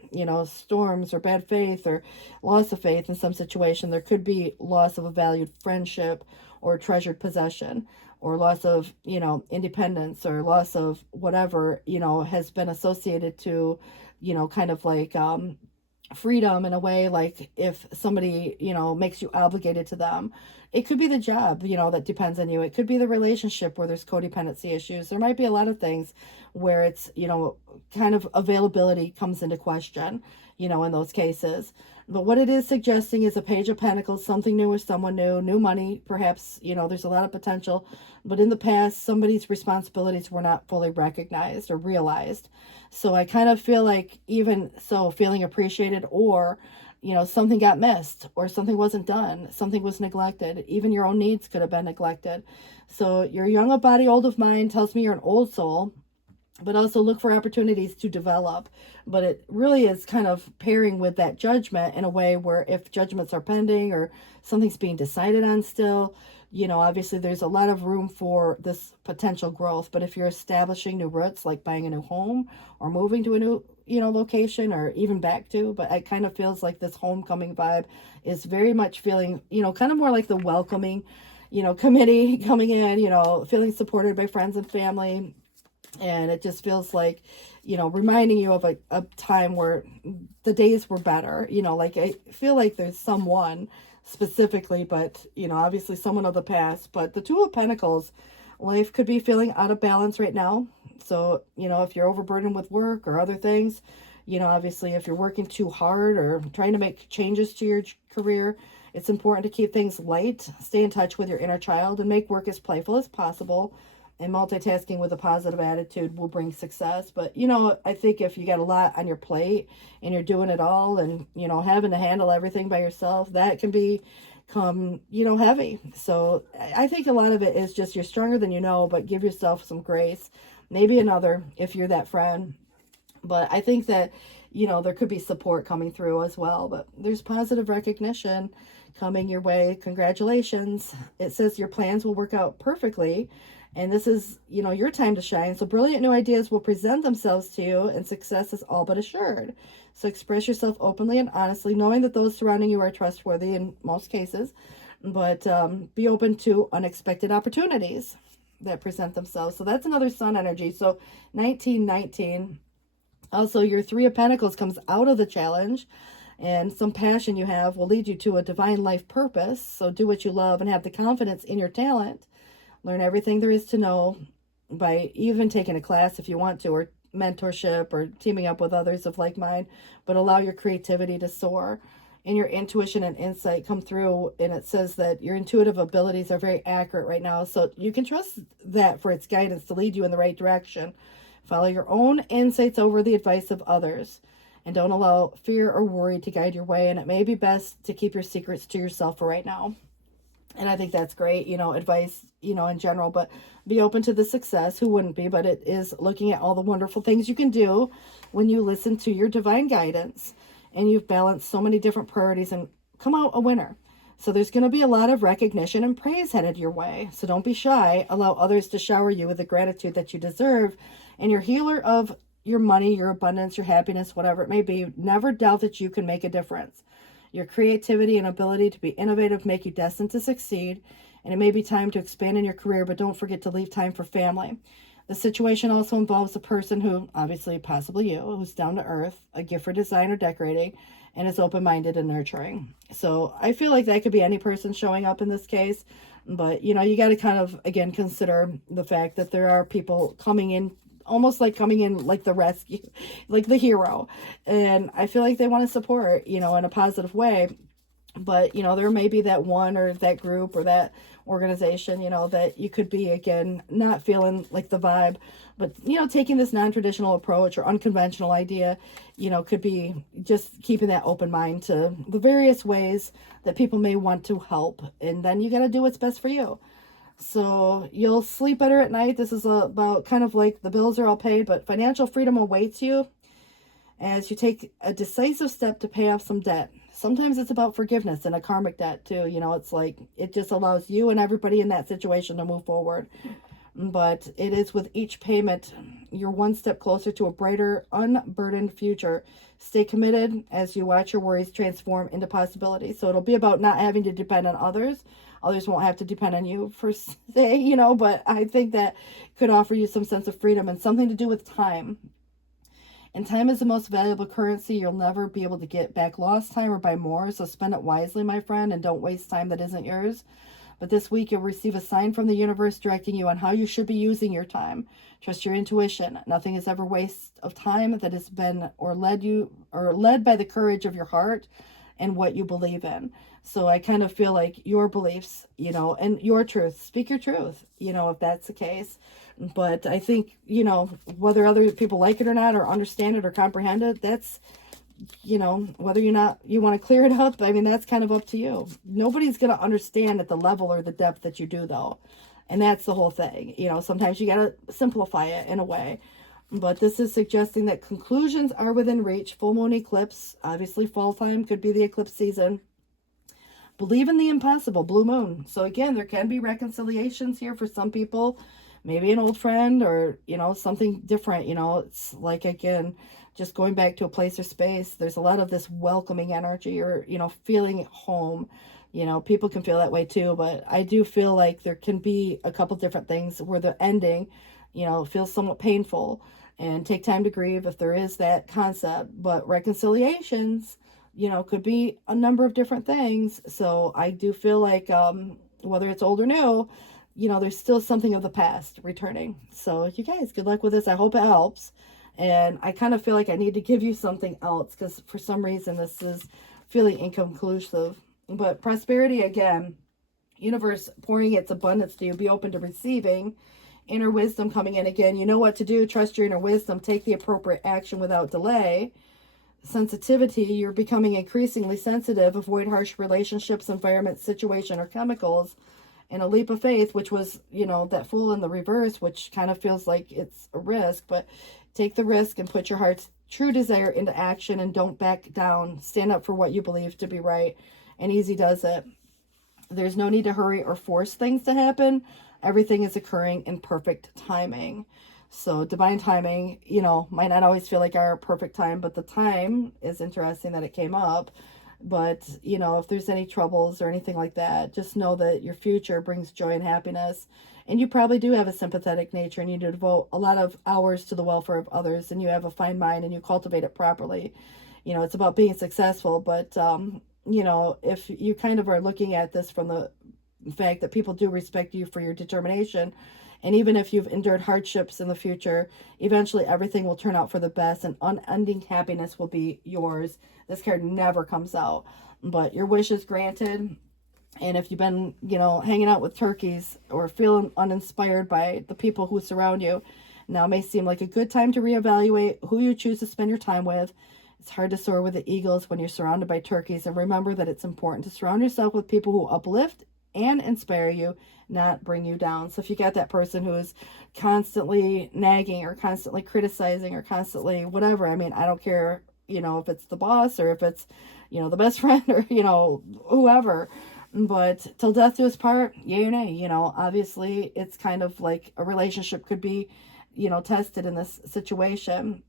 storms, or bad faith, or loss of faith in some situation, there could be loss of a valued friendship or treasured possession, or loss of, independence, or loss of whatever, has been associated to, kind of like, freedom in a way. Like if somebody, makes you obligated to them, it could be the job, that depends on you. It could be the relationship where there's codependency issues. There might be a lot of things where it's, kind of availability comes into question, in those cases. But what it is suggesting is a Page of Pentacles, something new with someone new, new money, perhaps, there's a lot of potential. But in the past, somebody's responsibilities were not fully recognized or realized. So I kind of feel like, even so, feeling appreciated, or, you know, something got missed or something wasn't done, something was neglected. Even your own needs could have been neglected. So your young of body, old of mind tells me you're an old soul, but also look for opportunities to develop. But it really is kind of pairing with that judgment in a way where if judgments are pending or something's being decided on still, you know, obviously there's a lot of room for this potential growth. But if you're establishing new roots, like buying a new home or moving to a new, you know, location, or even back to, but it kind of feels like this homecoming vibe is very much feeling, you know, kind of more like the welcoming, you know, committee coming in, you know, feeling supported by friends and family. And it just feels like, you know, reminding you of a time where the days were better. You know, like I feel like there's someone specifically, but, you know, obviously someone of the past. But the Two of Pentacles, life could be feeling out of balance right now. So, you know, if you're overburdened with work or other things, you know, obviously if you're working too hard or trying to make changes to your career, it's important to keep things light, stay in touch with your inner child, and make work as playful as possible. And multitasking with a positive attitude will bring success. But, you know, I think if you got a lot on your plate and you're doing it all and, you know, having to handle everything by yourself, that can become, you know, heavy. So I think a lot of it is just you're stronger than you know, but give yourself some grace. Maybe another if you're that friend. But I think that, you know, there could be support coming through as well. But there's positive recognition coming your way. Congratulations. It says your plans will work out perfectly. And this is, you know, your time to shine. So brilliant new ideas will present themselves to you, and success is all but assured. So express yourself openly and honestly, knowing that those surrounding you are trustworthy in most cases. But be open to unexpected opportunities that present themselves. So that's another sun energy. So 1919. Also, your Three of Pentacles comes out of the challenge. And some passion you have will lead you to a divine life purpose. So do what you love and have the confidence in your talent. Learn everything there is to know by even taking a class if you want to, or mentorship, or teaming up with others of like mind. But allow your creativity to soar and your intuition and insight come through. And it says that your intuitive abilities are very accurate right now. So you can trust that for its guidance to lead you in the right direction. Follow your own insights over the advice of others. And don't allow fear or worry to guide your way. And it may be best to keep your secrets to yourself for right now. And I think that's great, you know, advice, you know, in general, but be open to the success. Who wouldn't be? But it is looking at all the wonderful things you can do when you listen to your divine guidance and you've balanced so many different priorities and come out a winner. So there's going to be a lot of recognition and praise headed your way. So don't be shy. Allow others to shower you with the gratitude that you deserve. And your healer of your money, your abundance, your happiness, whatever it may be, never doubt that you can make a difference. Your creativity and ability to be innovative make you destined to succeed, and it may be time to expand in your career, but don't forget to leave time for family. The situation also involves a person who, obviously possibly you, who's down to earth, a gift for design or decorating, and is open-minded and nurturing. So I feel like that could be any person showing up in this case, but, you know, you got to kind of, again, consider the fact that there are people coming in, almost like coming in like the rescue, like the hero. And I feel like they want to support, you know, in a positive way. But, you know, there may be that one or that group or that organization, you know, that you could be, again, not feeling like the vibe. But, you know, taking this non-traditional approach or unconventional idea, you know, could be just keeping that open mind to the various ways that people may want to help. And then you got to do what's best for you. So you'll sleep better at night. This is about kind of like the bills are all paid, but financial freedom awaits you as you take a decisive step to pay off some debt. Sometimes it's about forgiveness and a karmic debt too. You know, it's like it just allows you and everybody in that situation to move forward. But it is with each payment, you're one step closer to a brighter, unburdened future. Stay committed as you watch your worries transform into possibilities. So it'll be about not having to depend on others. Others won't have to depend on you per se, you know, but I think that could offer you some sense of freedom and something to do with time. And time is the most valuable currency. You'll never be able to get back lost time or buy more. So spend it wisely, my friend, and don't waste time that isn't yours. But this week you'll receive a sign from the universe directing you on how you should be using your time. Trust your intuition. Nothing is ever waste of time that has been or led by the courage of your heart and what you believe in. So I kind of feel like your beliefs, you know, and your truth, speak your truth, you know, if that's the case. But I think, you know, whether other people like it or not, or understand it or comprehend it, that's you know, whether you want to clear it up, I mean, that's kind of up to you. Nobody's going to understand at the level or the depth that you do, though. And that's the whole thing. You know, sometimes you got to simplify it in a way. But this is suggesting that conclusions are within reach. Full moon eclipse, obviously fall time, could be the eclipse season. Believe in the impossible, blue moon. So again, there can be reconciliations here for some people. Maybe an old friend or, you know, something different. You know, it's like, again, just going back to a place or space. There's a lot of this welcoming energy or, you know, feeling at home. You know, people can feel that way too. But I do feel like there can be a couple different things where the ending, you know, feels somewhat painful. And take time to grieve if there is that concept. But reconciliations, you know, could be a number of different things. So I do feel like whether it's old or new, you know, there's still something of the past returning. So you guys, good luck with this. I hope it helps. And I kind of feel like I need to give you something else because for some reason this is feeling inconclusive. But prosperity, again, universe pouring its abundance to you. Be open to receiving. Inner wisdom coming in again. You know what to do. Trust your inner wisdom. Take the appropriate action without delay. Sensitivity, you're becoming increasingly sensitive. Avoid harsh relationships, environments, situation, or chemicals. And a leap of faith, which was, you know, that Fool in the reverse, which kind of feels like it's a risk, but take the risk and put your heart's true desire into action and don't back down. Stand up for what you believe to be right. And easy does it. There's no need to hurry or force things to happen. Everything is occurring in perfect timing. So divine timing, you know, might not always feel like our perfect time, but the time is interesting that it came up. But, you know, if there's any troubles or anything like that, just know that your future brings joy and happiness. And you probably do have a sympathetic nature and you devote a lot of hours to the welfare of others and you have a fine mind and you cultivate it properly. You know, it's about being successful. But, you know, if you kind of are looking at this from the fact that people do respect you for your determination, and even if you've endured hardships in the future, eventually everything will turn out for the best and unending happiness will be yours. This card never comes out, but your wish is granted. And if you've been, you know, hanging out with turkeys or feeling uninspired by the people who surround you, now may seem like a good time to reevaluate who you choose to spend your time with. It's hard to soar with the eagles when you're surrounded by turkeys, and remember that it's important to surround yourself with people who uplift and inspire you, not bring you down. So if you got that person who is constantly nagging or constantly criticizing or constantly whatever, I mean, I don't care, you know, if it's the boss or if it's, you know, the best friend or, you know, whoever, but till death do us part, yay or nay, you know, obviously it's kind of like a relationship could be, you know, tested in this situation.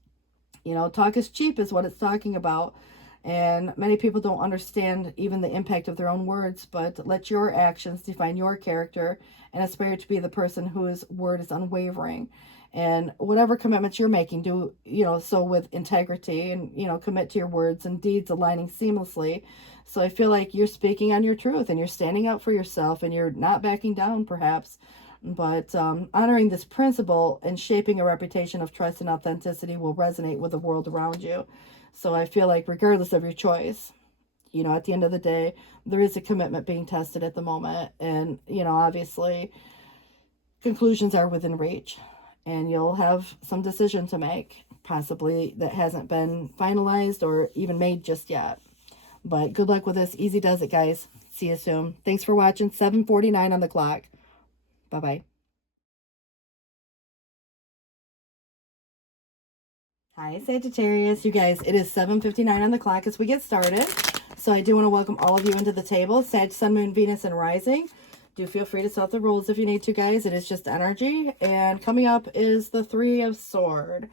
You know, talk is cheap is what it's talking about. And many people don't understand even the impact of their own words, but let your actions define your character and aspire to be the person whose word is unwavering. And whatever commitments you're making, do, you know, so with integrity and, you know, commit to your words and deeds aligning seamlessly. So I feel like you're speaking on your truth and you're standing up for yourself and you're not backing down perhaps. But honoring this principle and shaping a reputation of trust and authenticity will resonate with the world around you. So I feel like regardless of your choice, you know, at the end of the day, there is a commitment being tested at the moment. And, you know, obviously conclusions are within reach and you'll have some decision to make, possibly that hasn't been finalized or even made just yet. But good luck with this. Easy does it, guys. See you soon. Thanks for watching. 7:49 on the clock. Bye-bye. Hi, Sagittarius. You guys, it is 7:59 on the clock as we get started. So I do want to welcome all of you into the table. Sag, Sun, Moon, Venus, and Rising. Do feel free to set the rules if you need to, guys. It is just energy. And coming up is the Three of Swords.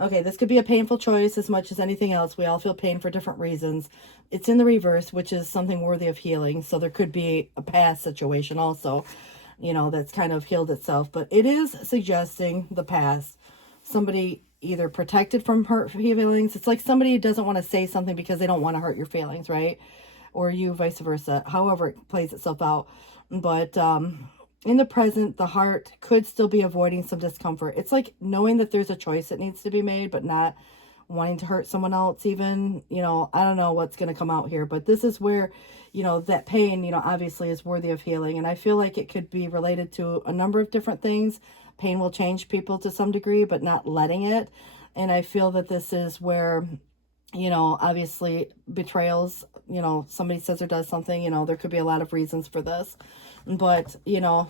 Okay, this could be a painful choice as much as anything else. We all feel pain for different reasons. It's in the reverse, which is something worthy of healing. So there could be a past situation also, you know, that's kind of healed itself. But it is suggesting the past. Somebody either protected from hurt feelings. It's like somebody doesn't want to say something because they don't want to hurt your feelings, right? Or you vice versa. However it plays itself out. But in the present, the heart could still be avoiding some discomfort. It's like knowing that there's a choice that needs to be made, but not wanting to hurt someone else even. You know, I don't know what's going to come out here, but this is where, you know, that pain, you know, obviously is worthy of healing. And I feel like it could be related to a number of different things. Pain will change people to some degree, but not letting it. And I feel that this is where You know, obviously betrayals, you know, somebody says or does something, you know, there could be a lot of reasons for this. But, you know,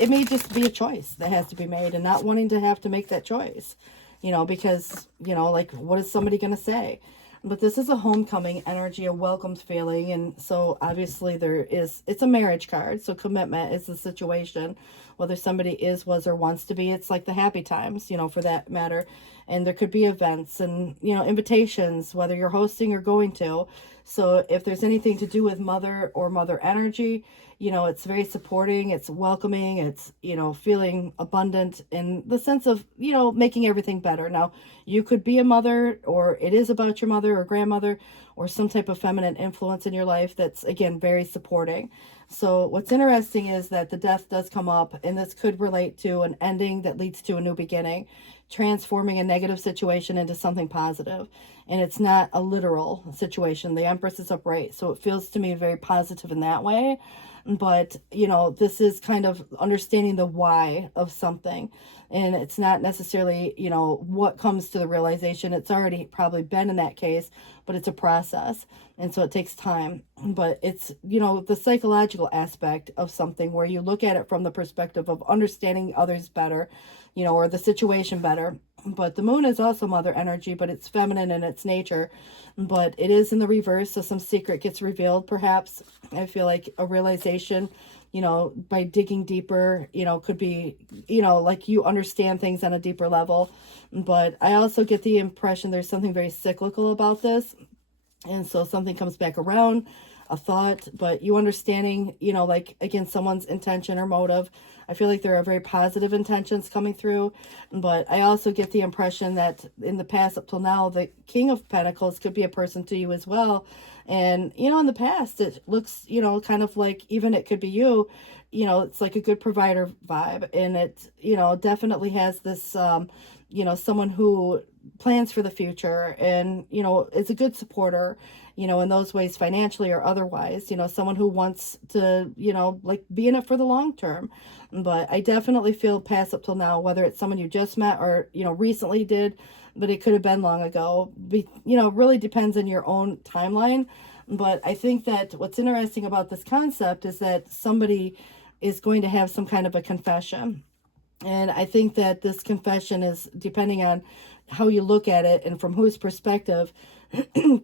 it may just be a choice that has to be made, and not wanting to have to make that choice, you know, because, you know, like, what is somebody going to say? But this is a homecoming energy, a welcomed feeling. And so obviously it's a marriage card. So commitment is the situation, whether somebody is, was, or wants to be. It's like the happy times, you know, for that matter. And there could be events and, you know, invitations, whether you're hosting or going to. So if there's anything to do with mother or mother energy, you know, it's very supporting, it's welcoming, it's, you know, feeling abundant in the sense of, you know, making everything better. Now, you could be a mother, or it is about your mother or grandmother, or some type of feminine influence in your life that's, again, very supporting. So what's interesting is that the death does come up, and this could relate to an ending that leads to a new beginning, transforming a negative situation into something positive. And it's not a literal situation. The Empress is upright, so it feels to me very positive in that way. But, you know, this is kind of understanding the why of something. And it's not necessarily, you know, what comes to the realization. It's already probably been in that case, but it's a process. And so it takes time. But it's, you know, the psychological aspect of something where you look at it from the perspective of understanding others better, you know, or the situation better. But the moon is also mother energy, but it's feminine in its nature. But it is in the reverse, so some secret gets revealed, perhaps. I feel like a realization, you know, by digging deeper, you know, could be, you know, like you understand things on a deeper level. But I also get the impression there's something very cyclical about this. And so something comes back around, a thought, but you understanding, you know, like, again, someone's intention or motive. I feel like there are very positive intentions coming through, but I also get the impression that in the past up till now, the King of Pentacles could be a person to you as well. And, you know, in the past, it looks, you know, kind of like, even it could be you, you know, it's like a good provider vibe. And it, you know, definitely has this, you know, someone who plans for the future and, you know, is a good supporter, you know, in those ways, financially or otherwise, you know, someone who wants to, you know, like, be in it for the long term. But I definitely feel past up till now, whether it's someone you just met or, you know, recently did, but it could have been long ago. You know, really depends on your own timeline. But I think that what's interesting about this concept is that somebody is going to have some kind of a confession. And I think that this confession is, depending on how you look at it and from whose perspective,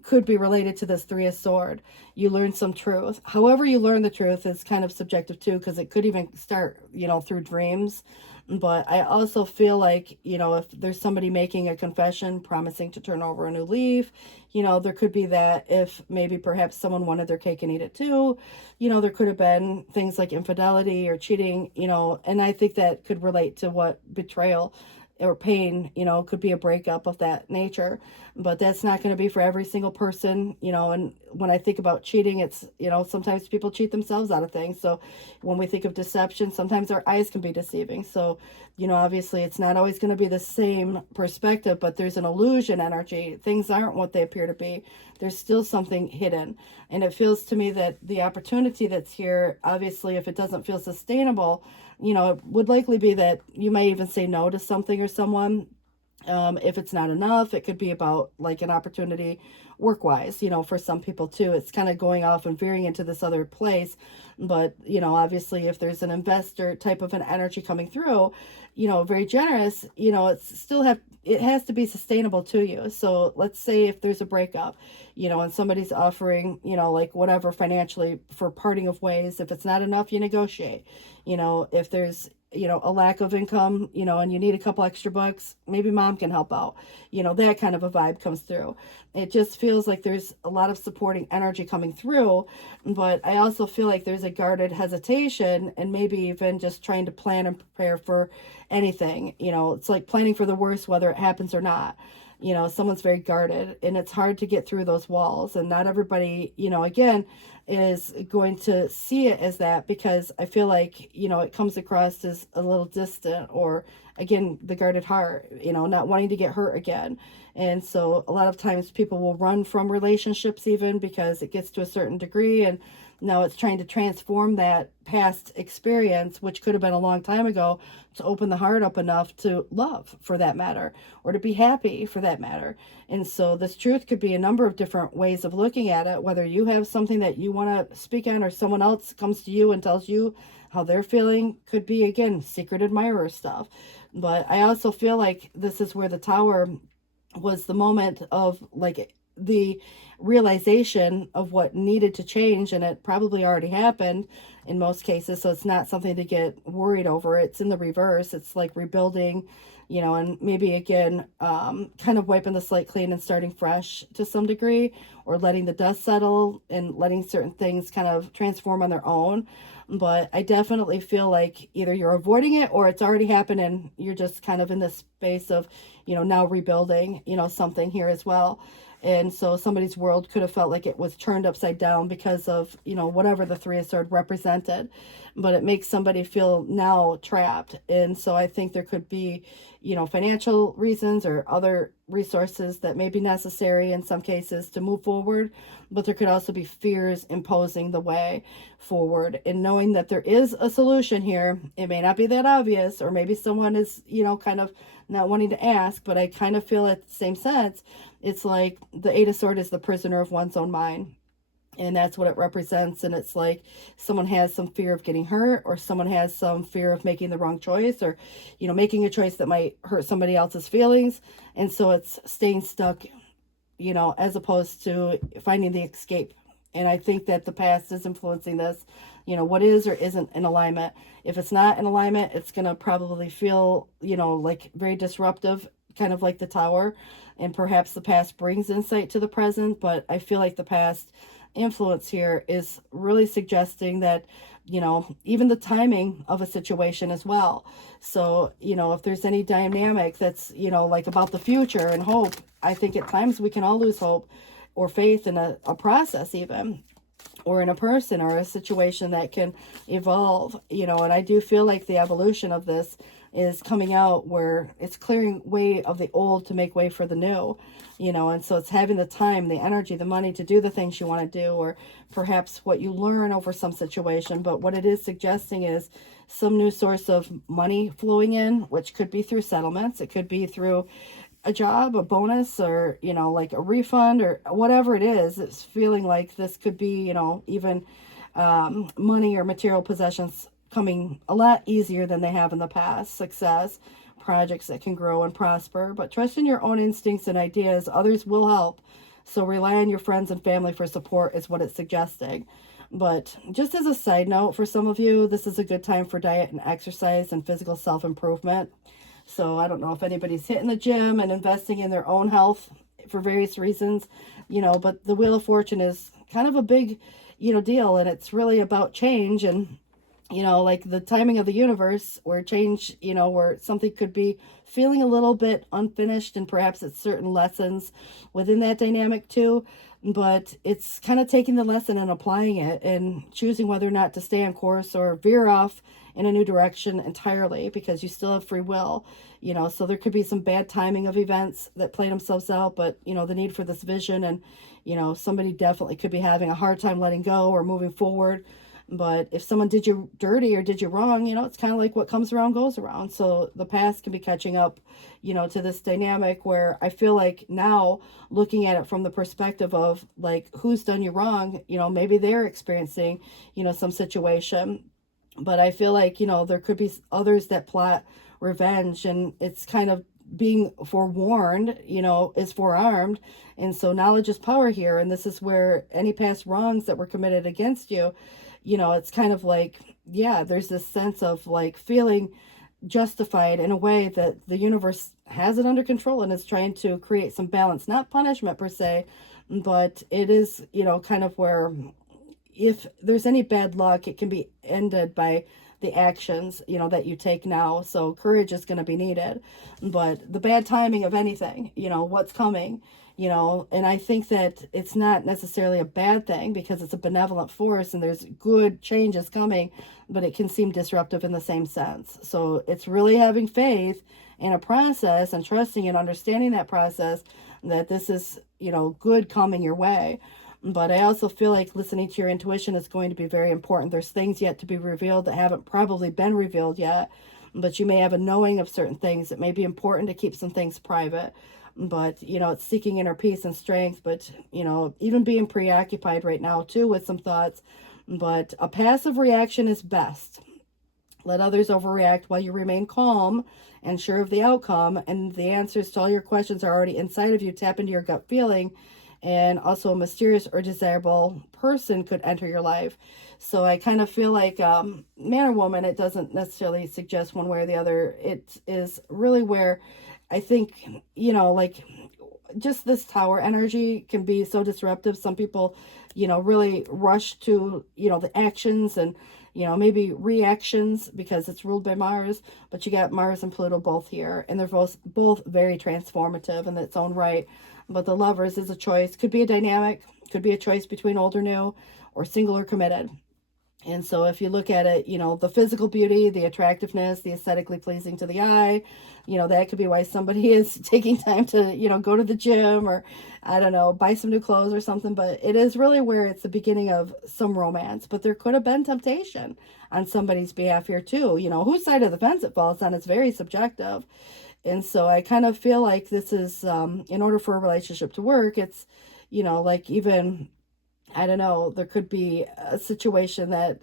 could be related to this Three of Sword. You learn some truth. However you learn the truth is kind of subjective too, because it could even start, you know, through dreams. But I also feel like, you know, if there's somebody making a confession, promising to turn over a new leaf, you know, there could be that. If maybe perhaps someone wanted their cake and eat it too, you know, there could have been things like infidelity or cheating, you know, and I think that could relate to what betrayal or pain, you know, could be a breakup of that nature. But that's not going to be for every single person, you know. And when I think about cheating, it's, you know, sometimes people cheat themselves out of things. So when we think of deception, sometimes our eyes can be deceiving. So, you know, obviously it's not always going to be the same perspective, but there's an illusion energy. Things aren't what they appear to be. There's still something hidden. And it feels to me that the opportunity that's here, obviously, if it doesn't feel sustainable, you know, it would likely be that you might even say no to something or someone. If it's not enough, it could be about like an opportunity work-wise, you know, for some people too. It's kind of going off and veering into this other place. But, you know, obviously if there's an investor type of an energy coming through, you know, very generous, you know, it has to be sustainable to you. So let's say if there's a breakup, you know, and somebody's offering, you know, like whatever financially for parting of ways, if it's not enough, you negotiate. You know, if there's, you know, a lack of income, you know, and you need a couple extra bucks, maybe mom can help out. You know, that kind of a vibe comes through. It just feels like there's a lot of supporting energy coming through, but I also feel like there's a guarded hesitation and maybe even just trying to plan and prepare for anything. You know, it's like planning for the worst, whether it happens or not. You know, someone's very guarded, and it's hard to get through those walls. And not everybody, you know, again, is going to see it as that, because I feel like, you know, it comes across as a little distant or again, the guarded heart, not wanting to get hurt again. And so a lot of times people will run from relationships even because it gets to a certain degree, and now it's trying to transform that past experience, which could have been a long time ago, to open the heart up enough to love, for that matter, or to be happy, for that matter. And so this truth could be a number of different ways of looking at it, whether you have something that you want to speak on or someone else comes to you and tells you how they're feeling. Could be, again, secret admirer stuff. But I also feel like this is where the Tower was the moment of like the realization of what needed to change, and it probably already happened in most cases, so it's not something to get worried over. It's in the reverse. It's like rebuilding, and maybe again, kind of wiping the slate clean and starting fresh to some degree, or letting the dust settle and letting certain things kind of transform on their own. But I definitely feel like either you're avoiding it or it's already happened and you're just kind of in this space of, now rebuilding, something here as well. And so somebody's world could have felt like it was turned upside down because of, whatever the Three of Swords represented. But it makes somebody feel now trapped. And so I think there could be, financial reasons or other resources that may be necessary in some cases to move forward. But there could also be fears imposing the way forward. And knowing that there is a solution here, it may not be that obvious, or maybe someone is, kind of not wanting to ask, but I kind of feel at the same sense, it's like the Eight of Swords is the prisoner of one's own mind. And that's what it represents. And it's like someone has some fear of getting hurt, or someone has some fear of making the wrong choice, or, making a choice that might hurt somebody else's feelings. And so it's staying stuck, as opposed to finding the escape. And I think that the past is influencing this, what is or isn't in alignment. If it's not in alignment, it's going to probably feel, like very disruptive, kind of like the Tower. And perhaps the past brings insight to the present, but I feel like the past influence here is really suggesting that, even the timing of a situation as well. So, if there's any dynamic that's, like about the future and hope, I think at times we can all lose hope or faith in a process even, or in a person or a situation that can evolve, and I do feel like the evolution of this is coming out where it's clearing way of the old to make way for the new, and so it's having the time, the energy, the money to do the things you want to do, or perhaps what you learn over some situation. But what it is suggesting is some new source of money flowing in, which could be through settlements. It could be through a job, a bonus, or, like a refund, or whatever it is. It's feeling like this could be, even money or material possessions coming a lot easier than they have in the past. Success, projects that can grow and prosper. But trust in your own instincts and ideas. Others will help. So rely on your friends and family for support is what it's suggesting. But just as a side note, for some of you, this is a good time for diet and exercise and physical self-improvement. So I don't know if anybody's hitting the gym and investing in their own health for various reasons, but the Wheel of Fortune is kind of a big, deal. And it's really about change and, like the timing of the universe, where change, where something could be feeling a little bit unfinished, and perhaps it's certain lessons within that dynamic too. But it's kind of taking the lesson and applying it and choosing whether or not to stay on course or veer off in a new direction entirely, because you still have free will, so there could be some bad timing of events that play themselves out, but, the need for this vision, and, somebody definitely could be having a hard time letting go or moving forward. But if someone did you dirty or did you wrong, it's kind of like what comes around goes around. So the past can be catching up, to this dynamic where I feel like now looking at it from the perspective of like, who's done you wrong, maybe they're experiencing, some situation. But I feel like, there could be others that plot revenge, and it's kind of being forewarned, is forearmed. And so knowledge is power here. And this is where any past wrongs that were committed against you, it's kind of like, yeah, there's this sense of like feeling justified in a way that the universe has it under control and is trying to create some balance, not punishment per se, but it is, kind of where if there's any bad luck, it can be ended by the actions, that you take now. So courage is going to be needed. But the bad timing of anything, what's coming, you know, and I think that it's not necessarily a bad thing because it's a benevolent force and there's good changes coming, but it can seem disruptive in the same sense. So it's really having faith in a process and trusting and understanding that process, that this is, you know, good coming your way. But I also feel like listening to your intuition is going to be very important. There's things yet to be revealed that haven't probably been revealed yet, but you may have a knowing of certain things. It may be important to keep some things private, but, you know, it's seeking inner peace and strength. But, you know, even being preoccupied right now too with some thoughts, but a passive reaction is best. Let others overreact while you remain calm and sure of the outcome, and the answers to all your questions are already inside of you. Tap into your gut feeling, and also a mysterious or desirable person could enter your life. So I kind of feel like man or woman, it doesn't necessarily suggest one way or the other. It is really where I think, you know, like just this tower energy can be so disruptive. Some people, you know, really rush to, you know, the actions and, you know, maybe reactions because it's ruled by Mars, but you got Mars and Pluto both here, and they're both very transformative in its own right. But the Lovers is a choice, could be a dynamic, could be a choice between old or new, or single or committed. And so if you look at it, you know, the physical beauty, the attractiveness, the aesthetically pleasing to the eye, you know, that could be why somebody is taking time to, you know, go to the gym or, I don't know, buy some new clothes or something. But it is really where it's the beginning of some romance. But there could have been temptation on somebody's behalf here too. You know, whose side of the fence it falls on is very subjective. And so I kind of feel like this is, in order for a relationship to work, it's, you know, like even, I don't know, there could be a situation that,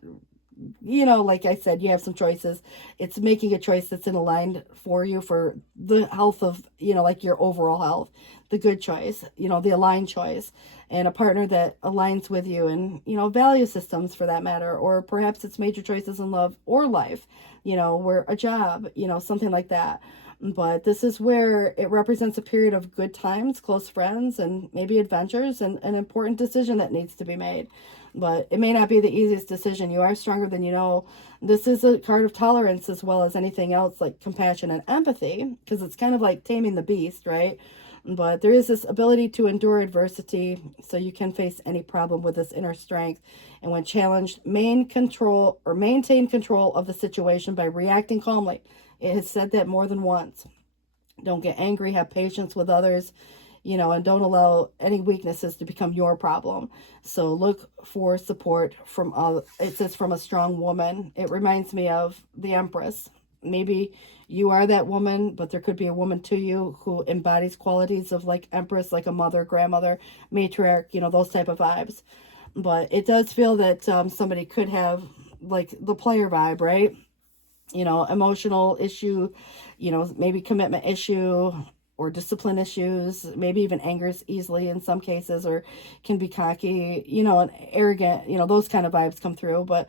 you know, like I said, you have some choices. It's making a choice that's in aligned for you for the health of, you know, like your overall health, the good choice, you know, the aligned choice, and a partner that aligns with you and, you know, value systems for that matter. Or perhaps it's major choices in love or life, you know, where a job, you know, something like that. But this is where it represents a period of good times, close friends, and maybe adventures, and an important decision that needs to be made. But it may not be the easiest decision. You are stronger than you know. This is a card of tolerance as well as anything else like compassion and empathy, because it's kind of like taming the beast, right? But there is this ability to endure adversity, so you can face any problem with this inner strength. And when challenged, maintain control of the situation by reacting calmly. It has said that more than once. Don't get angry, have patience with others, you know, and don't allow any weaknesses to become your problem. So look for support from, it says from a strong woman. It reminds me of the Empress. Maybe you are that woman, but there could be a woman to you who embodies qualities of like Empress, like a mother, grandmother, matriarch, you know, those type of vibes. But it does feel that somebody could have like the player vibe, right? You know, emotional issue, you know, maybe commitment issue or discipline issues, maybe even angers easily in some cases, or can be cocky, you know, and arrogant, you know, those kind of vibes come through, but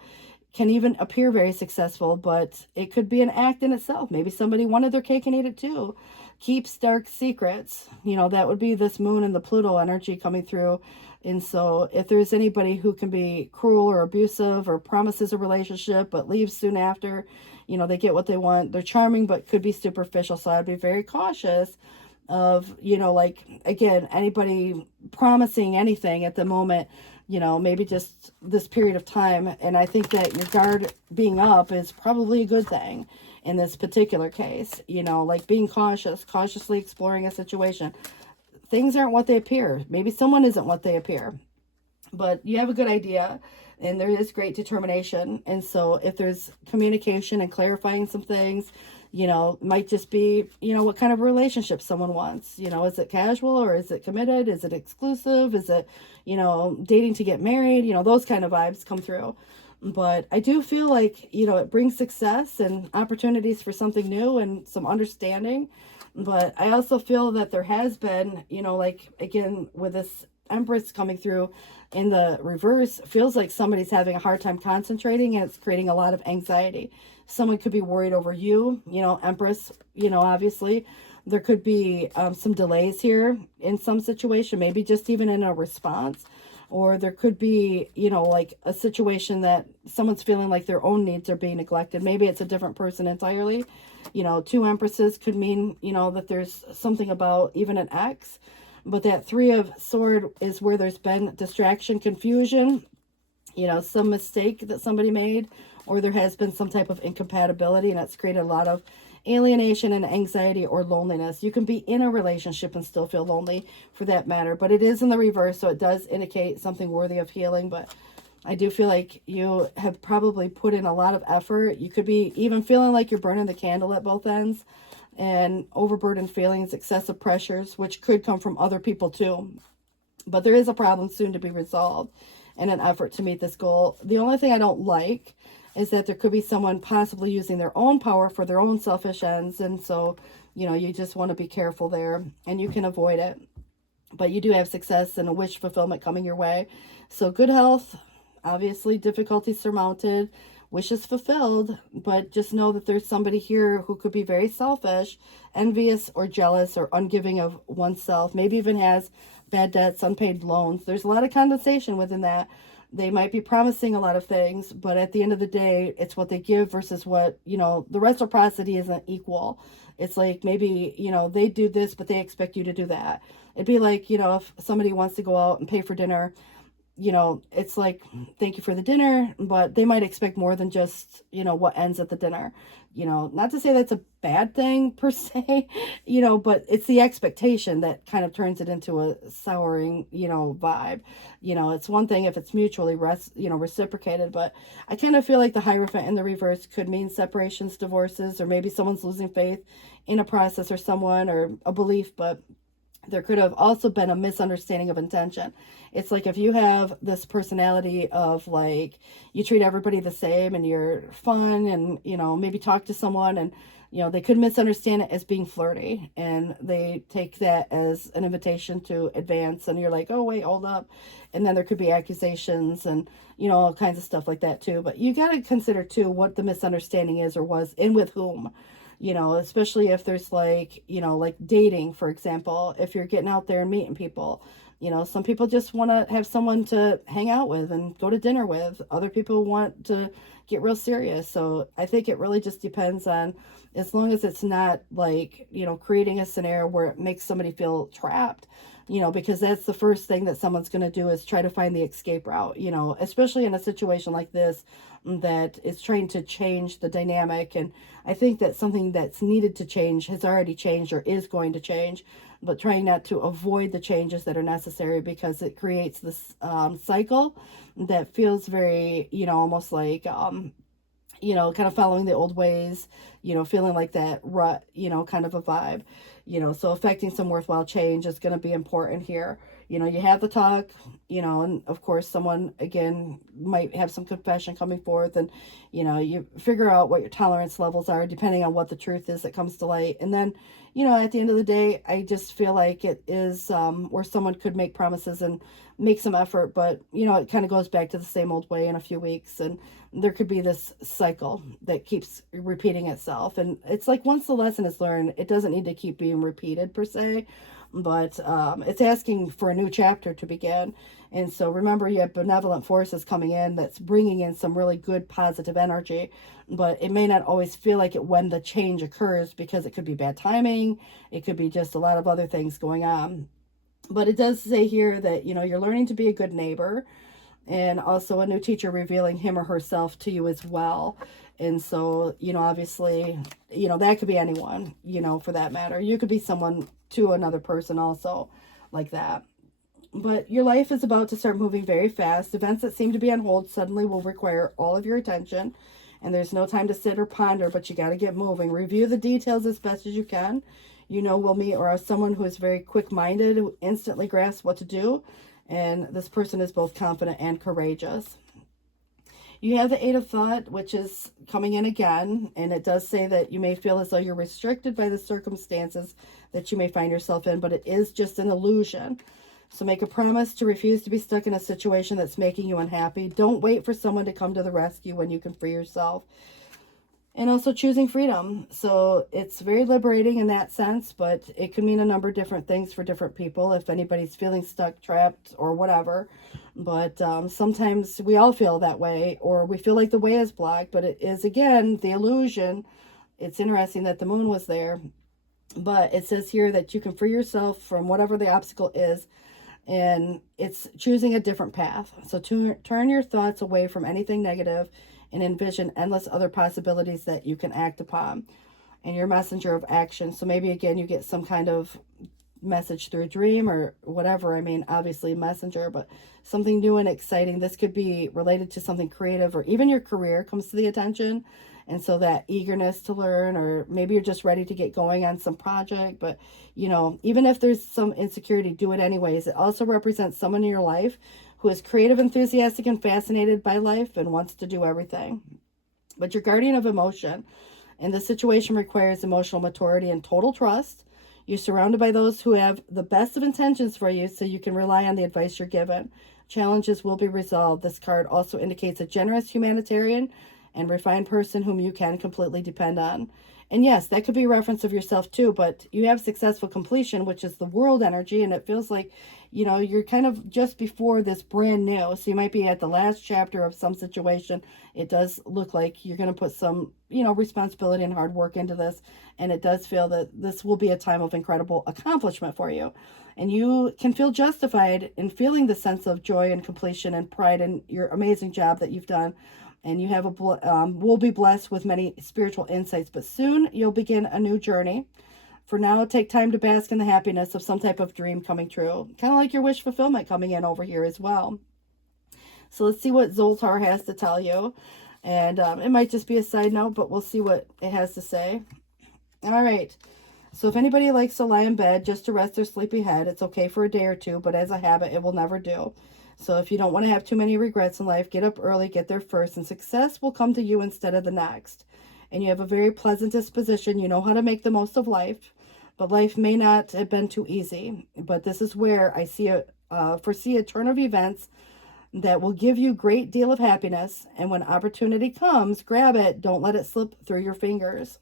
can even appear very successful, but it could be an act in itself. Maybe somebody wanted their cake and ate it too. Keeps dark secrets, you know, that would be this moon and the Pluto energy coming through. And so if there's anybody who can be cruel or abusive or promises a relationship but leaves soon after, you know, they get what they want. They're charming but could be superficial. So I'd be very cautious of, you know, like, again, anybody promising anything at the moment, you know, maybe just this period of time. And I think that your guard being up is probably a good thing in this particular case, you know, like being cautiously exploring a situation. Things aren't what they appear. Maybe someone isn't what they appear, but you have a good idea and there is great determination. And so if there's communication and clarifying some things, you know, might just be, you know, what kind of relationship someone wants. You know, is it casual or is it committed? Is it exclusive? Is it, you know, dating to get married? You know, those kind of vibes come through. But I do feel like, you know, it brings success and opportunities for something new and some understanding. But I also feel that there has been, you know, like, again, with this Empress coming through in the reverse, feels like somebody's having a hard time concentrating and it's creating a lot of anxiety. Someone could be worried over you, you know, Empress, you know, obviously. There could be some delays here in some situation, maybe just even in a response. Or there could be, you know, like a situation that someone's feeling like their own needs are being neglected. Maybe it's a different person entirely. You know, two Empresses could mean, you know, that there's something about even an ex. But that Three of Sword is where there's been distraction, confusion, you know, some mistake that somebody made, or there has been some type of incompatibility, and it's created a lot of alienation and anxiety or loneliness. You can be in a relationship and still feel lonely, for that matter, but it is in the reverse, so it does indicate something worthy of healing. But I do feel like you have probably put in a lot of effort. You could be even feeling like you're burning the candle at both ends, and overburdened feelings, excessive pressures, which could come from other people too. But there is a problem soon to be resolved in an effort to meet this goal. The only thing I don't like is that there could be someone possibly using their own power for their own selfish ends. And so, you know, you just want to be careful there, and you can avoid it. But you do have success and a wish fulfillment coming your way. So good health, obviously difficulties surmounted, wishes fulfilled, but just know that there's somebody here who could be very selfish, envious, or jealous, or ungiving of oneself, maybe even has bad debts, unpaid loans. There's a lot of condensation within that. They might be promising a lot of things, but at the end of the day, it's what they give versus what, you know, the reciprocity isn't equal. It's like maybe, you know, they do this, but they expect you to do that. It'd be like, you know, if somebody wants to go out and pay for dinner, you know, it's like, thank you for the dinner, but they might expect more than just, you know, what ends at the dinner. You know, not to say that's a bad thing per se, you know, but it's the expectation that kind of turns it into a souring, you know, vibe. You know, it's one thing if it's mutually, reciprocated, but I kind of feel like the Hierophant in the reverse could mean separations, divorces, or maybe someone's losing faith in a process or someone or a belief, but there could have also been a misunderstanding of intention. It's like if you have this personality of like you treat everybody the same and you're fun and, you know, maybe talk to someone and, you know, they could misunderstand it as being flirty and they take that as an invitation to advance and you're like, oh, wait, hold up. And then there could be accusations and, you know, all kinds of stuff like that too. But you got to consider too what the misunderstanding is or was and with whom. You know, especially if there's like, you know, like dating, for example, if you're getting out there and meeting people, you know, some people just want to have someone to hang out with and go to dinner with. Other people want to get real serious. So I think it really just depends on, as long as it's not like, you know, creating a scenario where it makes somebody feel trapped, you know, because that's the first thing that someone's going to do is try to find the escape route, you know, especially in a situation like this that is trying to change the dynamic. And I think that something that's needed to change has already changed or is going to change, but trying not to avoid the changes that are necessary because it creates this cycle that feels very, you know, almost like, you know, kind of following the old ways, you know, feeling like that rut, you know, kind of a vibe, you know, so affecting some worthwhile change is going to be important here. You know, you have the talk, you know, and of course someone, again, might have some confession coming forth and, you know, you figure out what your tolerance levels are depending on what the truth is that comes to light. And then, you know, at the end of the day, I just feel like it is where someone could make promises and make some effort, but, you know, it kind of goes back to the same old way in a few weeks. And there could be this cycle that keeps repeating itself. And it's like once the lesson is learned, it doesn't need to keep being repeated per se, but it's asking for a new chapter to begin. And so remember, you have benevolent forces coming in that's bringing in some really good positive energy, but it may not always feel like it when the change occurs because it could be bad timing. It could be just a lot of other things going on. But it does say here that, you know, you're learning to be a good neighbor and also a new teacher revealing him or herself to you as well. And so, you know, obviously, you know, that could be anyone, you know, for that matter. You could be someone to another person also like that. But your life is about to start moving very fast. Events that seem to be on hold suddenly will require all of your attention. And there's no time to sit or ponder, but you got to get moving. Review the details as best as you can. You know, we'll meet or someone who is very quick-minded, who instantly grasps what to do. And this person is both confident and courageous. You have the Eight of Thought, which is coming in again, and it does say that you may feel as though you're restricted by the circumstances that you may find yourself in, but it is just an illusion. So make a promise to refuse to be stuck in a situation that's making you unhappy. Don't wait for someone to come to the rescue when you can free yourself. And also choosing freedom. So it's very liberating in that sense, but it can mean a number of different things for different people if anybody's feeling stuck, trapped, or whatever. But sometimes we all feel that way, or we feel like the way is blocked, but it is, again, the illusion. It's interesting that the moon was there. But it says here that you can free yourself from whatever the obstacle is, and it's choosing a different path. So to turn your thoughts away from anything negative and envision endless other possibilities that you can act upon. And you're a messenger of action. So maybe again you get some kind of message through a dream or whatever. I mean, obviously messenger, but something new and exciting. This could be related to something creative, or even your career comes to the attention. And so that eagerness to learn, or maybe you're just ready to get going on some project, but you know, even if there's some insecurity, do it anyways. It also represents someone in your life who is creative, enthusiastic, and fascinated by life and wants to do everything. But your guardian of emotion, and this situation requires emotional maturity and total trust. You're surrounded by those who have the best of intentions for you, so you can rely on the advice you're given. Challenges will be resolved. This card also indicates a generous humanitarian and refined person whom you can completely depend on. And yes, that could be a reference of yourself too, but you have successful completion, which is the world energy, and it feels like, you know, you're kind of just before this brand new. So you might be at the last chapter of some situation. It does look like you're going to put some, you know, responsibility and hard work into this, and it does feel that this will be a time of incredible accomplishment for you. And you can feel justified in feeling the sense of joy and completion and pride in your amazing job that you've done. And you have will be blessed with many spiritual insights, but soon you'll begin a new journey. For now, take time to bask in the happiness of some type of dream coming true, kind of like your wish fulfillment coming in over here as well. So let's see what Zoltar has to tell you, and it might just be a side note, but we'll see what it has to say. All right. So if anybody likes to lie in bed just to rest their sleepy head, it's okay for a day or two, but as a habit, it will never do. So if you don't want to have too many regrets in life, get up early, get there first, and success will come to you instead of the next. And you have a very pleasant disposition. You know how to make the most of life, but life may not have been too easy. But this is where I foresee a turn of events that will give you a great deal of happiness. And when opportunity comes, grab it. Don't let it slip through your fingers.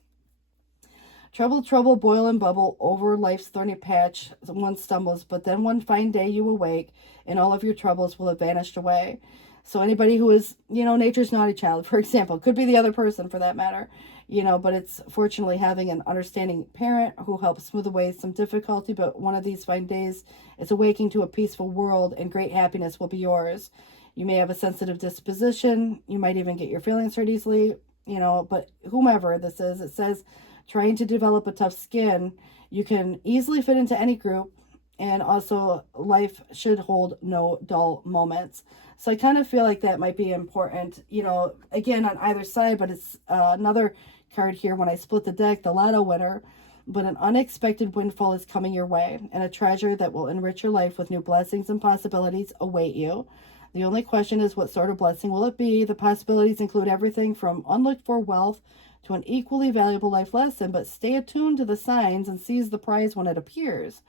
Trouble, trouble, boil and bubble over life's thorny patch. One stumbles, but then one fine day you awake, and all of your troubles will have vanished away. So anybody who is, you know, nature's naughty child, for example, could be the other person for that matter, you know, but it's fortunately having an understanding parent who helps smooth away some difficulty. But one of these fine days, it's awaking to a peaceful world, and great happiness will be yours. You may have a sensitive disposition. You might even get your feelings hurt easily, you know, but whomever this is, it says, trying to develop a tough skin, you can easily fit into any group, and also life should hold no dull moments. So I kind of feel like that might be important, you know, again on either side, but it's another card here when I split the deck, the lotto winner. But an unexpected windfall is coming your way, and a treasure that will enrich your life with new blessings and possibilities await you. The only question is, what sort of blessing will it be? The possibilities include everything from unlooked for wealth to an equally valuable life lesson, but stay attuned to the signs and seize the prize when it appears.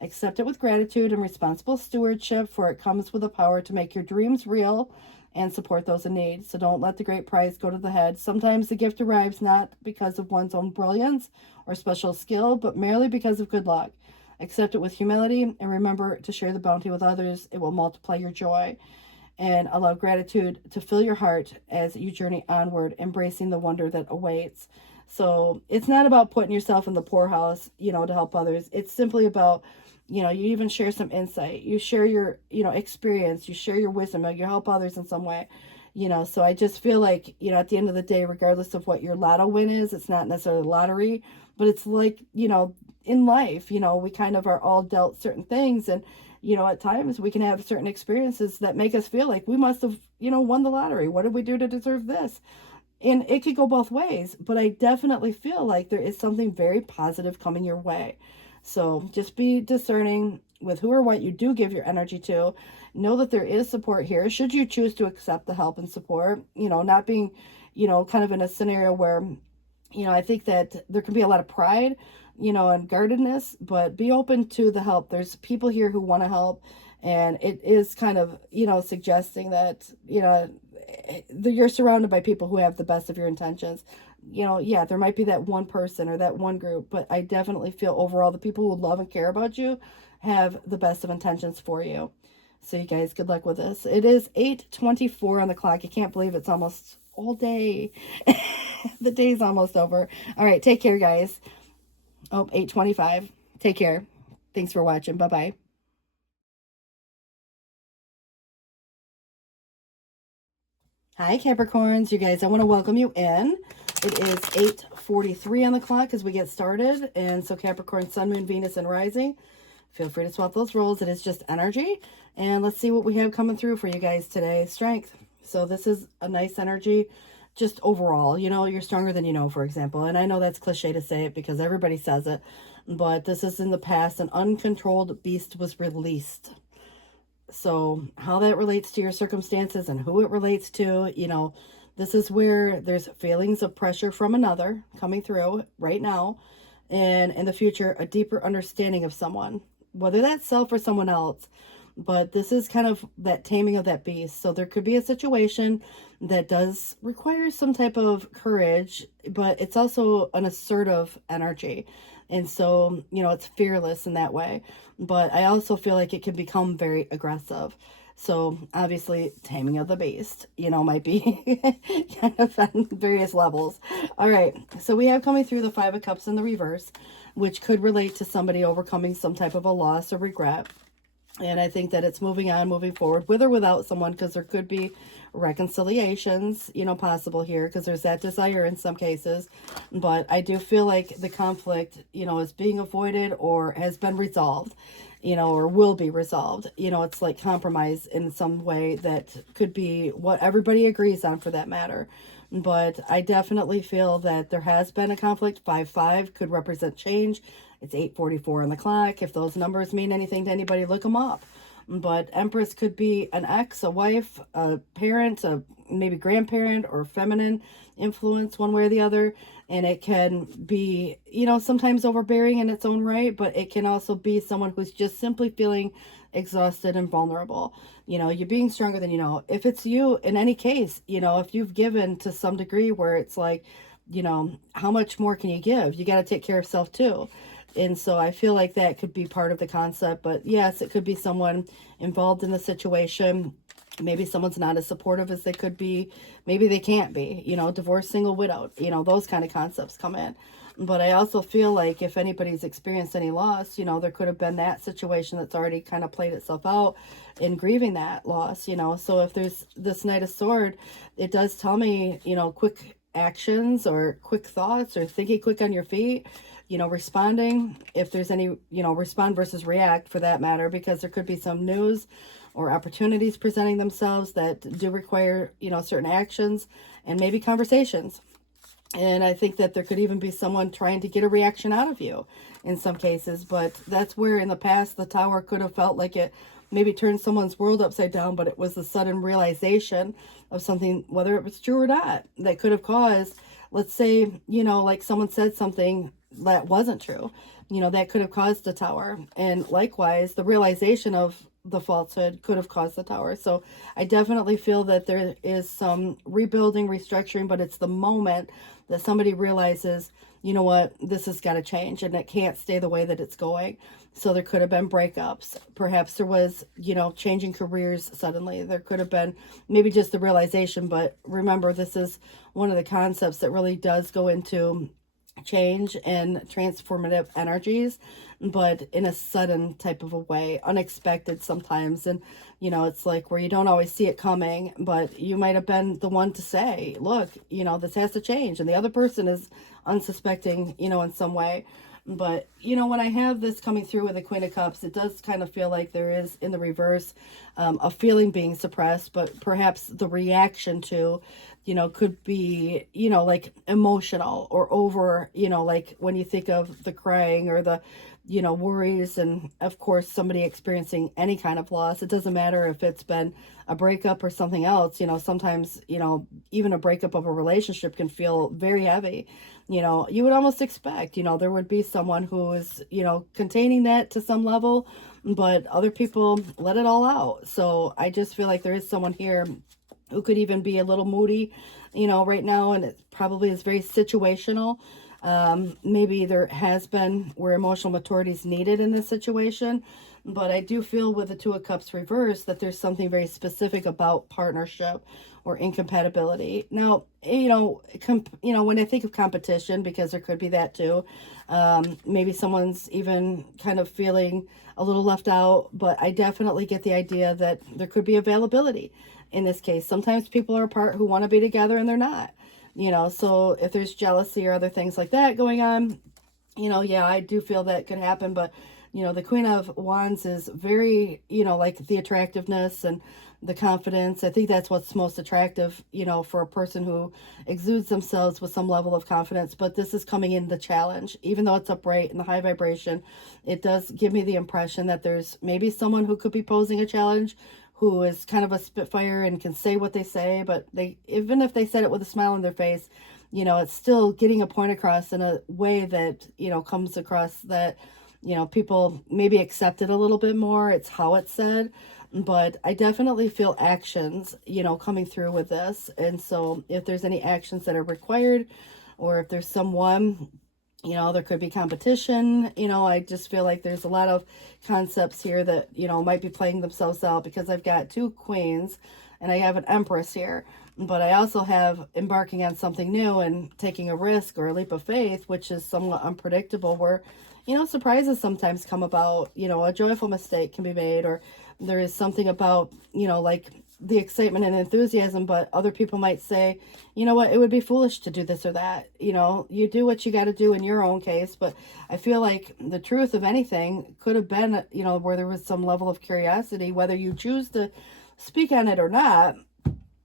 Accept it with gratitude and responsible stewardship, for it comes with the power to make your dreams real and support those in need. So don't let the great prize go to the head. Sometimes the gift arrives not because of one's own brilliance or special skill, but merely because of good luck. Accept it with humility and remember to share the bounty with others. It will multiply your joy. And allow gratitude to fill your heart as you journey onward, embracing the wonder that awaits. So it's not about putting yourself in the poorhouse, you know, to help others. It's simply about, you know, you even share some insight. You share your, you know, experience. You share your wisdom. You help others in some way, you know. So I just feel like, you know, at the end of the day, regardless of what your lotto win is, it's not necessarily lottery, but it's like, you know, in life, you know, we kind of are all dealt certain things, and you know, at times we can have certain experiences that make us feel like we must have, you know, won the lottery. What did we do to deserve this? And it could go both ways, but I definitely feel like there is something very positive coming your way. So just be discerning with who or what you do give your energy to. Know that there is support here, should you choose to accept the help and support, you know, not being, you know, kind of in a scenario where, you know, I think that there can be a lot of pride, you know, and guardedness, but be open to the help. There's people here who want to help, and it is kind of, you know, suggesting that, you know, you're surrounded by people who have the best of your intentions. You know, yeah, there might be that one person or that one group, but I definitely feel overall the people who love and care about you have the best of intentions for you. So you guys, good luck with this. It is 8:24 on the clock. I can't believe it's almost all day. The day's almost over. All right, take care, guys. Oh, 8:25. Take care. Thanks for watching. Bye-bye. Hi, Capricorns. You guys, I want to welcome you in. It is 8:43 on the clock as we get started. And so Capricorn, Sun, Moon, Venus, and Rising. Feel free to swap those roles. It is just energy. And let's see what we have coming through for you guys today. Strength. So this is a nice energy just overall. You know, you're stronger than you know, for example. And I know that's cliche to say it because everybody says it. But this is in the past. An uncontrolled beast was released. So how that relates to your circumstances and who it relates to, you know, this is where there's feelings of pressure from another coming through right now. And in the future, a deeper understanding of someone, whether that's self or someone else. But this is kind of that taming of that beast. So there could be a situation that does require some type of courage, but it's also an assertive energy. And so, you know, it's fearless in that way. But I also feel like it can become very aggressive. So obviously, taming of the beast, you know, might be kind of on various levels. All right, so we have coming through the Five of Cups in the reverse, which could relate to somebody overcoming some type of a loss or regret. And I think that it's moving on, moving forward, with or without someone, because there could be reconciliations, you know, possible here, because there's that desire in some cases. But I do feel like the conflict, you know, is being avoided or has been resolved, you know, or will be resolved. You know, it's like compromise in some way that could be what everybody agrees on for that matter. But I definitely feel that there has been a conflict. 5-5 could represent change. It's 8:44 on the clock. If those numbers mean anything to anybody, look them up. But Empress could be an ex, a wife, a parent, a maybe grandparent, or feminine influence one way or the other. And it can be, you know, sometimes overbearing in its own right, but it can also be someone who's just simply feeling exhausted and vulnerable. You know, you're being stronger than you know. If it's you, in any case, you know, if you've given to some degree where it's like, you know, how much more can you give? You got to take care of self too. And so I feel like that could be part of the concept. But yes, it could be someone involved in the situation. Maybe someone's not as supportive as they could be. Maybe they can't be, you know, divorced, single, widowed, you know, those kind of concepts come in. But I also feel like if anybody's experienced any loss, you know, there could have been that situation that's already kind of played itself out in grieving that loss, you know. So if there's this Knight of Sword, it does tell me, you know, quick actions or quick thoughts or thinking quick on your feet, you know, responding, if there's any, you know, respond versus react for that matter, because there could be some news or opportunities presenting themselves that do require, you know, certain actions and maybe conversations. And I think that there could even be someone trying to get a reaction out of you in some cases. But that's where in the past the Tower could have felt like it maybe turned someone's world upside down, but it was the sudden realization of something, whether it was true or not, that could have caused, let's say, you know, like someone said something that wasn't true, you know, that could have caused the Tower. And likewise, the realization of the falsehood could have caused the Tower. So I definitely feel that there is some rebuilding, restructuring, but it's the moment that somebody realizes, you know what, this has got to change and it can't stay the way that it's going. So there could have been breakups. Perhaps there was, you know, changing careers suddenly. There could have been maybe just the realization. But remember, this is one of the concepts that really does go into change and transformative energies, but in a sudden type of a way, unexpected sometimes. And, you know, it's like where you don't always see it coming, but you might have been the one to say, look, you know, this has to change. And the other person is unsuspecting, you know, in some way. But, you know, when I have this coming through with the Queen of Cups, it does kind of feel like there is, in the reverse, a feeling being suppressed, but perhaps the reaction to, you know, could be, you know, like emotional or over, you know, like when you think of the crying or the, you know, worries. And of course, somebody experiencing any kind of loss, it doesn't matter if it's been a breakup or something else, you know, sometimes, you know, even a breakup of a relationship can feel very heavy. You know, you would almost expect, you know, there would be someone who is, you know, containing that to some level, but other people let it all out. So I just feel like there is someone here who could even be a little moody, you know, right now, and it probably is very situational. Maybe there has been where emotional maturity is needed in this situation, But I do feel with the Two of Cups reversed that there's something very specific about partnership or incompatibility. Now, when I think of competition, because there could be that too, maybe someone's even kind of feeling a little left out, but I definitely get the idea that there could be availability in this case. Sometimes people are apart who want to be together and they're not, so if there's jealousy or other things like that going on, yeah, I do feel that could happen. But, the Queen of Wands is very, like the attractiveness and the confidence. I think that's what's most attractive, for a person who exudes themselves with some level of confidence. But this is coming in the challenge. Even though it's upright and the high vibration, it does give me the impression that there's maybe someone who could be posing a challenge who is kind of a spitfire and can say what they say, but even if they said it with a smile on their face, it's still getting a point across in a way that, comes across that, people maybe accept it a little bit more. It's how it's said. But I definitely feel actions, coming through with this. And so if there's any actions that are required, or if there's someone, there could be competition, I just feel like there's a lot of concepts here that, might be playing themselves out, because I've got two queens and I have an empress here. But I also have embarking on something new and taking a risk or a leap of faith, which is somewhat unpredictable, where, surprises sometimes come about, a joyful mistake can be made, or there is something about, like the excitement and enthusiasm, but other people might say, you know what, it would be foolish to do this or that. You do what you got to do in your own case. But I feel like the truth of anything could have been, where there was some level of curiosity, whether you choose to speak on it or not.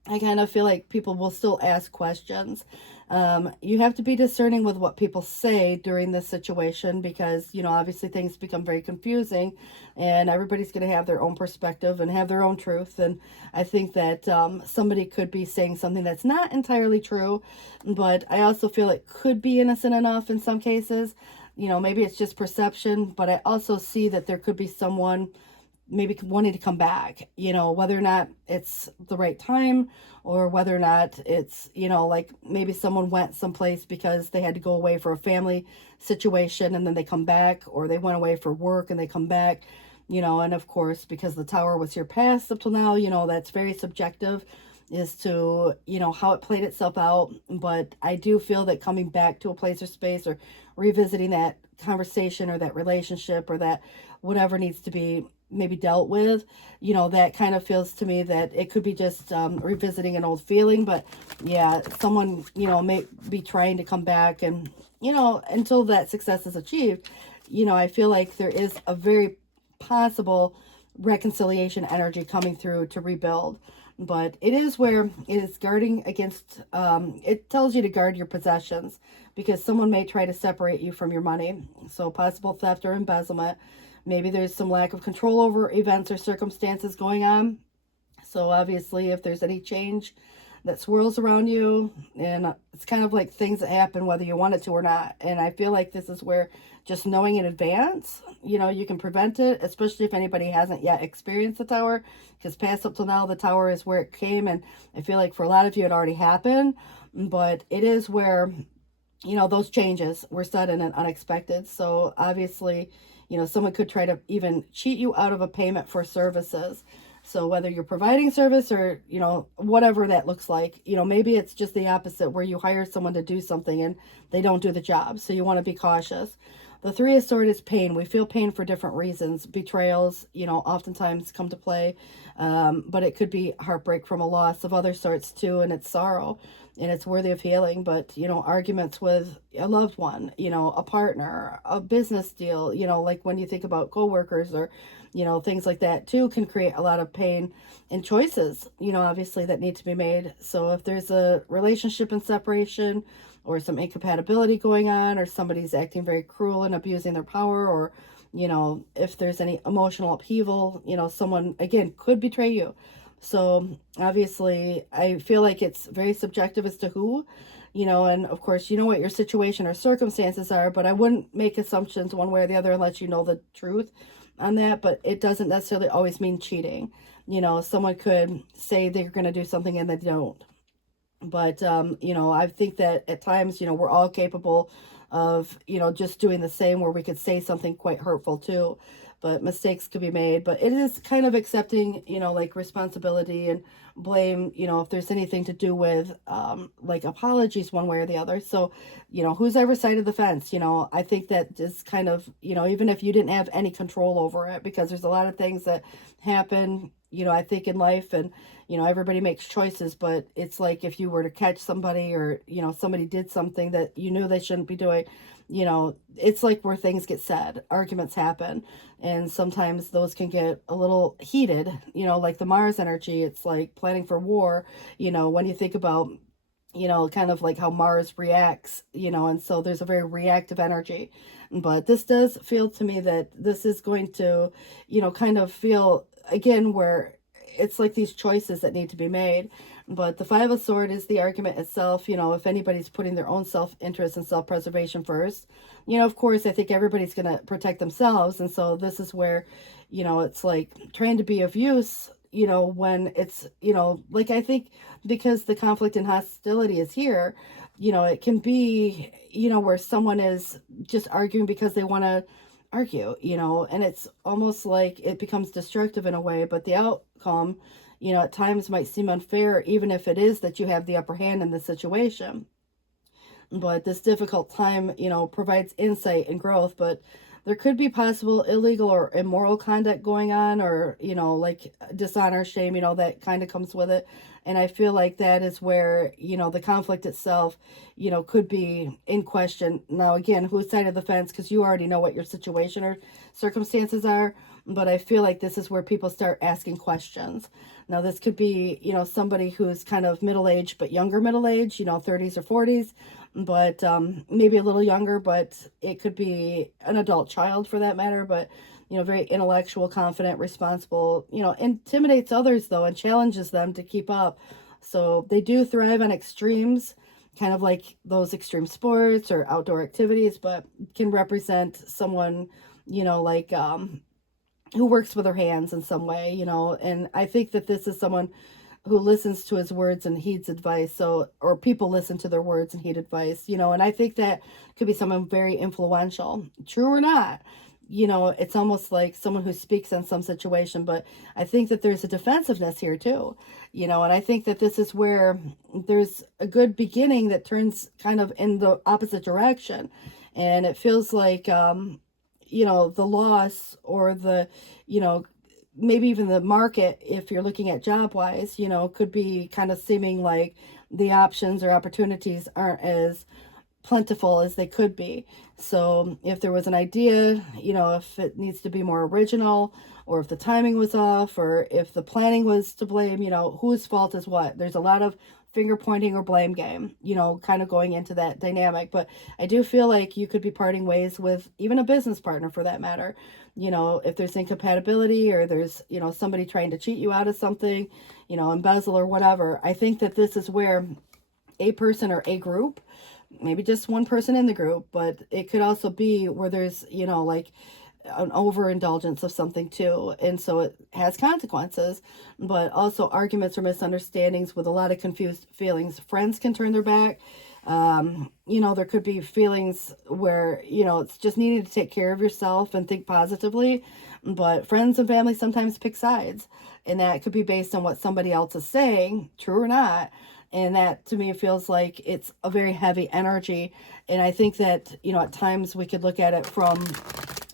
I kind of feel like people will still ask questions. You have to be discerning with what people say during this situation, because, obviously things become very confusing and everybody's going to have their own perspective and have their own truth. And I think that somebody could be saying something that's not entirely true, but I also feel it could be innocent enough in some cases. Maybe it's just perception, but I also see that there could be someone maybe wanting to come back, whether or not it's the right time, or whether or not it's, like maybe someone went someplace because they had to go away for a family situation and then they come back, or they went away for work and they come back, and of course, because the Tower was your past up till now, that's very subjective as to, how it played itself out. But I do feel that coming back to a place or space, or revisiting that conversation or that relationship or that whatever needs to be maybe dealt with, that kind of feels to me that it could be just revisiting an old feeling. But yeah, someone, may be trying to come back, and, until that success is achieved, I feel like there is a very possible reconciliation energy coming through to rebuild. But it is where it is guarding against, it tells you to guard your possessions, because someone may try to separate you from your money. So possible theft or embezzlement. Maybe there's some lack of control over events or circumstances going on. So obviously, if there's any change that swirls around you, and it's kind of like things that happen whether you want it to or not. And I feel like this is where just knowing in advance, you can prevent it, especially if anybody hasn't yet experienced the Tower, because past up till now, the Tower is where it came. And I feel like for a lot of you, it already happened, but it is where, those changes were sudden and unexpected. So obviously, someone could try to even cheat you out of a payment for services. So whether you're providing service or, whatever that looks like, maybe it's just the opposite, where you hire someone to do something and they don't do the job. So you want to be cautious. The Three of Swords is pain. We feel pain for different reasons. Betrayals, oftentimes come to play. But it could be heartbreak from a loss of other sorts too. And it's sorrow, and it's worthy of healing. But, arguments with a loved one, a partner, a business deal, like when you think about coworkers or, things like that too, can create a lot of pain and choices, obviously that need to be made. So if there's a relationship in separation, or some incompatibility going on, or somebody's acting very cruel and abusing their power, or, if there's any emotional upheaval, someone, again, could betray you. So obviously, I feel like it's very subjective as to who, and of course, what your situation or circumstances are, but I wouldn't make assumptions one way or the other unless you know the truth on that. But it doesn't necessarily always mean cheating. Someone could say they're going to do something and they don't. But, I think that at times, we're all capable of, just doing the same, where we could say something quite hurtful too. but mistakes could be made. But it is kind of accepting, you know, like responsibility and blame, you know, if there's anything to do with like apologies one way or the other. So, you know, who's ever side of the fence, you know, I think that is kind of, you know, even if you didn't have any control over it, because there's a lot of things that happen, you know, I think in life, and you know, everybody makes choices, but it's like if you were to catch somebody, or you know, somebody did something that you knew they shouldn't be doing, you know, it's like where things get said, arguments happen, and sometimes those can get a little heated, you know, like the Mars energy. It's like planning for war, you know, when you think about, you know, kind of like how Mars reacts, you know, and so there's a very reactive energy. But this does feel to me that this is going to, you know, kind of feel again where it's like these choices that need to be made. But the Five of Swords is the argument itself. You know, if anybody's putting their own self-interest and self-preservation first, you know, of course, I think everybody's going to protect themselves. And so this is where, you know, it's like trying to be of use, you know, when it's, you know, like I think because the conflict and hostility is here, you know, it can be, you know, where someone is just arguing because they want to argue, you know, and it's almost like it becomes destructive in a way, but the outcome, you know, at times might seem unfair, even if it is that you have the upper hand in the situation. But this difficult time, you know, provides insight and growth, but there could be possible illegal or immoral conduct going on, or, you know, like dishonor, shame, you know, that kind of comes with it. And I feel like that is where, you know, the conflict itself, you know, could be in question. Now, again, whose side of the fence? Because you already know what your situation or circumstances are. But I feel like this is where people start asking questions. Now, this could be, you know, somebody who's kind of middle-aged, but younger middle-aged, you know, 30s or 40s, but maybe a little younger, but it could be an adult child for that matter, but, you know, very intellectual, confident, responsible, you know, intimidates others, though, and challenges them to keep up. So they do thrive on extremes, kind of like those extreme sports or outdoor activities, but can represent someone, you know, like who works with their hands in some way, you know. And I think that this is someone who listens to his words and heeds advice. So, or people listen to their words and heed advice, you know, and I think that could be someone very influential, true or not. You know, it's almost like someone who speaks in some situation, but I think that there's a defensiveness here too, you know, and I think that this is where there's a good beginning that turns kind of in the opposite direction. And it feels like, you know, the loss or the, you know, maybe even the market, if you're looking at job wise, you know, could be kind of seeming like the options or opportunities aren't as plentiful as they could be. So if there was an idea, you know, if it needs to be more original, or if the timing was off, or if the planning was to blame, you know, whose fault is what. There's a lot of finger pointing or blame game, you know, kind of going into that dynamic. But I do feel like you could be parting ways with even a business partner for that matter. You know, if there's incompatibility, or there's, you know, somebody trying to cheat you out of something, you know, embezzle or whatever. I think that this is where a person or a group, maybe just one person in the group, but it could also be where there's, you know, like an overindulgence of something too, and so it has consequences. But also arguments or misunderstandings with a lot of confused feelings. Friends can turn their back. You know, there could be feelings where, you know, it's just needing to take care of yourself and think positively, but friends and family sometimes pick sides, and that could be based on what somebody else is saying, true or not. And that to me feels like it's a very heavy energy. And I think that, you know, at times we could look at it from,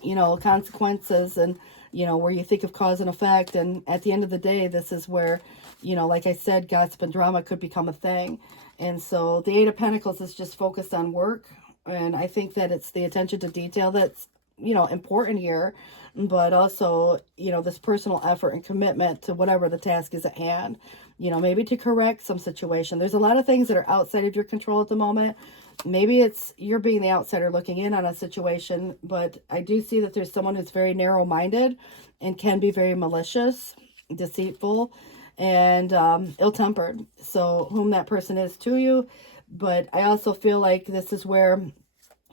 you know, consequences, and, you know, where you think of cause and effect. And at the end of the day, this is where, you know, like I said, gossip and drama could become a thing. And so the Eight of Pentacles is just focused on work. And I think that it's the attention to detail that's, you know, important here, but also, you know, this personal effort and commitment to whatever the task is at hand, you know, maybe to correct some situation. There's a lot of things that are outside of your control at the moment. Maybe it's you're being the outsider looking in on a situation, but I do see that there's someone who's very narrow-minded and can be very malicious, deceitful, and ill-tempered. So whom that person is to you. But I also feel like this is where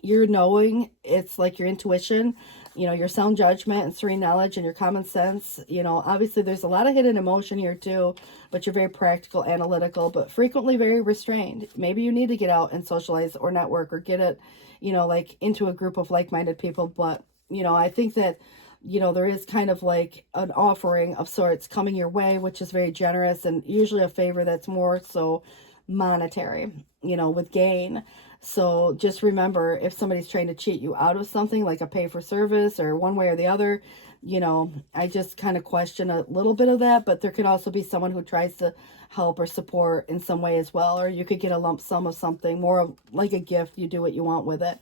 you're knowing, it's like your intuition, you know, your sound judgment and serene knowledge and your common sense. You know, obviously there's a lot of hidden emotion here too, but you're very practical, analytical, but frequently very restrained. Maybe you need to get out and socialize or network or get it, you know, like into a group of like-minded people. But, you know, I think that you know, there is kind of like an offering of sorts coming your way, which is very generous, and usually a favor that's more so monetary, you know, with gain. So just remember, if somebody's trying to cheat you out of something like a pay for service or one way or the other, you know, I just kind of question a little bit of that. But there could also be someone who tries to help or support in some way as well. Or you could get a lump sum of something, more of like a gift. You do what you want with it.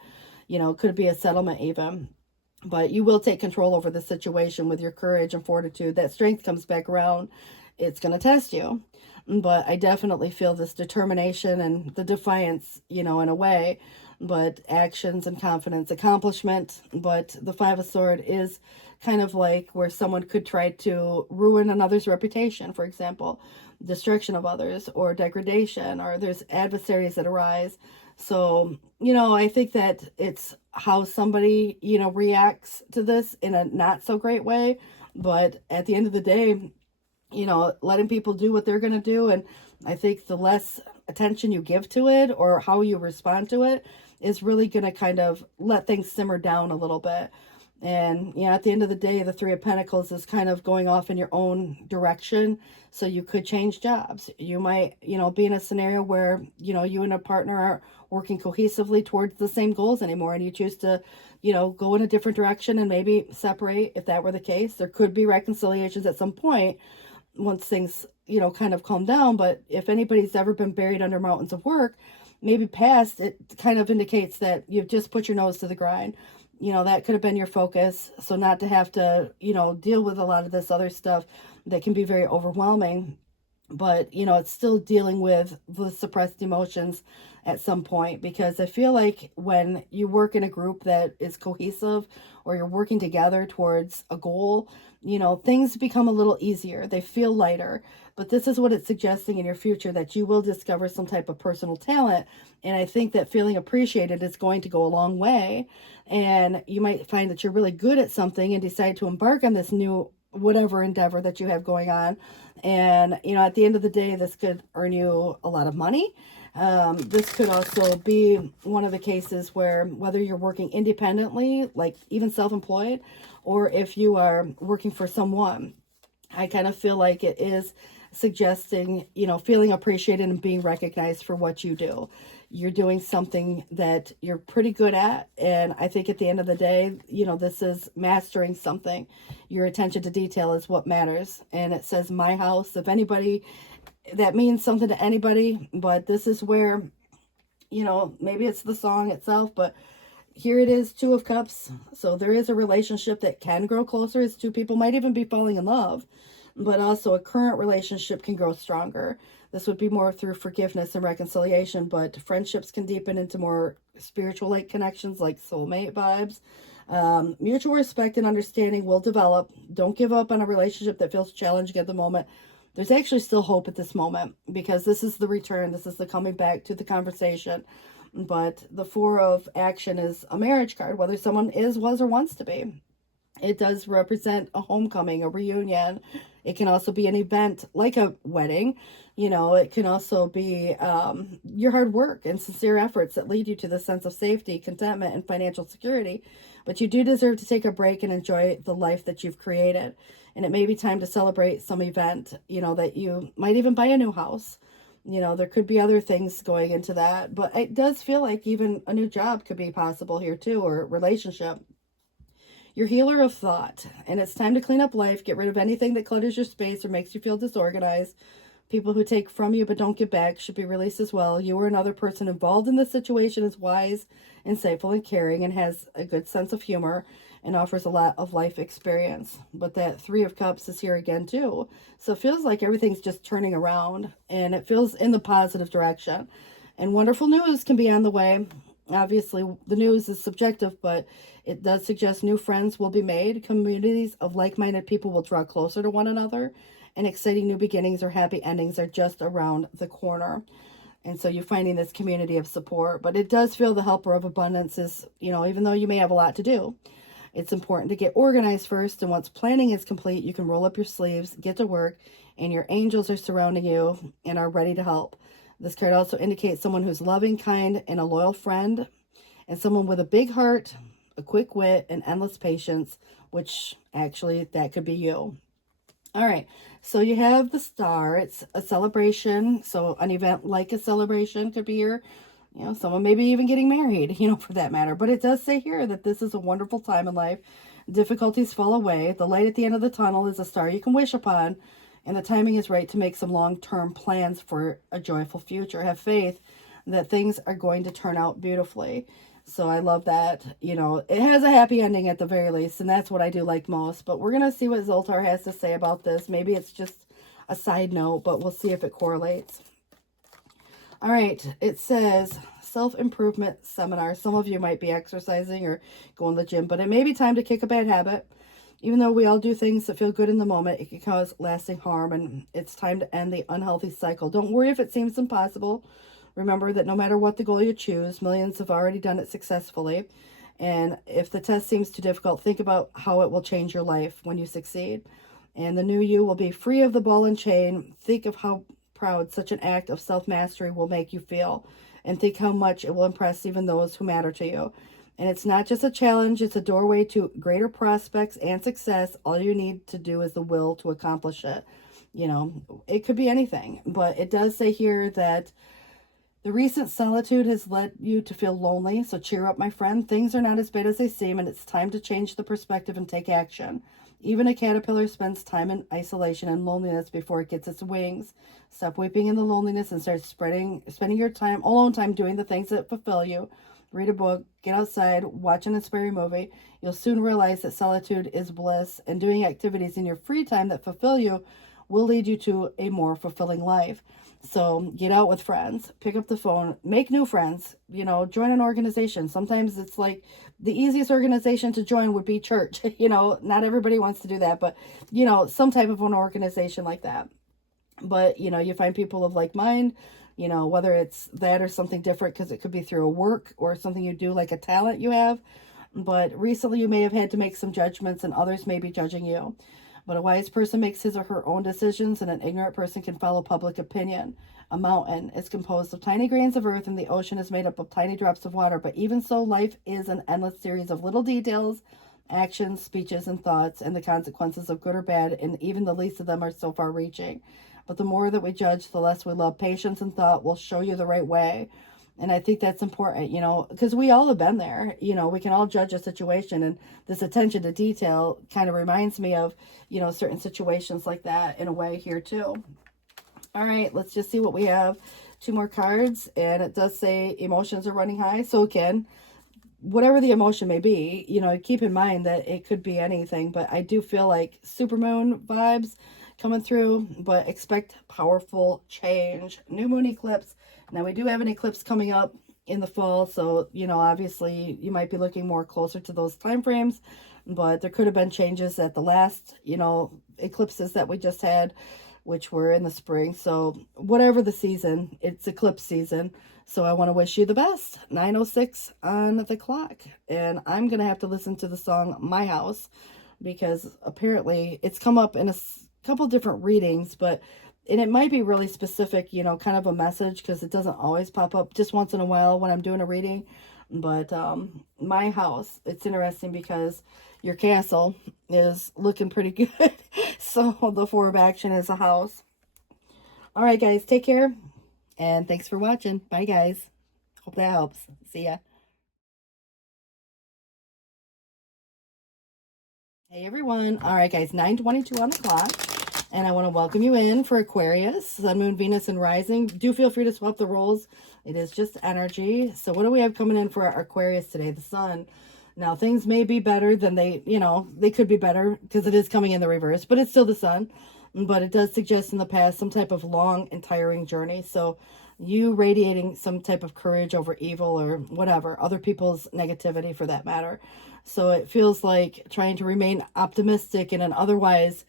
You know, could be a settlement even. But you will take control over the situation with your courage and fortitude. That strength comes back around. It's going to test you. But I definitely feel this determination and the defiance, you know, in a way. But actions and confidence, accomplishment. But the Five of Swords is kind of like where someone could try to ruin another's reputation, for example, destruction of others or degradation, or there's adversaries that arise. So, you know, I think that it's how somebody, you know, reacts to this in a not so great way. But at the end of the day, you know, letting people do what they're going to do. And I think the less attention you give to it or how you respond to it is really going to kind of let things simmer down a little bit. And, you know, at the end of the day, the Three of Pentacles is kind of going off in your own direction. So you could change jobs. You might, you know, be in a scenario where, you know, you and a partner are working cohesively towards the same goals anymore. And you choose to, you know, go in a different direction and maybe separate if that were the case. There could be reconciliations at some point once things, you know, kind of calm down. But if anybody's ever been buried under mountains of work, maybe past, it kind of indicates that you've just put your nose to the grind. You know, that could have been your focus. So not to have to, you know, deal with a lot of this other stuff that can be very overwhelming. But, you know, it's still dealing with the suppressed emotions at some point, because I feel like when you work in a group that is cohesive or you're working together towards a goal, you know, things become a little easier. They feel lighter. But this is what it's suggesting in your future, that you will discover some type of personal talent. And I think that feeling appreciated is going to go a long way. And you might find that you're really good at something and decide to embark on this new whatever endeavor that you have going on. And, you know, at the end of the day, this could earn you a lot of money. This could also be one of the cases where, whether you're working independently, like even self-employed, or if you are working for someone, I kind of feel like it is suggesting, you know, feeling appreciated and being recognized for what you do. You're doing something that you're pretty good at. And I think at the end of the day, you know, this is mastering something. Your attention to detail is what matters. And it says my house. If anybody, that means something to anybody, but this is where, you know, maybe it's the song itself, but here it is, Two of Cups. So there is a relationship that can grow closer as two people might even be falling in love, but also a current relationship can grow stronger. This would be more through forgiveness and reconciliation, but friendships can deepen into more spiritual-like connections, like soulmate vibes. Mutual respect and understanding will develop. Don't give up on a relationship that feels challenging at the moment. There's actually still hope at this moment, because this is the return. This is the coming back to the conversation. But the Four of Action is a marriage card, whether someone is, was, or wants to be. It does represent a homecoming, a reunion. It can also be an event like a wedding. You know, it can also be your hard work and sincere efforts that lead you to the sense of safety, contentment, and financial security. But you do deserve to take a break and enjoy the life that you've created. And it may be time to celebrate some event, you know, that you might even buy a new house. You know, there could be other things going into that. But it does feel like even a new job could be possible here too, or relationship. Your healer of thought, and it's time to clean up life, get rid of anything that clutters your space or makes you feel disorganized. People who take from you but don't give back should be released as well. You or another person involved in this situation is wise, insightful, and caring, and has a good sense of humor and offers a lot of life experience. But that Three of Cups is here again too. So it feels like everything's just turning around, and it feels in the positive direction. And wonderful news can be on the way. Obviously, the news is subjective, but it does suggest new friends will be made. Communities of like-minded people will draw closer to one another, and exciting new beginnings or happy endings are just around the corner. And so you're finding this community of support. But it does feel the helper of abundance is, you know, even though you may have a lot to do, it's important to get organized first. And once planning is complete, you can roll up your sleeves, get to work, and your angels are surrounding you and are ready to help. This card also indicates someone who's loving, kind, and a loyal friend, and someone with a big heart, a quick wit, and endless patience which actually that could be you. All right, so you have the star. It's a celebration. So an event like a celebration could be your, someone maybe even getting married, for that matter. But it does say here that this is a wonderful time in life. Difficulties fall away. The light at the end of the tunnel is a star you can wish upon. And the timing is right to make some long-term plans for a joyful future. Have faith that things are going to turn out beautifully. So I love that. It has a happy ending at the very least, and that's what I do like most. But we're going to see what Zoltar has to say about this. Maybe it's just a side note, but we'll see if it correlates. All right, it says self-improvement seminar. Some of you might be exercising or going to the gym, but it may be time to kick a bad habit. Even though we all do things that feel good in the moment, it can cause lasting harm, and it's time to end the unhealthy cycle. Don't worry if it seems impossible. Remember that no matter what the goal you choose, millions have already done it successfully. And if the test seems too difficult, think about how it will change your life when you succeed. And the new you will be free of the ball and chain. Think of how proud such an act of self-mastery will make you feel. And think how much it will impress even those who matter to you. And it's not just a challenge, it's a doorway to greater prospects and success. All you need to do is the will to accomplish it. It could be anything. But it does say here that the recent solitude has led you to feel lonely, so cheer up, my friend. Things are not as bad as they seem, and it's time to change the perspective and take action. Even a caterpillar spends time in isolation and loneliness before it gets its wings. Stop weeping in the loneliness and start spending your time, alone time, doing the things that fulfill you. Read a book, get outside, watch an inspiring movie. You'll soon realize that solitude is bliss, and doing activities in your free time that fulfill you will lead you to a more fulfilling life. So get out with friends, pick up the phone, make new friends, join an organization. Sometimes it's like the easiest organization to join would be church. Not everybody wants to do that, but, some type of an organization like that. But, you find people of like mind, whether it's that or something different, because it could be through a work or something you do, like a talent you have. But recently you may have had to make some judgments, and others may be judging you. But a wise person makes his or her own decisions, and an ignorant person can follow public opinion. A mountain is composed of tiny grains of earth, and the ocean is made up of tiny drops of water. But even so, life is an endless series of little details, actions, speeches, and thoughts, and the consequences of good or bad, and even the least of them are so far-reaching. But the more that we judge, the less we love. Patience and thought will show you the right way. And I think that's important, because we all have been there. We can all judge a situation, and this attention to detail kind of reminds me of, certain situations like that in a way here too. All right, let's just see what we have. 2 more cards, and it does say emotions are running high. So again, whatever the emotion may be, keep in mind that it could be anything, but I do feel like supermoon vibes coming through, but expect powerful change. New moon eclipse. Now we do have an eclipse coming up in the fall, so obviously you might be looking more closer to those time frames, but there could have been changes at the last eclipses that we just had, which were in the spring. So whatever the season, it's eclipse season. So I want to wish you the best. 9:06 on the clock, and I'm gonna have to listen to the song My House, because apparently it's come up in a couple different readings, and it might be really specific, kind of a message, because it doesn't always pop up, just once in a while when I'm doing a reading. But My House, it's interesting because your castle is looking pretty good. So the 4 of action is a house. All right, guys, take care, and thanks for watching. Bye, guys. Hope that helps. See ya. Hey, everyone. All right, guys, 9:22 on the clock. And I want to welcome you in for Aquarius, Sun, Moon, Venus, and Rising. Do feel free to swap the roles. It is just energy. So what do we have coming in for our Aquarius today? The Sun. Now, things may be better than they could be better because it is coming in the reverse, but it's still the Sun. But it does suggest in the past some type of long and tiring journey. So you radiating some type of courage over evil or whatever, other people's negativity for that matter. So it feels like trying to remain optimistic in an otherwise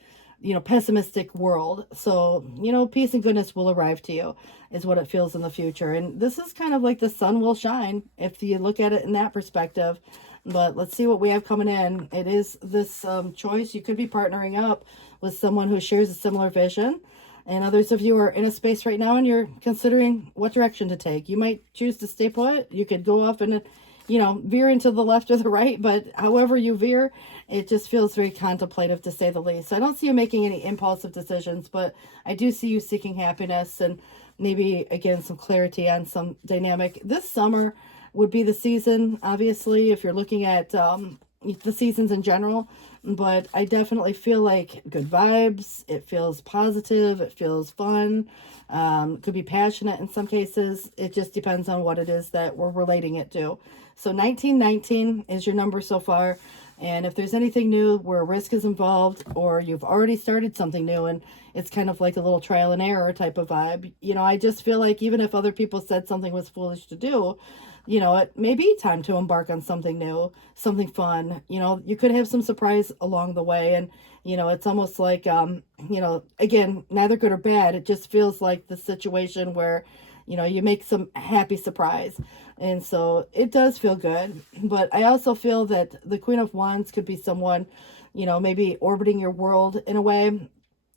pessimistic world. So, peace and goodness will arrive to you is what it feels in the future. And this is kind of like the sun will shine if you look at it in that perspective. But let's see what we have coming in. It is this choice. You could be partnering up with someone who shares a similar vision. And others of you are in a space right now and you're considering what direction to take. You might choose to stay put. You could go off in veering to the left or the right, but however you veer, it just feels very contemplative, to say the least. So I don't see you making any impulsive decisions, but I do see you seeking happiness and maybe, again, some clarity on some dynamic. This summer would be the season, obviously, if you're looking at the seasons in general. But I definitely feel like good vibes. It feels positive. It feels fun. Could be passionate in some cases. It just depends on what it is that we're relating it to. So 1919 is your number so far. And if there's anything new where risk is involved, or you've already started something new and it's kind of like a little trial and error type of vibe, I just feel like even if other people said something was foolish to do, it may be time to embark on something new, something fun. You could have some surprise along the way. And, it's almost like, again, neither good or bad. It just feels like the situation where, you make some happy surprise. And so it does feel good. But I also feel that the Queen of Wands could be someone, maybe orbiting your world in a way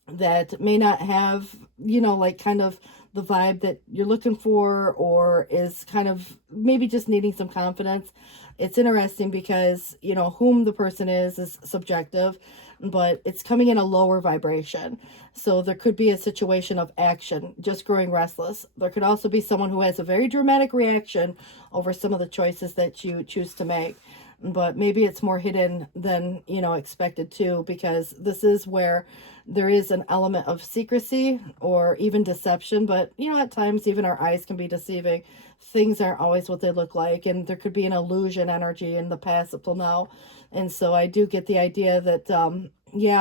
that may not have, like kind of the vibe that you're looking for, or is kind of maybe just needing some confidence. It's interesting because, whom the person is subjective, but it's coming in a lower vibration. So there could be a situation of action, just growing restless. There could also be someone who has a very dramatic reaction over some of the choices that you choose to make. But maybe it's more hidden than, expected too, because this is where there is an element of secrecy or even deception. But, at times even our eyes can be deceiving. Things aren't always what they look like. And there could be an illusion energy in the past up till now. And so I do get the idea that,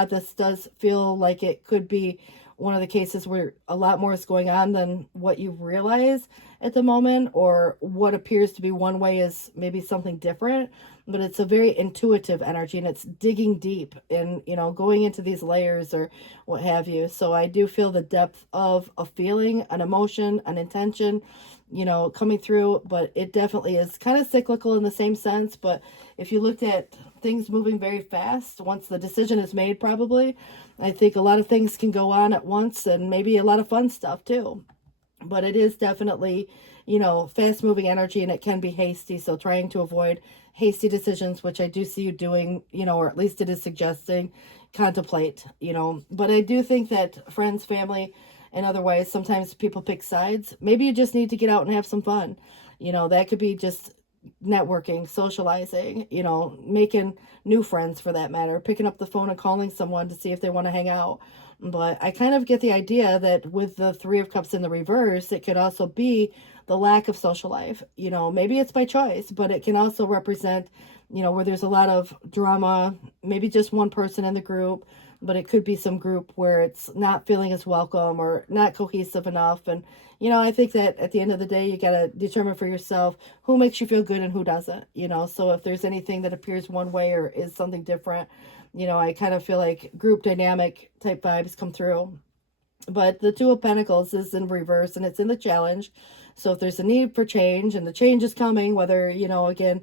this does feel like it could be one of the cases where a lot more is going on than what you realize at the moment, or what appears to be one way is maybe something different. But it's a very intuitive energy, and it's digging deep and, going into these layers or what have you. So I do feel the depth of a feeling, an emotion, an intention, coming through. But it definitely is kind of cyclical in the same sense. But if you looked at things moving very fast, once the decision is made, probably, I think a lot of things can go on at once, and maybe a lot of fun stuff too. But it is definitely, fast moving energy, and it can be hasty. So trying to avoid hasty decisions, which I do see you doing, or at least it is suggesting, contemplate, But I do think that friends, family, and otherwise, sometimes people pick sides. Maybe you just need to get out and have some fun. That could be just networking, socializing, making new friends for that matter, picking up the phone and calling someone to see if they want to hang out. But I kind of get the idea that with the Three of Cups in the reverse, it could also be the lack of social life. Maybe it's by choice, but it can also represent, where there's a lot of drama, maybe just one person in the group, but it could be some group where it's not feeling as welcome or not cohesive enough. And, I think that at the end of the day, you got to determine for yourself who makes you feel good and who doesn't, So if there's anything that appears one way or is something different, I kind of feel like group dynamic type vibes come through. But the Two of Pentacles is in reverse, and it's in the Challenge. So if there's a need for change, and the change is coming, whether, again,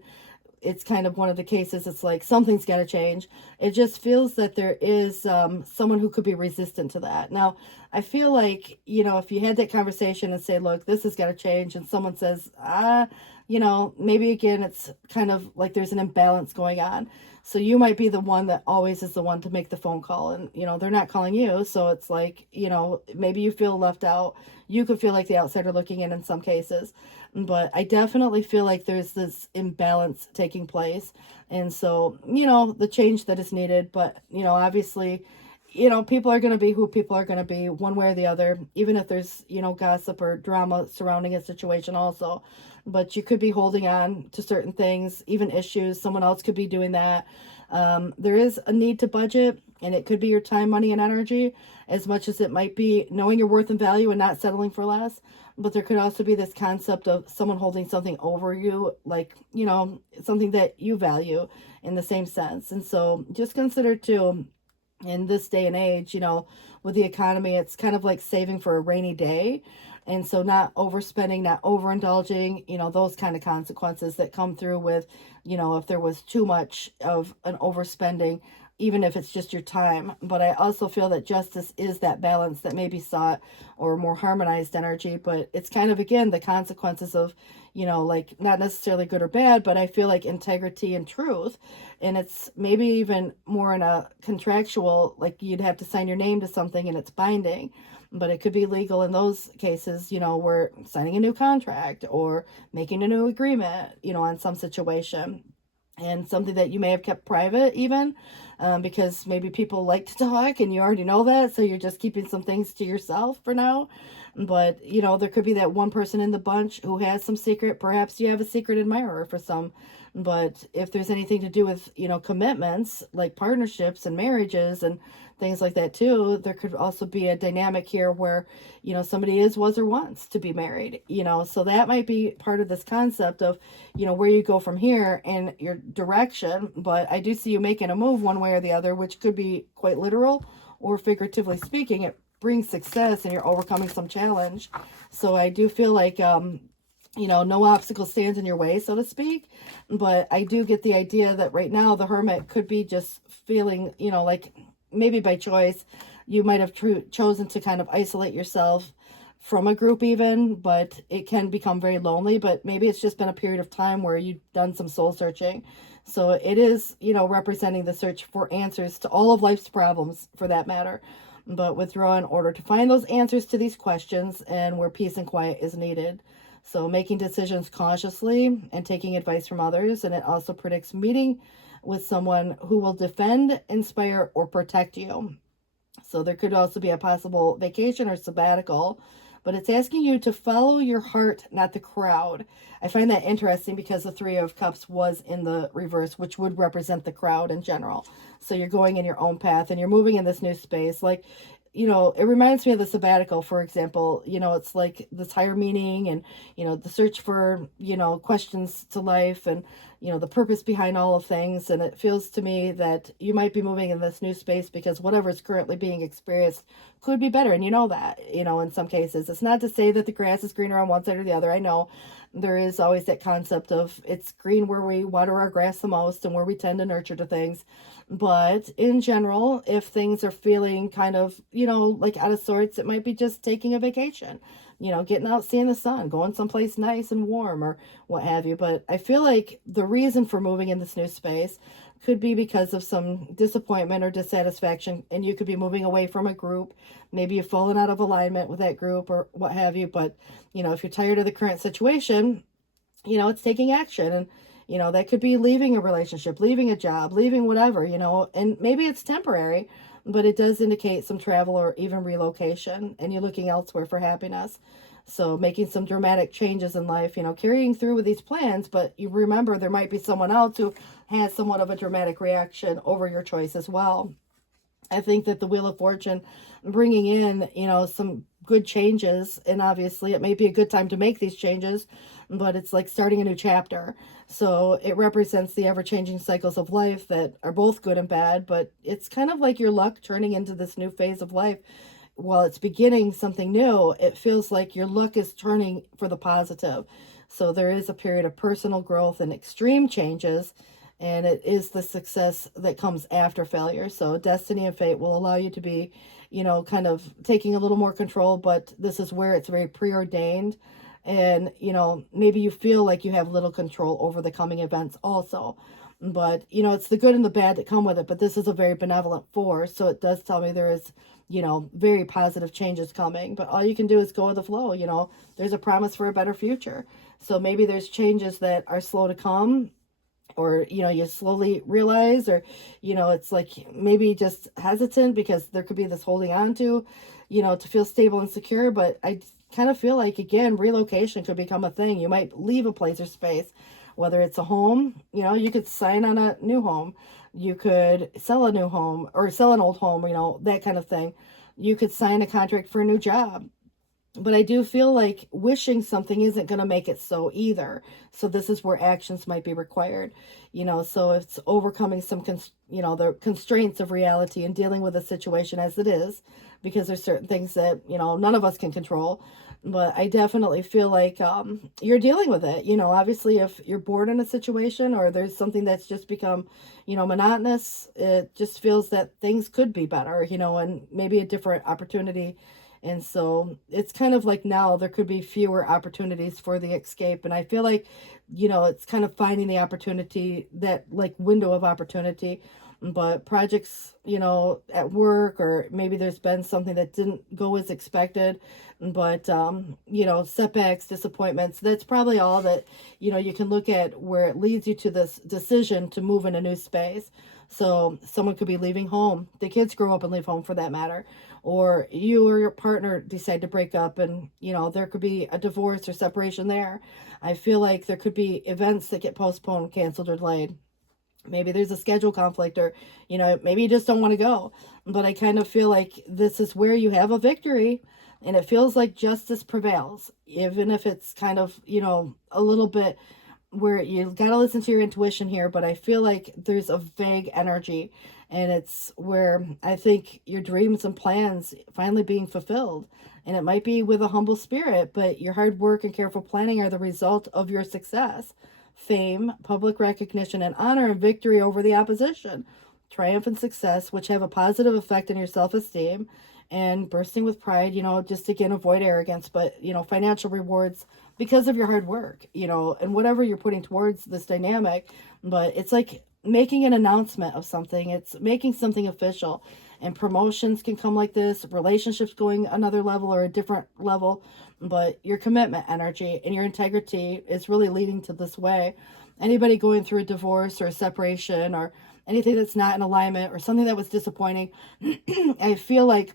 it's kind of one of the cases, it's like something's got to change. It just feels that there is someone who could be resistant to that. Now, I feel like, if you had that conversation and say, look, this has got to change, and someone says, maybe again, it's kind of like there's an imbalance going on. So you might be the one that always is the one to make the phone call, and, they're not calling you. So it's like, maybe you feel left out. You could feel like the outsider looking in some cases. But I definitely feel like there's this imbalance taking place. And so, the change that is needed. But, obviously, people are going to be who people are going to be, one way or the other, even if there's, gossip or drama surrounding a situation also. But you could be holding on to certain things, even issues. Someone else could be doing that. There is a need to budget, and it could be your time, money, and energy, as much as it might be knowing your worth and value and not settling for less. But there could also be this concept of someone holding something over you, like, something that you value in the same sense. And so just consider too, in this day and age, with the economy, it's kind of like saving for a rainy day. And so not overspending, not overindulging, those kind of consequences that come through with, if there was too much of an overspending, even if it's just your time. But I also feel that justice is that balance that may be sought, or more harmonized energy. But it's kind of, again, the consequences of, like, not necessarily good or bad, but I feel like integrity and truth. And it's maybe even more in a contractual, like you'd have to sign your name to something and it's binding. But it could be legal in those cases, where signing a new contract or making a new agreement, on some situation. And something that you may have kept private even, because maybe people like to talk and you already know that, so you're just keeping some things to yourself for now. But, there could be that one person in the bunch who has some secret. Perhaps you have a secret admirer for some. But if there's anything to do with, commitments, like partnerships and marriages and things like that too, there could also be a dynamic here where, somebody was or wants to be married, so that might be part of this concept of, where you go from here and your direction. But I do see you making a move one way or the other, which could be quite literal, or figuratively speaking, it brings success and you're overcoming some challenge. So I do feel like, no obstacle stands in your way, so to speak. But I do get the idea that right now the Hermit could be just feeling, like maybe by choice, you might have chosen to kind of isolate yourself from a group even, but it can become very lonely. But maybe it's just been a period of time where you've done some soul searching. So it is, representing the search for answers to all of life's problems, for that matter. But withdraw in order to find those answers to these questions, and where peace and quiet is needed. So making decisions cautiously and taking advice from others. And it also predicts meeting with someone who will defend, inspire, or protect you. So there could also be a possible vacation or sabbatical, but it's asking you to follow your heart, not the crowd. I find that interesting because the Three of Cups was in the reverse, which would represent the crowd in general. So you're going in your own path and you're moving in this new space. Like, it reminds me of the sabbatical, for example. It's like this higher meaning and, the search for, questions to life and, the purpose behind all of things. And it feels to me that you might be moving in this new space because whatever is currently being experienced could be better. And that, in some cases. It's not to say that the grass is greener on one side or the other. I know there is always that concept of it's green where we water our grass the most and where we tend to nurture to things. But in general, if things are feeling kind of, like out of sorts, it might be just taking a vacation, getting out, seeing the sun, going someplace nice and warm or what have you. But I feel like the reason for moving in this new space could be because of some disappointment or dissatisfaction, and you could be moving away from a group. Maybe you've fallen out of alignment with that group or what have you. But, if you're tired of the current situation, it's taking action. And that could be leaving a relationship, leaving a job, leaving whatever, and maybe it's temporary, but it does indicate some travel or even relocation, and you're looking elsewhere for happiness. So making some dramatic changes in life, carrying through with these plans, but you remember there might be someone else who has somewhat of a dramatic reaction over your choice as well. I think that the Wheel of Fortune bringing in, some good changes, and obviously it may be a good time to make these changes, but it's like starting a new chapter. So it represents the ever-changing cycles of life that are both good and bad, but it's kind of like your luck turning into this new phase of life. While it's beginning something new, it feels like your luck is turning for the positive. So there is a period of personal growth and extreme changes, and it is the success that comes after failure. So destiny and fate will allow you to be, kind of taking a little more control, but this is where it's very preordained. And, maybe you feel like you have little control over the coming events also. But, it's the good and the bad that come with it. But this is a very benevolent force. So it does tell me there is, very positive changes coming. But all you can do is go with the flow. There's a promise for a better future. So maybe there's changes that are slow to come, or, you slowly realize, or, it's like maybe just hesitant because there could be this holding on to, to feel stable and secure. But I kind of feel like, again, relocation could become a thing. You might leave a place or space, whether it's a home, you could sign on a new home. You could sell a new home or sell an old home, that kind of thing. You could sign a contract for a new job. But I do feel like wishing something isn't going to make it so either. So this is where actions might be required, so it's overcoming some, the constraints of reality and dealing with a situation as it is, because there's certain things that, none of us can control. But I definitely feel like you're dealing with it. You know, obviously, if you're bored in a situation or there's something that's just become, you know, monotonous, it just feels that things could be better, you know, and maybe a different opportunity. And so it's kind of like now there could be fewer opportunities for the escape. And I feel like, you know, it's kind of finding the opportunity, that like window of opportunity. But projects, you know, at work, or maybe there's been something that didn't go as expected, but you know, setbacks, disappointments, that's probably all that, you know, you can look at where it leads you to this decision to move in a new space. So someone could be leaving home, the kids grow up and leave home for that matter, or you or your partner decide to break up, and you know, there could be a divorce or separation there. I feel like there could be events that get postponed, canceled, or delayed. Maybe there's a schedule conflict, or you know, maybe you just don't want to go. But I kind of feel like this is where you have a victory, and it feels like justice prevails, even if it's kind of, you know, a little bit where you got to listen to your intuition here. But I feel like there's a vague energy, and it's where I think your dreams and plans finally being fulfilled. And it might be with a humble spirit, but your hard work and careful planning are the result of your success. Fame, public recognition, and honor, and victory over the opposition. Triumph and success, which have a positive effect on your self-esteem, and bursting with pride, you know, just again, avoid arrogance, but, you know, financial rewards because of your hard work, you know, and whatever you're putting towards this dynamic. But it's like making an announcement of something, it's making something official. And promotions can come like this, relationships going another level or a different level, but your commitment energy and your integrity is really leading to this way. Anybody going through a divorce or a separation or anything that's not in alignment or something that was disappointing, I feel like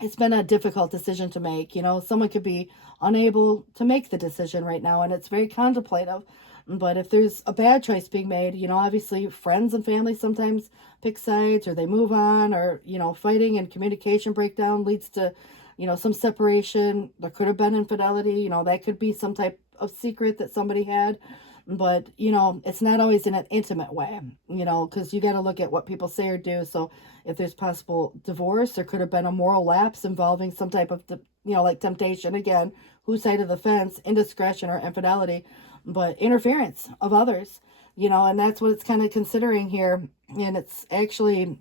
it's been a difficult decision to make. You know, someone could be unable to make the decision right now, and it's very contemplative. But if there's a bad choice being made, you know, obviously friends and family sometimes pick sides, or they move on, or, you know, fighting and communication breakdown leads to, you know, some separation. There could have been infidelity, you know, that could be some type of secret that somebody had. But, you know, it's not always in an intimate way, you know, because you got to look at what people say or do. So if there's possible divorce, there could have been a moral lapse involving some type of, you know, like temptation, again, whose side of the fence, indiscretion or infidelity, but interference of others, you know, and that's what it's kind of considering here. And it's actually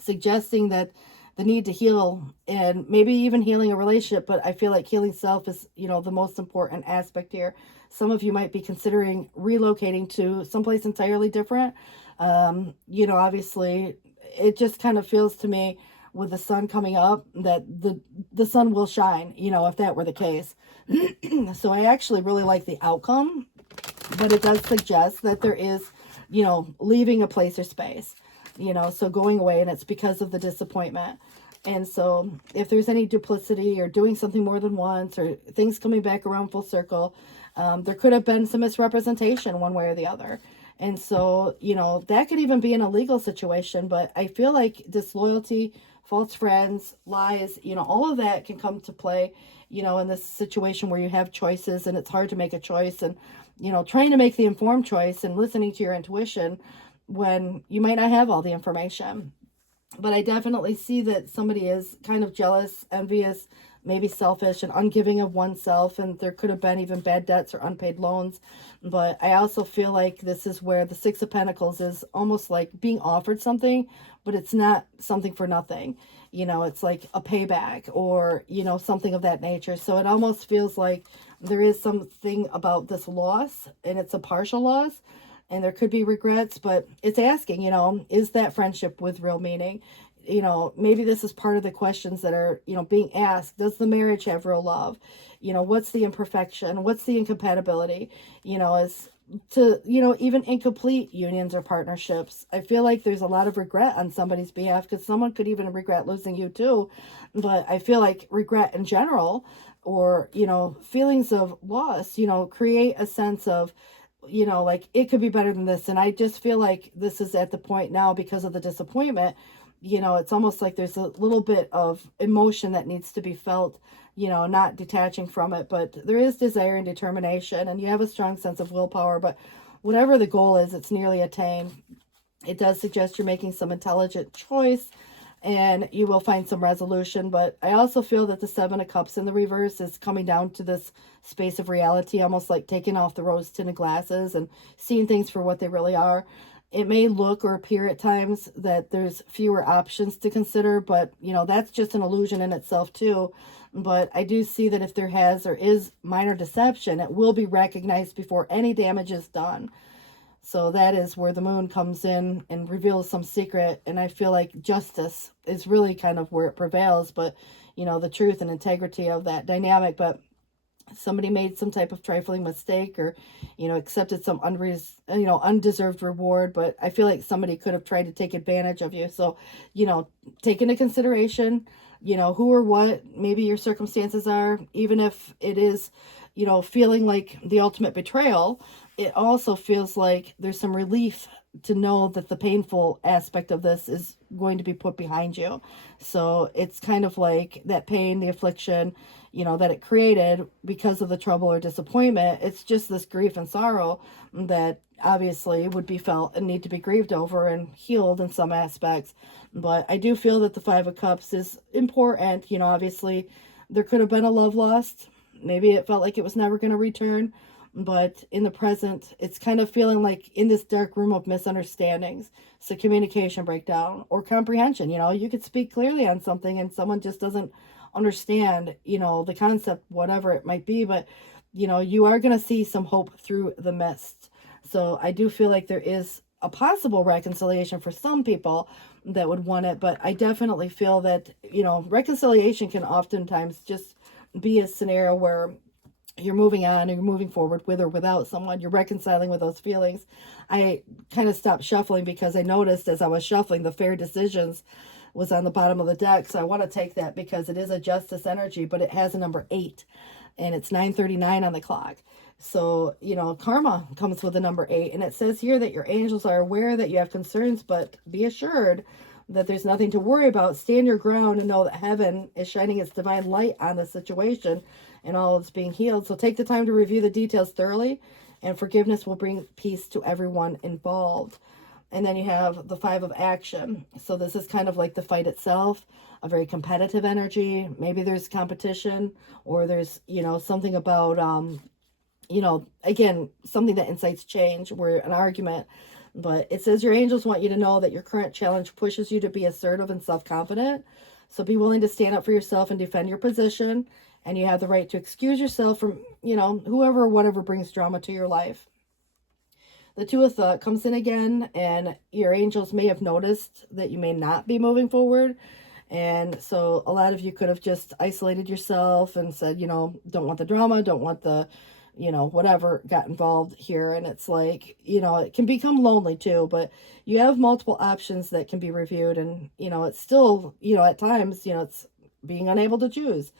suggesting that the need to heal, and maybe even healing a relationship, but I feel like healing self is, you know, the most important aspect here. Some of you might be considering relocating to someplace entirely different. You know, obviously it just kind of feels to me, with the sun coming up, that the sun will shine, you know, if that were the case. So I actually really like the outcome, but it does suggest that there is, you know, leaving a place or space, you know, so going away, and it's because of the disappointment. And so if there's any duplicity or doing something more than once, or things coming back around full circle, there could have been some misrepresentation one way or the other. And so, you know, that could even be in a legal situation. But I feel like disloyalty, false friends, lies, you know, all of that can come to play, you know, in this situation where you have choices and it's hard to make a choice. And, you know, trying to make the informed choice and listening to your intuition when you might not have all the information. But I definitely see that somebody is kind of jealous, envious, maybe selfish and ungiving of oneself, and there could have been even bad debts or unpaid loans. But I also feel like this is where the Six of Pentacles is almost like being offered something, but it's not something for nothing. You know, it's like a payback, or, you know, something of that nature. So it almost feels like there is something about this loss, and it's a partial loss, and there could be regrets, but it's asking, you know, is that friendship with real meaning? You know, maybe this is part of the questions that are, you know, being asked. Does the marriage have real love? You know, what's the imperfection? What's the incompatibility? You know, as to, you know, even incomplete unions or partnerships. I feel like there's a lot of regret on somebody's behalf, because someone could even regret losing you too. But I feel like regret in general, or, you know, feelings of loss, you know, create a sense of, you know, like it could be better than this. And I just feel like this is at the point now, because of the disappointment, you know, it's almost like there's a little bit of emotion that needs to be felt, you know, not detaching from it. But there is desire and determination, and you have a strong sense of willpower. But whatever the goal is, it's nearly attained. It does suggest you're making some intelligent choice, and you will find some resolution. But I also feel that the Seven of Cups in the reverse is coming down to this space of reality, almost like taking off the rose-tinted glasses and seeing things for what they really are. It may look or appear at times that there's fewer options to consider, but, you know, that's just an illusion in itself too. But I do see that if there has or is minor deception, it will be recognized before any damage is done. So that is where the moon comes in and reveals some secret. And I feel like justice is really kind of where it prevails, but, you know, the truth and integrity of that dynamic. But somebody made some type of trifling mistake, or, you know, accepted some undeserved reward, but I feel like somebody could have tried to take advantage of you. So, you know, take into consideration, you know, who or what maybe your circumstances are, even if it is, you know, feeling like the ultimate betrayal. It also feels like there's some relief to know that the painful aspect of this is going to be put behind you. So it's kind of like that pain, the affliction, you know, that it created because of the trouble or disappointment. It's just this grief and sorrow that obviously would be felt and need to be grieved over and healed in some aspects. But I do feel that the Five of Cups is important. You know, obviously there could have been a love lost. Maybe it felt like it was never going to return. But in the present, it's kind of feeling like in this dark room of misunderstandings. So communication breakdown or comprehension. You know, you could speak clearly on something and someone just doesn't understand, you know, the concept, whatever it might be. But, you know, you are going to see some hope through the mist. So I do feel like there is a possible reconciliation for some people that would want it. But I definitely feel that, you know, reconciliation can oftentimes just be a scenario where you're moving on and you're moving forward with or without someone. You're reconciling with those feelings. I kind of stopped shuffling because I noticed as I was shuffling, the fair decisions was on the bottom of the deck. So I want to take that because it is a justice energy, but it has a number 8 and it's 9:39 on the clock. So, you know, karma comes with a number 8, and it says here that your angels are aware that you have concerns, but be assured that there's nothing to worry about. Stand your ground and know that heaven is shining its divine light on the situation and all is being healed. So take the time to review the details thoroughly, and forgiveness will bring peace to everyone involved. And then you have the 5 of action. So this is kind of like the fight itself, a very competitive energy. Maybe there's competition, or there's, you know, something about, you know, again, something that incites change, where an argument. But it says your angels want you to know that your current challenge pushes you to be assertive and self-confident. So be willing to stand up for yourself and defend your position. And you have the right to excuse yourself from, you know, whoever or whatever brings drama to your life. The 2 of thought comes in again, and your angels may have noticed that you may not be moving forward. And so a lot of you could have just isolated yourself and said, you know, don't want the drama, don't want the, you know, whatever got involved here. And it's like, you know, it can become lonely too, but you have multiple options that can be reviewed. And, you know, it's still, you know, at times, you know, it's being unable to choose.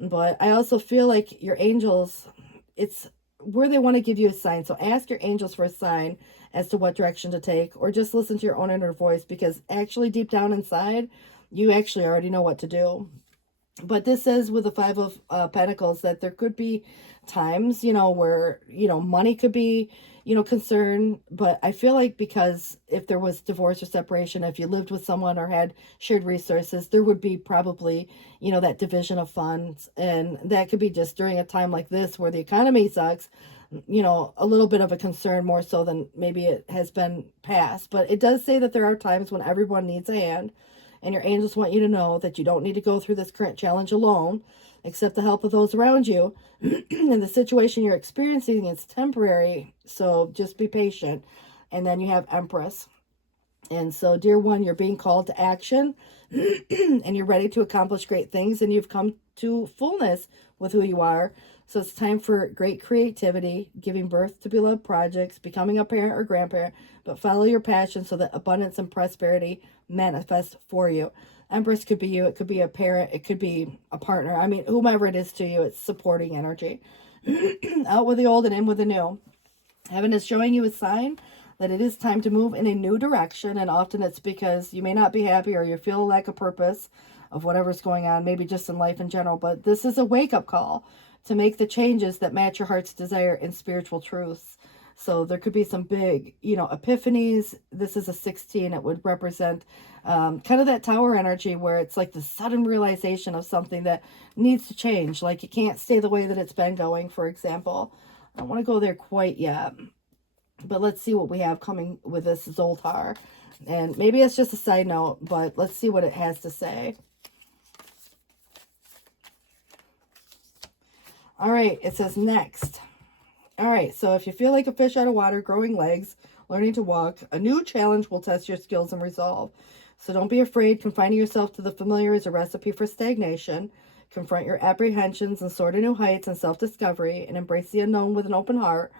But I also feel like your angels, it's where they want to give you a sign. So ask your angels for a sign as to what direction to take, or just listen to your own inner voice, because actually deep down inside, you actually already know what to do. But this says with the 5 of Pentacles that there could be times, you know, where, you know, money could be, you know, concern. But I feel like because if there was divorce or separation, if you lived with someone or had shared resources, there would be probably, you know, that division of funds. And that could be just during a time like this where the economy sucks, you know, a little bit of a concern more so than maybe it has been past. But it does say that there are times when everyone needs a hand. And your angels want you to know that you don't need to go through this current challenge alone. Accept the help of those around you. And the situation you're experiencing is temporary. So just be patient. And then you have Empress. And so, dear one, you're being called to action. And you're ready to accomplish great things. And you've come to fullness with who you are. So it's time for great creativity, giving birth to beloved projects, becoming a parent or grandparent, but follow your passion so that abundance and prosperity manifest for you. Empress could be you. It could be a parent. It could be a partner. I mean, whomever it is to you, it's supporting energy. Out with the old and in with the new. Heaven is showing you a sign that it is time to move in a new direction. And often it's because you may not be happy or you feel a lack of purpose of whatever's going on, maybe just in life in general. But this is a wake-up call to make the changes that match your heart's desire and spiritual truths. So there could be some big, epiphanies. This is a 16. It would represent kind of that tower energy where it's like the sudden realization of something that needs to change. Like it can't stay the way that it's been going, for example. I don't want to go there quite yet. But let's see what we have coming with this Zoltar. And maybe it's just a side note, but let's see what it has to say. All right, it says next. All right, so if you feel like a fish out of water, growing legs, learning to walk, a new challenge will test your skills and resolve. So don't be afraid. Confining yourself to the familiar is a recipe for stagnation. Confront your apprehensions and soar to new heights and self-discovery, and embrace the unknown with an open heart.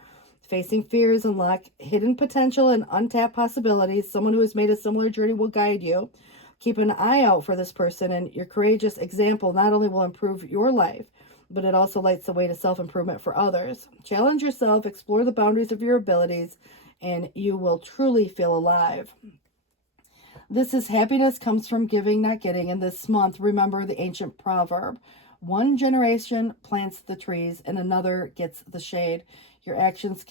Facing fears, unlock hidden potential and untapped possibilities. Someone who has made a similar journey will guide you. Keep an eye out for this person, and your courageous example not only will improve your life, but it also lights the way to self-improvement for others. Challenge yourself, explore the boundaries of your abilities, and you will truly feel alive. This is happiness comes from giving, not getting. And this month, remember the ancient proverb: one generation plants the trees and another gets the shade. Your actions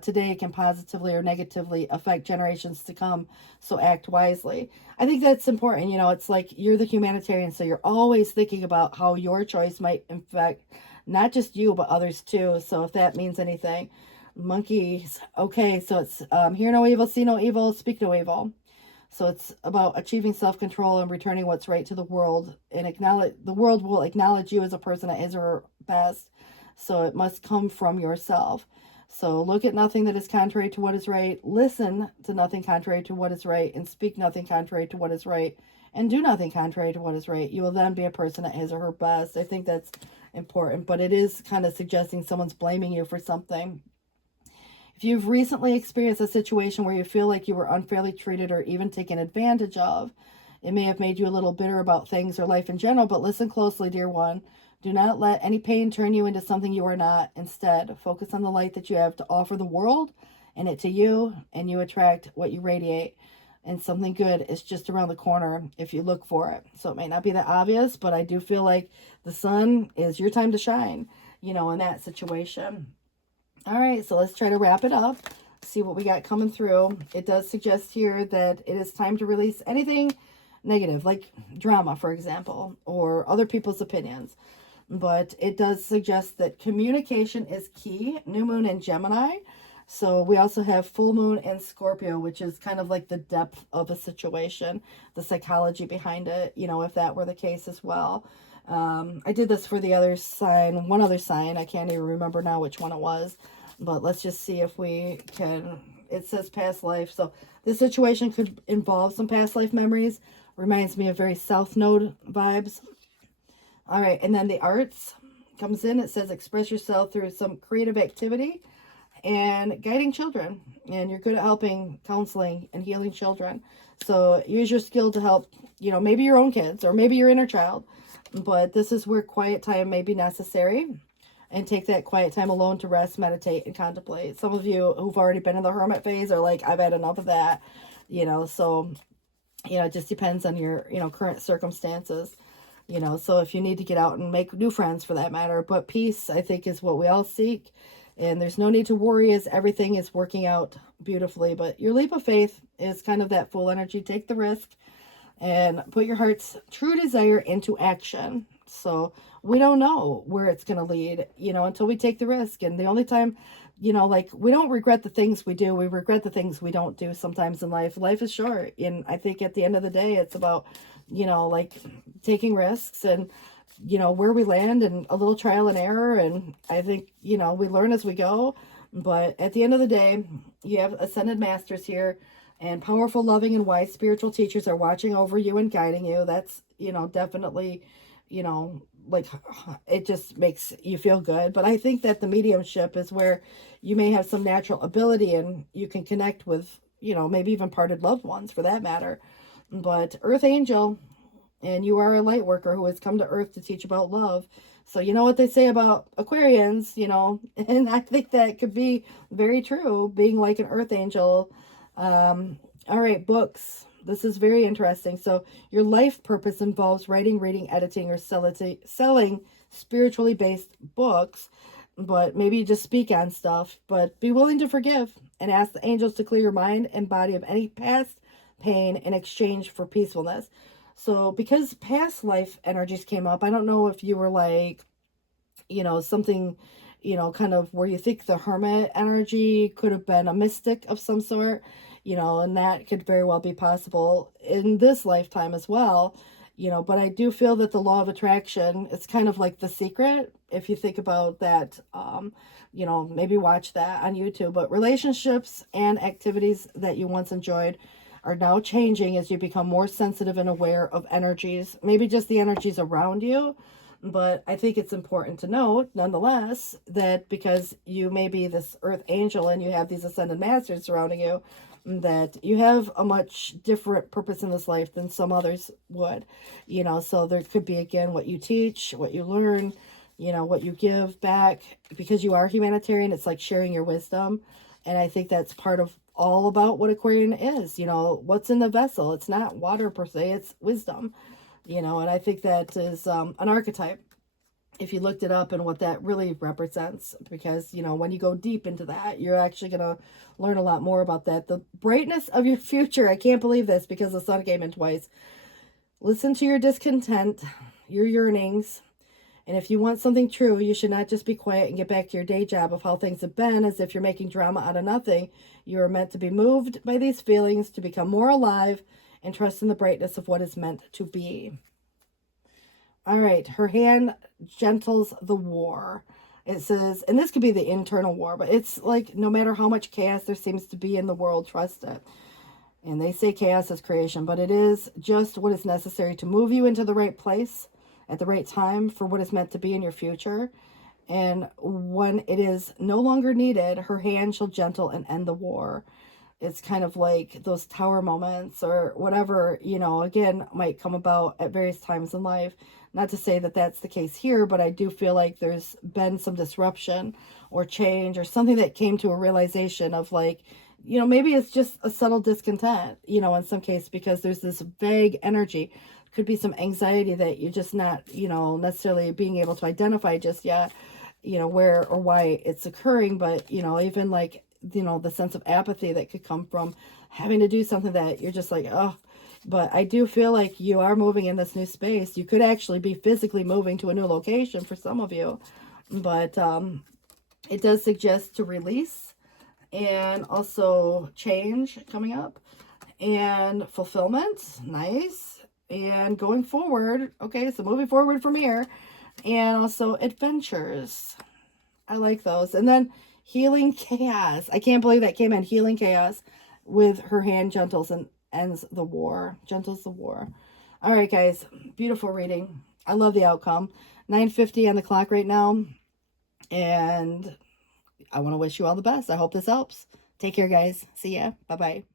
today can positively or negatively affect generations to come, so act wisely. I think that's important. It's like you're the humanitarian, so you're always thinking about how your choice might affect not just you, but others too. So if that means anything. Monkeys. Okay, so it's hear no evil, see no evil, speak no evil. So it's about achieving self-control and returning what's right to the world, and the world will acknowledge you as a person that is her best. So it must come from yourself. So look at nothing that is contrary to what is right. Listen to nothing contrary to what is right, and speak nothing contrary to what is right, and do nothing contrary to what is right. You will then be a person that is or her best. I think that's important, but it is kind of suggesting someone's blaming you for something. If you've recently experienced a situation where you feel like you were unfairly treated or even taken advantage of, it may have made you a little bitter about things or life in general, but listen closely, dear one. Do not let any pain turn you into something you are not. Instead, focus on the light that you have to offer the world and it to you, and you attract what you radiate. And something good is just around the corner if you look for it. So it may not be that obvious, but I do feel like the sun is your time to shine, in that situation. All right, so let's try to wrap it up, see what we got coming through. It does suggest here that it is time to release anything negative, like drama, for example, or other people's opinions. But it does suggest that communication is key. New moon in Gemini. So we also have full moon in Scorpio, which is kind of like the depth of a situation, the psychology behind it, if that were the case as well. I did this for the other sign, one other sign. I can't even remember now which one it was, but let's just see if we can. It says past life. So this situation could involve some past life memories. Reminds me of very South Node vibes. All right. And then the arts comes in. It says express yourself through some creative activity and guiding children. And you're good at helping, counseling, and healing children. So use your skill to help, maybe your own kids or maybe your inner child. But this is where quiet time may be necessary, and take that quiet time alone to rest, meditate, and contemplate. Some of you who've already been in the hermit phase are like, I've had enough of that, so, it just depends on your, current circumstances, so if you need to get out and make new friends for that matter. But peace, I think, is what we all seek, and there's no need to worry as everything is working out beautifully. But your leap of faith is kind of that full energy. Take the risk and put your heart's true desire into action. So we don't know where it's going to lead, until we take the risk. And the only time, we don't regret the things we do. We regret the things we don't do sometimes in life. Life is short. And I think at the end of the day, it's about, taking risks and, where we land, and a little trial and error. And I think, we learn as we go. But at the end of the day, you have ascended masters here. And powerful, loving, and wise spiritual teachers are watching over you and guiding you. That's, definitely, it just makes you feel good. But I think that the mediumship is where you may have some natural ability and you can connect with, maybe even parted loved ones for that matter. But Earth Angel, and you are a light worker who has come to Earth to teach about love. So you know what they say about Aquarians, and I think that could be very true, being like an Earth Angel. All right, books. This is very interesting. So your life purpose involves writing, reading, editing, or selling spiritually based books. but maybe just speak on stuff. But be willing to forgive and ask the angels to clear your mind and body of any past pain in exchange for peacefulness. So because past life energies came up, I don't know if you were like, something, kind of where you think the hermit energy could have been a mystic of some sort, and that could very well be possible in this lifetime as well. But I do feel that the law of attraction, it's kind of like The Secret. If you think about that, maybe watch that on YouTube. But relationships and activities that you once enjoyed are now changing as you become more sensitive and aware of energies, maybe just the energies around you. But I think it's important to note, nonetheless, that because you may be this earth angel and you have these ascended masters surrounding you, that you have a much different purpose in this life than some others would. So there could be, again, what you teach, what you learn, what you give back. Because you are humanitarian, it's like sharing your wisdom. And I think that's part of all about what Aquarian is. What's in the vessel? It's not water per se, it's wisdom. And I think that is an archetype, if you looked it up and what that really represents, because, when you go deep into that, you're actually going to learn a lot more about that. The brightness of your future. I can't believe this because the sun came in twice. Listen to your discontent, your yearnings. And if you want something true, you should not just be quiet and get back to your day job of how things have been as if you're making drama out of nothing. You are meant to be moved by these feelings, to become more alive, and trust in the brightness of what is meant to be. All right, her hand gentles the war. It says, and this could be the internal war, but it's like no matter how much chaos there seems to be in the world, trust it. And they say chaos is creation, but it is just what is necessary to move you into the right place at the right time for what is meant to be in your future. And when it is no longer needed, her hand shall gentle and end the war. It's kind of like those tower moments or whatever, again, might come about at various times in life. Not to say that that's the case here, but I do feel like there's been some disruption or change or something that came to a realization of like, maybe it's just a subtle discontent, in some case, because there's this vague energy. Could be some anxiety that you're just not, necessarily being able to identify just yet, where or why it's occurring. But, even like, the sense of apathy that could come from having to do something that you're just like, oh. But I do feel like you are moving in this new space. You could actually be physically moving to a new location for some of you. But it does suggest to release and also change coming up and fulfillment. Nice. And going forward. Okay, so moving forward from here. And also adventures. I like those. And then healing chaos. I can't believe that came in. Healing chaos with her hand gentles and ends the war. Gentles the war. All right, guys. Beautiful reading. I love the outcome. 9:50 on the clock right now. And I want to wish you all the best. I hope this helps. Take care, guys. See ya. Bye-bye.